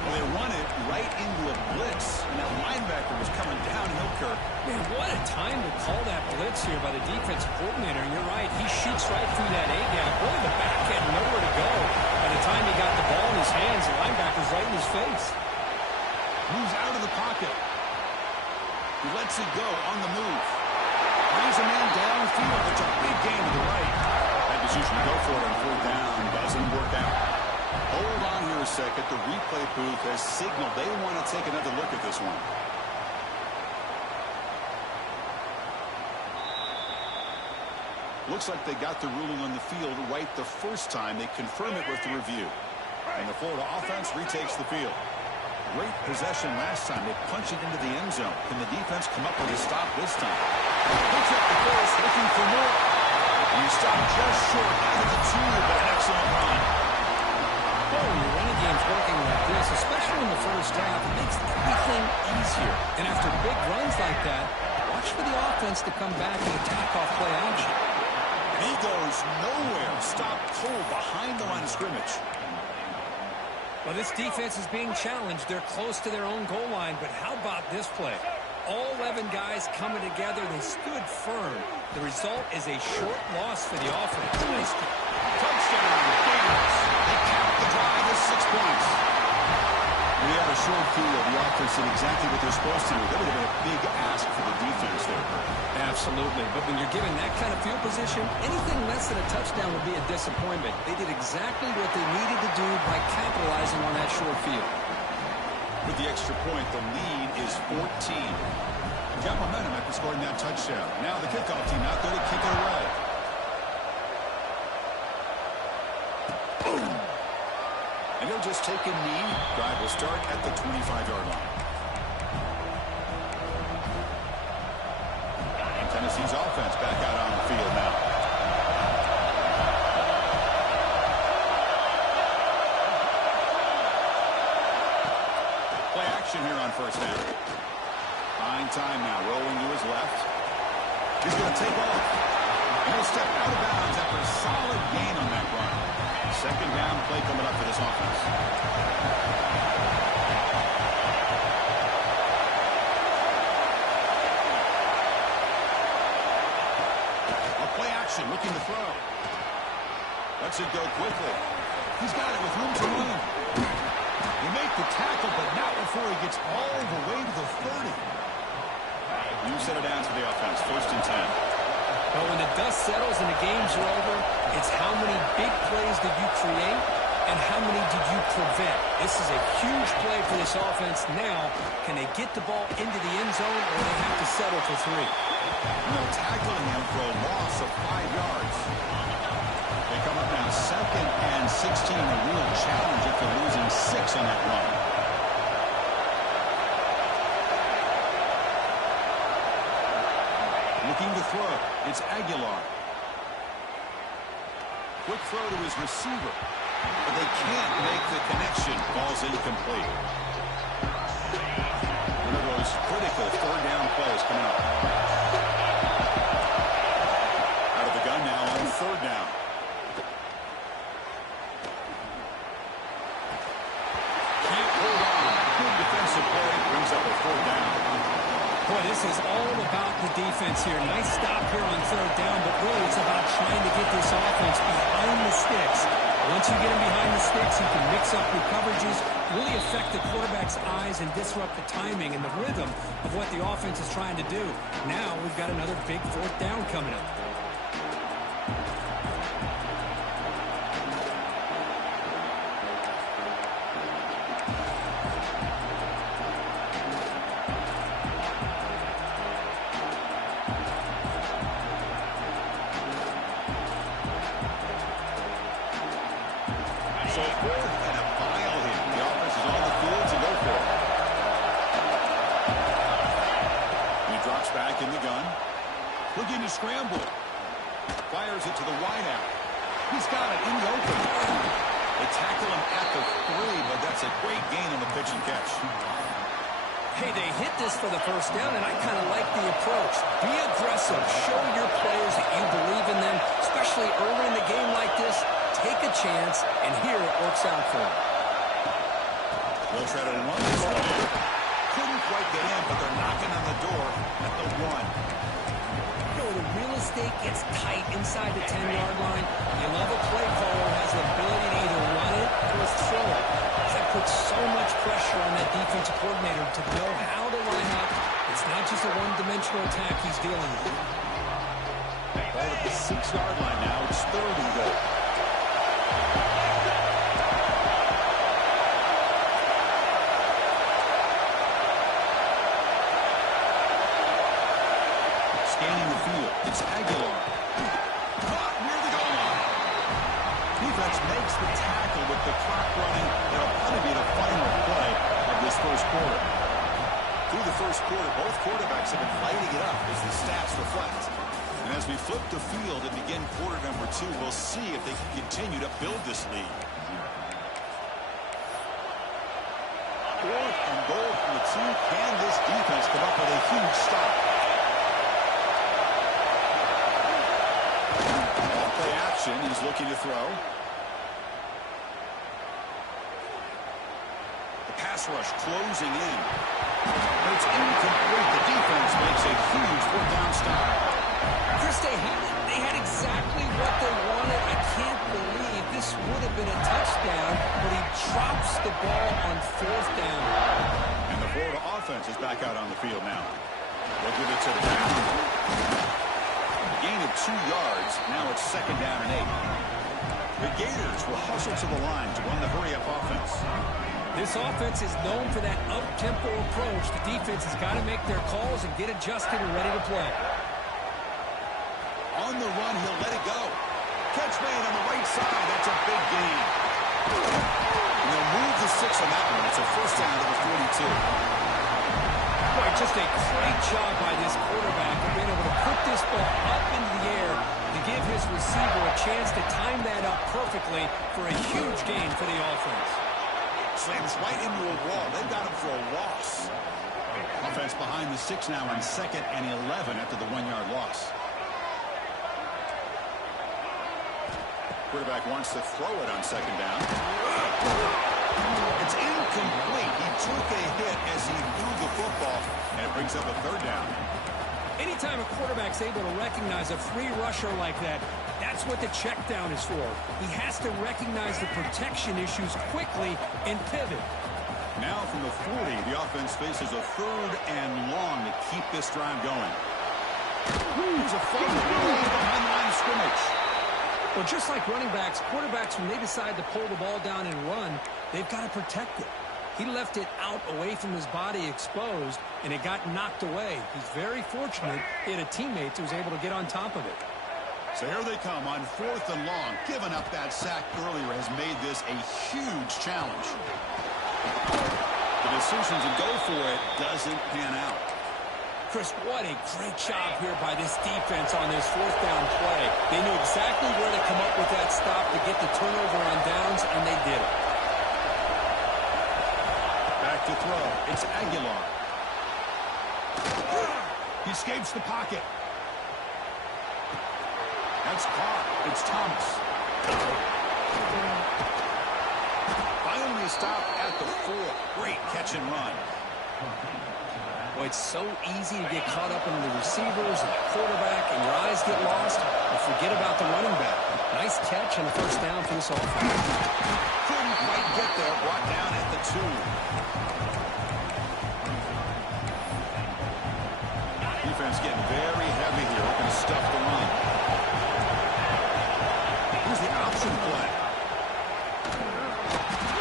Well, they run it right into a blitz, and that linebacker was coming downhill, Kirk. Man, what a time to call that blitz here by the defensive coordinator. And you're right, he shoots right through that A-gap. Really, the back had nowhere to go. By the time he got the ball in his hands, the linebacker's right in his face. Moves out of the pocket. He lets it go on the move. Brings a man downfield. It's a big gain to the right. That decision to go for it on 4th down doesn't work out. Hold on here a second. The replay booth has signaled they want to take another look at this one. Looks like they got the ruling on the field right the first time. They confirm it with the review. And the Florida offense retakes the field. Great possession last time. They punch it into the end zone. Can the defense come up with a stop this time? Puts up the course, looking for more. And you stop just short out of the 2, but an excellent run. Well, when your running game's working like this, especially in the first half, it makes everything easier. And after big runs like that, watch for the offense to come back and attack off play action. And he goes nowhere. Stopped cold behind the line of scrimmage. Well, this defense is being challenged. They're close to their own goal line, but how about this play? All 11 guys coming together. They stood firm. The result is a short loss for the offense. Nice Touchdown, Gators. They count the drive as 6 points. We had a short field. The offense did exactly what they're supposed to do. That would have been a big ask for the defense there. Absolutely. But when you're given that kind of field position, anything less than a touchdown would be a disappointment. They did exactly what they needed to do by capitalizing on that short field. With the extra point, the lead is 14. Got momentum after scoring that touchdown. Now the kickoff team out there to kick it away. Boom! And he'll just take a knee. Drive will start at the 25-yard line. And Tennessee's offense back out on the field now. Play action here on first down. Buying time now, rolling to his left. He's going to take off. And he'll step out of bounds after a solid gain on that run. Second down play coming up for this offense. A play action, looking to throw. Lets it go quickly. He's got it with room to run. He made the tackle, but not before he gets all the way to the 30. You set it down to the offense. First and 10. But when the dust settles and the games are over, it's how many big plays did you create and how many did you prevent. This is a huge play for this offense. Now, can they get the ball into the end zone or they have to settle for 3? Well, tackling him for a loss of 5 yards. They come up now 2nd and 16. A real challenge after losing 6 on that run. Looking to throw. It's Aguilar. Quick throw to his receiver. But they can't make the connection. Ball's incomplete. One of those critical third down plays coming up. Out of the gun now on third down. Can't hold on. Good defensive play. Brings up a fourth down. Boy, this is all about the defense here. Nice stop here on third down, but really it's about trying to get this offense behind the sticks. Once you get him behind the sticks, he can mix up your coverages, really affect the quarterback's eyes and disrupt the timing and the rhythm of what the offense is trying to do. Now we've got another big fourth down coming up. So fourth and a mile here. The offense is on the field to go for it. He drops back in the gun. Looking to scramble. Fires it to the wideout. He's got it in the open. They tackle him at the 3, but that's a great gain on the pitch and catch. Hey, they hit this for the first down, and I kind of like the approach. Be aggressive. Show your players that you believe in them, especially early in the game like this. Take a chance, and here it works out for them. They'll try to run this one. Couldn't quite get in, but they're knocking on the door at the 1. You know, the real estate gets tight inside the 10-yard line. You love a play caller who has the ability to either run it or throw it. That puts so much pressure on that defensive coordinator to know how to line up. It's not just a one-dimensional attack he's dealing with. Ball at the 6-yard line now. It's 3rd and goal. Scanning the field. It's Aguilar. tackle with the clock running. It'll probably be the final play of this first quarter. Through the first quarter, both quarterbacks have been lighting it up as the stats reflect. And as we flip the field and begin quarter number 2, we'll see if they can continue to build this lead. 4th and goal from the 2. Can this defense come up with a huge stop? Play action. He's looking to throw. The pass rush closing in. It's incomplete. The defense makes a huge 4th down stop. Chris, they had exactly what they wanted. I can't believe this would have been a touchdown, but he drops the ball on 4th down. And the Florida offense is back out on the field now. They'll give it to the down. Gain of 2 yards. Now it's 2nd down and 8. The Gators will hustle to the line to run the hurry-up offense. This offense is known for that up-tempo approach. The defense has got to make their calls and get adjusted and ready to play. On the run, he'll let it go. Catch made on the right side. That's a big gain. And they'll move the 6 on that one. It's a 1st down to the 42. Boy, just a great job by this quarterback of being able to put this ball up into the air to give his receiver a chance to time that up perfectly for a huge gain for the offense. Slams right into a wall. They've got him for a loss. Offense behind the 6 now on 2nd and 11 after the 1-yard loss. Quarterback wants to throw it on 2nd down. It's incomplete. He took a hit as he threw the football, and it brings up a 3rd down. Anytime a quarterback's able to recognize a free rusher like that, that's what the check down is for. He has to recognize the protection issues quickly and pivot. Now from the 40, the offense faces a 3rd and long to keep this drive going. Here's a fumble behind the line of scrimmage. Well, just like running backs, quarterbacks, when they decide to pull the ball down and run, they've got to protect it. He left it out away from his body exposed, and it got knocked away. He's very fortunate he had a teammate who was able to get on top of it. So here they come on 4th and long. Giving up that sack earlier has made this a huge challenge. The decision to go for it doesn't pan out. Chris, what a great job here by this defense on this 4th down play. They knew exactly where to come up with that stop to get the turnover on downs, and they did it. Back to throw. It's Aguilar. He escapes the pocket. That's caught. It's Thomas. Finally stopped at the 4. Great catch and run. Boy, it's so easy to get caught up in the receivers and the quarterback, and your eyes get lost, and forget about the running back. Nice catch and a 1st down for this offense. Couldn't quite get there. Brought down at the 2. Defense getting very heavy here, looking to stuff the run. Here's the option play.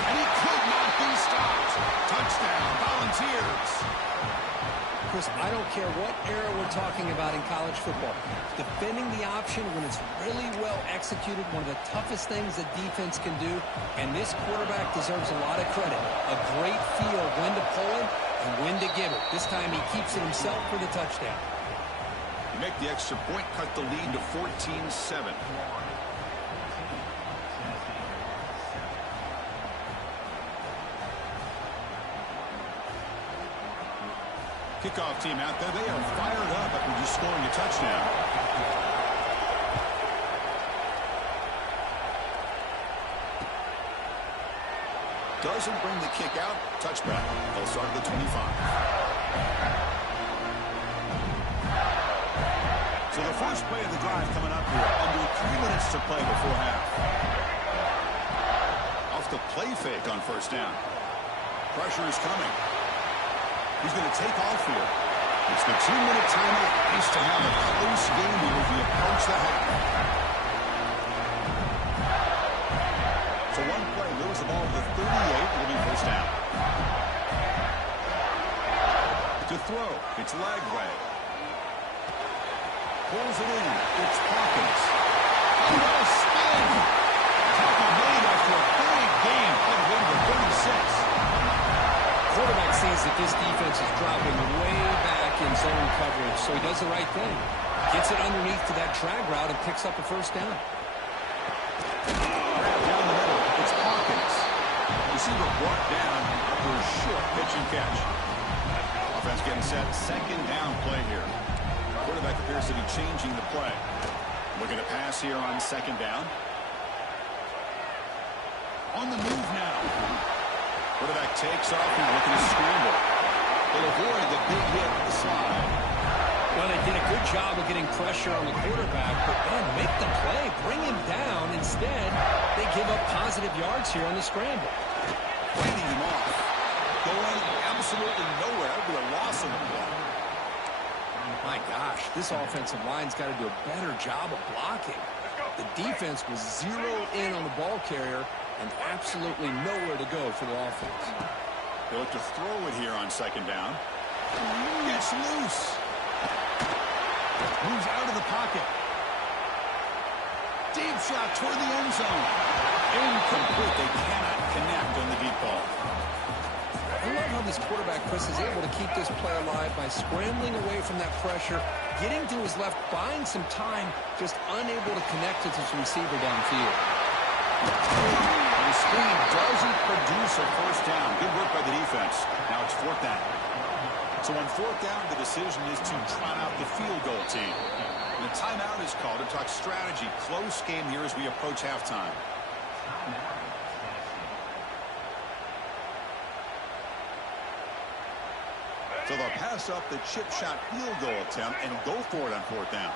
And he could not be stopped. Touchdown, Volunteers. Chris, I don't care what era we're talking about in college football. Defending the option when it's really well executed, one of the toughest things that defense can do, and this quarterback deserves a lot of credit. A great feel of when to pull it and when to give it. This time he keeps it himself for the touchdown. You make the extra point, cut the lead to 14-7. Kickoff team out there. They are fired up after just scoring a touchdown. Doesn't bring the kick out. Touchback. They'll start at the 25. So the first play of the drive coming up here. Under 3 minutes to play before half. Off the play fake on 1st down. Pressure is coming. He's going to take off here. It's the 2-minute timeout. Nice to have a close game here as we approach the half. So one play, moves the ball to the 38. It'll be 1st down. To throw, it's Lagway. Pulls it in. It's Hawkins. Oh, what a spin! Tackle made for a big game. All the way to the 36. Quarterback sees that this defense is dropping way back in zone coverage, so he does the right thing. Gets it underneath to that drag route and picks up a first down. Grab down the middle. It's Hawkins. Receiver brought down after a short pitch and catch. Offense getting set. Second down play here. Quarterback appears to be changing the play. Looking to pass here on second down. On the move now. Quarterback takes off and looking to scramble. They'll avoid the big hit with the slide. Well, they did a good job of getting pressure on the quarterback, but then make the play, bring him down. Instead, they give up positive yards here on the scramble. Fighting him off. Going absolutely nowhere with a loss on the play. My gosh, this offensive line's got to do a better job of blocking. The defense was zeroed in on the ball carrier and absolutely nowhere to go for the offense. They look to throw it here on second down. Gets loose. Moves out of the pocket. Deep shot toward the end zone. Incomplete. They cannot connect on the deep ball. I love how this quarterback, Chris, is able to keep this play alive by scrambling away from that pressure, getting to his left, buying some time, just unable to connect with his receiver downfield. And the speed doesn't produce a first down. Good work by the defense. Now it's fourth down. So on fourth down, the decision is to trot out the field goal team. And the timeout is called to talk strategy. Close game here as we approach halftime. So they'll pass up the chip shot field goal attempt and go for it on fourth down.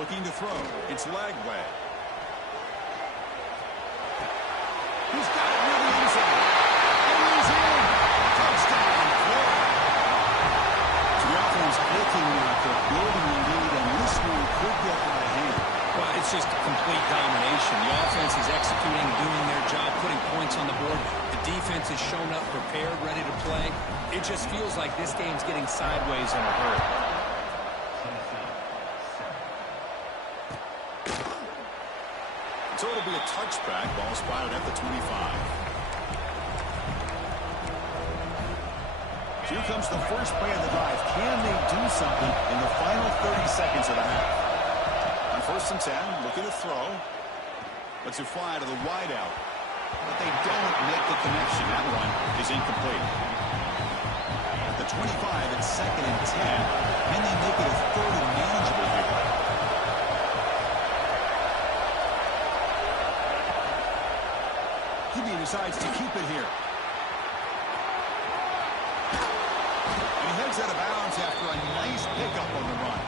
Looking to throw. It's Lagway. He's got it near the end zone. And he's in. Touchdown, Florida. So the offense looking at the building the lead, and this one could get out of hand. Well, it's just complete domination. The offense is executing, doing their job, putting points on the board. The defense has shown up prepared, ready to play. It just feels like this game's getting sideways in a hurry. So it'll be a touchback. Ball spotted at the 25. Here comes the first play of the drive. Can they do something in the final 30 seconds of the half? On first and 10, looking to throw. Lets it fly to the wideout. But they don't make the connection. That one is incomplete. At the 25, it's second and 10. Can they make it a third and manageable here? He decides to keep it here. And he heads out of bounds after a nice pickup on the run.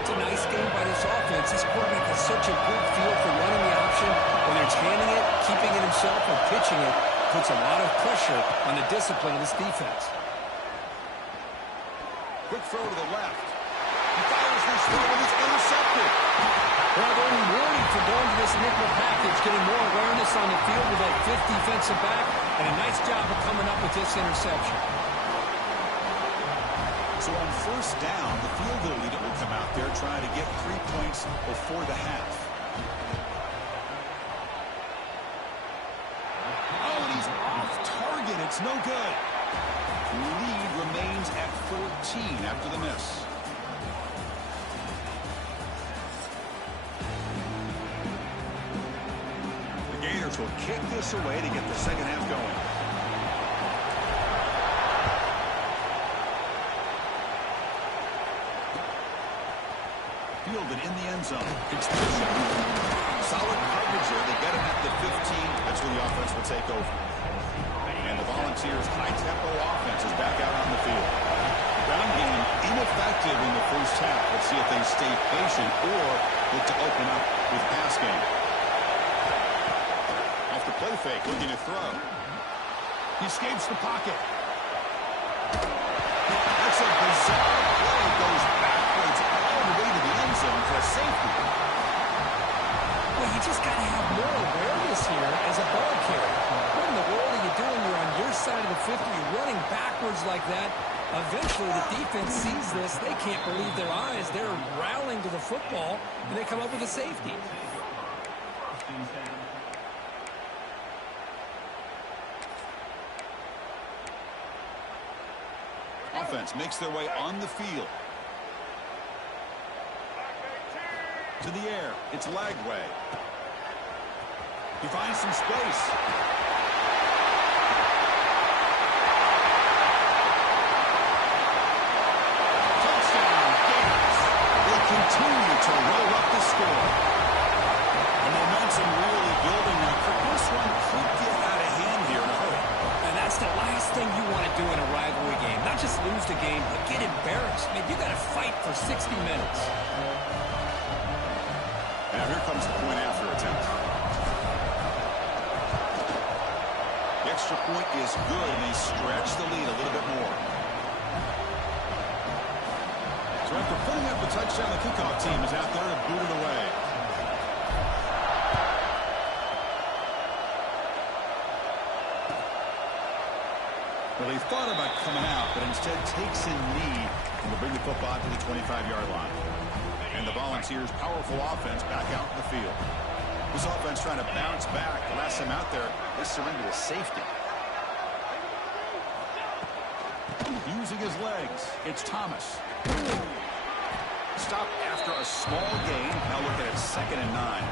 It's a nice game by this offense. This quarterback has such a good feel for running the option, whether it's handing it, keeping it himself, or pitching it. Puts a lot of pressure on the discipline of this defense. Quick throw to the left. He fires this throw and it's intercepted. Well, they're rewarded for going to this nickel package, getting more awareness on the field with that fifth defensive back, and a nice job of coming up with this interception. So on first down, the field goal leader will come out there trying to get 3 points before the half. Oh, and he's off target. It's no good. Lead remains at 14 after the miss. The Gators will kick this away to get the second half going. Fielded in the end zone. It's Bishop. Solid coverage there. They get him at the 15. That's where the offense will take over. And the Volunteers' high-tempo offense is back out on the field. Ground game ineffective in the first half. Let's see if they stay patient or look to open up with pass game. Off the play fake, looking to throw. He escapes the pocket. That's a bizarre play. Goes backwards all the way to the end zone for a safety. Well, you just got to have more awareness here as a ball carrier. What in the world are you doing? You're on your side of the 50. You're running backwards like that. Eventually, the defense sees this. They can't believe their eyes. They're rallying to the football, and they come up with a safety. offense makes their way on the field. To the air. It's Lagway. He finds some space. Touchdown, Gators. They continue to roll up the score. The momentum really building now. This one could get out of hand here in a hurry. And that's the last thing you want to do in a rivalry game. Not just lose the game, but get embarrassed. I mean, you got to fight for 60 minutes. Now here comes the point after attempt. The extra point is good, and they stretch the lead a little bit more. So after putting up the touchdown, the kickoff team is out there to boot it away. Well, he thought about coming out, but instead takes a knee and will bring the football to the 25-yard line. And the Volunteers' powerful offense back out in the field. This offense trying to bounce back. The last time out there, they surrendered a safety. Using his legs, it's Thomas. Stop after a small gain. Now looking at 2nd and 9.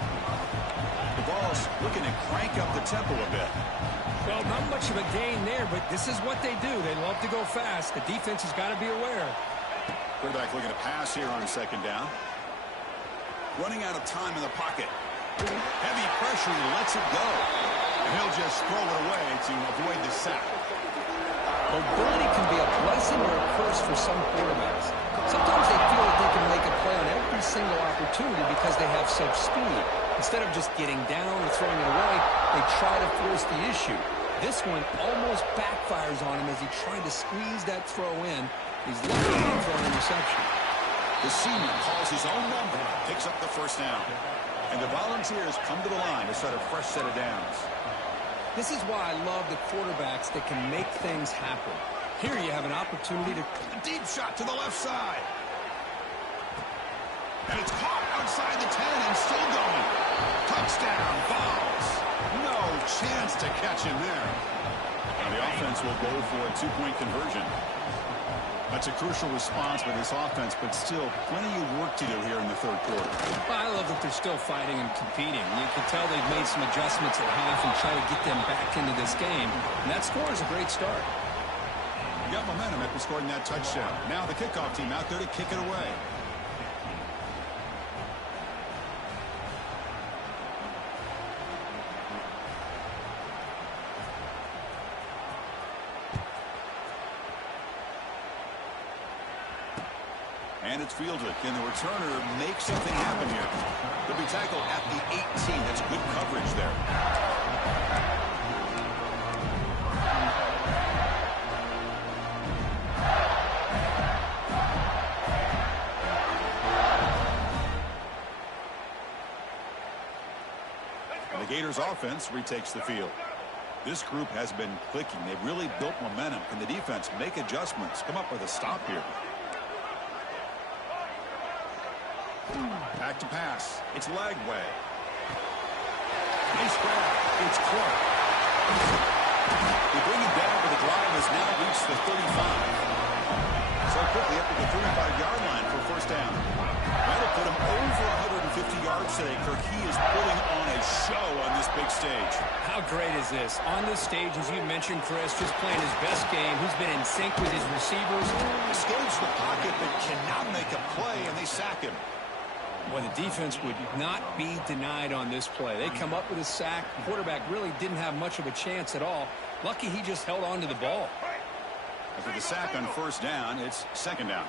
The Vols looking to crank up the tempo a bit. Well, not much of a gain there, but this is what they do. They love to go fast. The defense has got to be aware. Quarterback looking to pass here on 2nd down. Running out of time in the pocket. Heavy pressure, he lets it go. And he'll just throw it away to avoid the sack. Mobility can be a blessing or a curse for some quarterbacks. Sometimes they feel that they can make a play on every single opportunity because they have such speed. Instead of just getting down or throwing it away, they try to force the issue. This one almost backfires on him as he tried to squeeze that throw in. He's lucky to throw an interception. The senior calls his own number, picks up the 1st down. And the Volunteers come to the line to start a fresh set of downs. This is why I love the quarterbacks that can make things happen. Here you have an opportunity to... A deep shot to the left side. And it's caught outside the 10 and still going. Touchdown, Vols. No chance to catch him there. Now the offense will go for a 2-point conversion. That's a crucial response by this offense, but still plenty of work to do here in the 3rd quarter. Well, I love that they're still fighting and competing. You can tell they've made some adjustments at half and try to get them back into this game. And that score is a great start. You got momentum after scoring that touchdown. Now the kickoff team out there to kick it away. And it's fielded. Can the returner make something happen here? He'll be tackled at the 18. That's good coverage there. And the Gators offense retakes the field. This group has been clicking. They've really built momentum. Can the defense make adjustments? Come up with a stop here. Back to pass. It's Lagway. Nice grab. It's Clark. They bring him down, but the drive has now reached the 35. So quickly up to the 35-yard line for 1st down. That'll put him over 150 yards today. Kirk, he is putting on a show on this big stage. How great is this? On this stage, as you mentioned, Chris, just playing his best game. He's been in sync with his receivers. Escapes the pocket, but cannot make a play, and they sack him. Well, the defense would not be denied on this play. They come up with a sack. The quarterback really didn't have much of a chance at all. Lucky he just held on to the ball. After the sack on 1st down, it's 2nd down.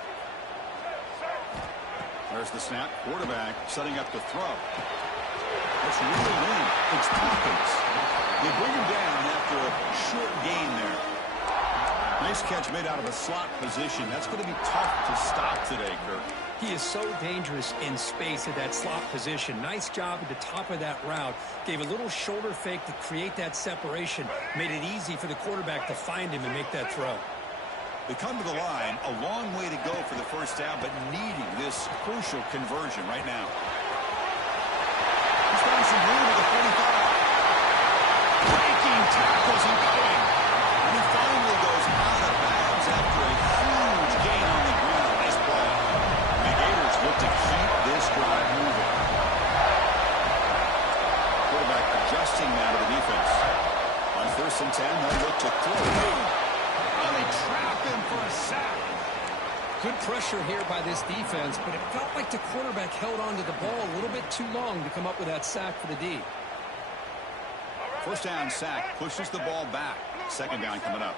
There's the snap. Quarterback setting up the throw. It's really in. It's Tompkins. They bring him down after a short gain there. Nice catch made out of a slot position. That's going to be tough to stop today, Kirk. He is so dangerous in space at that slot position. Nice job at the top of that route. Gave a little shoulder fake to create that separation. Made it easy for the quarterback to find him and make that throw. They come to the line, a long way to go for the 1st down, but needing this crucial conversion right now. He's found some room at the 45. Breaking tackles and cutting. And he finally goes out of bounds after a huge adjusting now to the defense. On 1st and 10, they'll look to throw. And they trap him for a sack. Good pressure here by this defense, but it felt like the quarterback held onto the ball a little bit too long to come up with that sack for the D. 1st down sack pushes the ball back. 2nd down coming up.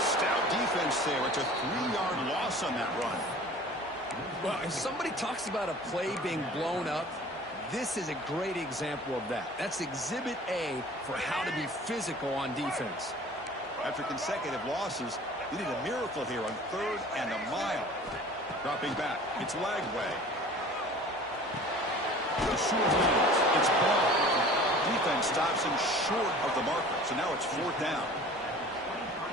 Stout defense there. It's a 3-yard loss on that run. Well, if somebody talks about a play being blown up, this is a great example of that. That's exhibit A for how to be physical on defense. After consecutive losses, you need a miracle here on 3rd and a mile. Dropping back. It's Lagway. The short leads. It's ball. Defense stops him short of the marker. So now it's 4th down.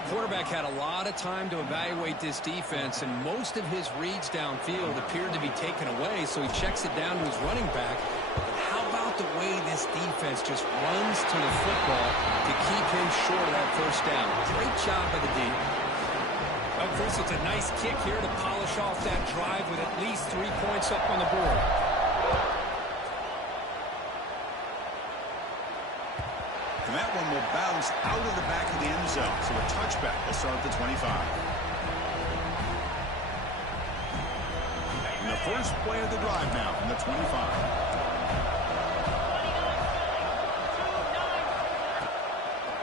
Quarterback had a lot of time to evaluate this defense, and most of his reads downfield appeared to be taken away, so he checks it down to his running back. But how about the way this defense just runs to the football to keep him short of that 1st down? Great job by the D. Well, Chris, it's a nice kick here to polish off that drive with at least 3 points up on the board. And that one will bounce out of the back of the end zone. So a touchback will start at the 25. And the first play of the drive now from the 25.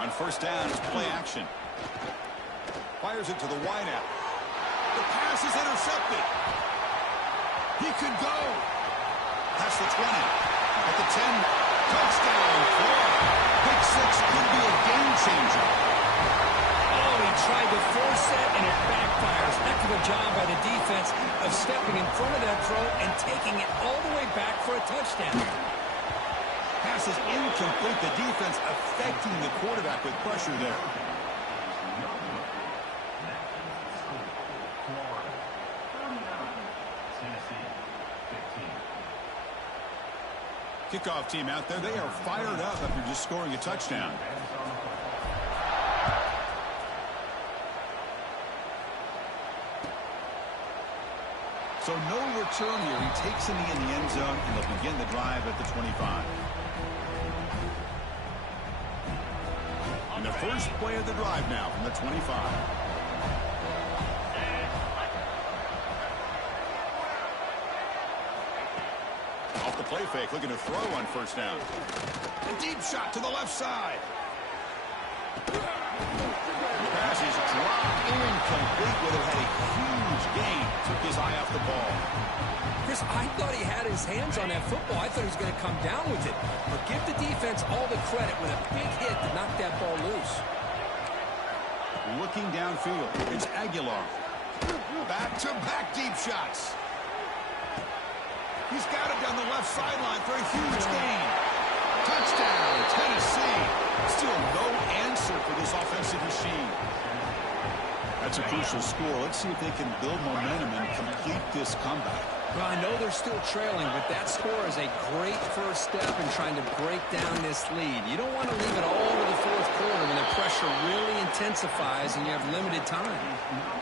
On 1st down, it's play action. Fires it to the wideout. The pass is intercepted. He could go. Past the 20. At the 10. Touchdown. Pick 6 could be a game changer. Oh, he tried to force it, and it backfires. Heck of a job by the defense of stepping in front of that throw and taking it all the way back for a touchdown. Pass is incomplete. The defense affecting the quarterback with pressure there. Kickoff team out there. They are fired up after just scoring a touchdown. So no return here. He takes it in the end zone, and they'll begin the drive at the 25. And the first play of the drive now from the 25. The play fake, looking to throw on 1st down. A deep shot to the left side. The pass is dropped incomplete, but it had a huge gain. Took his eye off the ball. Chris, I thought he had his hands on that football. I thought he was going to come down with it. But give the defense all the credit with a big hit to knock that ball loose. Looking downfield, it's Aguilar. Back-to-back deep shots. He's got it down the left sideline for a huge gain. Touchdown, Tennessee. Still no answer for this offensive machine. That's a crucial score. Let's see if they can build momentum and complete this comeback. Well, I know they're still trailing, but that score is a great first step in trying to break down this lead. You don't want to leave it all to the 4th quarter when the pressure really intensifies and you have limited time.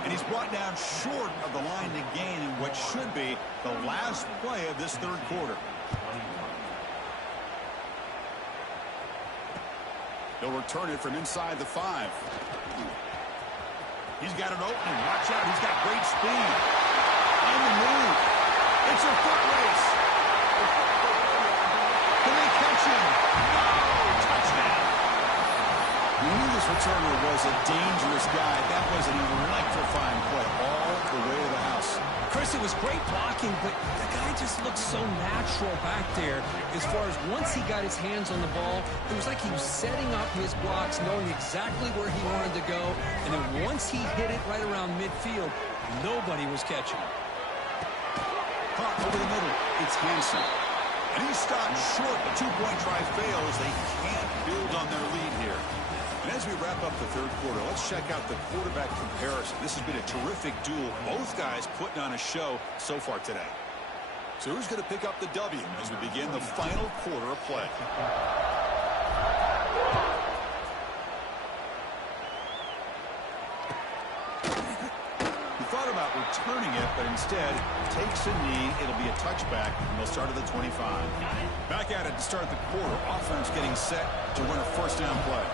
And he's brought down short of the line to gain in what should be the last play of this 3rd quarter. He'll return it from inside the 5. He's got an opening. Watch out. He's got great speed. On the move. It's a foot race. Can they catch him? No! Touchdown. We knew this returner was a dangerous guy. That was an electrifying play all the way to the house. Chris, it was great blocking, but the guy just looked so natural back there. As far as once he got his hands on the ball, it was like he was setting up his blocks, knowing exactly where he wanted to go. And then once he hit it right around midfield, nobody was catching him. Caught over the middle. It's Hansen. And he's stopped short. The 2-point try fails. They can't build on their lead here. And as we wrap up the 3rd quarter, let's check out the quarterback comparison. This has been a terrific duel. Both guys putting on a show so far today. So who's going to pick up the W as we begin the final quarter of play? thought about returning it, but instead takes a knee. It'll be a touchback, and they'll start at the 25. Back at it to start the quarter. Offense getting set to win a first down play.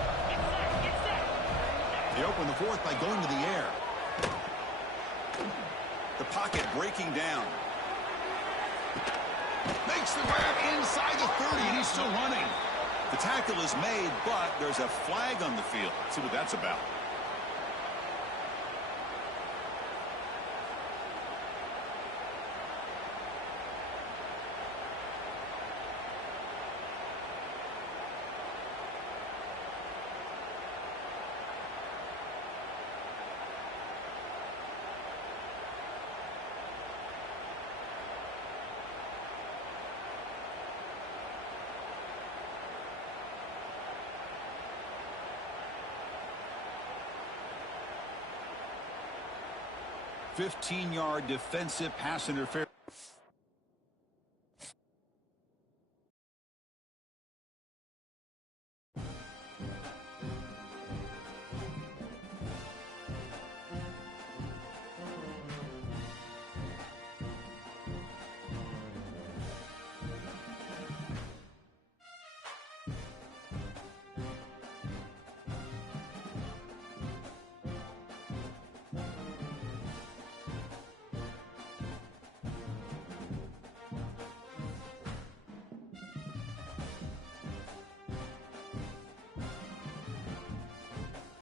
They open the fourth by going to the air. The pocket breaking down. Makes the grab inside the 30, and he's still running. The tackle is made, but there's a flag on the field. Let's see what that's about. .15-yard defensive pass interference.